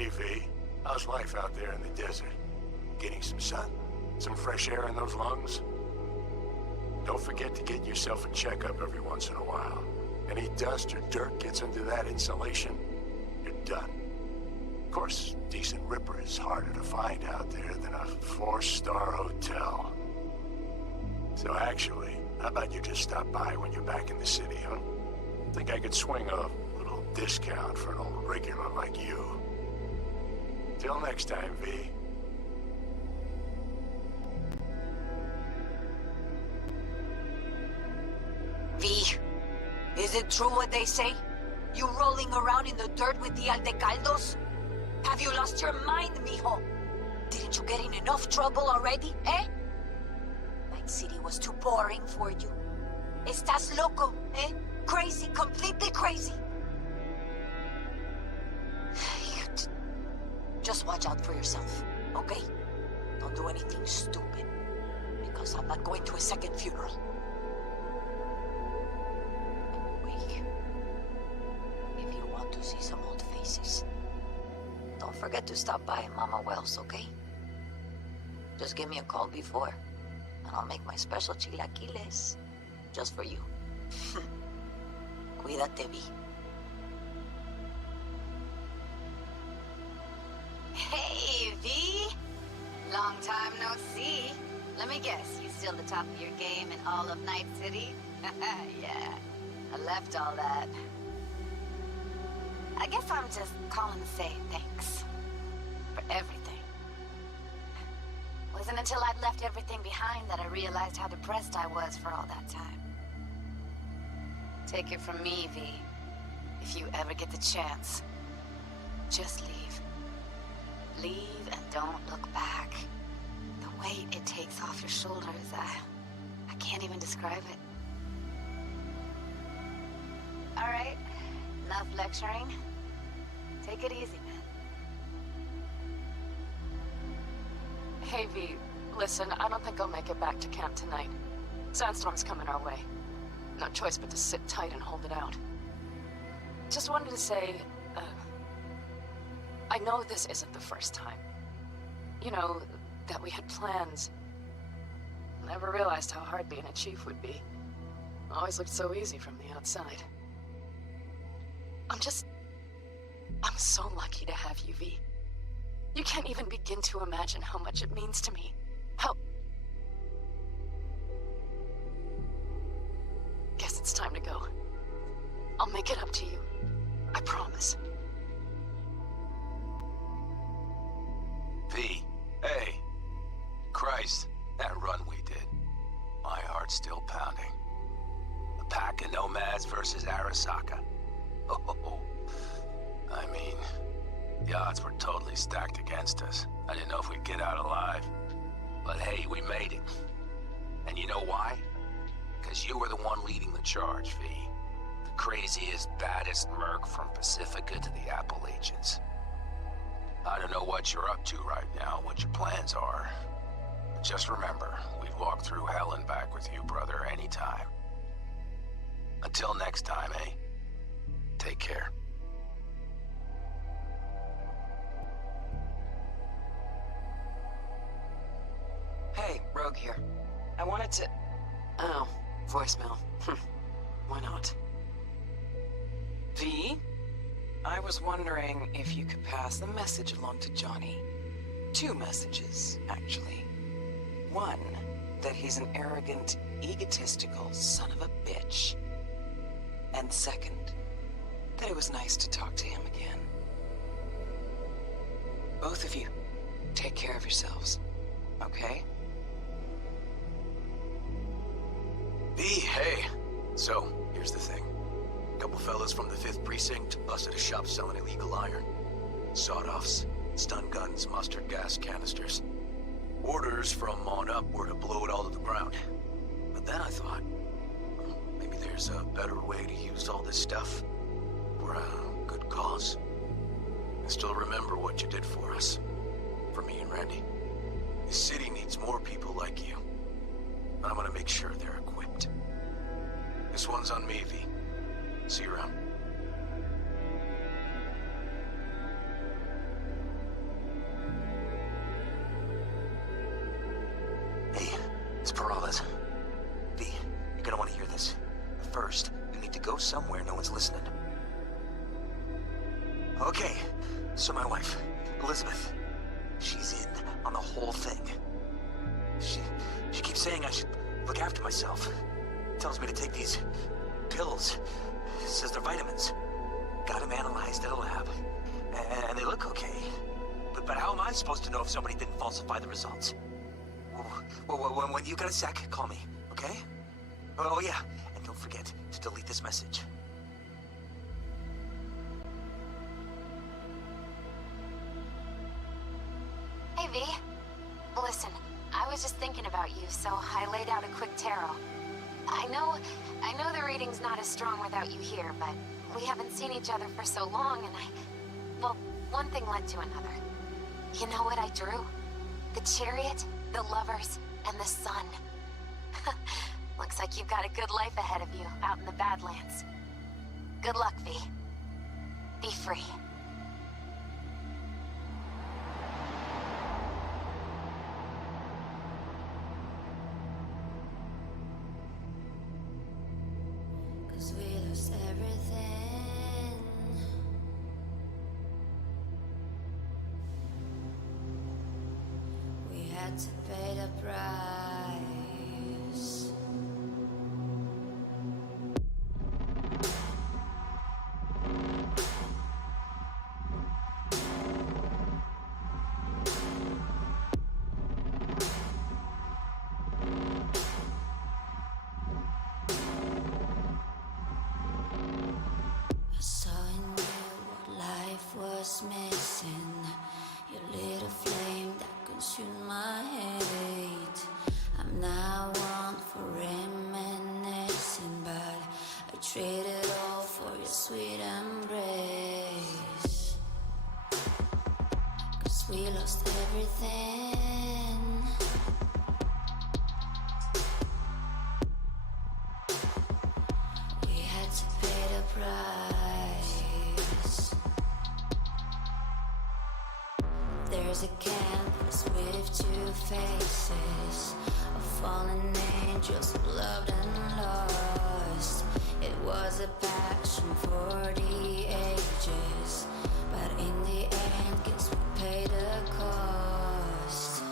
Hey, V. How's life out there in the desert? Getting some sun? Some fresh air in those lungs? Don't forget to get yourself a checkup every once in a while. Any dust or dirt gets into that insulation, you're done. Of course, decent ripper is harder to find out there than a 4-star hotel. So actually, how about you just stop by when you're back in the city, huh? Think I could swing a little discount for an old regular like you. Till next time, V. V, is it true what they say? You rolling around in the dirt with the Aldecaldos? Have you lost your mind, mijo? Didn't you get in enough trouble already, eh? Night City was too boring for you. Estás loco, eh? Crazy, completely crazy. Just watch out for yourself, okay? Don't do anything stupid, because I'm not going to a second funeral. If you want to see some old faces, don't forget to stop by Mama Wells, okay? Just give me a call before, and I'll make my special chilaquiles just for you. Cuídate, V. Hey, V! Long time no see. Let me guess, you still the top of your game in all of Night City? Yeah, I left all that. I guess I'm just calling to say thanks. For everything. Wasn't until I'd left everything behind that I realized how depressed I was for all that time. Take it from me, V. If you ever get the chance, just leave. Leave and don't look back. The weight it takes off your shoulders, I can't even describe it. All right, enough lecturing. Take it easy, man. Hey, V, listen, I don't think I'll make it back to camp tonight. Sandstorm's coming our way. No choice but to sit tight and hold it out. Just wanted to say, I know this isn't the first time. You know, that we had plans. Never realized how hard being a chief would be. Always looked so easy from the outside. I'm so lucky to have you, V. You can't even begin to imagine how much it means to me. How... Guess it's time to go. I'll make it up to you. I promise. V, hey. Christ, that run we did. My heart's still pounding. A pack of nomads versus Arasaka. Oh, I mean, the odds were totally stacked against us. I didn't know if we'd get out alive. But hey, we made it. And you know why? Because you were the one leading the charge, V. The craziest, baddest merc from Pacifica to the Appalachians. I don't know what you're up to right now, what your plans are. But just remember, we'd walk through hell and back with you, brother, anytime. Until next time, eh? Take care. Hey, Rogue here. I wanted to... Oh, voicemail. Why not? V? I was wondering if you could pass the message along to Johnny. 2 messages, actually. One, that he's an arrogant, egotistical son of a bitch. And second, that it was nice to talk to him again. Both of you, take care of yourselves, okay? V, hey. So, here's the thing. A couple fellas from the 5th Precinct busted a shop selling illegal iron. Sawed-offs, stun guns, mustard gas canisters. Orders from on up were to blow it all to the ground. But then I thought, well, maybe there's a better way to use all this stuff for a good cause. I still remember what you did for us. For me and Randy. This city needs more people like you. And I'm gonna make sure they're equipped. This one's on me, V. See you around. somewhere no one's listening. Okay, so my wife, Elizabeth, she's in on the whole thing. She keeps saying I should look after myself. Tells me to take these pills. Says they're vitamins. Got them analyzed at a lab. And they look okay. But how am I supposed to know if somebody didn't falsify the results? Well, when you got a sec, call me, okay? Oh yeah, and don't forget to delete this message. Hey, V. Listen, I was just thinking about you, so I laid out a quick tarot. I know the reading's not as strong without you here, but we haven't seen each other for so long, and well, one thing led to another. You know what I drew? The chariot, the lovers, and the sun. Looks like you've got a good life ahead of you out in the Badlands. Good luck, V. Be free. Cause we lost everything. We had to pay the price. I saw in you what life was missing. You lit a flame that consumed my hate. I'm now one for reminiscing, but I traded all for your sweet embrace. Cause we lost everything. We had to pay the price. There's a canvas with two faces of fallen angels who loved and lost. It was a passion for the ages, but in the end, guess we paid the cost.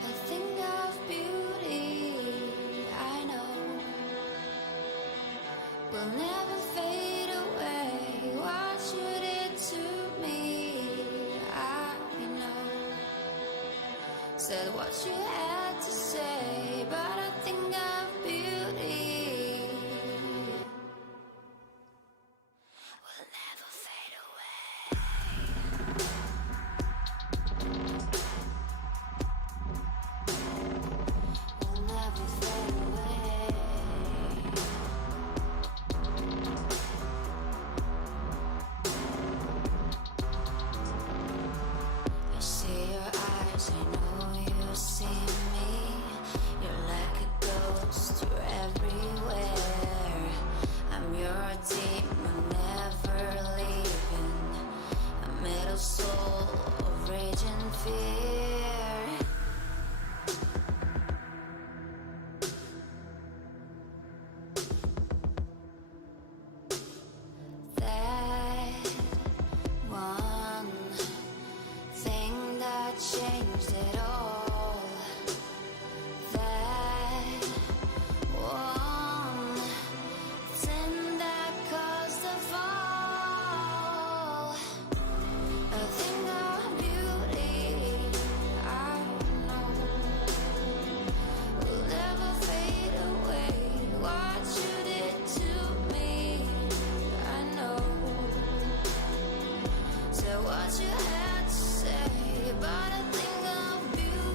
A thing of beauty, I know, will never fade away. What you did to me, I know. Said what you had to say, but a thing of beauty will never fade away. Will never fade away. I see your eyes, I know you see me. You're like a ghost, you're everywhere. I'm your demon, never leaving. A metal soul of rage and fear. That one thing that changed it all. That one thing that caused the fall. A thing of beauty, I know, will never fade away. What you did to me, I know. So what you had to say, but a thing of beauty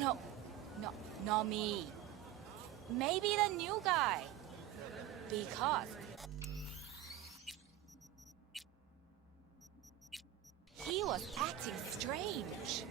No, not me. Maybe the new guy. Because he was acting strange.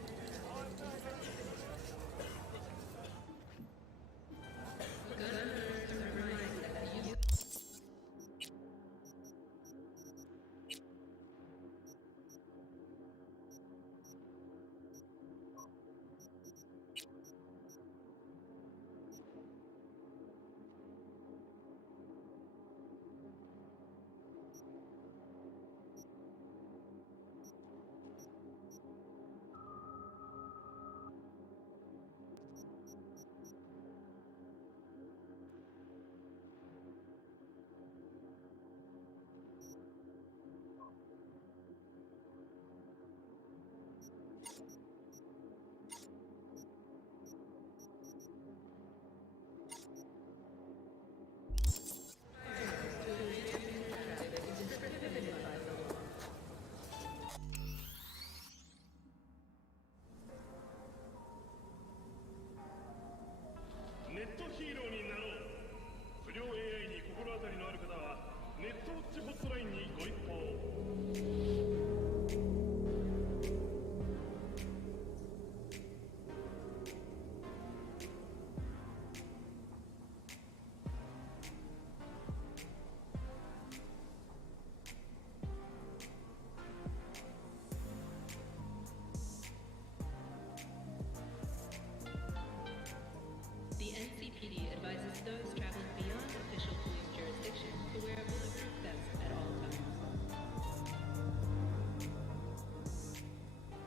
The NCPD advises those traveling beyond official police jurisdiction to wear a bulletproof vest at all times.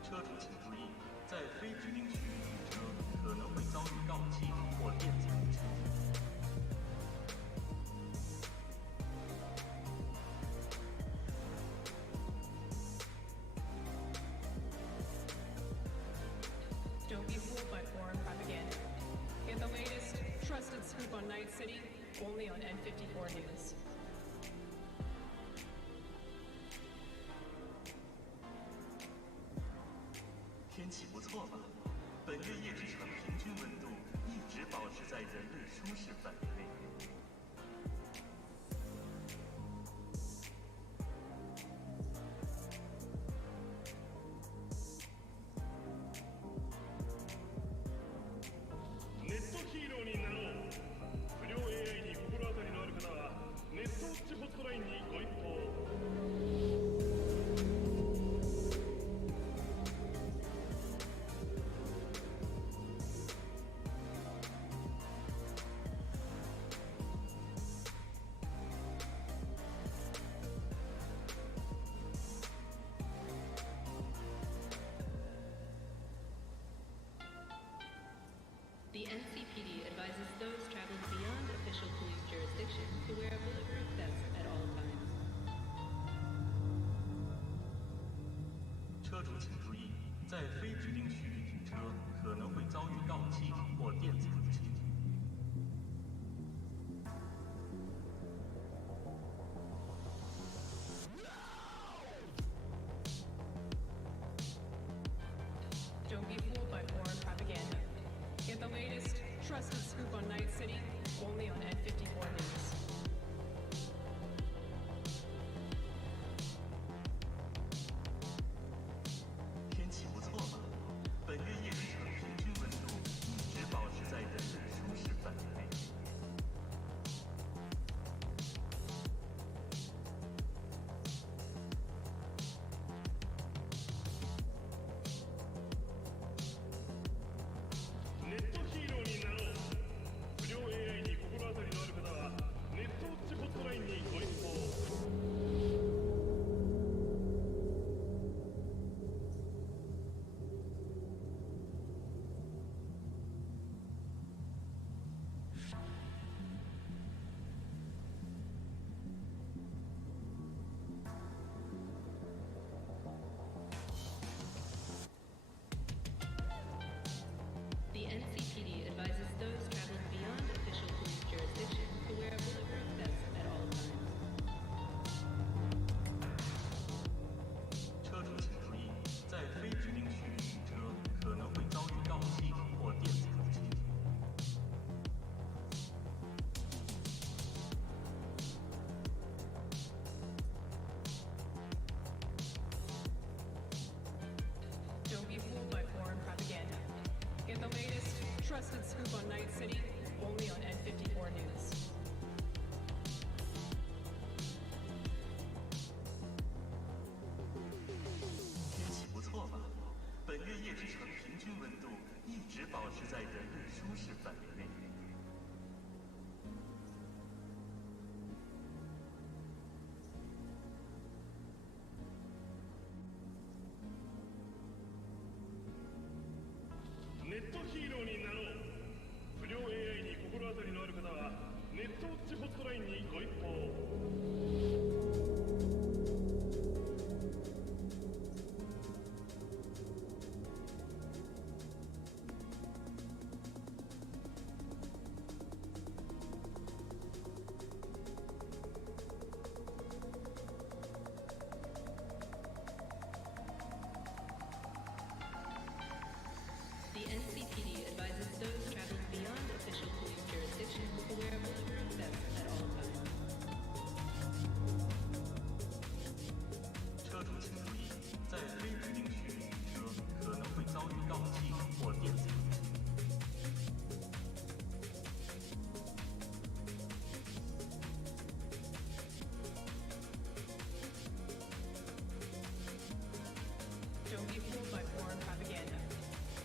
车主请注意，在非指定区域停车可能会遭遇到气体或电子武器。 Don't be fooled by foreign propaganda. Get the latest, trusted scoop on Night City, only on N54 News. 天气不错吧？本月夜之城平均温度一直保持在人类舒适范围内。 ネットヒーローになろう。不良 AI に心当たりのある方はネットウォッチホットラインにご一報。 The NCPD advises those traveling beyond official police jurisdiction to wear a bulletproof vest at all times. 车主请注意，在非指定区域停车可能会遭遇到气体或电子武器。 Don't be fooled by foreign propaganda. Get the latest, trusted scoop on Night City, only on N54 News. 车在人类舒适范围内。ネットヒーローになろう。不良 AI に心当たりのある方はネットウォッチホットラインにご一報。The NCPD advises those traveling beyond official police jurisdiction to wear a bulletproof vest at all times. 车主请注意，在非指定区域停车可能会遭遇盗窃或电子刑拘。Don't be fooled by foreign propaganda.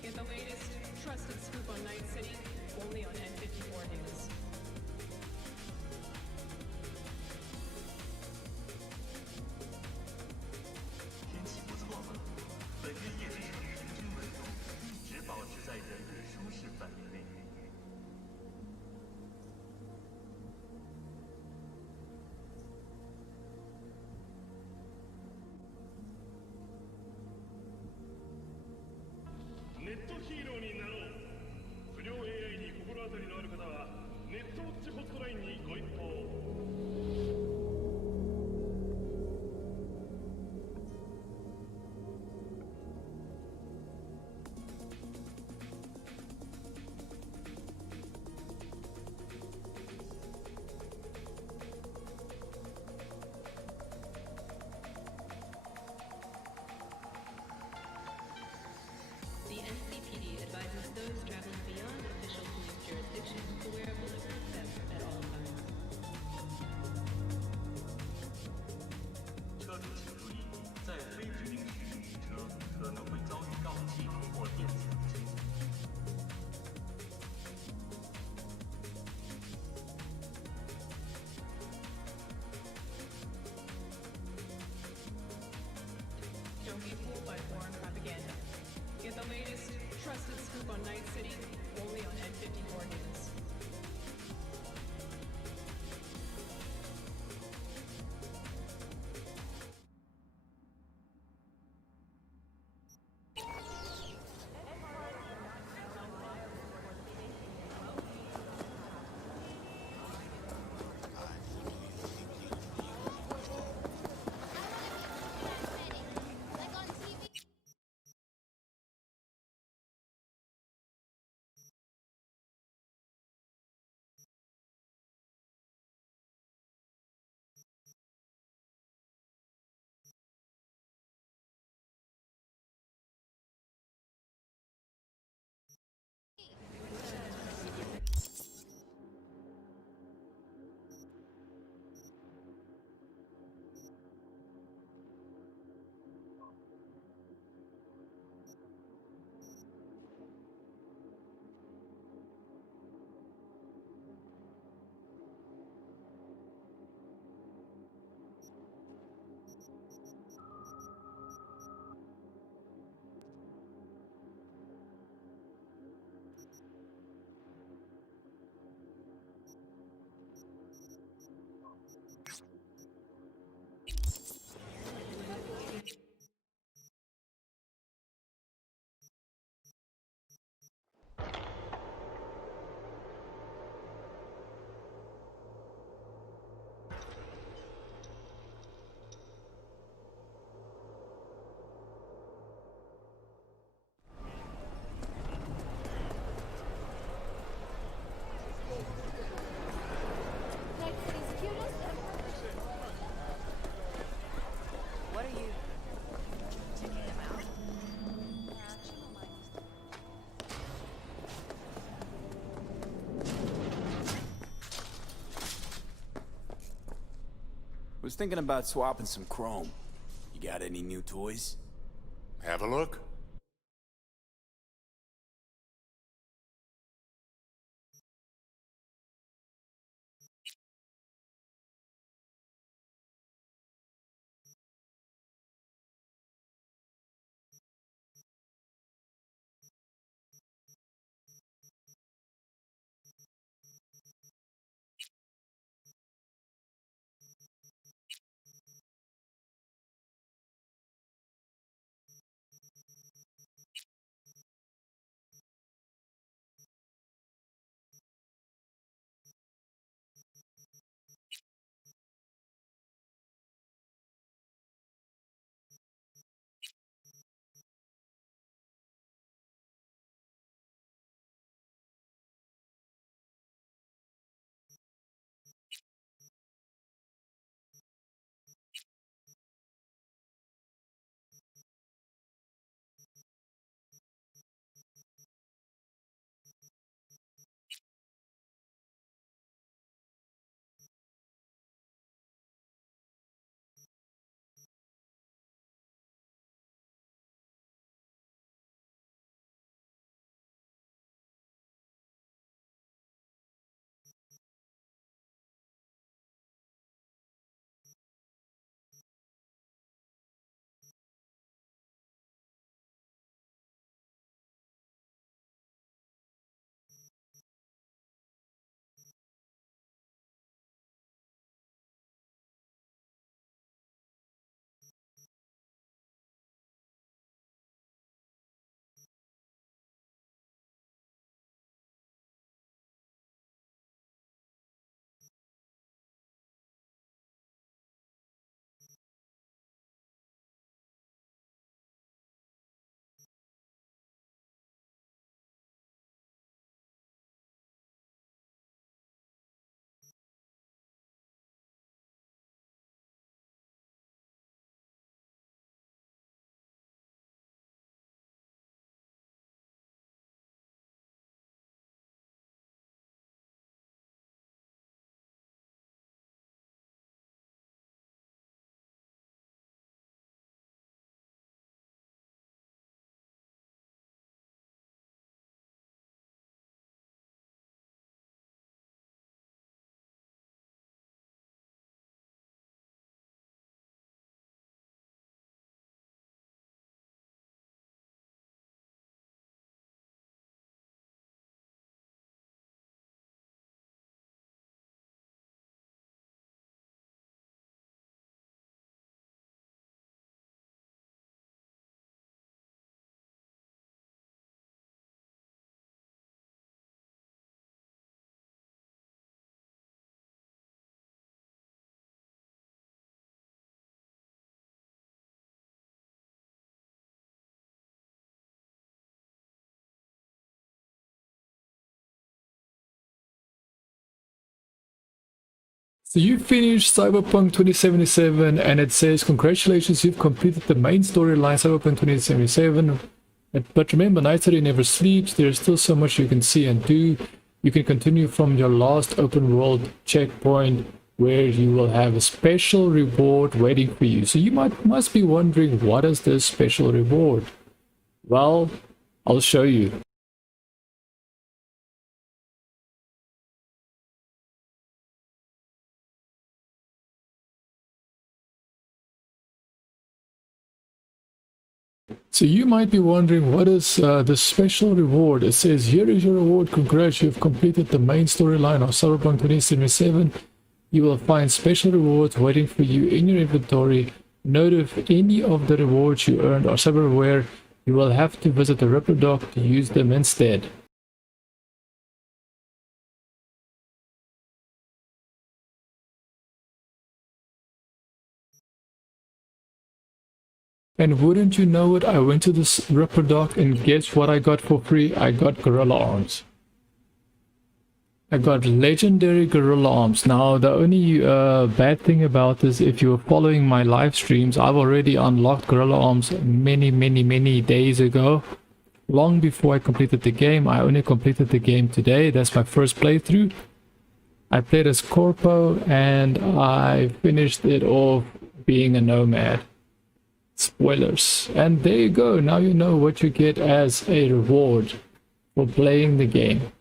Get the latest, trusted scoop on Night City, only on N54 News. 天气不错嘛，本月夜之城平均温度一直保持在人类舒适范围内。ネットヒーローになろう。不良 AI に心当たりのある方はネットウォッチホットラインにご一報。The NCPD advises those traveling beyond official police jurisdiction to wear a bulletproof vest at all times. 车主请注意，在非指定区域停车可能会遭遇盗窃或电子刑拘。Don't be fooled by foreign propaganda. Get the latest, trusted scoop on Night City, only on N54 News. Was thinking about swapping some chrome. You got any new toys? Have a look. So you finished Cyberpunk 2077 and it says congratulations, you've completed the main storyline Cyberpunk 2077. But remember, Night City never sleeps. There's still so much you can see and do. You can continue from your last open world checkpoint where you will have a special reward waiting for you. So you must be wondering, what is this special reward? Well, I'll show you. So you might be wondering, what is the special reward? It says, here is your reward. Congrats, you've completed the main storyline of Cyberpunk 2077. You will find special rewards waiting for you in your inventory. Note if any of the rewards you earned are cyberware, you will have to visit the Ripper Dock to use them instead. And wouldn't you know it, I went to this Ripper Dock and guess what I got for free? I got gorilla arms. I got legendary gorilla arms. Now the only bad thing about this, if you were following my live streams, I've already unlocked gorilla arms many days ago. Long before I completed the game. I only completed the game today. That's my first playthrough. I played as Corpo and I finished it off being a nomad. Spoilers. And there you go. Now you know what you get as a reward for playing the game.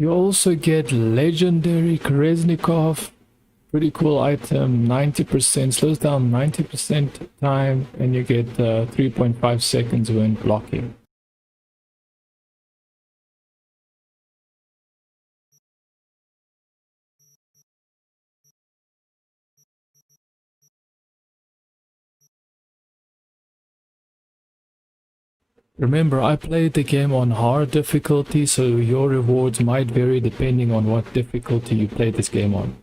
You also get legendary Kreznikov, pretty cool item, 90%, slows down 90% time, and you get 3.5 seconds when blocking. Remember, I played the game on hard difficulty, so your rewards might vary depending on what difficulty you play this game on.